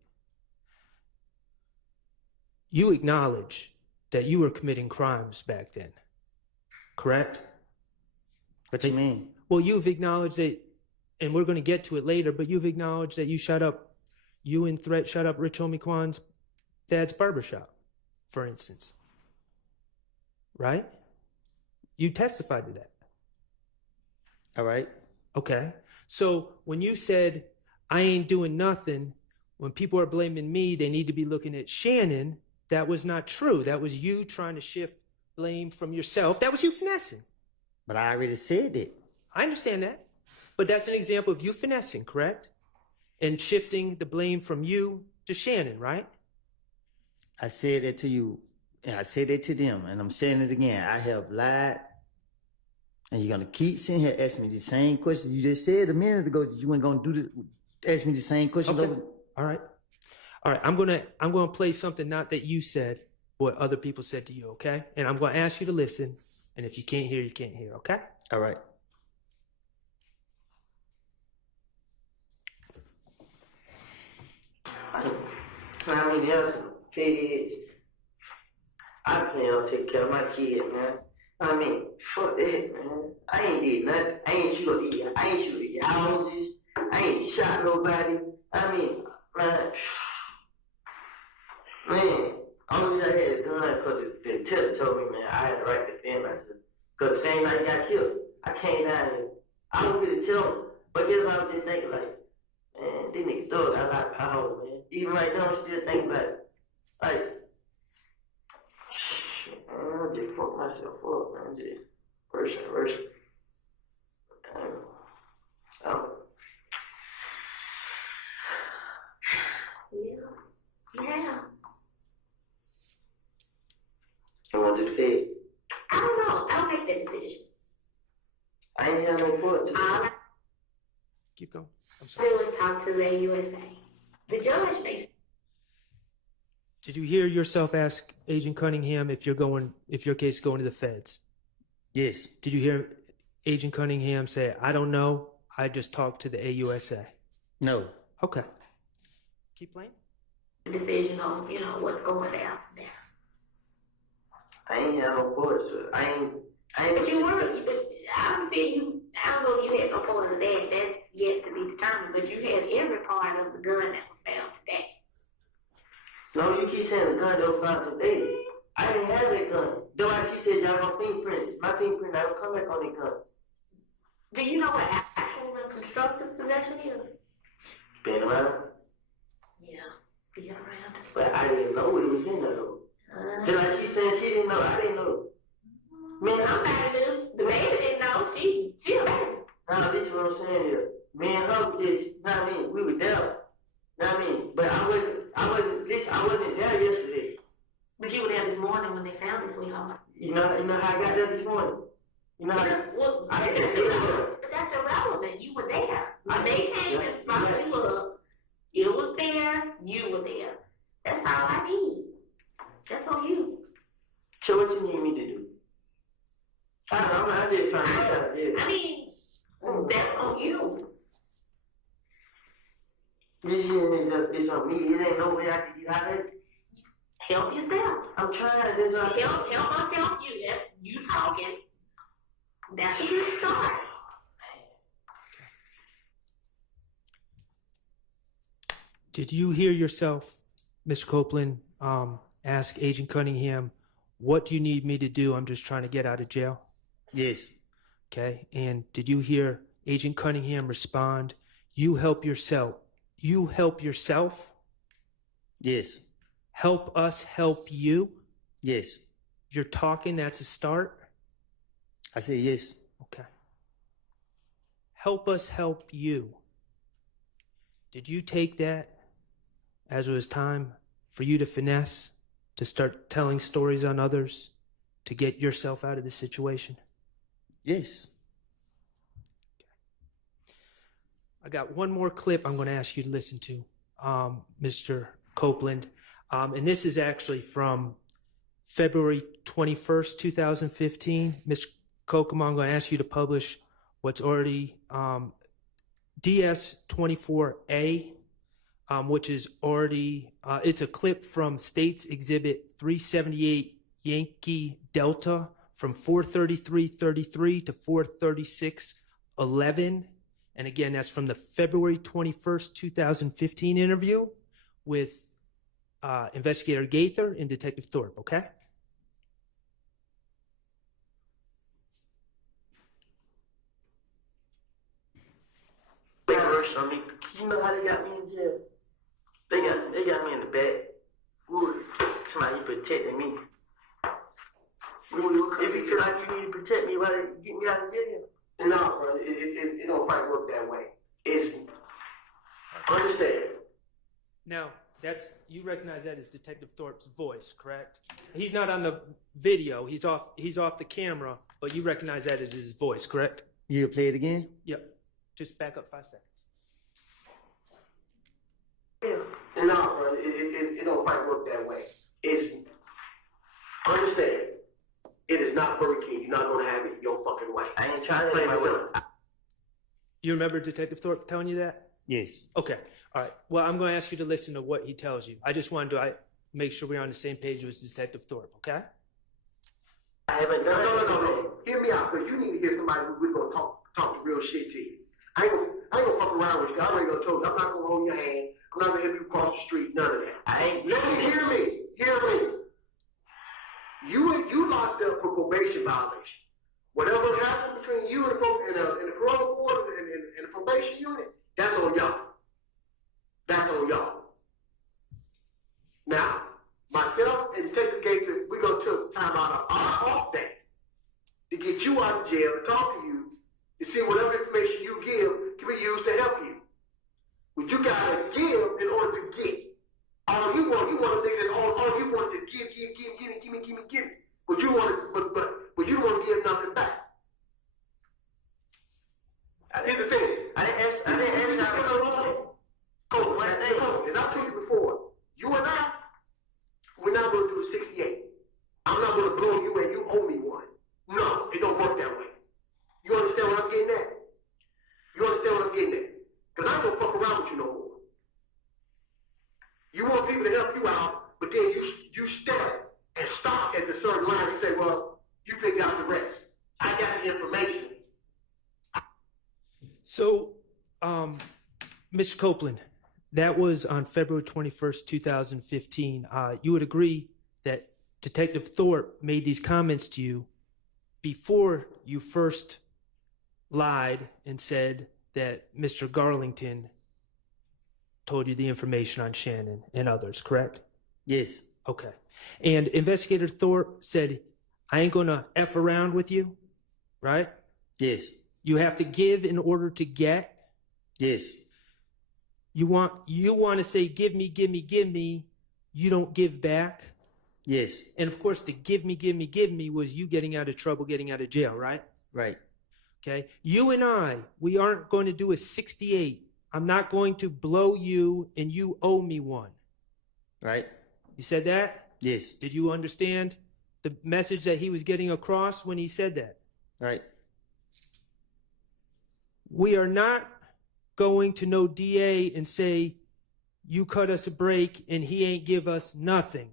you acknowledge that you were committing crimes back then, correct? What you mean? Well, you've acknowledged that, and we're going to get to it later, but you've acknowledged that you and Threat shut up Rich Homie Kwan's dad's barbershop, for instance. Right? You testified to that. All right. Okay. So when you said, I ain't doing nothing. When people are blaming me, they need to be looking at Shannon. That was not true. That was you trying to shift blame from yourself. That was you finessing. But I already said it. I understand that. But that's an example of you finessing, correct? And shifting the blame from you to Shannon, right? I said that to you, and I said it to them, and I'm saying it again. I have lied, and you're gonna keep sitting here asking me the same question. You just said a minute ago that you weren't gonna ask me the same question. Okay. All right. I'm gonna play something not that you said, but what other people said to you, okay? And I'm gonna ask you to listen, and if you can't hear, you can't hear, okay? All right. I mean, there's some kids. I plan on taking care of my kids, man. I mean, fuck that, man. I ain't did nothing. I ain't shoot the houses. I ain't shot nobody. I mean, man, only I had a gun because the teller told me, man, I had the right to defend myself. Because the same night I got killed, I came down here. I don't really tell them, but guess what I was just thinking, like, man, these niggas thug got a lot of power, man. Even right now, I'm still thinking about it. Like, shit, man, I just fucked myself up, man. Just worse and worse. Yeah. I want to say, I don't know. I'll make that decision. I ain't have no foot. Keep going. I'm sorry. I will talk to the USA. The judge makes. Did you hear yourself ask Agent Cunningham if your case is going to the feds? Yes. Did you hear Agent Cunningham say, I don't know, I just talked to the AUSA? No. Okay. Keep playing. Decision on, what's going down there. I ain't have no voice. I ain't. But you were, I don't know if you had no part of that. That's yet to be determined. But you had every part of the gun that was found today. No, you keep saying the gun that was found today. I didn't have that gun. Though she said y'all no fingerprints. My fingerprint, I would come back on that gun. Do you know what actual and constructive possession is? Been around. Yeah, be around. But I didn't know what it was in there though. Just like she said she didn't know, I didn't know. Man, somebody knew. The baby didn't know. She around. Now, this is what I'm saying here. Me and her, we were there. But I wasn't there yesterday. But you were there this morning when they found it, sweetheart. You know how I got there this morning? You know how I got there. But that's irrelevant. You were there. When they came and brought you up, it was there, you were there. That's all I need. That's on you. So what you need me to do? I don't know, I'm just trying to get out of this. I mean, that's on you. This is on me. It ain't no way I can get out of it. Help yourself. I'm trying. Help myself. That's you talking. That's a good start. Did you hear yourself, Mr. Copeland, ask Agent Cunningham, what do you need me to do? I'm just trying to get out of jail. Yes. Okay. And did you hear Agent Cunningham respond, you help yourself? You help yourself? Yes. Help us help you? Yes. You're talking, that's a start? I said yes. Okay. Help us help you. Did you take that as it was time for you to finesse, to start telling stories on others, to get yourself out of the situation? Yes. I got one more clip I'm going to ask you to listen to, Mr. Copeland. And this is actually from February 21st, 2015. Mr. Kokomo, I'm going to ask you to publish what's already DS24A, which is already, it's a clip from States Exhibit 378 Yankee Delta from 433.33 to 436.11. And again, that's from the February 21st, 2015 interview with Investigator Gaither and Detective Thorpe, okay? Right mercy on me. You know how they got me in jail? They got me in the back. Ooh, somebody protecting me. If you feel like you need to protect me, why they get me out of jail? No, bro, it don't quite work that way. It's understand. Now, you recognize that as Detective Thorpe's voice, correct? He's not on the video. He's off the camera, but you recognize that as his voice, correct? You play it again? Yep. Just back up 5 seconds. Yeah. No, bro, it don't quite work that way. It's understand. It is not Burger King. You're not gonna have it your fucking way. I ain't trying to play my way. You remember Detective Thorpe telling you that? Yes. Okay. All right. Well, I'm going to ask you to listen to what he tells you. I just wanted to make sure we're on the same page with Detective Thorpe, okay? I haven't done No. Hear me out, because you need to hear somebody who's going to talk the real shit to you. I ain't gonna fuck around with you. I already told you. I'm not going to hold your hand. I'm not going to help you cross the street. None of that. Let me hear me. Hear me. You locked up for probation violation. Whatever happened between you and the parole board and the probation unit, that's on y'all. That's on y'all. Now, myself and Detective Gator, we're going to take time out of our off day to get you out of jail and talk to you to see whatever information you give can be used to help you. What you got to give in order to get. All you want to think that all you want is give me. But you want to give nothing back. Here's the thing. I didn't ask you. Oh, and I told you before, you and I, we're not going to do 68. I'm not going to blow you and you owe me one. No, it don't work that way. You understand what I'm getting at? Because I'm going to fuck around with you no more. You want people to help you out, but then you step and stop at the certain line and say, well, you figure out the rest. I got the information. So, Mr. Copeland, that was on February 21st, 2015. You would agree that Detective Thorpe made these comments to you before you first lied and said that Mr. Garlington told you the information on Shannon and others, correct? Yes. Okay. And Investigator Thorpe said, I ain't going to F around with you, right? Yes. You have to give in order to get. Yes. You want to say, give me. You don't give back. Yes. And of course, the give me was you getting out of trouble, getting out of jail, right? Right. Okay. You and we aren't going to do a 68. I'm not going to blow you and you owe me one. Right. You said that? Yes. Did you understand the message that he was getting across when he said that? Right. We are not going to no DA and say, you cut us a break and he ain't give us nothing.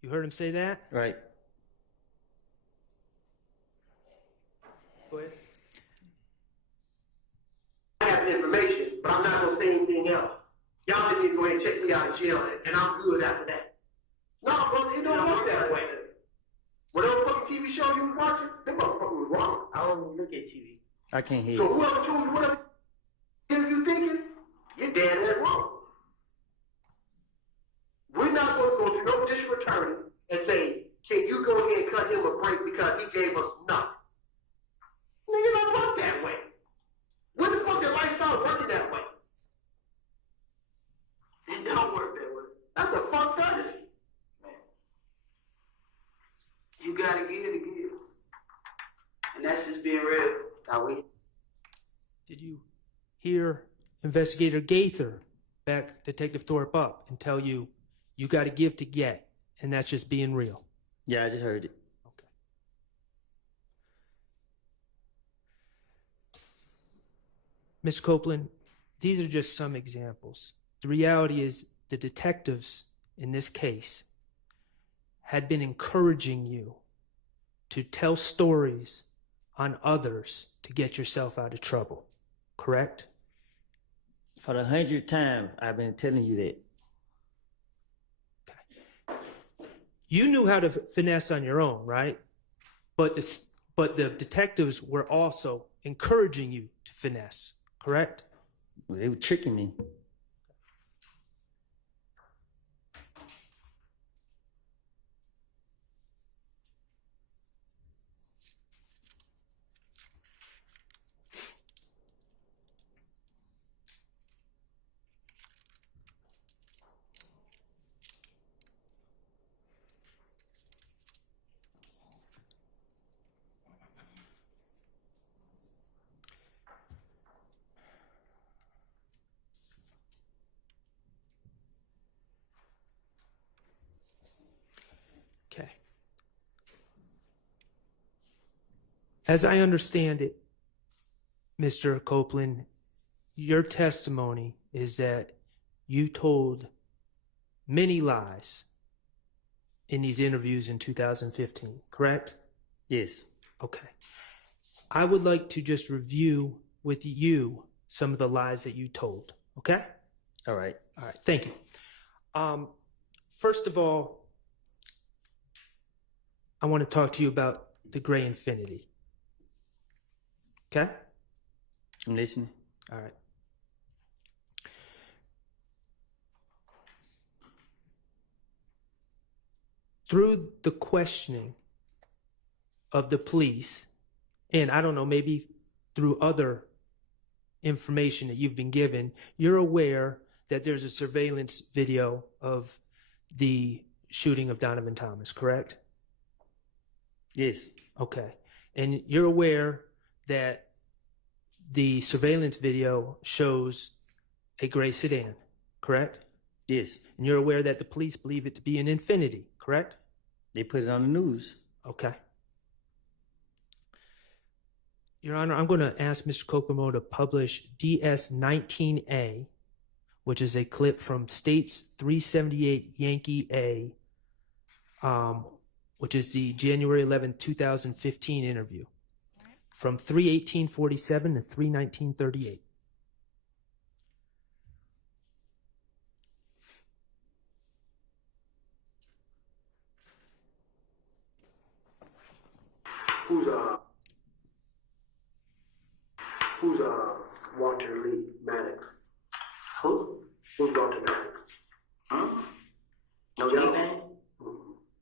You heard him say that? Right. Go ahead. I have the information, but I'm not going to say anything else. Y'all just need to go ahead and check me out of jail, and I'm good after that. No, bro, it don't work that way. Whatever fucking TV show you was watching, that motherfucker was wrong. I don't even look at TV. I can't hear So you. whoever told you whatever you thinking, you're dead ass wrong. We're not going to go to no district attorney and say, can you go ahead and cut him a break because he gave us nothing? Nigga, don't work that way. When the fuck did life start working that way? It don't work that way. That's a fucked fantasy. Man. You gotta give to give. And that's just being real. Are we? Did you hear Investigator Gaither back Detective Thorpe up and tell you, you got to give to get, and that's just being real? Yeah, I just heard it. Okay. Ms. Copeland, these are just some examples. The reality is the detectives in this case had been encouraging you to tell stories on others to get yourself out of trouble, correct? For the 100th time, I've been telling you that. Okay. You knew how to finesse on your own, right? But the detectives were also encouraging you to finesse, correct? They were tricking me. Okay. As I understand it, Mr. Copeland, your testimony is that you told many lies in these interviews in 2015, correct? Yes. Okay. I would like to just review with you some of the lies that you told, okay? All right. All right, thank you. First of all, I want to talk to you about the gray infinity. Okay? I'm listening. All right. Through the questioning of the police, and I don't know, maybe through other information that you've been given, you're aware that there's a surveillance video of the shooting of Donovan Thomas, correct? Yes. Okay. And you're aware that the surveillance video shows a gray sedan, correct? Yes. And you're aware that the police believe it to be an Infiniti, correct? They put it on the news. Okay. Your Honor, I'm going to ask Mr. Kokomo to publish DS-19A, which is a clip from States 378 Yankee A, which is the January 11, 2015 interview, from 3/18/47 to 3/19/38. Who's Walter Lee Maddox? Who? Who's Walter Maddox? Hmm? No anything?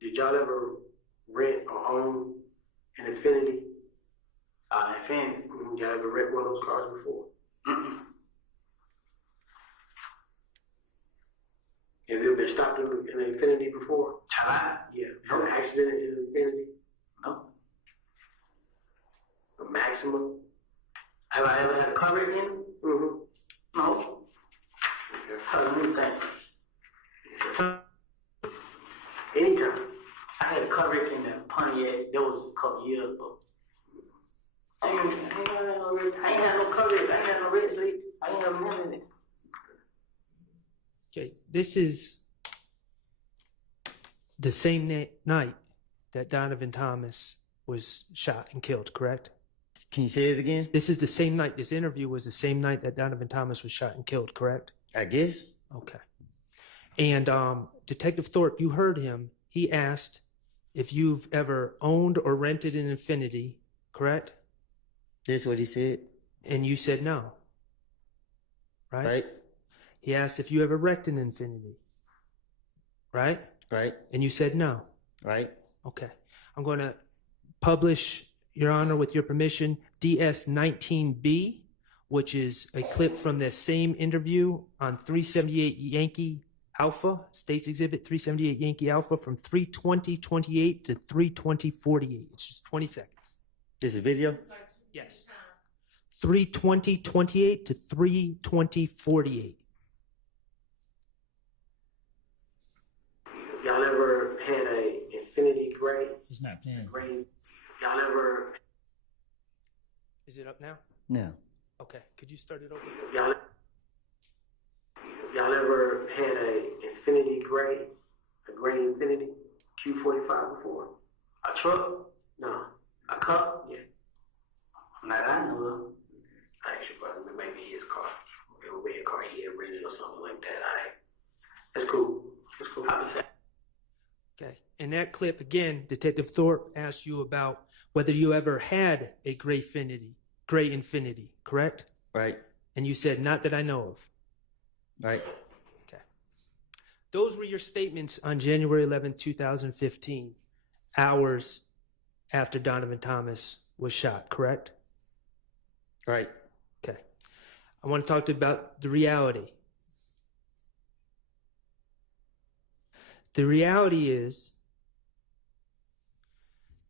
Did y'all ever rent or own an Infiniti? Infinity. Y'all ever rent one of those cars before? Mm-mm. Have you ever been stopped in an Infiniti before? Have Yeah. Had an accident in an Infiniti? No. A Maxima? Have I ever had a car wreck in? Mm-hmm. No. Let me think. Anytime. I had a car wreck in Pontiac. That was a couple years ago. I ain't had no car wreck. I ain't had no red sleep. I ain't have none of it. Okay, this is the same night that Donovan Thomas was shot and killed, correct? Can you say it again? This is the same night, this interview was the same night that Donovan Thomas was shot and killed, correct? I guess. Okay. And Detective Thorpe, you heard him. He asked if you've ever owned or rented an Infiniti, correct? That's what he said. And you said no. Right? Right. He asked if you ever wrecked an Infiniti. Right? Right. And you said no. Right. Okay. I'm going to publish, Your Honor, with your permission, DS-19B, which is a clip from the same interview on 378 Yankee Alpha, States Exhibit 378 Yankee Alpha, from 3/20/28 to 3/20/48. It's just 20 seconds. This is a video? Yes. 3/20/28 to 3/20/48. Y'all ever had a Infiniti Gray? It's not playing. Gray? Y'all ever? Is it up now? No. Okay. Could you start it over? Y'all ever had a Infiniti Gray? A gray Infiniti Q45 before? A truck? No. A car? Yeah. Not I know of. I actually, but maybe his car. Maybe a red car he had rented or something like that. That's cool. That's cool. Okay. In that clip, again, Detective Thorpe asked you about whether you ever had a gray Infiniti, correct? Right. And you said, not that I know of. Right. Okay. Those were your statements on January 11, 2015, hours after Donovan Thomas was shot, correct? Right. Okay. I want to talk to you about the reality. The reality is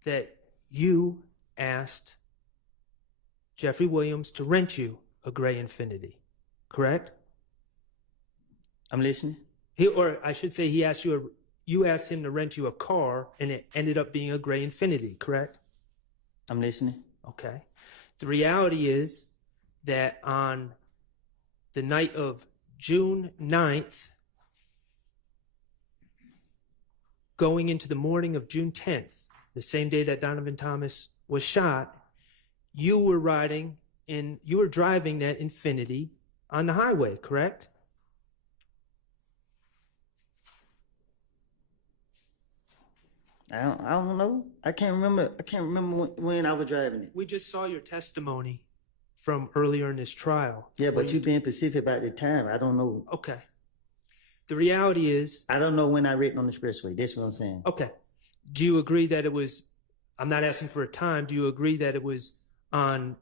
that you asked Jeffery Williams to rent you a gray Infiniti, correct? I'm listening. Or I should say, you asked him to rent you a car, and it ended up being a gray Infiniti, correct? I'm listening. Okay. The reality is that on the night of June 9th, going into the morning of June 10th, the same day that Donovan Thomas was shot, you were driving that Infiniti on the highway, correct? I don't know. I can't remember when I was driving it. We just saw your testimony from earlier in this trial. Yeah, but you being specific about the time. I don't know. Okay. The reality is, I don't know when I written on the expressway. That's what I'm saying. Okay. Do you agree that it was, I'm not asking for a time, do you agree that it was on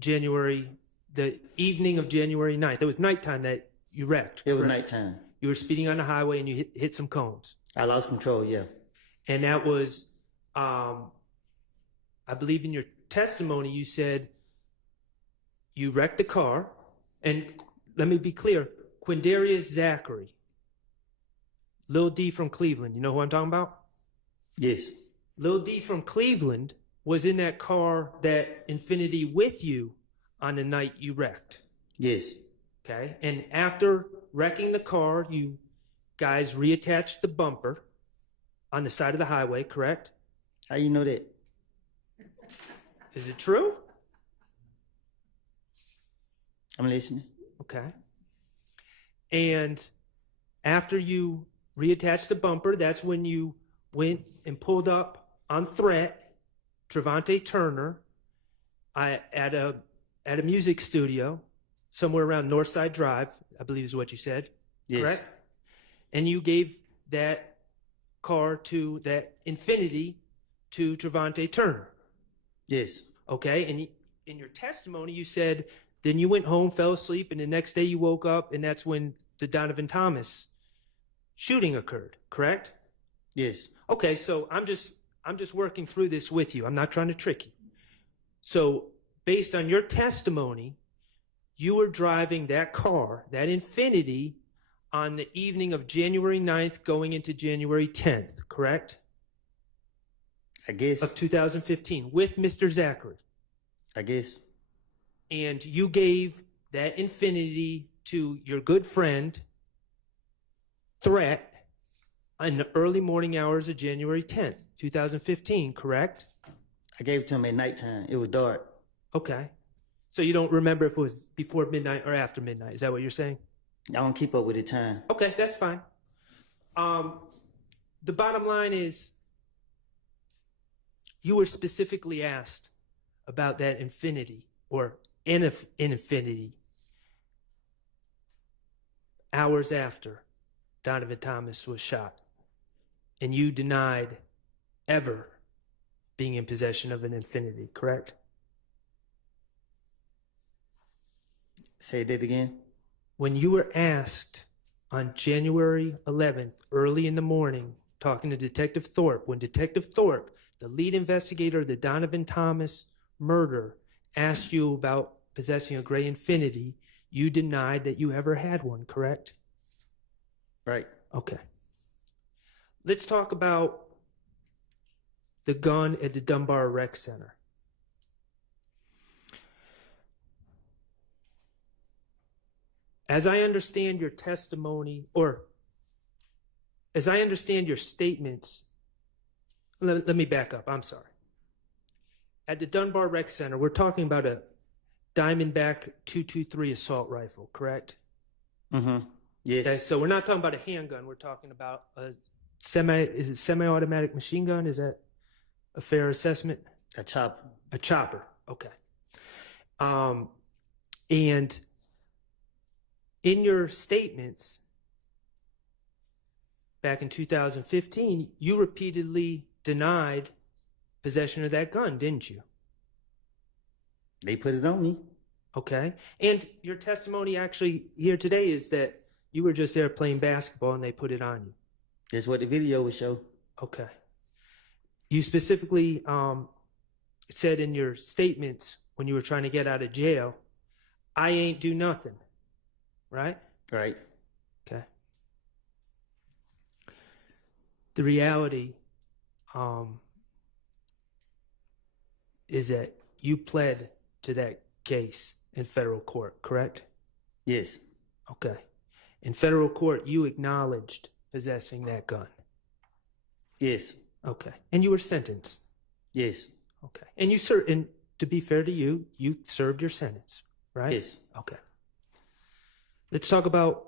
the evening of January 9th? It was nighttime that you wrecked. It was correct? nighttime. You were speeding on the highway and you hit some cones. I lost control, yeah. And that was, I believe in your testimony, you said you wrecked the car. And let me be clear, Quindarius Zachary, Lil D from Cleveland, you know who I'm talking about? Yes. Lil D from Cleveland was in that car, that Infiniti, with you on the night you wrecked. Yes. Okay. And after wrecking the car, you guys reattached the bumper on the side of the highway, correct? How you know that? Is it true? I'm listening. Okay. And after you reattached the bumper, that's when you went and pulled up on threat Trevante Turner at a music studio somewhere around Northside Drive, I believe is what you said. Yes. Correct? And you gave that that Infiniti to Trevante Turner. Yes. Okay. And in your testimony, you said then you went home, fell asleep, and the next day you woke up, and that's when the Donovan Thomas shooting occurred, correct? Yes. Okay, so I'm just working through this with you. I'm not trying to trick you. So based on your testimony, you were driving that car, that Infiniti, on the evening of January 9th going into January 10th, correct? I guess. Of 2015 with Mr. Zachary. I guess. And you gave that Infiniti to your good friend, Threat, in the early morning hours of January 10th, 2015, correct? I gave it to him at nighttime. It was dark. Okay. So you don't remember if it was before midnight or after midnight. Is that what you're saying? I don't keep up with the time. Okay, that's fine. The bottom line is you were specifically asked about that Infiniti or an Infiniti hours after Donovan Thomas was shot. And you denied ever being in possession of an Infiniti, correct? Say that again. When you were asked on January 11th, early in the morning, talking to Detective Thorpe, when Detective Thorpe, the lead investigator of the Donovan Thomas murder, asked you about possessing a gray Infiniti, you denied that you ever had one, correct? Right. Okay. Let's talk about the gun at the Dunbar Rec Center. As I understand your testimony, or as I understand your statements, let me back up. I'm sorry. At the Dunbar Rec Center, we're talking about a Diamondback .223 assault rifle, correct? Mm-hmm. Yes. Okay, so we're not talking about a handgun. We're talking about a semi-automatic machine gun? Is that a fair assessment? A chopper. A chopper. Okay. And in your statements back in 2015, you repeatedly denied possession of that gun, didn't you? They put it on me. Okay. And your testimony actually here today is that you were just there playing basketball and they put it on you. That's what the video would show. Okay. You specifically said in your statements when you were trying to get out of jail, I ain't do nothing, right? Right. Okay. The reality is that you pled to that case in federal court, correct? Yes. Okay. In federal court, you acknowledged possessing that gun. Yes. Okay. And you were sentenced. Yes. Okay. And and to be fair to you, you served your sentence, right? Yes. Okay. Let's talk about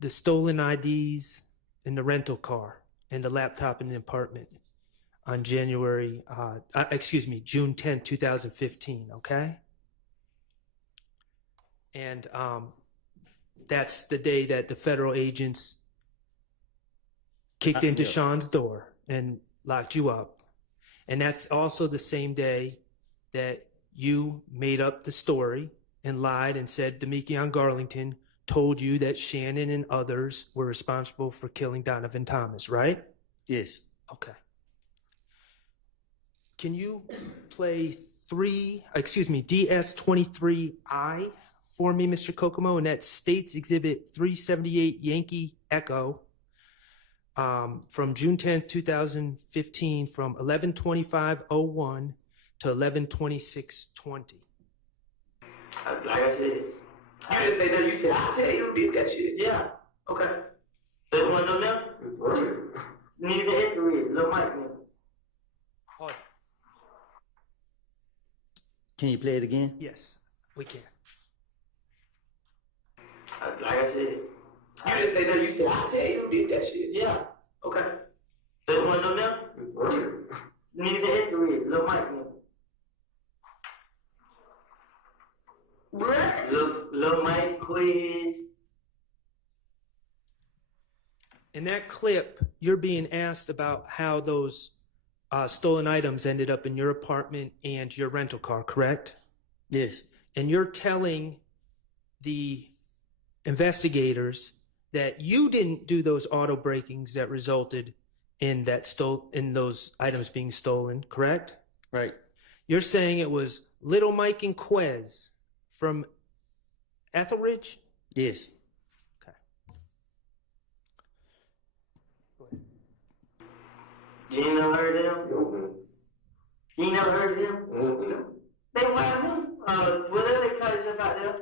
the stolen IDs in the rental car and the laptop in the apartment on June 10th, 2015, okay? And that's the day that the federal agents kicked into Sean's door and locked you up. And that's also the same day that you made up the story and lied and said Demekion Garlington told you that Shannon and others were responsible for killing Donovan Thomas, right? Yes. Okay. Can you play DS23I for me, Mr. Kokomo? And that's States Exhibit 378 Yankee Echo from June 10th, 2015, from 11:25:01 to 11:26:20. Like I said, I didn't say that. You said, I'll tell you, did that shit. Yeah. Okay. They want to know now? Need the history. Little Mike. Pause. Can you play it again? Yes, we can. Like I said, I didn't say that. You said, I'll tell you, did that shit. Yeah. Okay. They want to know now? Need the history. Little Mike. Little Mike quiz. In that clip, you're being asked about how those stolen items ended up in your apartment and your rental car, correct? Yes. And you're telling the investigators that you didn't do those auto breakings that resulted in those items being stolen, correct? Right. You're saying it was Little Mike and Quez from Etheridge? Yes. You ain't never heard of them? You ain't never heard of them? They wild him. Whatever they call yourself out there.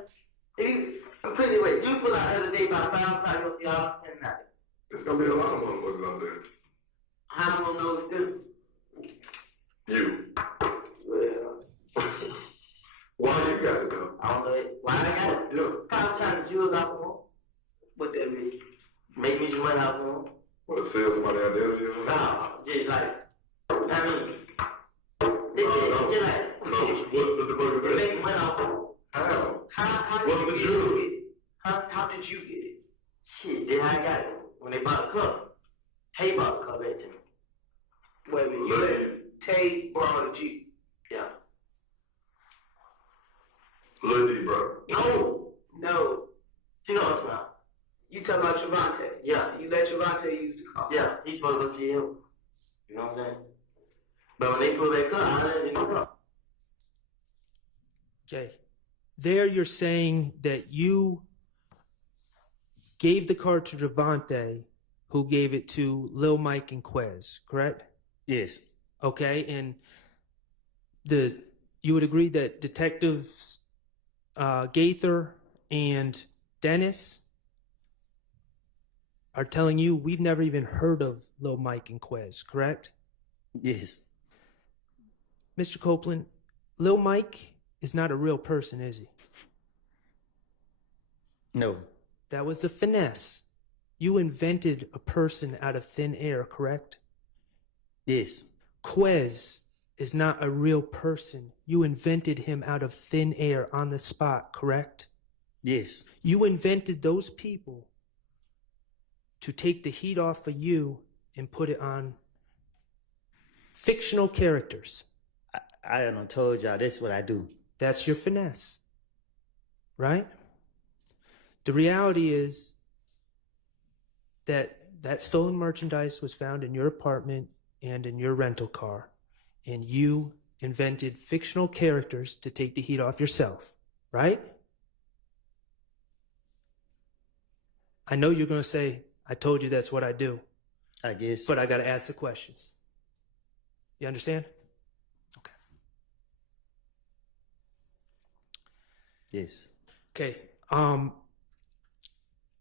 I'm pretty wait. You pull out the other day about 5 o'clock, y'all, and nothing. There's gonna be a lot of motherfuckers out there. How am I gonna know it's them? You. Well, Why you got it though? I don't know it. Why I got it? Yeah. Kind of trying to jewels out for them. What that mean? Make me some money out for them. What, sell somebody out there? Nah, just like, I mean, it's just like, What's the burger they make money out for them. How? How did you get it? How did you get it? Shit, then I got it. When they bought the cup, Tay bought the cup at me. Wait a minute, you let Tay borrow the Jeep. Yeah. Lil D, bro. No. You know what I'm talking about. You talking about Trevante. Yeah, you let Trevante use the car. Yeah, he's supposed to go to him. You know what I'm saying? But when they pull that car, I let it go. Okay. There you're saying that you gave the car to Trevante, who gave it to Lil Mike and Quez, correct? Yes. Okay, and you would agree that Detectives Gaither and Dennis are telling you we've never even heard of Lil Mike and Quez, correct? Yes. Mr. Copeland, Lil Mike is not a real person, is he? No. That was the finesse. You invented a person out of thin air, correct? Yes. Quez is not a real person. You invented him out of thin air on the spot, correct? Yes. You invented those people to take the heat off of you and put it on fictional characters. I done told y'all that's what I do. That's your finesse, right? The reality is that that stolen merchandise was found in your apartment and in your rental car, and you invented fictional characters to take the heat off yourself, right? I know you're going to say, I told you that's what I do. I guess. But I got to ask the questions. You understand? Okay. Yes. Okay.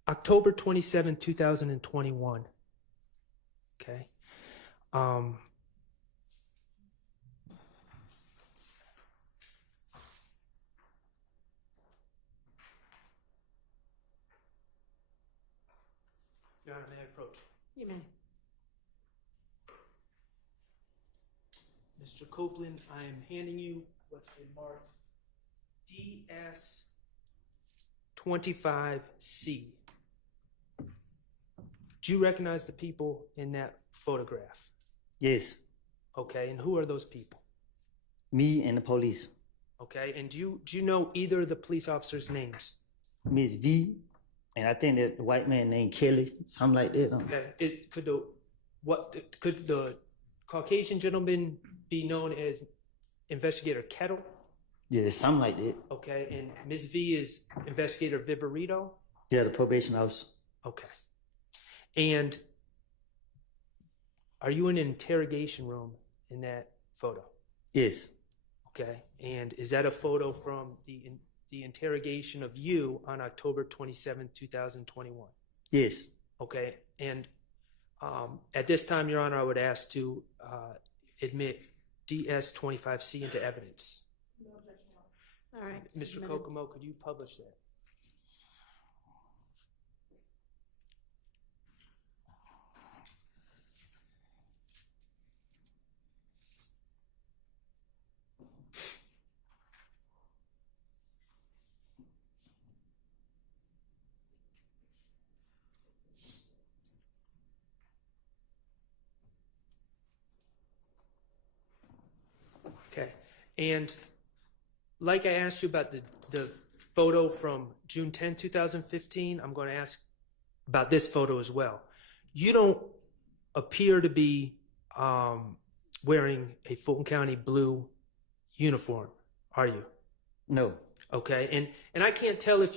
October 27, 2021. Okay. Your Honor, may I approach? You may. Mr. Copeland, I am handing you what's been marked DS25C. Do you recognize the people in that photograph? Yes. Okay, and who are those people? Me and the police. Okay, and do you know either of the police officers' names? Miss V, and I think that the white man named Kelly, something like that. Okay, could the Caucasian gentleman be known as Investigator Kettle? Yeah, something like that. Okay, and Ms. V is Investigator Viverito? Yeah, the probation officer. Okay. And are you in an interrogation room in that photo? Yes. Okay, and is that a photo from the interrogation of you on October 27, 2021? Yes. Okay, and at this time, Your Honor, I would ask to admit DS25C into evidence. All right. Mr. Kokomo, could you publish that? Okay, and like I asked you about the photo from June 10, 2015, I'm going to ask about this photo as well. You don't appear to be wearing a Fulton County blue uniform, are you? No. Okay, and I can't tell if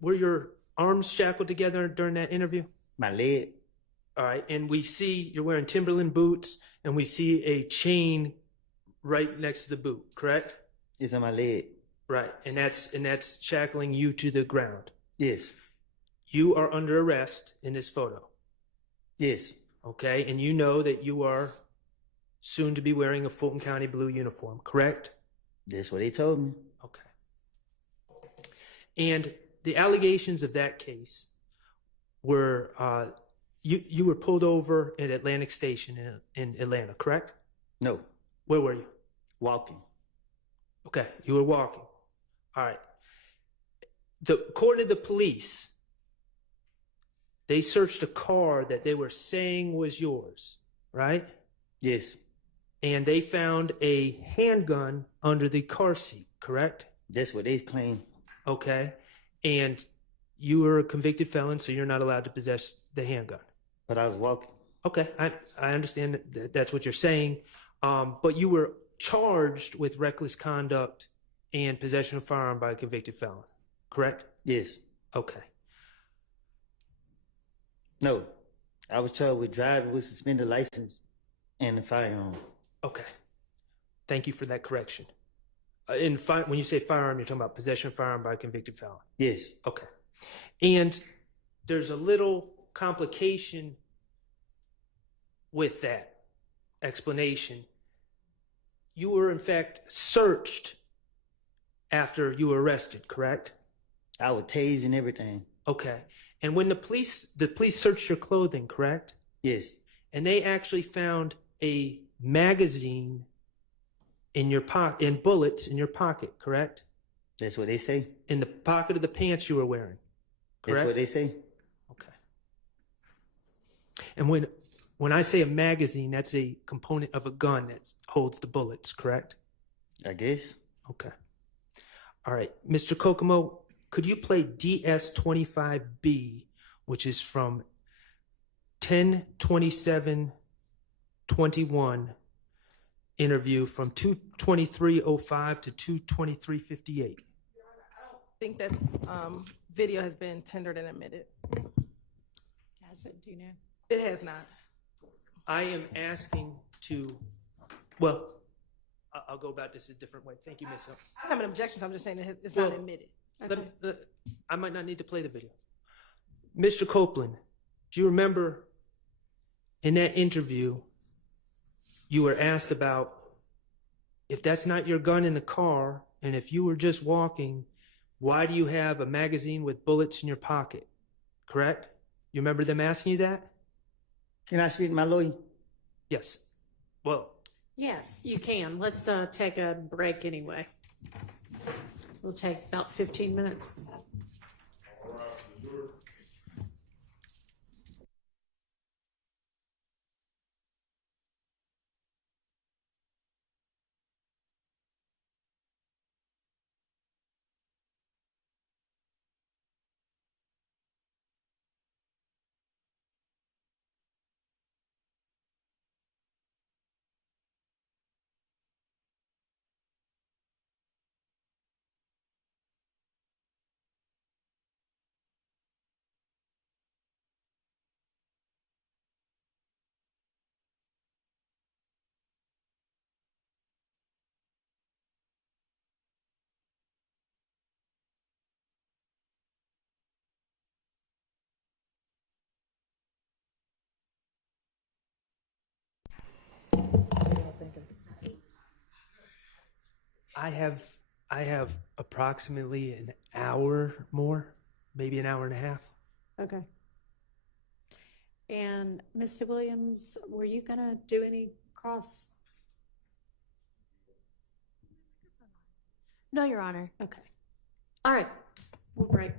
were your arms shackled together during that interview? My leg. All right, and we see you're wearing Timberland boots, and we see a chain right next to the boot, correct? It's on my leg. Right, and that's shackling you to the ground. Yes. You are under arrest in this photo. Yes. Okay, and you know that you are soon to be wearing a Fulton County blue uniform, correct? That's what they told me. Okay. And the allegations of that case were you were pulled over at Atlantic Station in Atlanta, correct? No. Where were you? Walking. Okay, you were walking. All right. According to the police, they searched a car that they were saying was yours, right? Yes. And they found a handgun under the car seat, correct? That's what they claim. Okay. And you were a convicted felon, so you're not allowed to possess the handgun. But I was walking. Okay, I understand that's what you're saying. But you were charged with reckless conduct and possession of firearm by a convicted felon, correct? Yes. Okay. No. I was charged with driving with suspended license and a firearm. Okay. Thank you for that correction. When you say firearm, you're talking about possession of firearm by a convicted felon? Yes. Okay. And there's a little complication with that explanation. You were, in fact, searched after you were arrested, correct? I was tased and everything. Okay. And when the police searched your clothing, correct? Yes. And they actually found a magazine in your pocket, and bullets in your pocket, correct? That's what they say. In the pocket of the pants you were wearing. Correct? That's what they say. Okay. And when I say a magazine, that's a component of a gun that holds the bullets, correct? I guess. Okay. All right. Mr. Kokomo, could you play DS25B, which is from 10/27/21 interview from 2/23/05 to 2/23/58? I think that video has been tendered and admitted. Has it? Do you know? It has not. I am asking to, well, I'll go about this a different way. Thank you, Ms. Hill. I don't have an objection, so I'm just saying that it's not admitted. I might not need to play the video. Mr. Copeland, do you remember in that interview, you were asked about if that's not your gun in the car, and if you were just walking, why do you have a magazine with bullets in your pocket? Correct? You remember them asking you that? Can I speak to my lawyer? Yes. Well, Yes, you can. Let's take a break anyway. We'll take about 15 minutes. I have approximately an hour more, maybe an hour and a half. Okay. And Mr. Williams, were you gonna do any cross? No, Your Honor. Okay. All right. We'll break.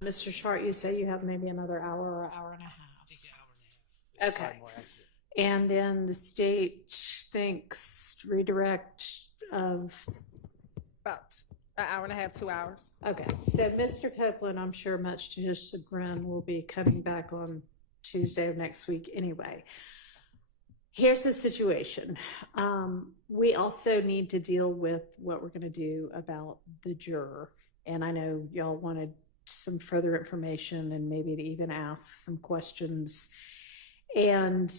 Mr. Short, you say you have maybe another hour or hour and a half. I think an hour and a half. It's Okay. probably more accurate. And then the state thinks redirect of, About an hour and a half, 2 hours. okay. So Mr. Copeland, I'm sure much to his chagrin, will be coming back on Tuesday of next week anyway. Here's the situation. We also need to deal with what we're going to do about the juror. And I know y'all wanted some further information and maybe to even ask some questions. And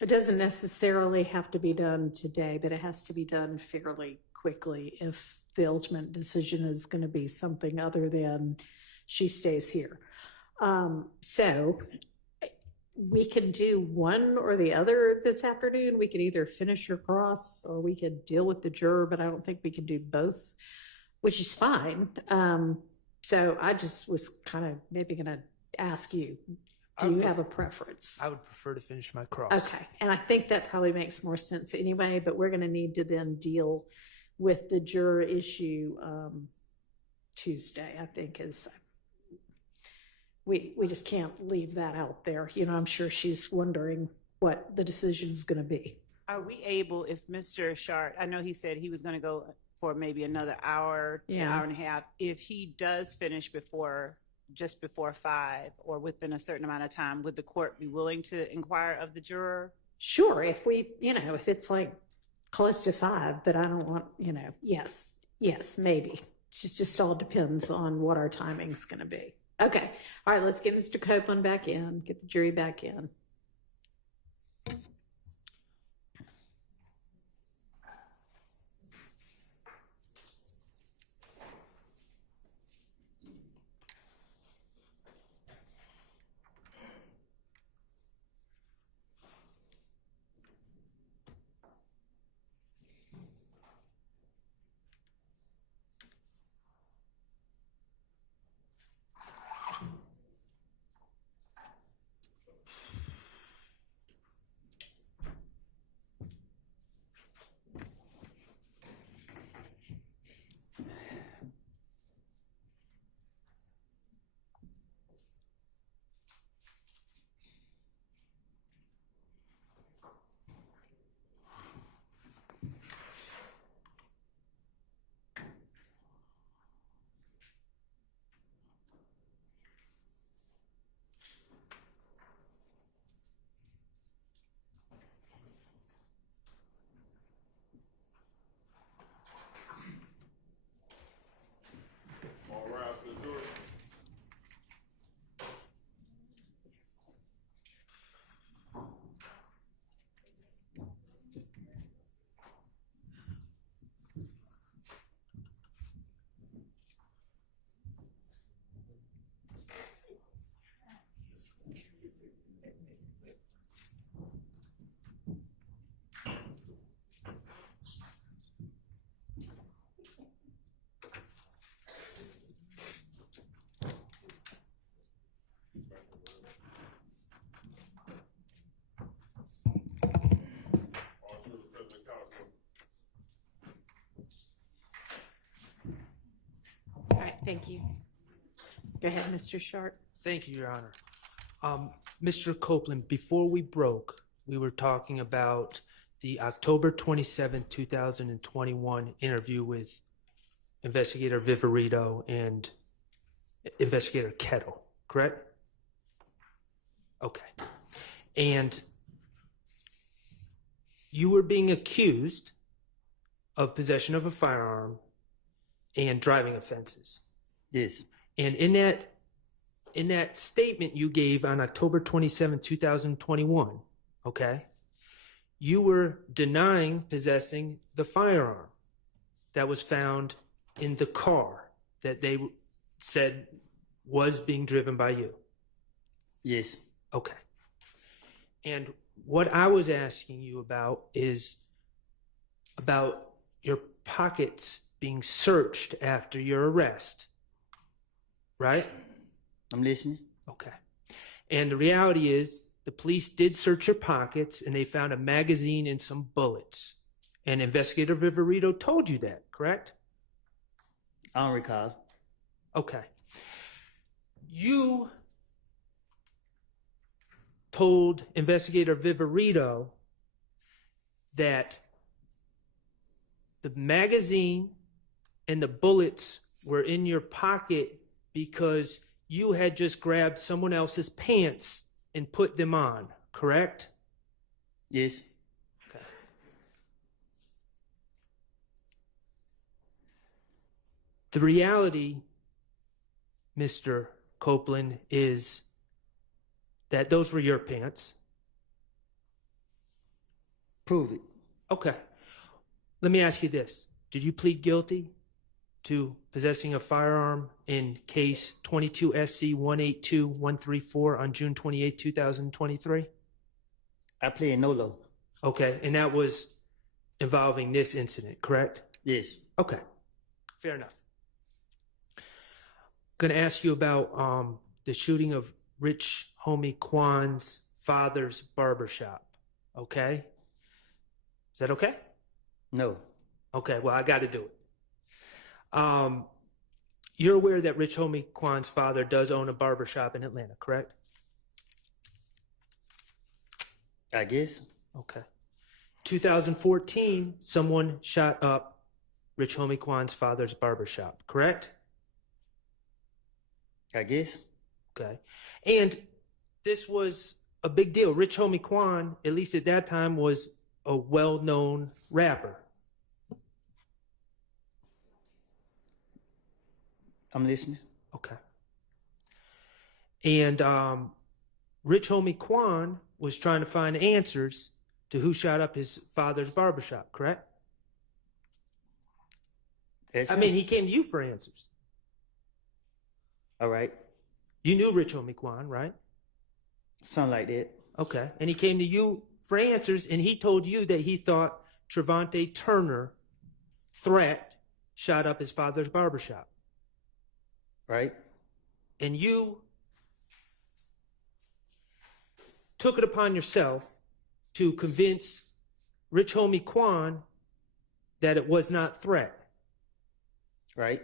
it doesn't necessarily have to be done today, but it has to be done fairly quickly if the ultimate decision is going to be something other than she stays here. So we can do one or the other this afternoon. We could either finish your cross or we could deal with the juror, but I don't think we can do both, which is fine. So I just was kind of maybe going to ask you, do you have a preference? I would prefer to finish my cross. Okay, and I think that probably makes more sense anyway, but we're going to need to then deal with the juror issue Tuesday, I think is, we just can't leave that out there. You know, I'm sure she's wondering what the decision's going to be. Are we able, if Mr. Shart, I know he said he was going to go for maybe another hour to Yeah. hour and a half, if he does finish just before 5 or within a certain amount of time, would the court be willing to inquire of the juror? Sure, if we, you know, if it's like close to 5, but I don't want, you know, yes, maybe. It just all depends on what our timing's going to be. Okay, all right, let's get Mr. Copeland back in, get the jury back in. All right, thank you. Go ahead, Mr. Shart. Thank you, Your Honor. Mr. Copeland, before we broke, we were talking about the October 27, 2021 interview with Investigator Viverito and Investigator Kettle, correct? Okay. And you were being accused of possession of a firearm and driving offenses. Yes. And in that statement you gave on October 27, 2021, okay, you were denying possessing the firearm that was found in the car that they said was being driven by you. Yes. Okay. And what I was asking you about is about your pockets being searched after your arrest, right? I'm listening. Okay. And the reality is the police did search your pockets and they found a magazine and some bullets. And Investigator Viverito told you that, correct? I don't recall. Okay. You told investigator Viverito that the magazine and the bullets were in your pocket because you had just grabbed someone else's pants and put them on, correct? Yes. Okay. The reality, Mr. Copeland, is that those were your pants. Prove it. Okay. Let me ask you this. Did you plead guilty to possessing a firearm in case 22 SC 182134 on June 28, 2023? I pled NOLO. Okay. And that was involving this incident, correct? Yes. Okay. Fair enough. Going to ask you about the shooting of Rich Homie Kwan's father's barbershop. Okay? Is that okay? No. Okay, well, I got to do it. You're aware that Rich Homie Kwan's father does own a barbershop in Atlanta, correct? I guess. Okay. 2014, someone shot up Rich Homie Kwan's father's barbershop, correct? I guess. Okay. And this was a big deal. Rich Homie Kwan, at least at that time, was a well-known rapper. I'm listening. Okay. And Rich Homie Kwan was trying to find answers to who shot up his father's barbershop, correct? That's I mean, he came to you for answers. All right. You knew Rich Homie Kwan, right? Something like that. Okay. And he came to you for answers, and he told you that he thought Trevante Turner, threat, shot up his father's barbershop. Right. And you took it upon yourself to convince Rich Homie Kwan that it was not threat. Right.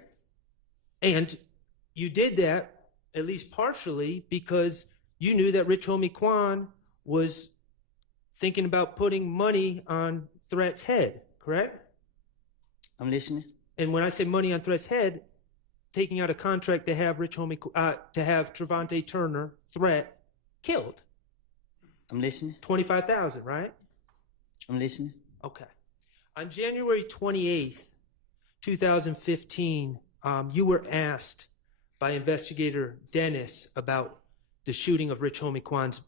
And you did that, at least partially, because you knew that Rich Homie Kwan was thinking about putting money on Threat's head, correct? I'm listening. And when I say money on Threat's head, taking out a contract to have to have Trevante Turner, Threat, killed. I'm listening. $25,000, right? I'm listening. Okay. On January 28th, 2015, you were asked by investigator Dennis about the shooting of Rich Homie Kwan's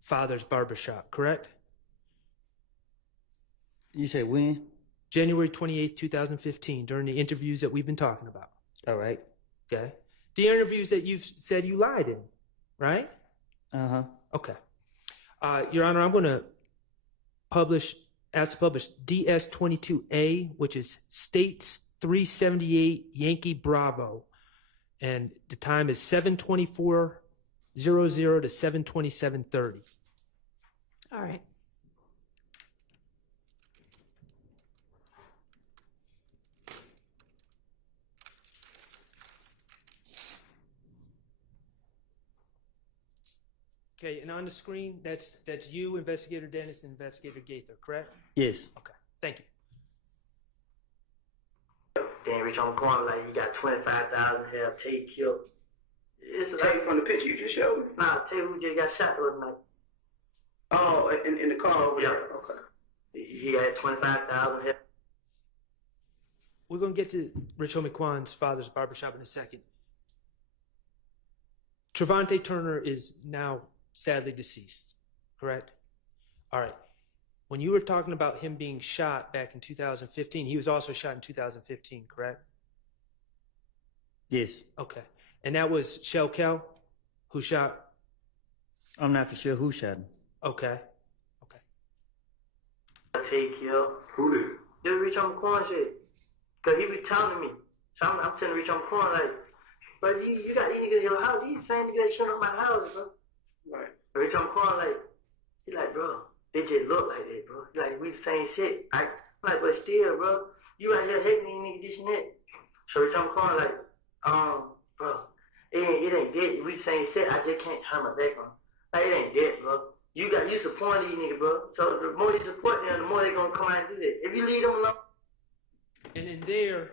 father's barbershop, correct? You say when? January 28th, 2015, during the interviews that we've been talking about. All right. Okay. The interviews that you've said you lied in, right? Uh-huh. Okay. Your Honor, I'm going to ask to publish DS-22A, which is States 378 Yankee Bravo. And the time is 7/24/00 to 7/27/30. All right. Okay, and on the screen, that's you, Investigator Dennis, and Investigator Gaither, correct? Yes. Okay, thank you. Then Rich Homie Kwan, like, you got 25,000, have Tate killed. It's Tate from the picture you just showed me? Nah, Tate who just got shot the other night. Oh, in the car over Yeah. there. Okay. He had 25,000. We're going to get to Rich Homie Kwan's father's barbershop in a second. Trevante Turner is now sadly deceased, correct? All right. When you were talking about him being shot back in 2015, he was also shot in 2015, correct? Yes. Okay. And that was Shell Kell who shot? I'm not for sure who shot him. Okay. Tate killed. Who did? Just Rich Homie Kwan shit. Because he was telling me. So I'm telling Rich Homie Kwan, like, but you got these niggas in your house. These same niggas shut up my house, bro. Right. Rich Homie Kwan, like, he like, bro, they just look like that, bro. He like, we the same shit. I'm like, but still, bro, you out here hating these niggas, this and that. So Rich Homie Quan like, bro, it ain't dead. We saying shit, I just can't turn my back on. Like, it ain't dead, bro. You support these niggas, bro. So the more you support them, the more they gonna come out and do that. If you leave them alone. And in there,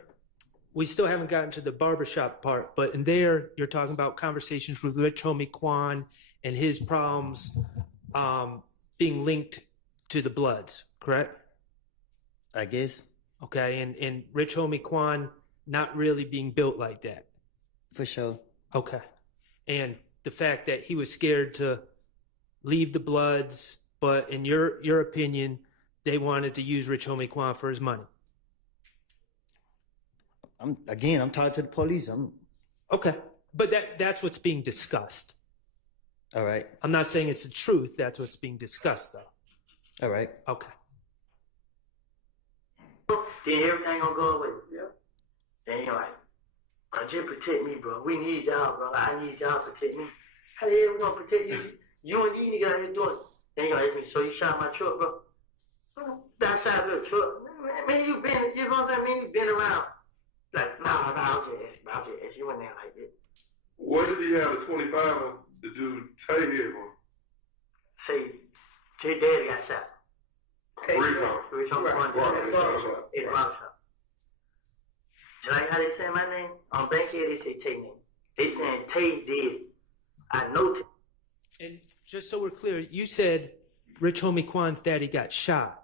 we still haven't gotten to the barbershop part, but in there, you're talking about conversations with Rich Homie Quan and his problems being linked to the Bloods, correct? I guess. Okay, and Rich Homie Quan not really being built like that. For sure. Okay. And the fact that he was scared to leave the Bloods, but in your opinion, they wanted to use Rich Homie Quan for his money. I'm talking to the police. Okay. But that's what's being discussed. All right. I'm not saying it's the truth. That's what's being discussed, though. All right. Okay. Then everything gonna go away. Yeah. Then you're like, bro, just protect me, bro. We need y'all, bro. I need y'all to protect me. How the hell we gonna protect you? You and these niggas out here doing it. Then you're like, so you shot my truck, bro? That side of the truck. Man, you been, you know what I'm saying? Man, you been around. Like, nah, I'll just ask. You went there like this. What did he have a 25 on the dude say here for? Say, his daddy got shot. RICO. Rich Homie Quan. It's barbershop. Just like how they say my name, on Bankhead they say Tay name. They saying Tay did. I know Tay. And just so we're clear, you said Rich Homie Quan's daddy got shot.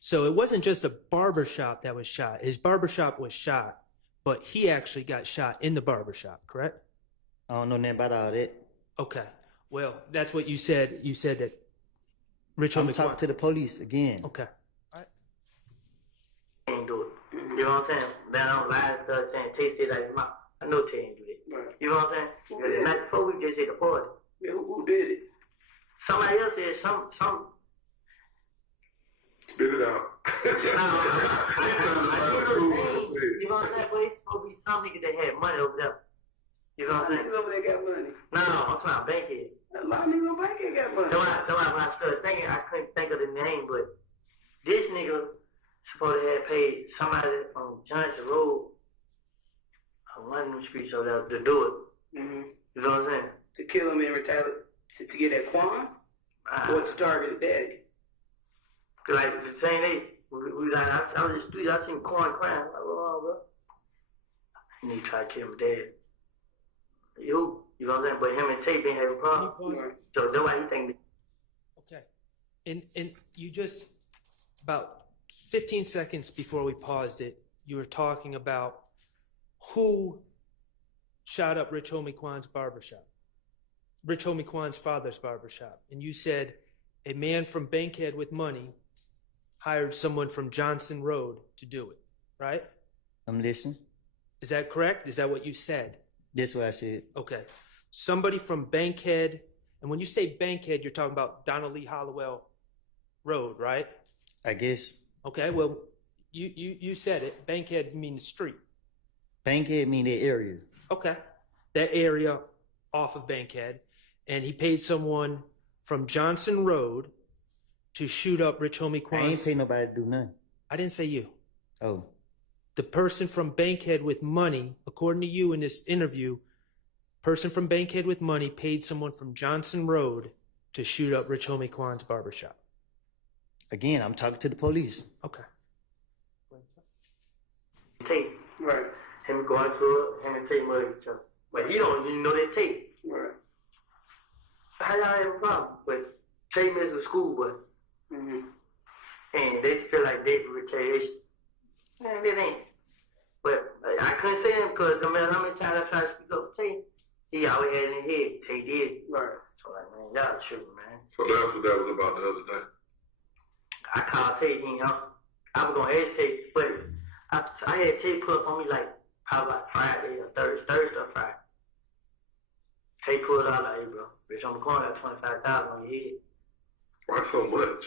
So it wasn't just a barbershop that was shot. His barbershop was shot, but he actually got shot in the barbershop, correct? I don't know nothing about all that. Okay. Well, that's what you said. You said that Rich Homie Quan. I'm talking to the police again. Okay. Ain't do it. You know what I'm saying? Then I don't lie and stuff saying Tay said like his mouth. I know Tay ain't do that. Right. You know what I'm saying? Because the night before we just hit the party. Yeah, who did it? Somebody else said some. Spit it out. You know what I'm saying? But it's supposed to be some niggas that had money over there. You know what I'm saying? Niggas over there got money. No, I'm talking about Bankhead. A lot of niggas over Bankhead got money. When I started thinking, I couldn't think of the name, but this nigga supposed to have paid somebody on Johnson Road on one of them streets over there to do it. Mm-hmm. You know what I'm saying? To kill him and retaliate, to get that Quan? Or to target his daddy? Like the same day, we like, I was in the street, I seen Quan crying. Like, oh, bro. And he tried to kill my dad. You know what I'm saying? But him and Tay been having problems. Right. So that's why he think. Okay. And you just, about 15 seconds before we paused it, you were talking about who shot up Rich Homie Quan's barbershop. Rich Homie Quan's father's barbershop. And you said a man from Bankhead with money hired someone from Johnson Road to do it, right? I'm listening. Is that correct? Is that what you said? That's what I said. Okay. Somebody from Bankhead, and when you say Bankhead, you're talking about Donald Lee Hollowell Road, right? I guess. Okay, well, you said it. Bankhead means street. Bankhead mean that area. Okay. That area off of Bankhead. And he paid someone from Johnson Road to shoot up Rich Homie Quan. I ain't pay nobody to do nothing. I didn't say you. Oh. The person from Bankhead with money, according to you in this interview, person from Bankhead with money paid someone from Johnson Road to shoot up Rich Homie Quan's barbershop. Again, I'm talking to the police. Okay. Tay. Right. Him going through it, him and Tay murder each other. But you don't even know that Tay. Right. How y'all have a problem with Tay messed with school, but and they feel like they for retaliation. Man, that ain't. But I couldn't say him because no matter how many times I tried to speak up for Tay, he always had it in his head. Tay did. Right. So like, man, y'all tripping, man. So that's what that was about the other day. I called Tay, you know. I was gonna ask Tay, but I had Tay put up on me like probably like Friday or Thursday or Friday. Tay pulled out like, hey, bro, Rich Homie Quan got 25,000 on your head. Why so much?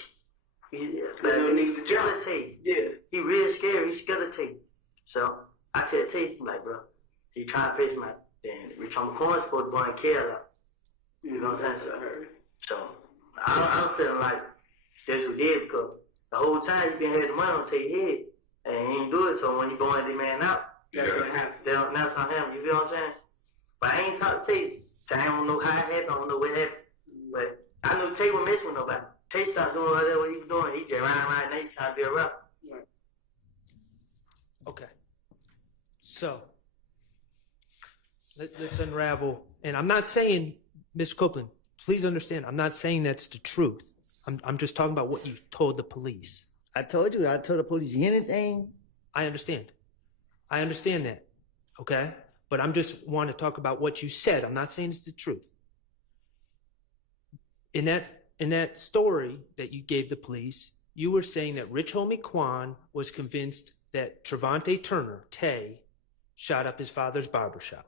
Tay. Yeah. He real scary. He's scared of Tay. So I said, Tay, like, bro, he trying to face my. Then Rich Homie Quan's supposed to go and kill her. You know what I'm saying? So I'm feeling like that's what he did because the whole time he been having money on Tay's head and he ain't do it. So when he going the man out, that's what happened. That's So let's unravel. And I'm not saying, Mr. Copeland, please understand, I'm not saying that's the truth. I'm just talking about what you told the police. I told you, I told the police anything. I understand. I understand that. Okay? But I'm just want to talk about what you said. I'm not saying it's the truth. In that story that you gave the police, you were saying that Rich Homie Quan was convinced that Trevante Turner, Tay, shot up his father's barbershop.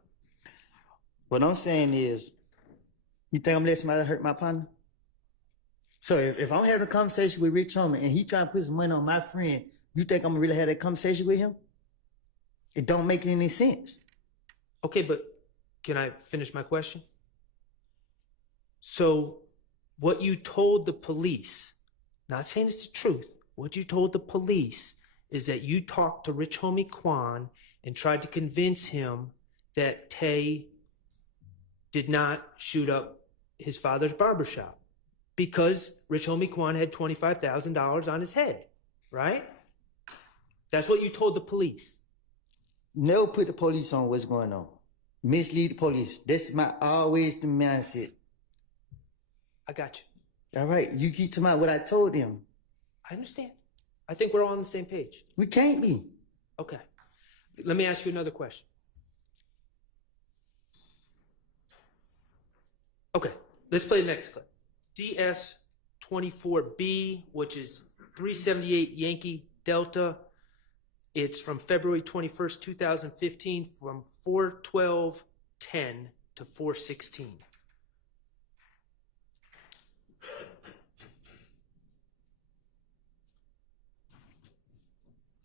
What I'm saying is, you think I'm letting somebody hurt my partner? So if I'm having a conversation with Rich Homie and he trying to put some money on my friend, you think I'm gonna really have that conversation with him? It don't make any sense. Okay, but can I finish my question? So what you told the police, not saying it's the truth, what you told the police is that you talked to Rich Homie Quan and tried to convince him that Tay did not shoot up his father's barbershop because Rich Homie Quan had $25,000 on his head, right? That's what you told the police. Never put the police on what's going on. Mislead the police. That's my always the mindset. I got you. All right, you keep talking about what I told them. I understand. I think we're all on the same page. We can't be. Okay. Let me ask you another question. Okay, let's play the next clip. DS-24B, which is 378 Yankee Delta. It's from February 21st, 2015, from 4/12/10 to 4/16.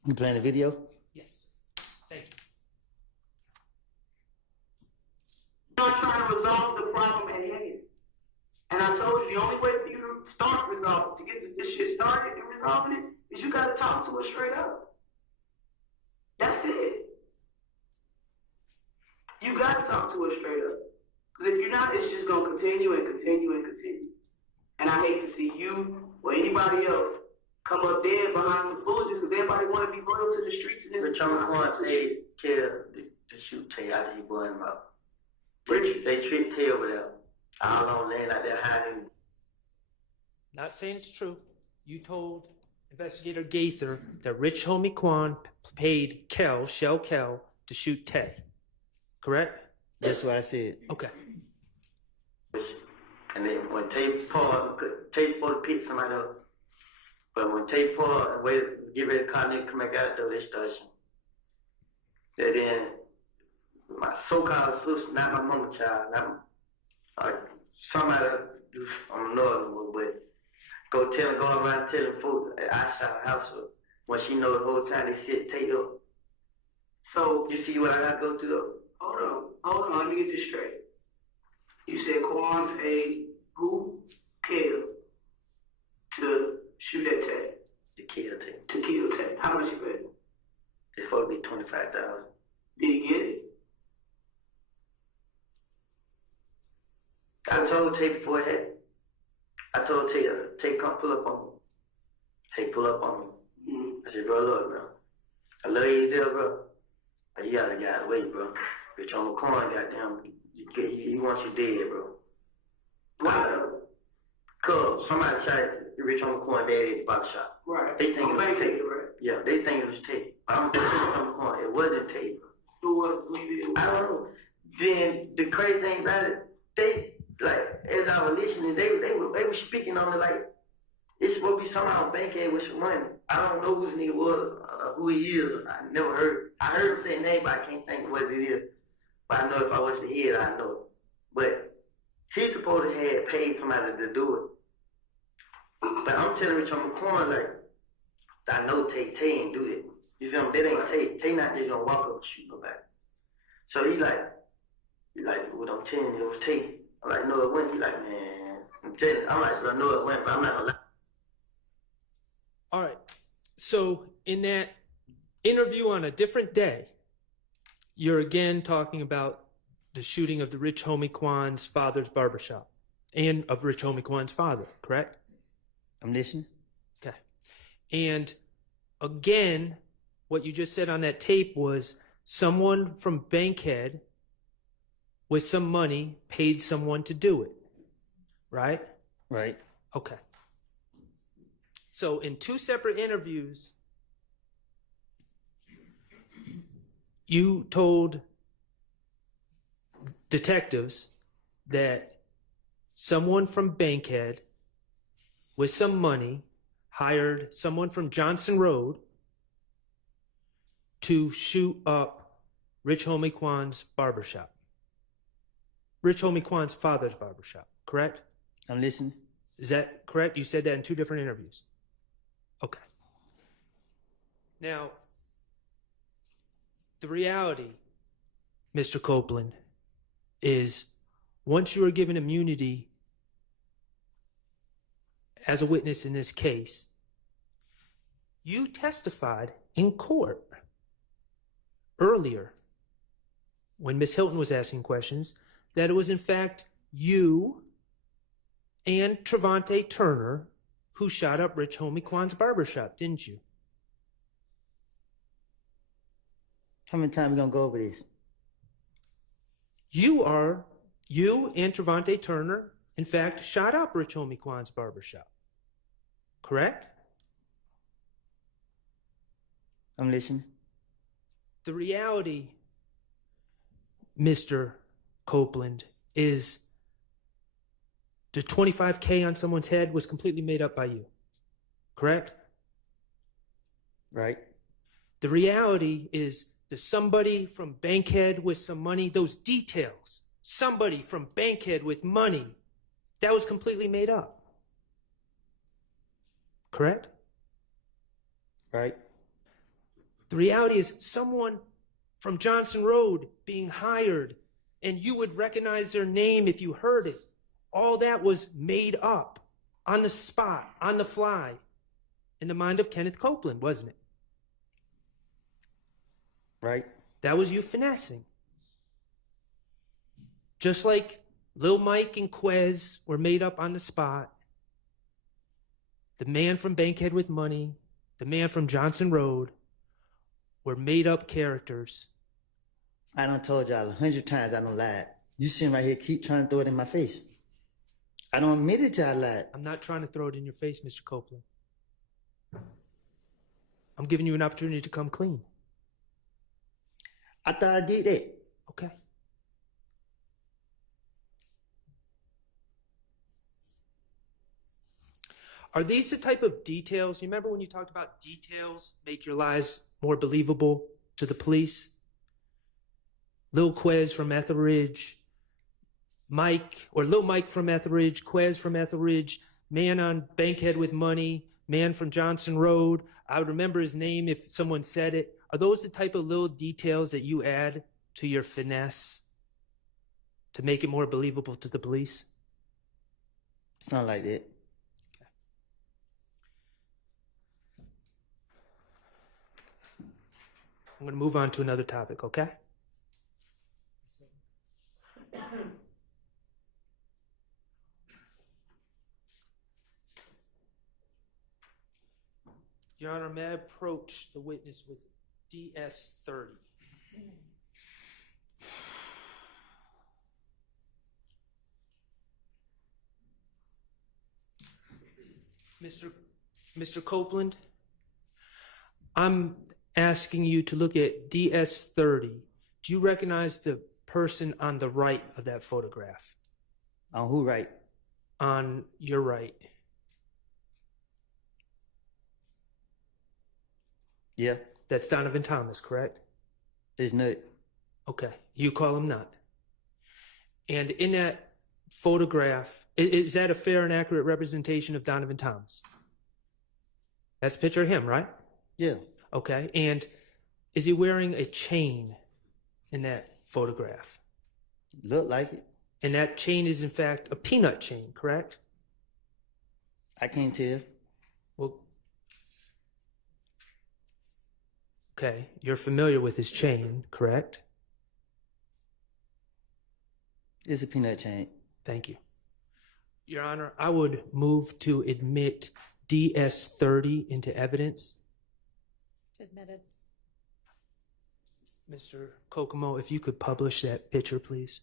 You playing the video? Yes. Thank you. I'm trying to resolve the problem at hand. And I told you the only way for you to start resolving, to get this shit started and resolving it, is you gotta talk to her straight up. That's it. You gotta talk to her straight up. Because if you're not, it's just gonna continue and continue and continue. And I hate to see you or anybody else come up dead behind the foolishness because everybody want to be loyal to the streets. And Rich Homie Quan paid Kill to shoot Tay after he blew him up. They treat Tay over there. I don't know, laying out there hiding. Not saying it's true. You told Investigator Gaither that Rich Homie Quan paid Shell Kell, to shoot Tay. Correct? That's what I said. Okay. And then when Tay paused, Tay supposed to pick somebody up. But when Tay paused and waited, get ready to call nigga come back out there, they started shooting. And then my so-called sister, not my mama child, not my, somebody I don't know, but go around telling folks that I shot her house up when she know the whole time they shit Tay up. So you see what I got to go through though? Hold on, let me get this straight. You said Quan paid who? Kill to shoot at Tay. To kill Tay. To kill Tay. How much you paid? It's supposed to be $25,000. Did he get it? I told Tay before that. I told Tay, come pull up on me. Tay, pull up on me. I said, bro, look, bro. I love you there, bro. But you gotta get away, bro. Rich Homie Quan, goddamn, he wants you dead, bro. Why? Cause somebody shot Rich Homie Quan dead at the barber shop. Right. They think it was Tay, right? Yeah, they think it was Tay. I'm just Rich Homie Quan. It wasn't Tay, bro. Who was it? I don't know. Then the crazy thing about it, they, like, as I was listening, they were speaking on it like, it's supposed to be somehow bankhead with some money. I don't know who this nigga was, who he is. I never heard. I heard him say name, but I can't think of what it is. But I know if I was to hear it, I know. But he supposed to have paid somebody to do it. But I'm telling Rich Homie Quan, like, I know Tay ain't do that. You feel me? That ain't Tay. Tay not just gonna walk up and shoot nobody. So he like, what I'm telling you, it was Tay. I'm like, no, it wasn't. He like, man, I'm telling you. I'm like, I know it went, but I'm not gonna lie. All right. So in that interview on a different day, you're again talking about the shooting of the Rich Homie Quan's father's barbershop and of Rich Homie Quan's father, correct? I'm listening. Okay. And again, what you just said on that tape was someone from Bankhead with some money paid someone to do it, right? Right. Okay. So in two separate interviews, you told detectives that someone from Bankhead with some money hired someone from Johnson Road to shoot up Rich Homie Kwan's barbershop. Rich Homie Kwan's father's barbershop, correct? I'm listening. Is that correct? You said that in two different interviews. Okay. Now, the reality, Mr. Copeland, is once you are given immunity as a witness in this case, you testified in court earlier when Ms. Hilton was asking questions that it was in fact you and Trevante Turner who shot up Rich Homie Kwan's barbershop, didn't you? How many times we gonna go over this? You and Trevante Turner, in fact, shot up Rich Homie Kwan's barbershop. Correct? I'm listening. The reality, Mr. Copeland, is the $25K on someone's head was completely made up by you. Correct? Right. The reality is there's somebody from Bankhead with some money, those details, somebody from Bankhead with money, that was completely made up. Correct? Right. The reality is someone from Johnson Road being hired, and you would recognize their name if you heard it. All that was made up on the spot, on the fly, in the mind of Kenneth Copeland, wasn't it? Right. That was you finessing. Just like Lil Mike and Quez were made up on the spot. The man from Bankhead with money, the man from Johnson Road were made up characters. I done told y'all 100 times I don't lie. You sitting right here keep trying to throw it in my face. I don't admit it till I lied. I'm not trying to throw it in your face, Mr. Copeland. I'm giving you an opportunity to come clean. I thought I did that. Okay. Are these the type of details? You remember when you talked about details make your lies more believable to the police? Lil Quez from Etheridge, Lil Mike from Etheridge, Quez from Etheridge, man on Bankhead with money, man from Johnson Road. I would remember his name if someone said it. Are those the type of little details that you add to your finesse to make it more believable to the police? Sound like that. I'm going to move on to another topic, okay? Your Honor, may I approach the witness with DS-30? Mr. Copeland, I'm asking you to look at DS-30. Do you recognize the person on the right of that photograph? On who right? On your right. Yeah. That's Donovan Thomas, correct? There's not. Okay. You call him not. And in that photograph, is that a fair and accurate representation of Donovan Thomas? That's a picture of him, right? Yeah. Okay. And is he wearing a chain in that photograph? Look like it. And that chain is in fact a peanut chain, correct? I can't tell. Well, okay. You're familiar with his chain, correct? It's a peanut chain. Thank you. Your Honor, I would move to admit DS-30 into evidence. Admitted. Mr. Kokomo, if you could publish that picture, please.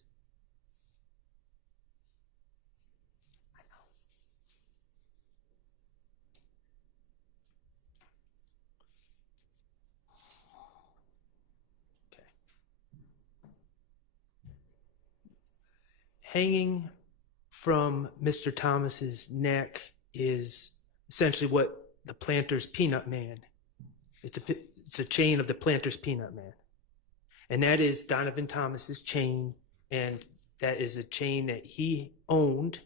Okay. Hanging from Mr. Thomas's neck is essentially what the Planter's Peanut Man. It's a chain of the Planter's Peanut Man. And that is Donovan Thomas's chain, and that is a chain that he owned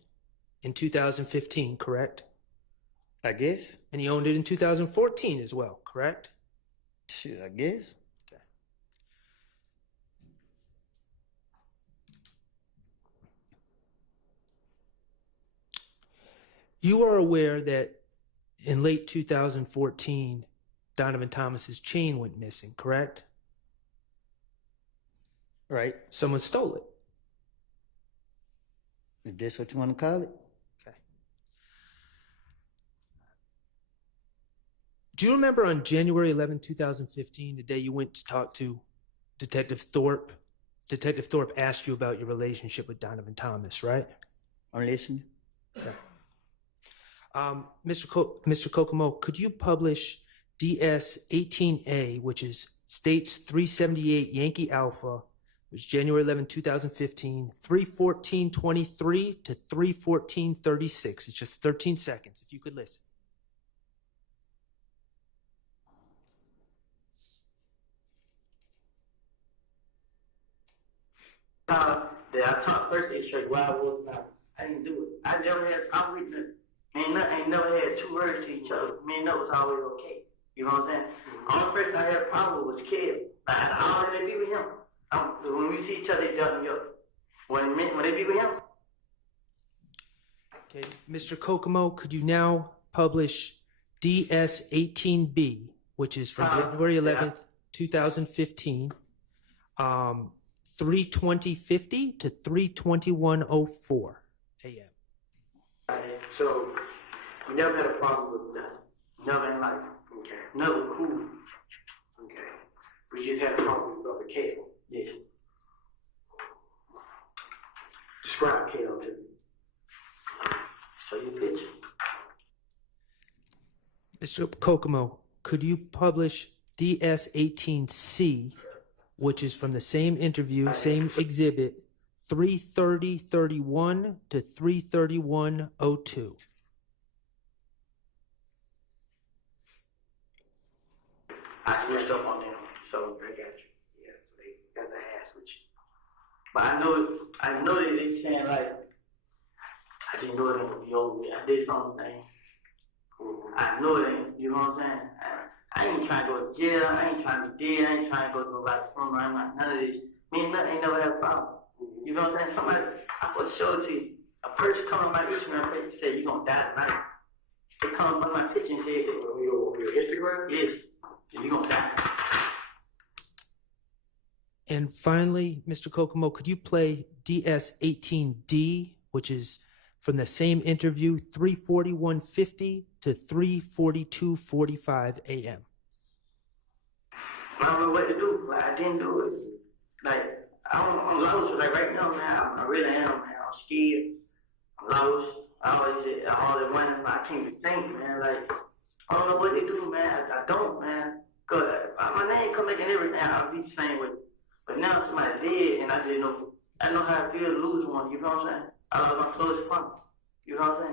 in 2015, correct? I guess. And he owned it in 2014 as well, correct? Shit, I guess. Okay. You are aware that in late 2014, Donovan Thomas's chain went missing, correct? Right. Someone stole it. If that's what you want to call it. Okay. Do you remember on January 11, 2015, the day you went to talk to Detective Thorpe? Detective Thorpe asked you about your relationship with Donovan Thomas, right? I'm listening. Okay. Mr. Kokomo, could you publish DS 18A, which is States 378 Yankee Alpha, which is January 11, 2015, 3:14:23 to 3:14:36. It's just 13 seconds, if you could listen. That I talked Thursday straight while I was not. I didn't do it. I never had a problem with it. I ain't never had two words to each other. Me and that was always okay. You know what I'm saying? Only person I had a problem with was Kev. I always be with him. When we see each other, they jump me up. When they be with him. Okay, Mr. Kokomo, could you now publish DS 18B, which is from January 11th, 2015, 3:20:50 to 3:21:04 a.m. So, we never had a problem with that. Never in life. Okay. Never cool. Okay. We just had a problem with Brother Kev. Yes. Describe Kev to me. Show you a picture. Mr. Kokomo, could you publish DS 18C, which is from the same interview, same exhibit, 3:30:31 to 3:31:02? I switched up on them, so I got you. Yeah, so they got the ass with you. But I know that they saying like, I didn't know it ain't gonna be over. I did something. I know it ain't, you know what I'm saying? I ain't trying to go to jail, I ain't trying to be dead, I ain't trying to go to nobody's funeral, I'm not none of this. Me and nothing ain't never had a problem. You know what I'm saying? Somebody, I put a show to you. A person come on my Instagram page and say, you gonna die tonight. They come on my picture and say, your Instagram? Yes. You gonna die. And finally, Mr. Kokomo, could you play DS 18D, which is from the same interview, 3:41:50 to 3:42:45 a.m.? I don't know what to do. Like, I didn't do it. Like, I'm lost. Like, right now, man, I really am, man. I'm scared. I'm lost. I always say, all at once, I can't even think, man. Like, I don't know what to do, man. I don't, man. Cause my name come back and everything, I'll be the same with it. But now somebody's dead, and I didn't know. I know how it feels to lose one. You know what I'm saying? I lost my closest friend. You know what I'm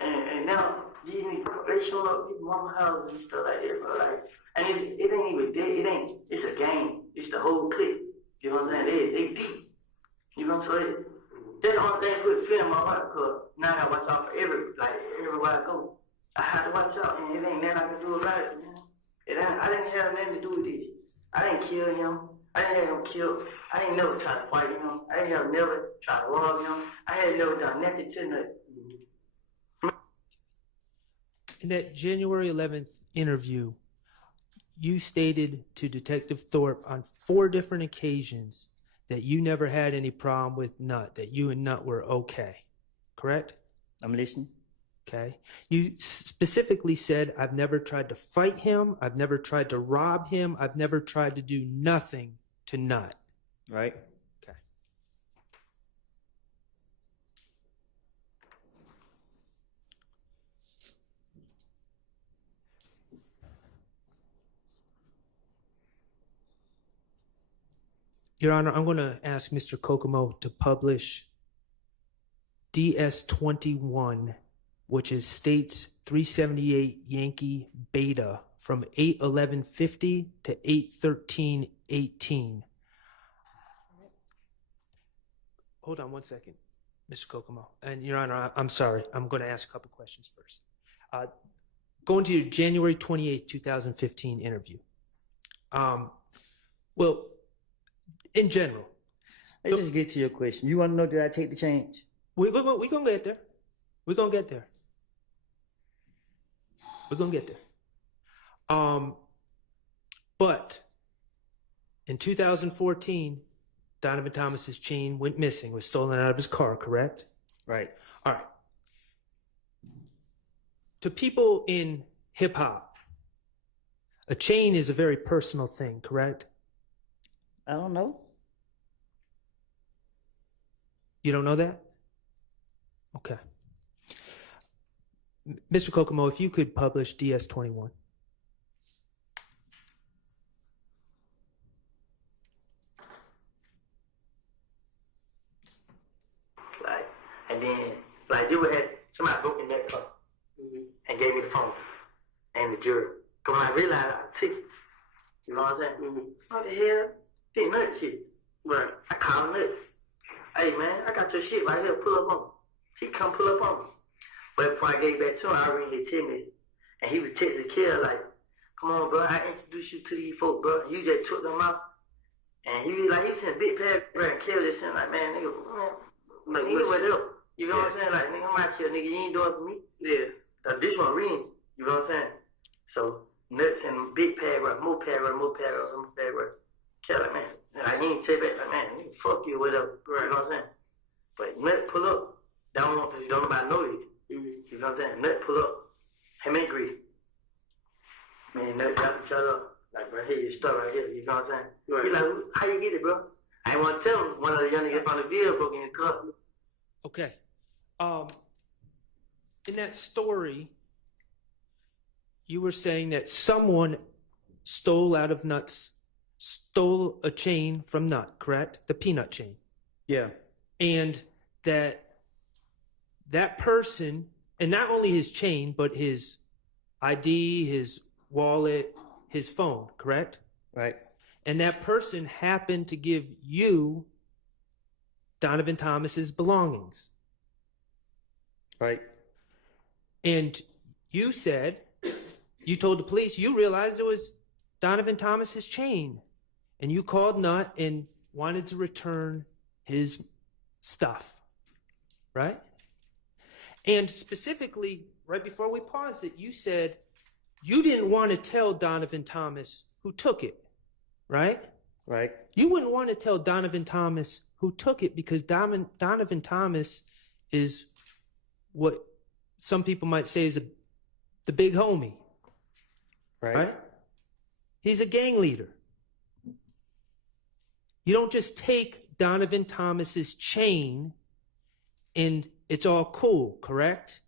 saying? And now these niggas, they showing up people's mama houses and stuff like that, bro. Like, and it ain't even dead. It ain't. It's a game. It's the whole clip. You know what I'm saying? They deep. You know what I'm saying? That's the only thing that put fear in my heart, cause now I gotta watch out for everywhere I go. I have to watch out, and it ain't nothing I can do about it, man. I didn't have nothing to do with this. I didn't kill him. I didn't have him killed. I didn't never try to fight him. I didn't have never try to rob him. I had never done nothing to nothing. In that January 11th interview, you stated to Detective Thorpe on 4 different occasions that you never had any problem with Nut, that you and Nut were okay. Correct? I'm listening. Okay. You specifically said, I've never tried to fight him. I've never tried to rob him. I've never tried to do nothing to Nut. Right. Okay. Your Honor, I'm going to ask Mr. Kokomo to publish DS-21, which is States 378 Yankee Beta from 8/11/50 to 8/13/18. Hold on one second, Mr. Kokomo. And Your Honor, I'm sorry. I'm going to ask a couple questions first. Going to your January 28th, 2015 interview. Well, in general. Let's just get to your question. You want to know, did I take the change? We're going to get there. We're going to get there. We're going to get there. But in 2014, Donovan Thomas's chain went missing, was stolen out of his car, correct? Right. All right. To people in hip hop, a chain is a very personal thing, correct? I don't know. You don't know that? Okay. Mr. Kokomo, if you could publish DS-21. Like, and then, like, you had somebody broke in that car and gave me the phone and the jury. Cause when I realized I took it, you know what I'm saying? What the hell? This nut shit. Right. I called Nut. Hey man, I got your shit right here. Pull up on me. He come pull up on me. But before I gave back to him, I already hit 10 minutes. And he was texting the kid like, come on, bro, I introduced you to these folks, bro. You just took them out. And he was like, he sent big paragraph and Kelly just sent like, man, nigga, like, nigga, what up? You know what I'm saying? Like, nigga, I'm out here, nigga, you ain't doing it for me. Yeah. This one reading, you know what I'm saying? So, Nuts and big paragraph, more paragraph, more paragraph, more paragraph. Kelly, man. And like, you ain't say back, like, man, nigga, fuck you, whatever. You know what I'm saying? But Nut pull up. Don't nobody know you. You know what I'm saying? Nut pull up. Him and Grease. Man, Nut got each other up. Like, bro, here, your stuff right here. You know what I'm saying? Right. He like, how you get it, bro? I ain't want to tell him. One of the young niggas on the video broke in his car. Okay. In that story, you were saying that someone stole a chain from Nut, correct? The peanut chain. Yeah. And that person, and not only his chain, but his ID, his wallet, his phone, correct? Right. And that person happened to give you Donovan Thomas's belongings. Right. And you said, you told the police, you realized it was Donovan Thomas's chain. And you called Nut and wanted to return his stuff. Right? And specifically, right before we paused it, you said you didn't want to tell Donovan Thomas who took it, right? Right. You wouldn't want to tell Donovan Thomas who took it because Donovan Thomas is what some people might say is the big homie. Right? He's a gang leader. You don't just take Donovan Thomas's chain and it's all cool, correct?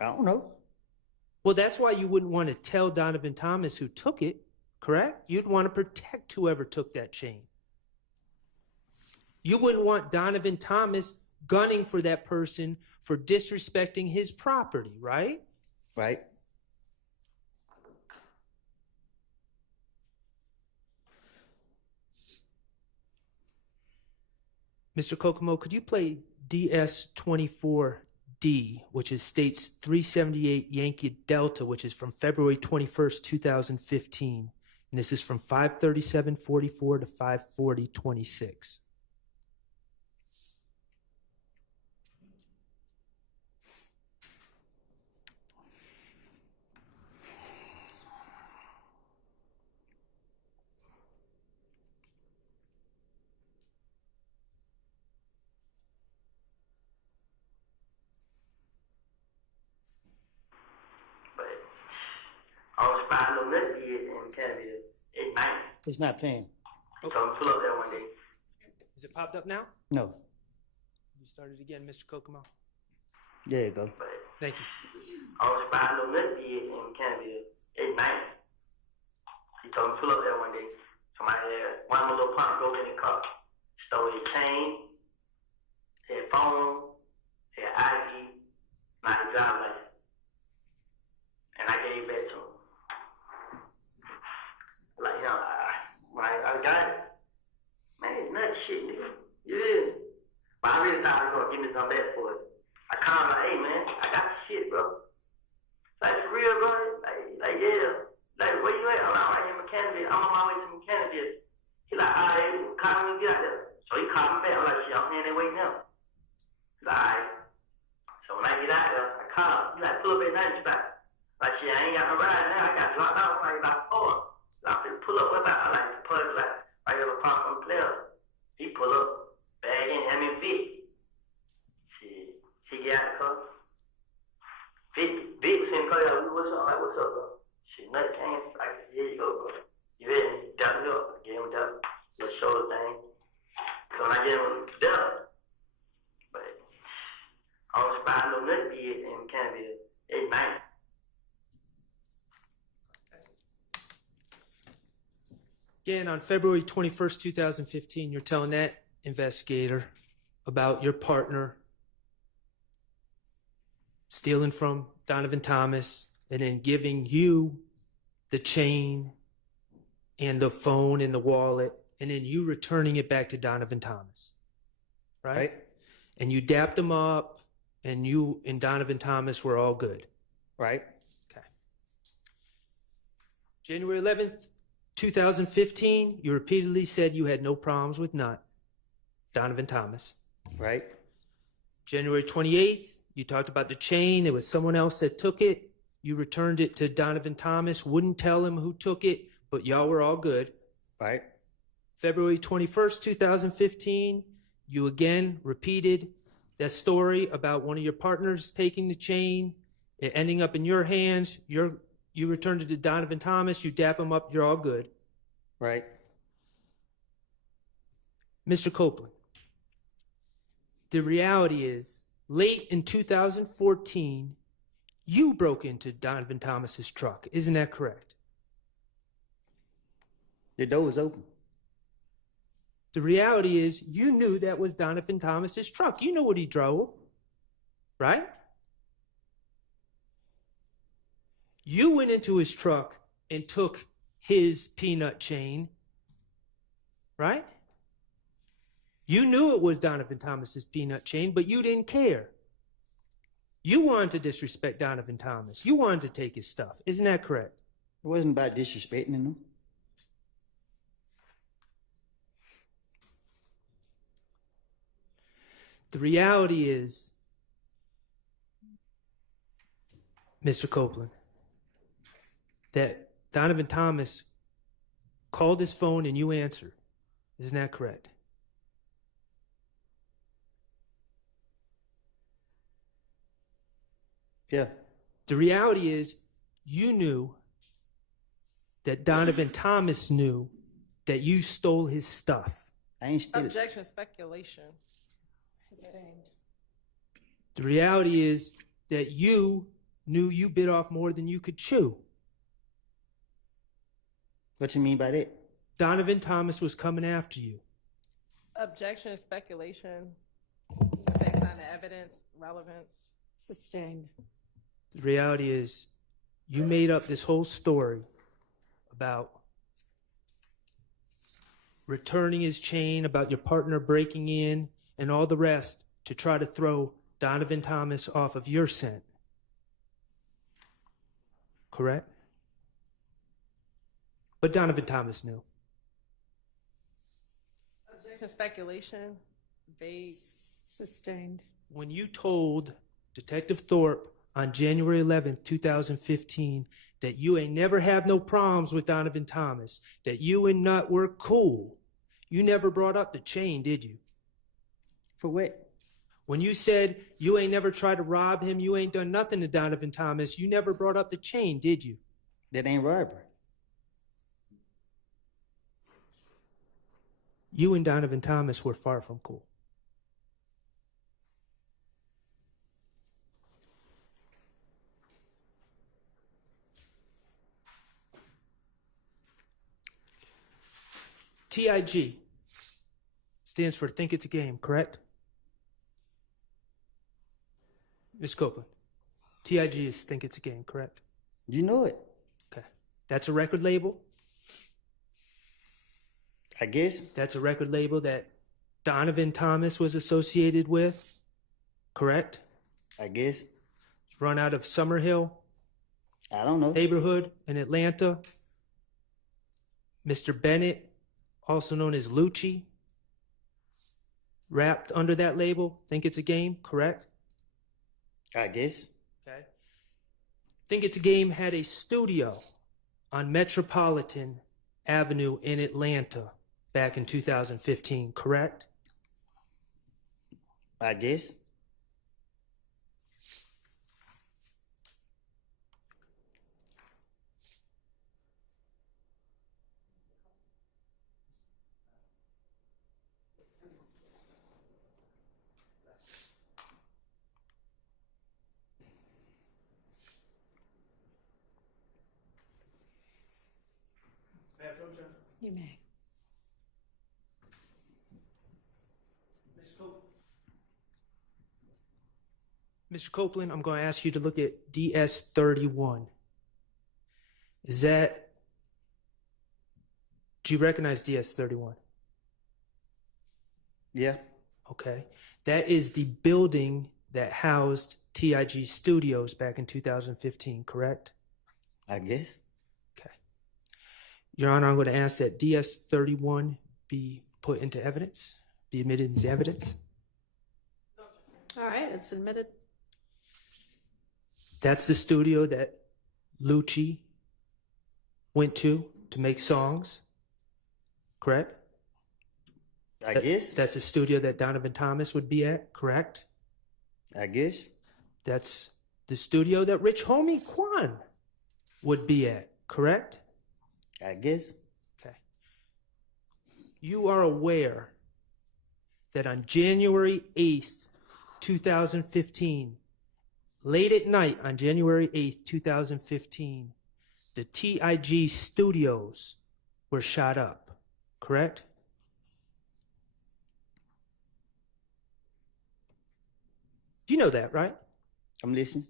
I don't know. Well, that's why you wouldn't want to tell Donovan Thomas who took it, correct? You'd want to protect whoever took that chain. You wouldn't want Donovan Thomas gunning for that person for disrespecting his property, right? Right. Mr. Kokomo, could you play DS-24D, which is States 378 Yankee Delta, which is from February 21st, 2015. And this is from 537.44 to 540.26. nut did in Canada at night. It's not playing. He told me to pull up there one day. Is it popped up now? No. You started again, Mr. Kokomo. There you go. Thank you. I was spying on nut did in Canada at night. He told me to pull up there one day. Somebody had one of my little punk broke in the car. Stole his chain, his phone, his ID, not his driver's license. And I gave it back to him. Like, you know, I got it. Man, it's nut shit, nigga. Yeah. But I really thought he was gonna give me some back for it. I called him like, hey man, I got the shit, bro. Like, for real, bro? Like, yeah. Like, where you at? I'm like, right here in Canada. I'm on my way to Canada. He like, all right, call me and get out there. So he called me back. I'm like, shit, I'm here, they waiting now. He's like, all right. So when I get out there, I call him. He like, pull up at night spot. Like, shit, I ain't got no ride now. I got dropped out like about 4. So I'm finna pull up with my, I like to pull up like, right here with Pop on the player. He pull up, bag in, him and Vic. Shit, she get out the car. Vic was in the car, what's up? I'm like, what's up, bro? Shit, nothing came. Like, here you go, bro. You ready? Dap it up. I gave him a dap. Little shoulder thing. So when I gave him a dap, but I was spying no nut did in Canada at night. Again, on February 21st, 2015, you're telling that investigator about your partner stealing from Donovan Thomas and then giving you the chain and the phone and the wallet, and then you returning it back to Donovan Thomas, right? And you dapped him up, and you and Donovan Thomas were all good, right? Okay. January 11th, 2015, you repeatedly said you had no problems with Donovan Thomas, right? January 28th, you talked about the chain. There was someone else that took it. You returned it to Donovan Thomas, wouldn't tell him who took it, but y'all were all good, right? February 21st, 2015, you again repeated that story about one of your partners taking the chain, it ending up in your hands. You returned it to Donovan Thomas, you dap him up, you're all good, right? Mr. Copeland, the reality is, late in 2014, you broke into Donovan Thomas's truck. Isn't that correct? The door was open. The reality is, you knew that was Donovan Thomas's truck. You know what he drove, right? You went into his truck and took his peanut chain, right? You knew it was Donovan Thomas's peanut chain, but you didn't care. You wanted to disrespect Donovan Thomas. You wanted to take his stuff. Isn't that correct? It wasn't about disrespecting him. The reality is, Mr. Copeland, that Donovan Thomas called his phone and you answered. Isn't that correct? Yeah. The reality is, you knew that Donovan Thomas knew that you stole his stuff. I ain't steal it. Objection, speculation. Sustained. The reality is that you knew you bit off more than you could chew. What you mean by that? Donovan Thomas was coming after you. Objection, speculation. Based on the evidence, relevance. Sustained. The reality is, you made up this whole story about returning his chain, about your partner breaking in, and all the rest to try to throw Donovan Thomas off of your scent. Correct? But Donovan Thomas knew. Objection, speculation. Vague. Sustained. When you told Detective Thorpe on January 11th, 2015, that you ain't never have no problems with Donovan Thomas, that you and Nut were cool, you never brought up the chain, did you? For what? When you said you ain't never tried to rob him, you ain't done nothing to Donovan Thomas, you never brought up the chain, did you? That ain't robbery. you and Donovan Thomas were far from cool. TIG stands for Think It's a Game, correct? Ms. Copeland, TIG is Think It's a Game, correct? You know it. Okay. That's a record label? I guess. That's a record label that Donovan Thomas was associated with, correct? I guess. It's run out of Summerhill. I don't know. Neighborhood in Atlanta. Mr. Bennett, also known as Lucci, wrapped under that label. Think It's a Game, correct? I guess. Okay. Think It's a Game had a studio on Metropolitan Avenue in Atlanta back in 2015, correct? I guess. You may. Mr. Copeland, I'm going to ask you to look at DS31. Is that, do you recognize DS31? Yeah. Okay. That is the building that housed TIG Studios back in 2015, correct? I guess. Okay. Your Honor, I'm going to ask that DS31 be put into evidence, be admitted as evidence. All right, it's admitted. That's the studio that Lucci went to make songs, correct? I guess. That's the studio that Donovan Thomas would be at, correct? I guess. That's the studio that Rich Homie Quan would be at, correct? I guess. Okay. You are aware that on January 8th, 2015, late at night on January 8th, 2015, the TIG studios were shot up, correct? You know that, right? I'm listening.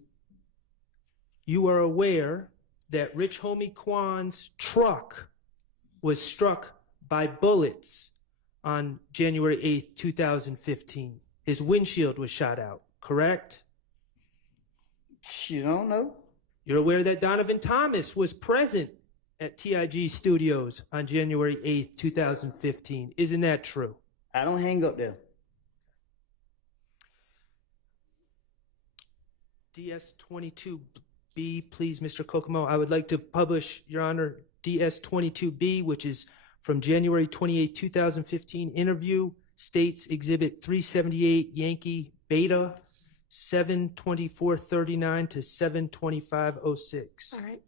You are aware that Rich Homie Quan's truck was struck by bullets on January 8th, 2015. His windshield was shot out, correct? You don't know. You're aware that Donovan Thomas was present at TIG Studios on January 8th, 2015. Isn't that true? I don't hang up there. DS22B, please, Mr. Kokomo. I would like to publish, Your Honor, DS22B, which is from January 28, 2015 interview, states Exhibit 378 Yankee Beta 72439 to 72506. All right.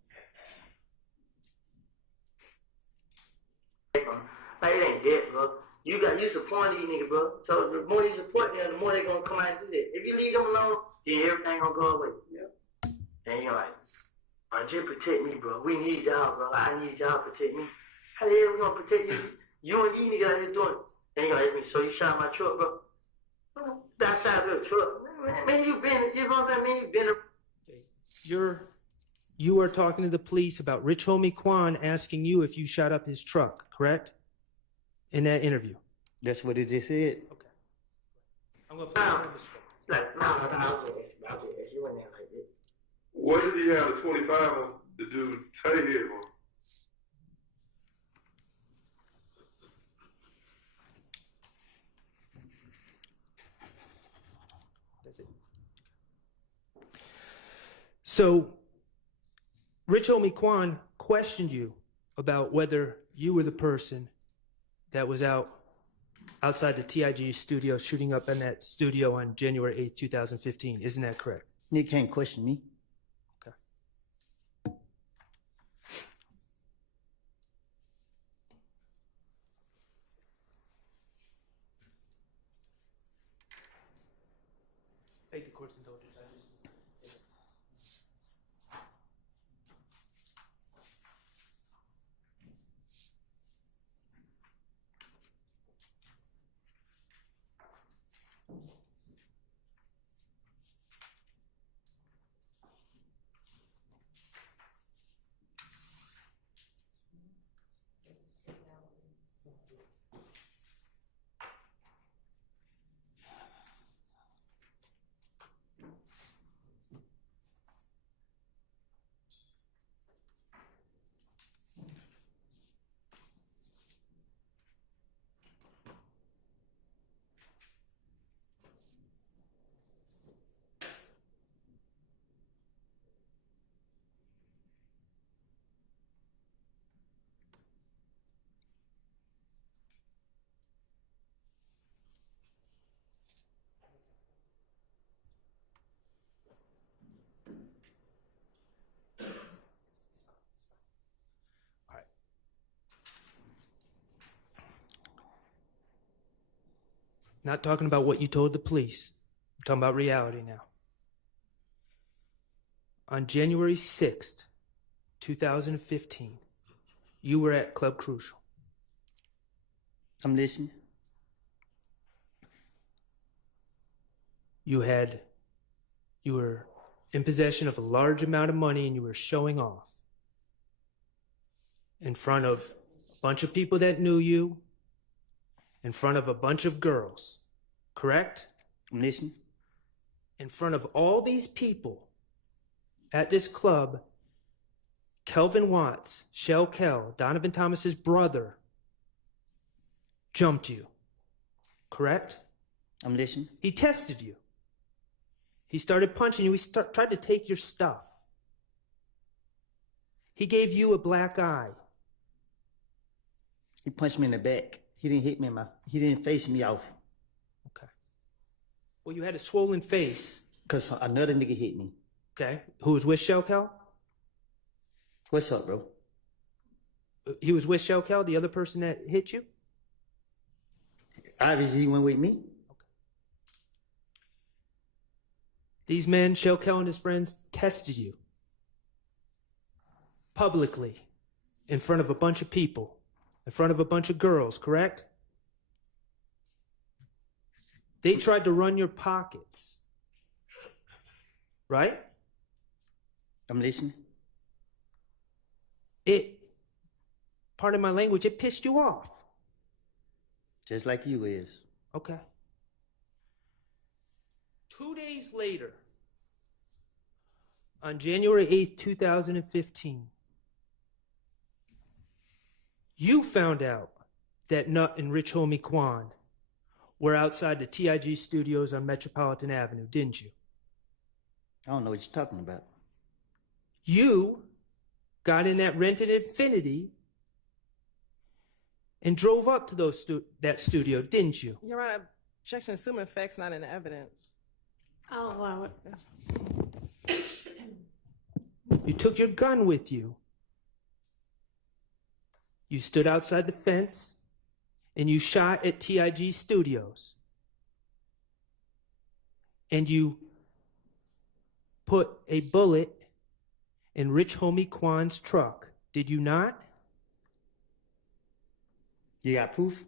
Like, it ain't dead, bro. You support these niggas, bro. So the more you support them, the more they gonna come out and do that. If you leave them alone, then everything gonna go away. Yeah. And you're like, bro, just protect me, bro. We need y'all, bro. I need y'all to protect me. How the hell we gonna protect you? You and these niggas out here doing it. Then you're like, so you shot my truck, bro? That side of the truck. Man, you been, you know what I'm saying? Man, you been You are talking to the police about Rich Homie Quan asking you if you shot up his truck, correct? In that interview. That's what it just said. Okay. I'm going to play like, no, I'll do it. You went there like this. What did he have a 25 on the dude say here for? That's it. So, Rich Homie Quan questioned you about whether you were the person that was outside the TIG studio shooting up in that studio on January 8th, 2015. Isn't that correct? You can't question me. Okay. Beg the court's indulgence. Not talking about what you told the police. I'm talking about reality now. On January 6th, 2015, you were at Club Crucial. I'm listening. You were in possession of a large amount of money and you were showing off in front of a bunch of people that knew you, in front of a bunch of girls, correct? I'm listening. In front of all these people at this club, Kelvin Watts, Shell Kell, Donovan Thomas's brother, jumped you, correct? I'm listening. He tested you. He started punching you. He tried to take your stuff. He gave you a black eye. He punched me in the back. He didn't hit me he didn't face me off. Okay. Well, you had a swollen face. Because another nigga hit me. Okay. Who was with Shell Kell? What's up, bro? He was with Shell Kell, the other person that hit you? Obviously, he went with me. Okay. These men, Shell Kell and his friends, tested you. Publicly. In front of a bunch of people. In front of a bunch of girls, correct? They tried to run your pockets. Right? I'm listening. Pardon my language, it pissed you off. Just like you is. Okay. 2 days later, on January 8th, 2015, you found out that Nut and Rich Homie Quan were outside the TIG studios on Metropolitan Avenue, didn't you? I don't know what you're talking about. You got in that rented Infiniti and drove up to that studio, didn't you? Your Honor, objection assuming facts not in the evidence. I'll allow it. You took your gun with you. You stood outside the fence and you shot at TIG Studios. And you put a bullet in Rich Homie Quan's truck. Did you not? You got proof?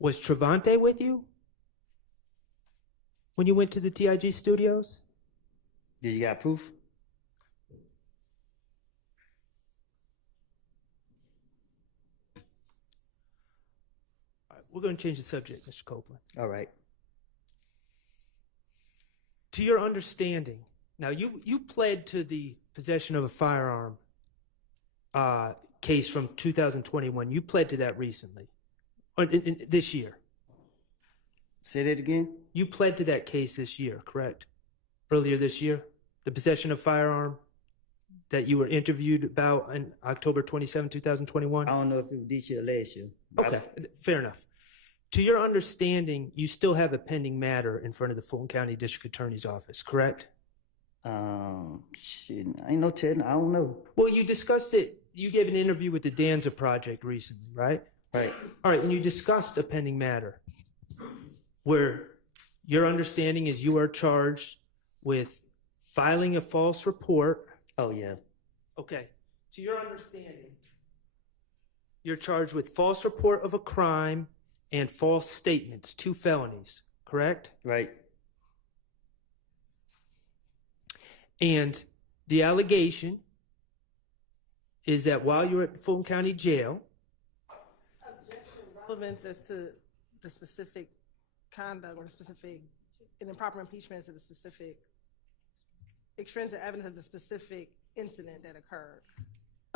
Was Trevante with you when you went to the TIG studios? Did you got proof? All right, we're going to change the subject, Mr. Copeland. All right. To your understanding, now you pled to the possession of a firearm case from 2021. You pled to that recently, or this year. Say that again? You pled to that case this year, correct? Earlier this year? The possession of firearm that you were interviewed about on October 27, 2021? I don't know if it was this year or last year. Okay, fair enough. To your understanding, you still have a pending matter in front of the Fulton County District Attorney's Office, correct? Shit, I ain't no telling. I don't know. Well, you discussed it. You gave an interview with the Danza Project recently, right? Right. All right, and you discussed a pending matter where your understanding is you are charged with filing a false report. Oh, yeah. Okay. To your understanding, you're charged with false report of a crime and false statements, 2 felonies, correct? Right. And the allegation is that while you're at the Fulton County Jail, Relevance as to the specific conduct or the specific, an improper impeachment to the specific extrinsic evidence of the specific incident that occurred.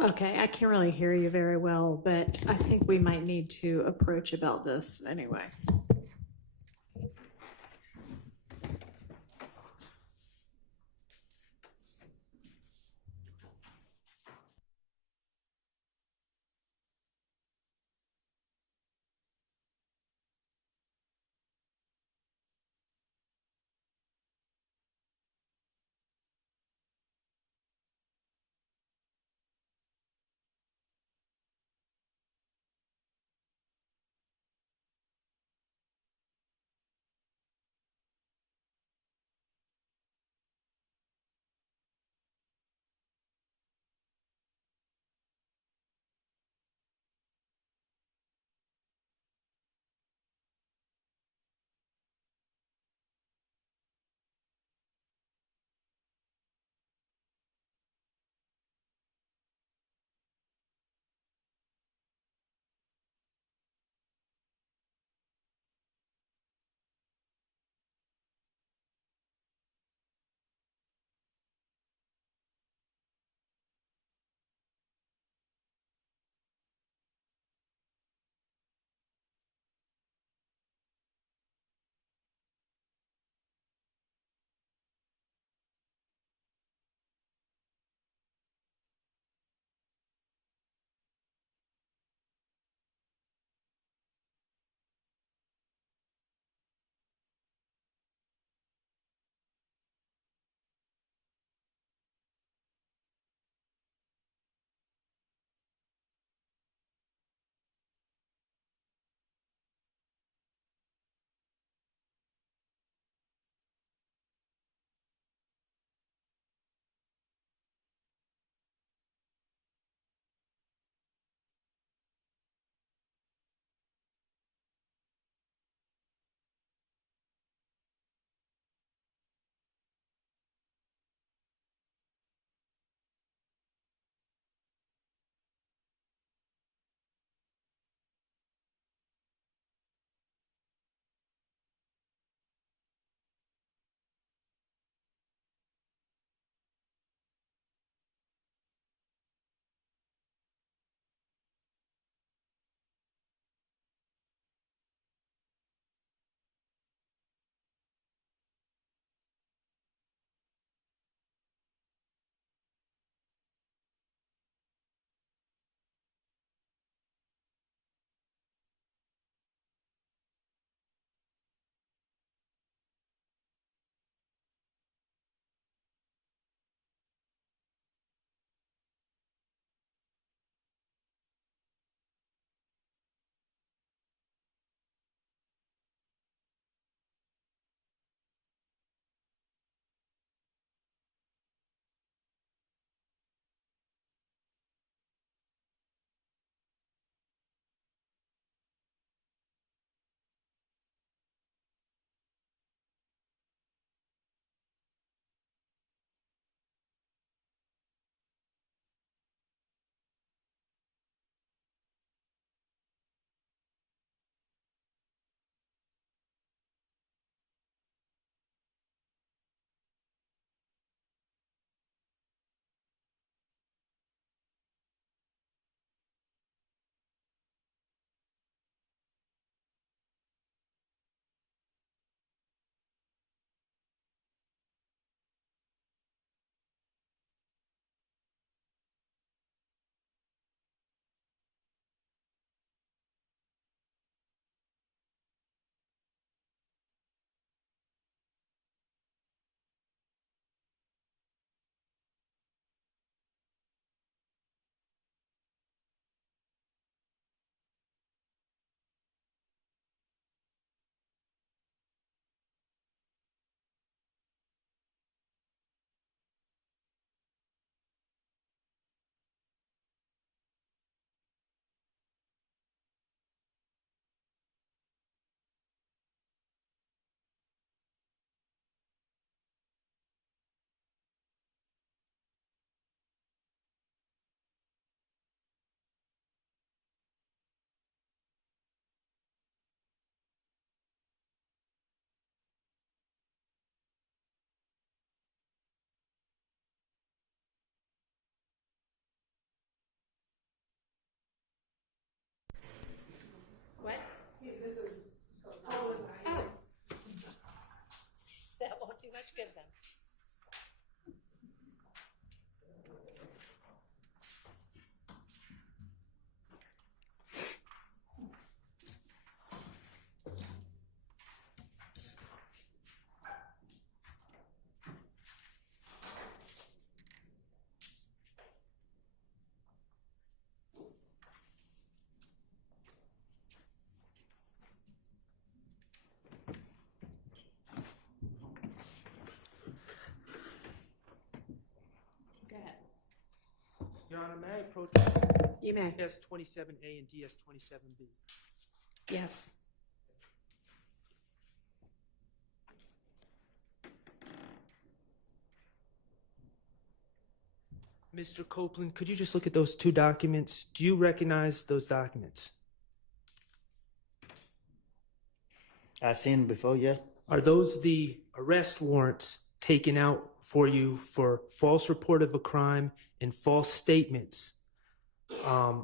Okay, I can't really hear you very well, but I think we might need to approach about this anyway. That's good then. Go ahead. Your Honor, may I approach You may. DS27A and DS27B? Yes. Mr. Copeland, could you just look at those two documents? Do you recognize those documents? I seen them before, yeah. Are those the arrest warrants taken out for you for false report of a crime and false statements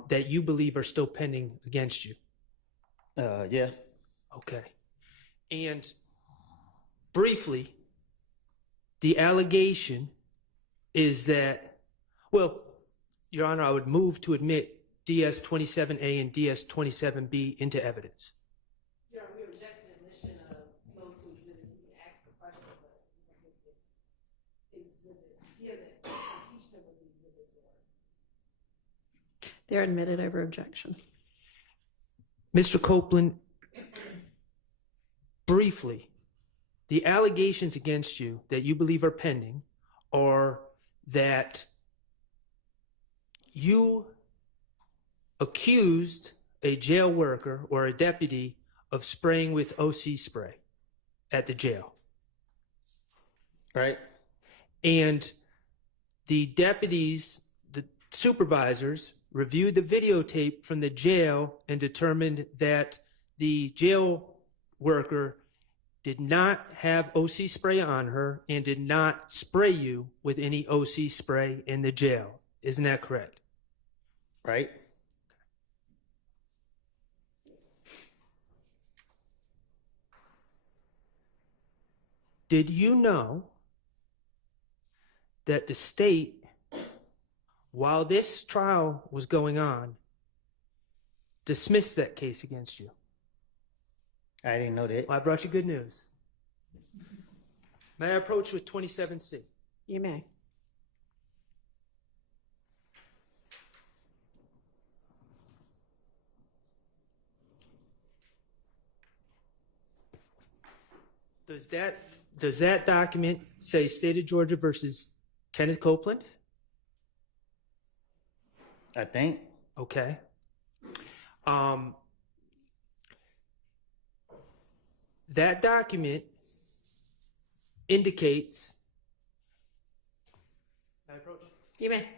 that you believe are still pending against you? Yeah. Okay. And briefly, the allegation is that, well, Your Honor, I would move to admit DS27A and DS27B into evidence. Yeah, we reject the admission of those two exhibits. You can ask the question, but he hasn't impeached him with the exhibits. They're admitted over objection. Mr. Copeland, briefly, the allegations against you that you believe are pending are that you accused a jail worker or a deputy of spraying with OC spray at the jail. Right? And the deputies, the supervisors, reviewed the videotape from the jail and determined that the jail worker did not have OC spray on her and did not spray you with any OC spray in the jail. Isn't that correct? Right? Did you know that the state, while this trial was going on, dismissed that case against you? I didn't know that. Well, I brought you good news. May I approach with 27C? You may. Does that document say State of Georgia versus Kenneth Copeland? I think. Okay. That document indicates. Can I approach? You may.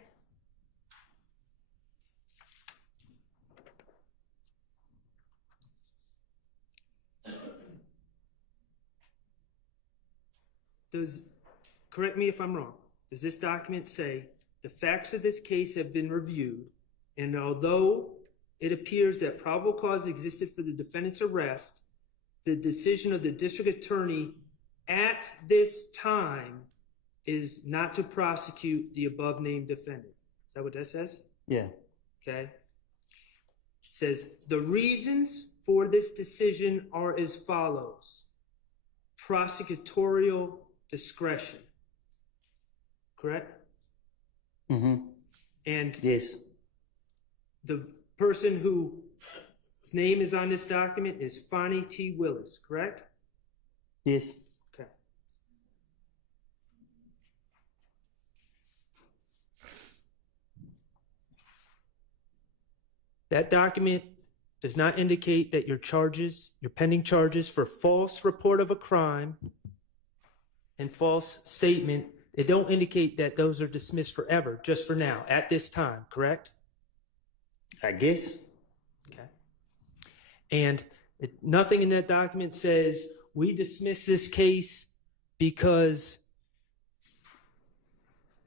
Correct me if I'm wrong, does this document say the facts of this case have been reviewed, and although it appears that probable cause existed for the defendant's arrest, the decision of the district attorney at this time is not to prosecute the above named defendant? Is that what that says? Yeah. Okay. It says the reasons for this decision are as follows: prosecutorial discretion. Correct? Mm-hmm. And yes, the person whose name is on this document is Fonnie T. Willis, correct? Yes. Okay. That document does not indicate that your pending charges for false report of a crime and false statement, they don't indicate that those are dismissed forever, just for now, at this time, correct? I guess. Okay. And nothing in that document says we dismiss this case because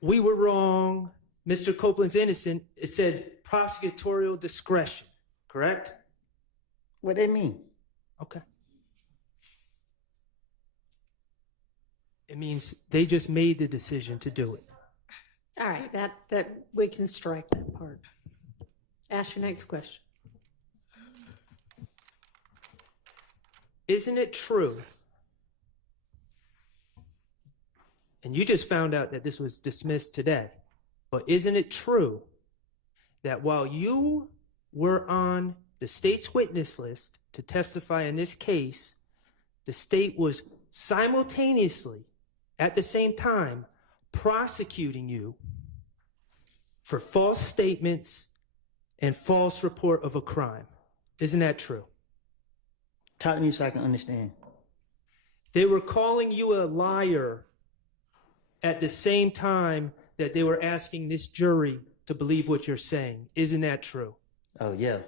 we were wrong, Mr. Copeland's innocent. It said prosecutorial discretion, correct? What do they mean? Okay. It means they just made the decision to do it. All right, that we can strike that part. Ask your next question. Isn't it true? And you just found out that this was dismissed today. But isn't it true that while you were on the state's witness list to testify in this case, the state was simultaneously, at the same time, prosecuting you for false statements and false report of a crime? Isn't that true? Talk to me so I can understand. They were calling you a liar at the same time that they were asking this jury to believe what you're saying. Isn't that true? Oh, yeah.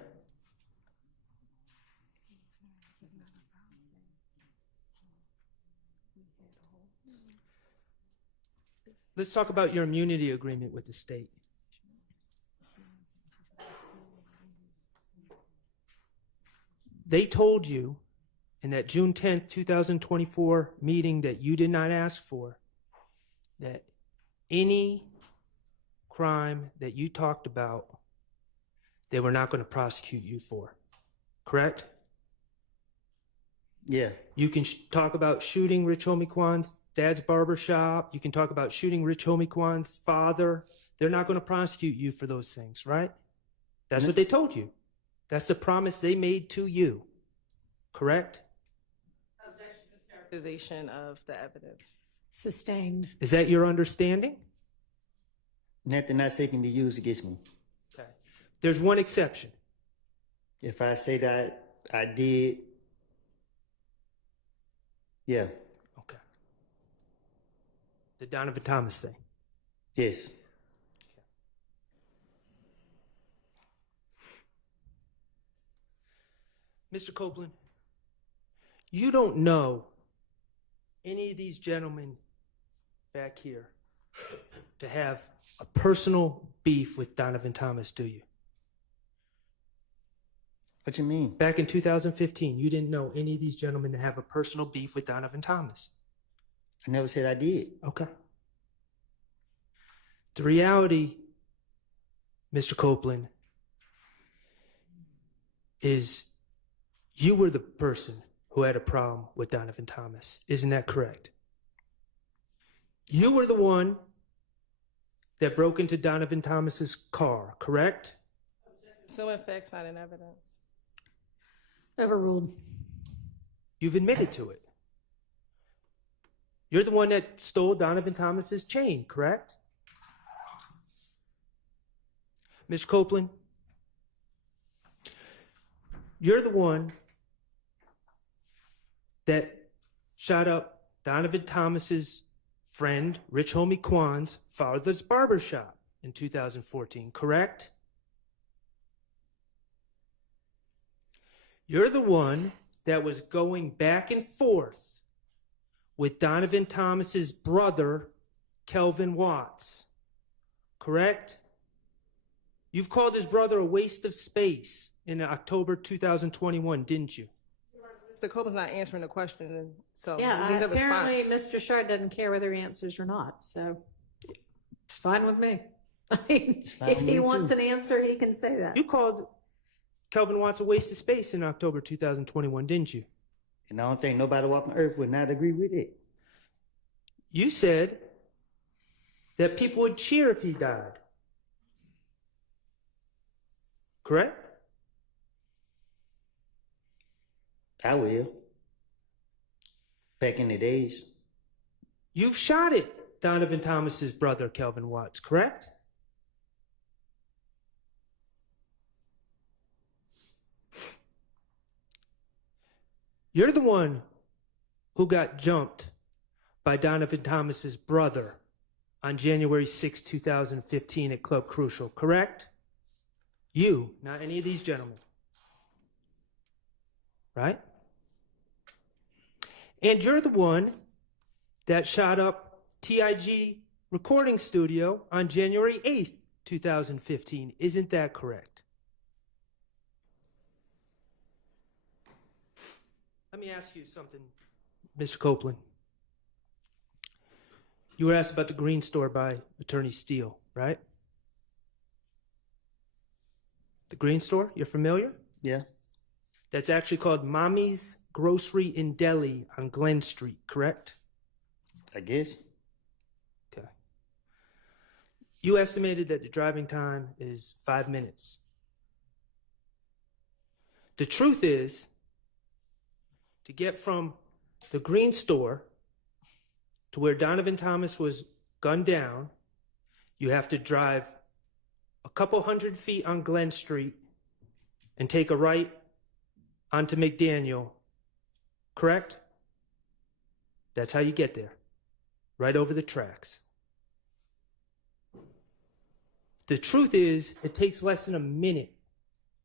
Let's talk about your immunity agreement with the state. They told you in that June 10th, 2024 meeting that you did not ask for, that any crime that you talked about, they were not going to prosecute you for. Correct? Yeah. You can talk about shooting Rich Homie Kwan's dad's barbershop. You can talk about shooting Rich Homie Kwan's father. They're not going to prosecute you for those things, right? That's what they told you. That's the promise they made to you. Correct? Characterization of the evidence. Sustained. Is that your understanding? Nothing I say can be used against me. Okay. There's one exception. If I say that I did, yeah. Okay. The Donovan Thomas thing. Yes. Mr. Copeland, you don't know any of these gentlemen back here to have a personal beef with Donovan Thomas, do you? What you mean? Back in 2015, you didn't know any of these gentlemen to have a personal beef with Donovan Thomas. I never said I did. Okay. The reality, Mr. Copeland, is you were the person who had a problem with Donovan Thomas. Isn't that correct? You were the one that broke into Donovan Thomas's car, correct? So in facts, not in evidence. Overruled. You've admitted to it. You're the one that stole Donovan Thomas's chain, correct? Ms. Copeland, you're the one that shot up Donovan Thomas's friend, Rich Homie Kwan's father's barbershop in 2014, correct? You're the one that was going back and forth with Donovan Thomas's brother, Kelvin Watts, correct? You've called his brother a waste of space in October 2021, didn't you? Mr. Copeland's not answering the question, so Yeah, he needs a apparently response. Mr. Shard doesn't care whether he answers or not, so it's fine with me. I mean, fine if with he me, wants too. an answer, he can say that. You called Kelvin Watts a waste of space in October 2021, didn't you? And I don't think nobody walking earth would not agree with it. You said that people would cheer if he died. Correct? I will. Back in the days. You've shot at Donovan Thomas's brother, Kelvin Watts, correct? You're the one who got jumped by Donovan Thomas's brother on January 6, 2015 at Club Crucial, correct? You, not any of these gentlemen. Right? And you're the one that shot up TIG Recording Studio on January 8th, 2015. Isn't that correct? Let me ask you something, Mr. Copeland. You were asked about the Green Store by Attorney Steele, right? The Green Store, you're familiar? Yeah. That's actually called Mommy's Grocery and Deli on Glen Street, correct? I guess. Okay. You estimated that the driving time is 5 minutes. The truth is, to get from the Green Store to where Donovan Thomas was gunned down, you have to drive a couple hundred feet on Glen Street and take a right onto McDaniel, correct? That's how you get there, right over the tracks. The truth is, it takes less than a minute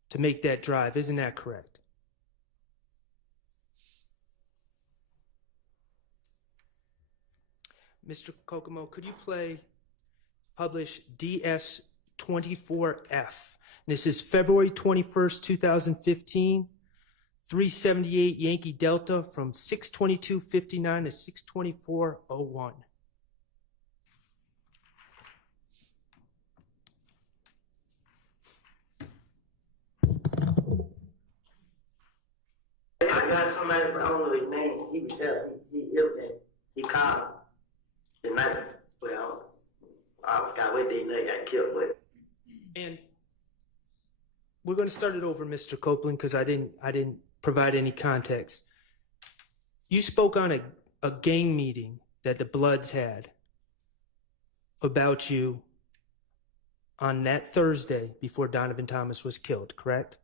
to make that drive, isn't that correct? Mr. Kokomo, could you publish DS24F? This is February 21st, 2015, 378 Yankee Delta from 622.59 to 624.01. I got somebody, but I don't know his name. He was there. He ill there. He called the night. Well, I forgot what day they got killed with. And we're going to start it over, Mr. Copeland, because I didn't provide any context. You spoke on a gang meeting that the Bloods had about you on that Thursday before Donovan Thomas was killed, correct?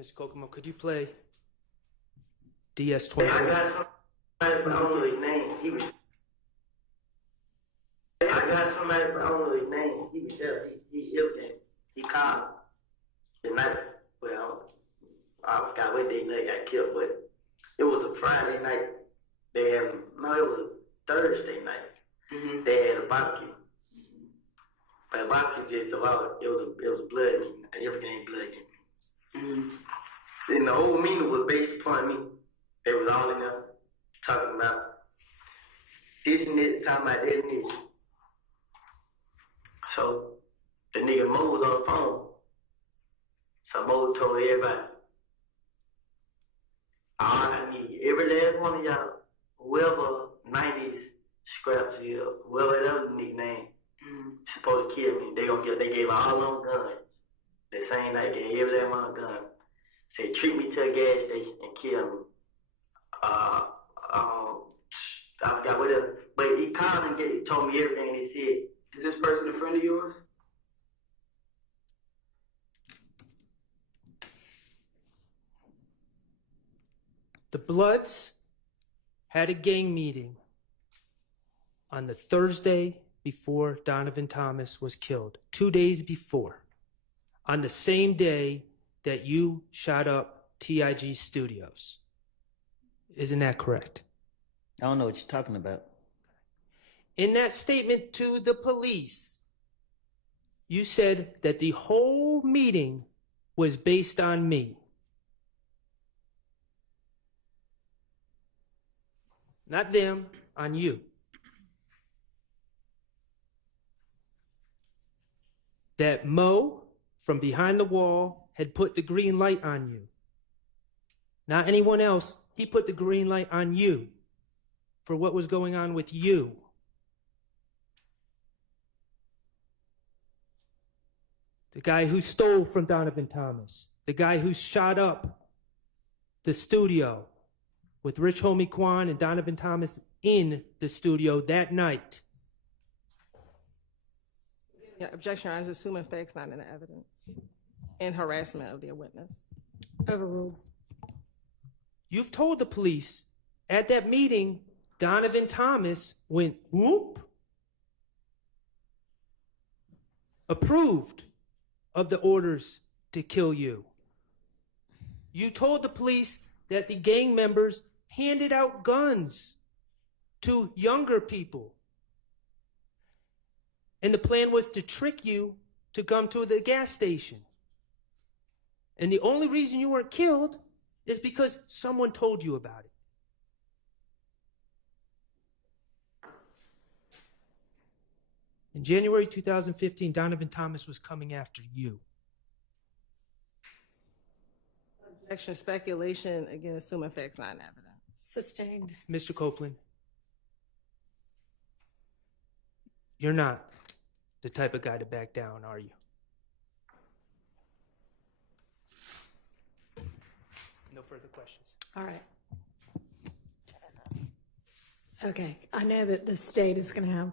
Mr. Kokomo, could you play DS24? I got somebody, but I don't know his name. He was. I got somebody, but I don't know his name. He was there. He ill there. He called the night. Well, I forgot what day they got killed with. It was a Friday night. It was a Thursday night. Mm-hmm. They had a barbecue. But the barbecue just about it was blood meeting. Everything blood meeting. Mm-hmm. Then the whole meeting was based upon me. They was all in there talking about this and this, talking about this and this. So the nigga Mo was on the phone. So Mo told everybody, all I need, every last one of y'all, whoever 90s scraps is, whoever that other nickname, supposed to kill me. They gave all them guns. The same night, they gave every last one gun. Say, treat me to a gas station and kill me. I forgot what else. But he called and told me everything, and he said, is this person a friend of yours? The Bloods had a gang meeting on the Thursday before Donovan Thomas was killed, 2 days before, on the same day that you shot up TIG Studios. Isn't that correct? I don't know what you're talking about. In that statement to the police, you said that the whole meeting was based on me. Not them, on you. That Mo, from behind the wall, had put the green light on you. Not anyone else. He put the green light on you for what was going on with you. The guy who stole from Donovan Thomas. The guy who shot up the studio with Rich Homie Quan and Donovan Thomas in the studio that night. Yeah, objection, Your Honor, is assuming facts not in the evidence and harassment of their witness. Overruled. You've told the police at that meeting, Donovan Thomas went whoop, approved of the orders to kill you. You told the police that the gang members handed out guns to younger people. And the plan was to trick you to come to the gas station. And the only reason you weren't killed It's because someone told you about it. In January 2015, Donovan Thomas was coming after you. Objection, speculation, again, assuming facts, not in evidence. Sustained. Mr. Copeland, you're not the type of guy to back down, are you? No further questions. All right. Okay, I know that the state is going to have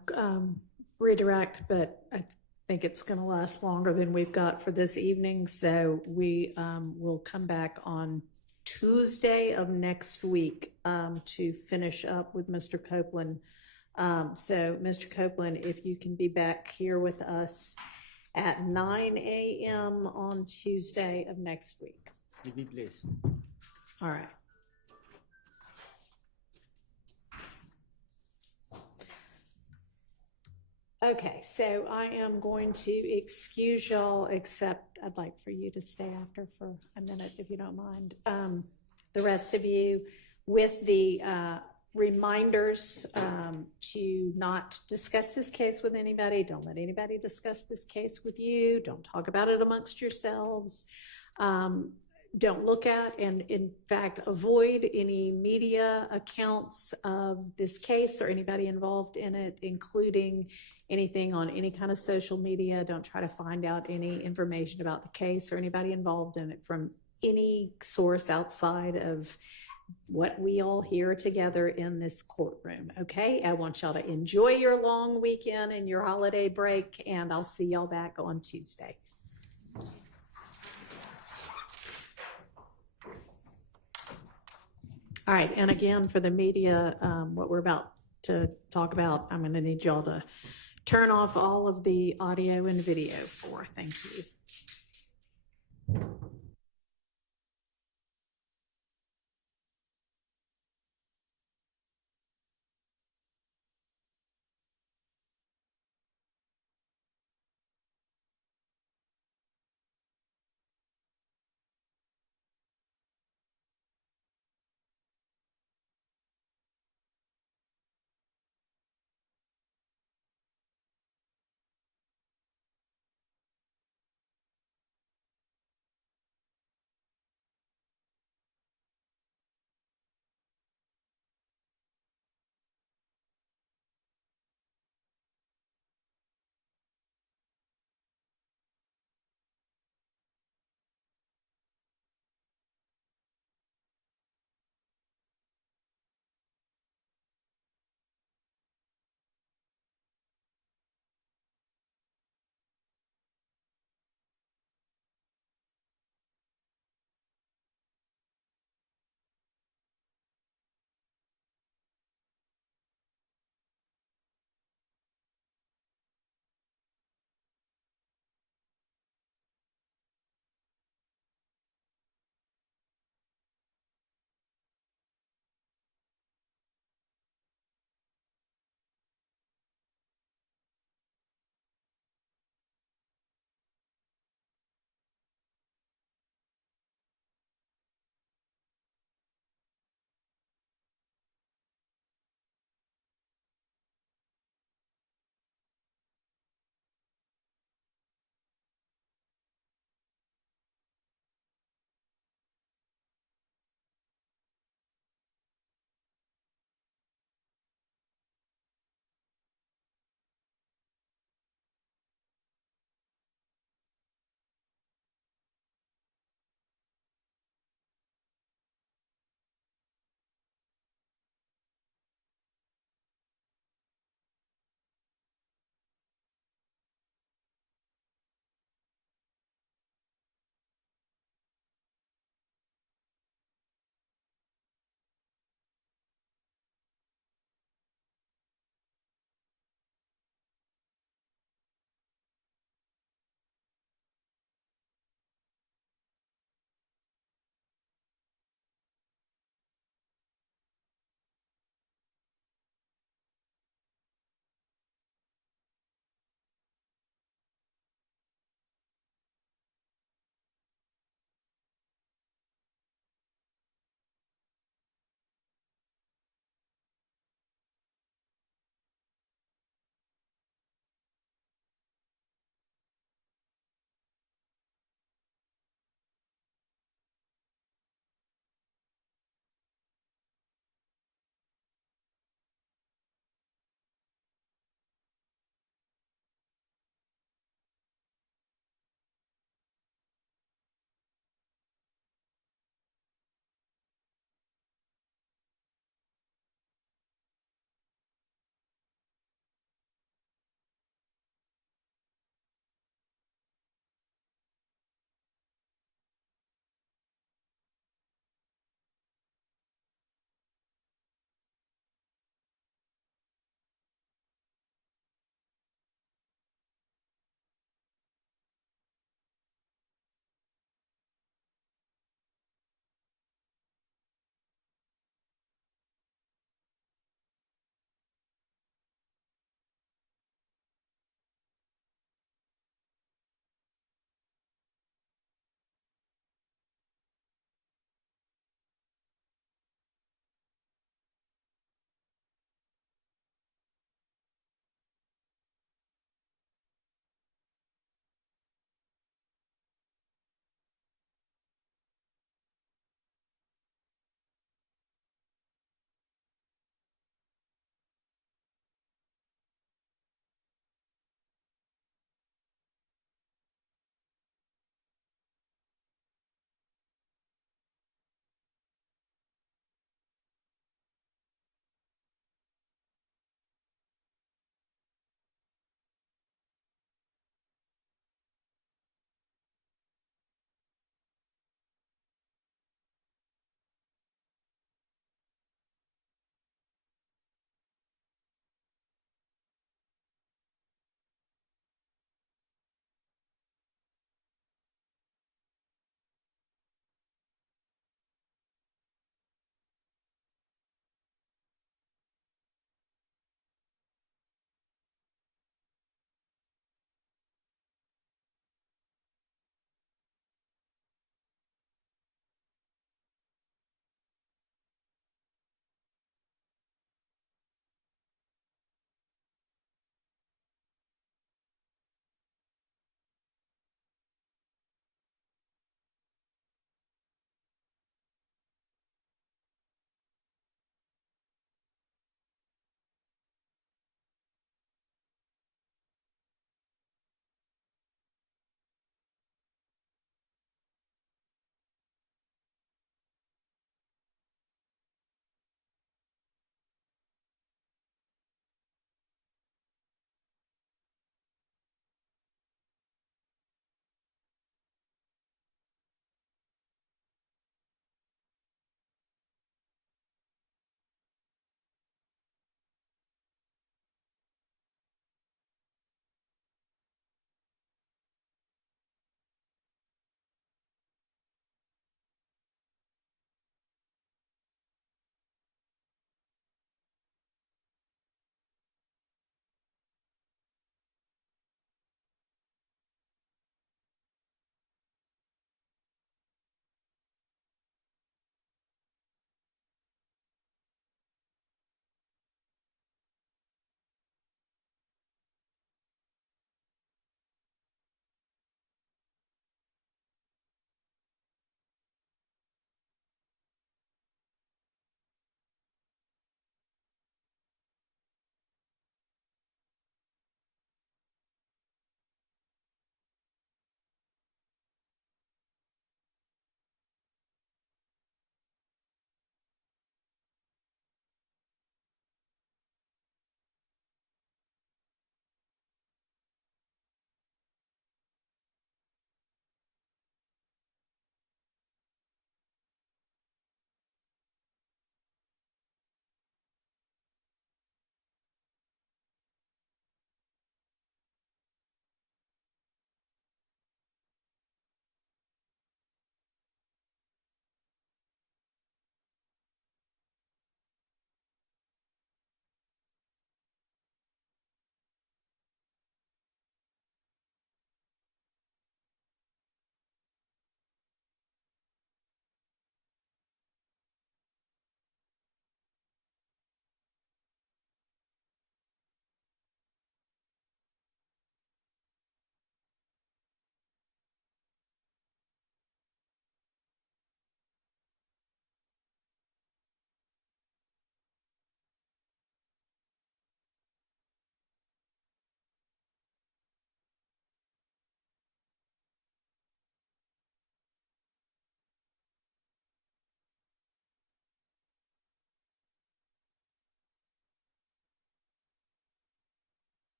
redirect, but I think it's going to last longer than we've got for this evening. So we will come back on Tuesday of next week to finish up with Mr. Copeland. So Mr. Copeland, if you can be back here with us at 9 a.m. on Tuesday of next week. You'd be blessed. All right. Okay, so I am going to excuse y'all, except I'd like for you to stay after for a minute, if you don't mind. The rest of you, with the reminders to not discuss this case with anybody. Don't let anybody discuss this case with you. Don't talk about it amongst yourselves. Don't look at and, in fact, avoid any media accounts of this case or anybody involved in it, including anything on any kind of social media. Don't try to find out any information about the case or anybody involved in it from any source outside of what we all hear together in this courtroom, okay? I want y'all to enjoy your long weekend and your holiday break, and I'll see y'all back on Tuesday. All right, and again, for the media, what we're about to talk about, I'm going to need y'all to turn off all of the audio and video for. Thank you.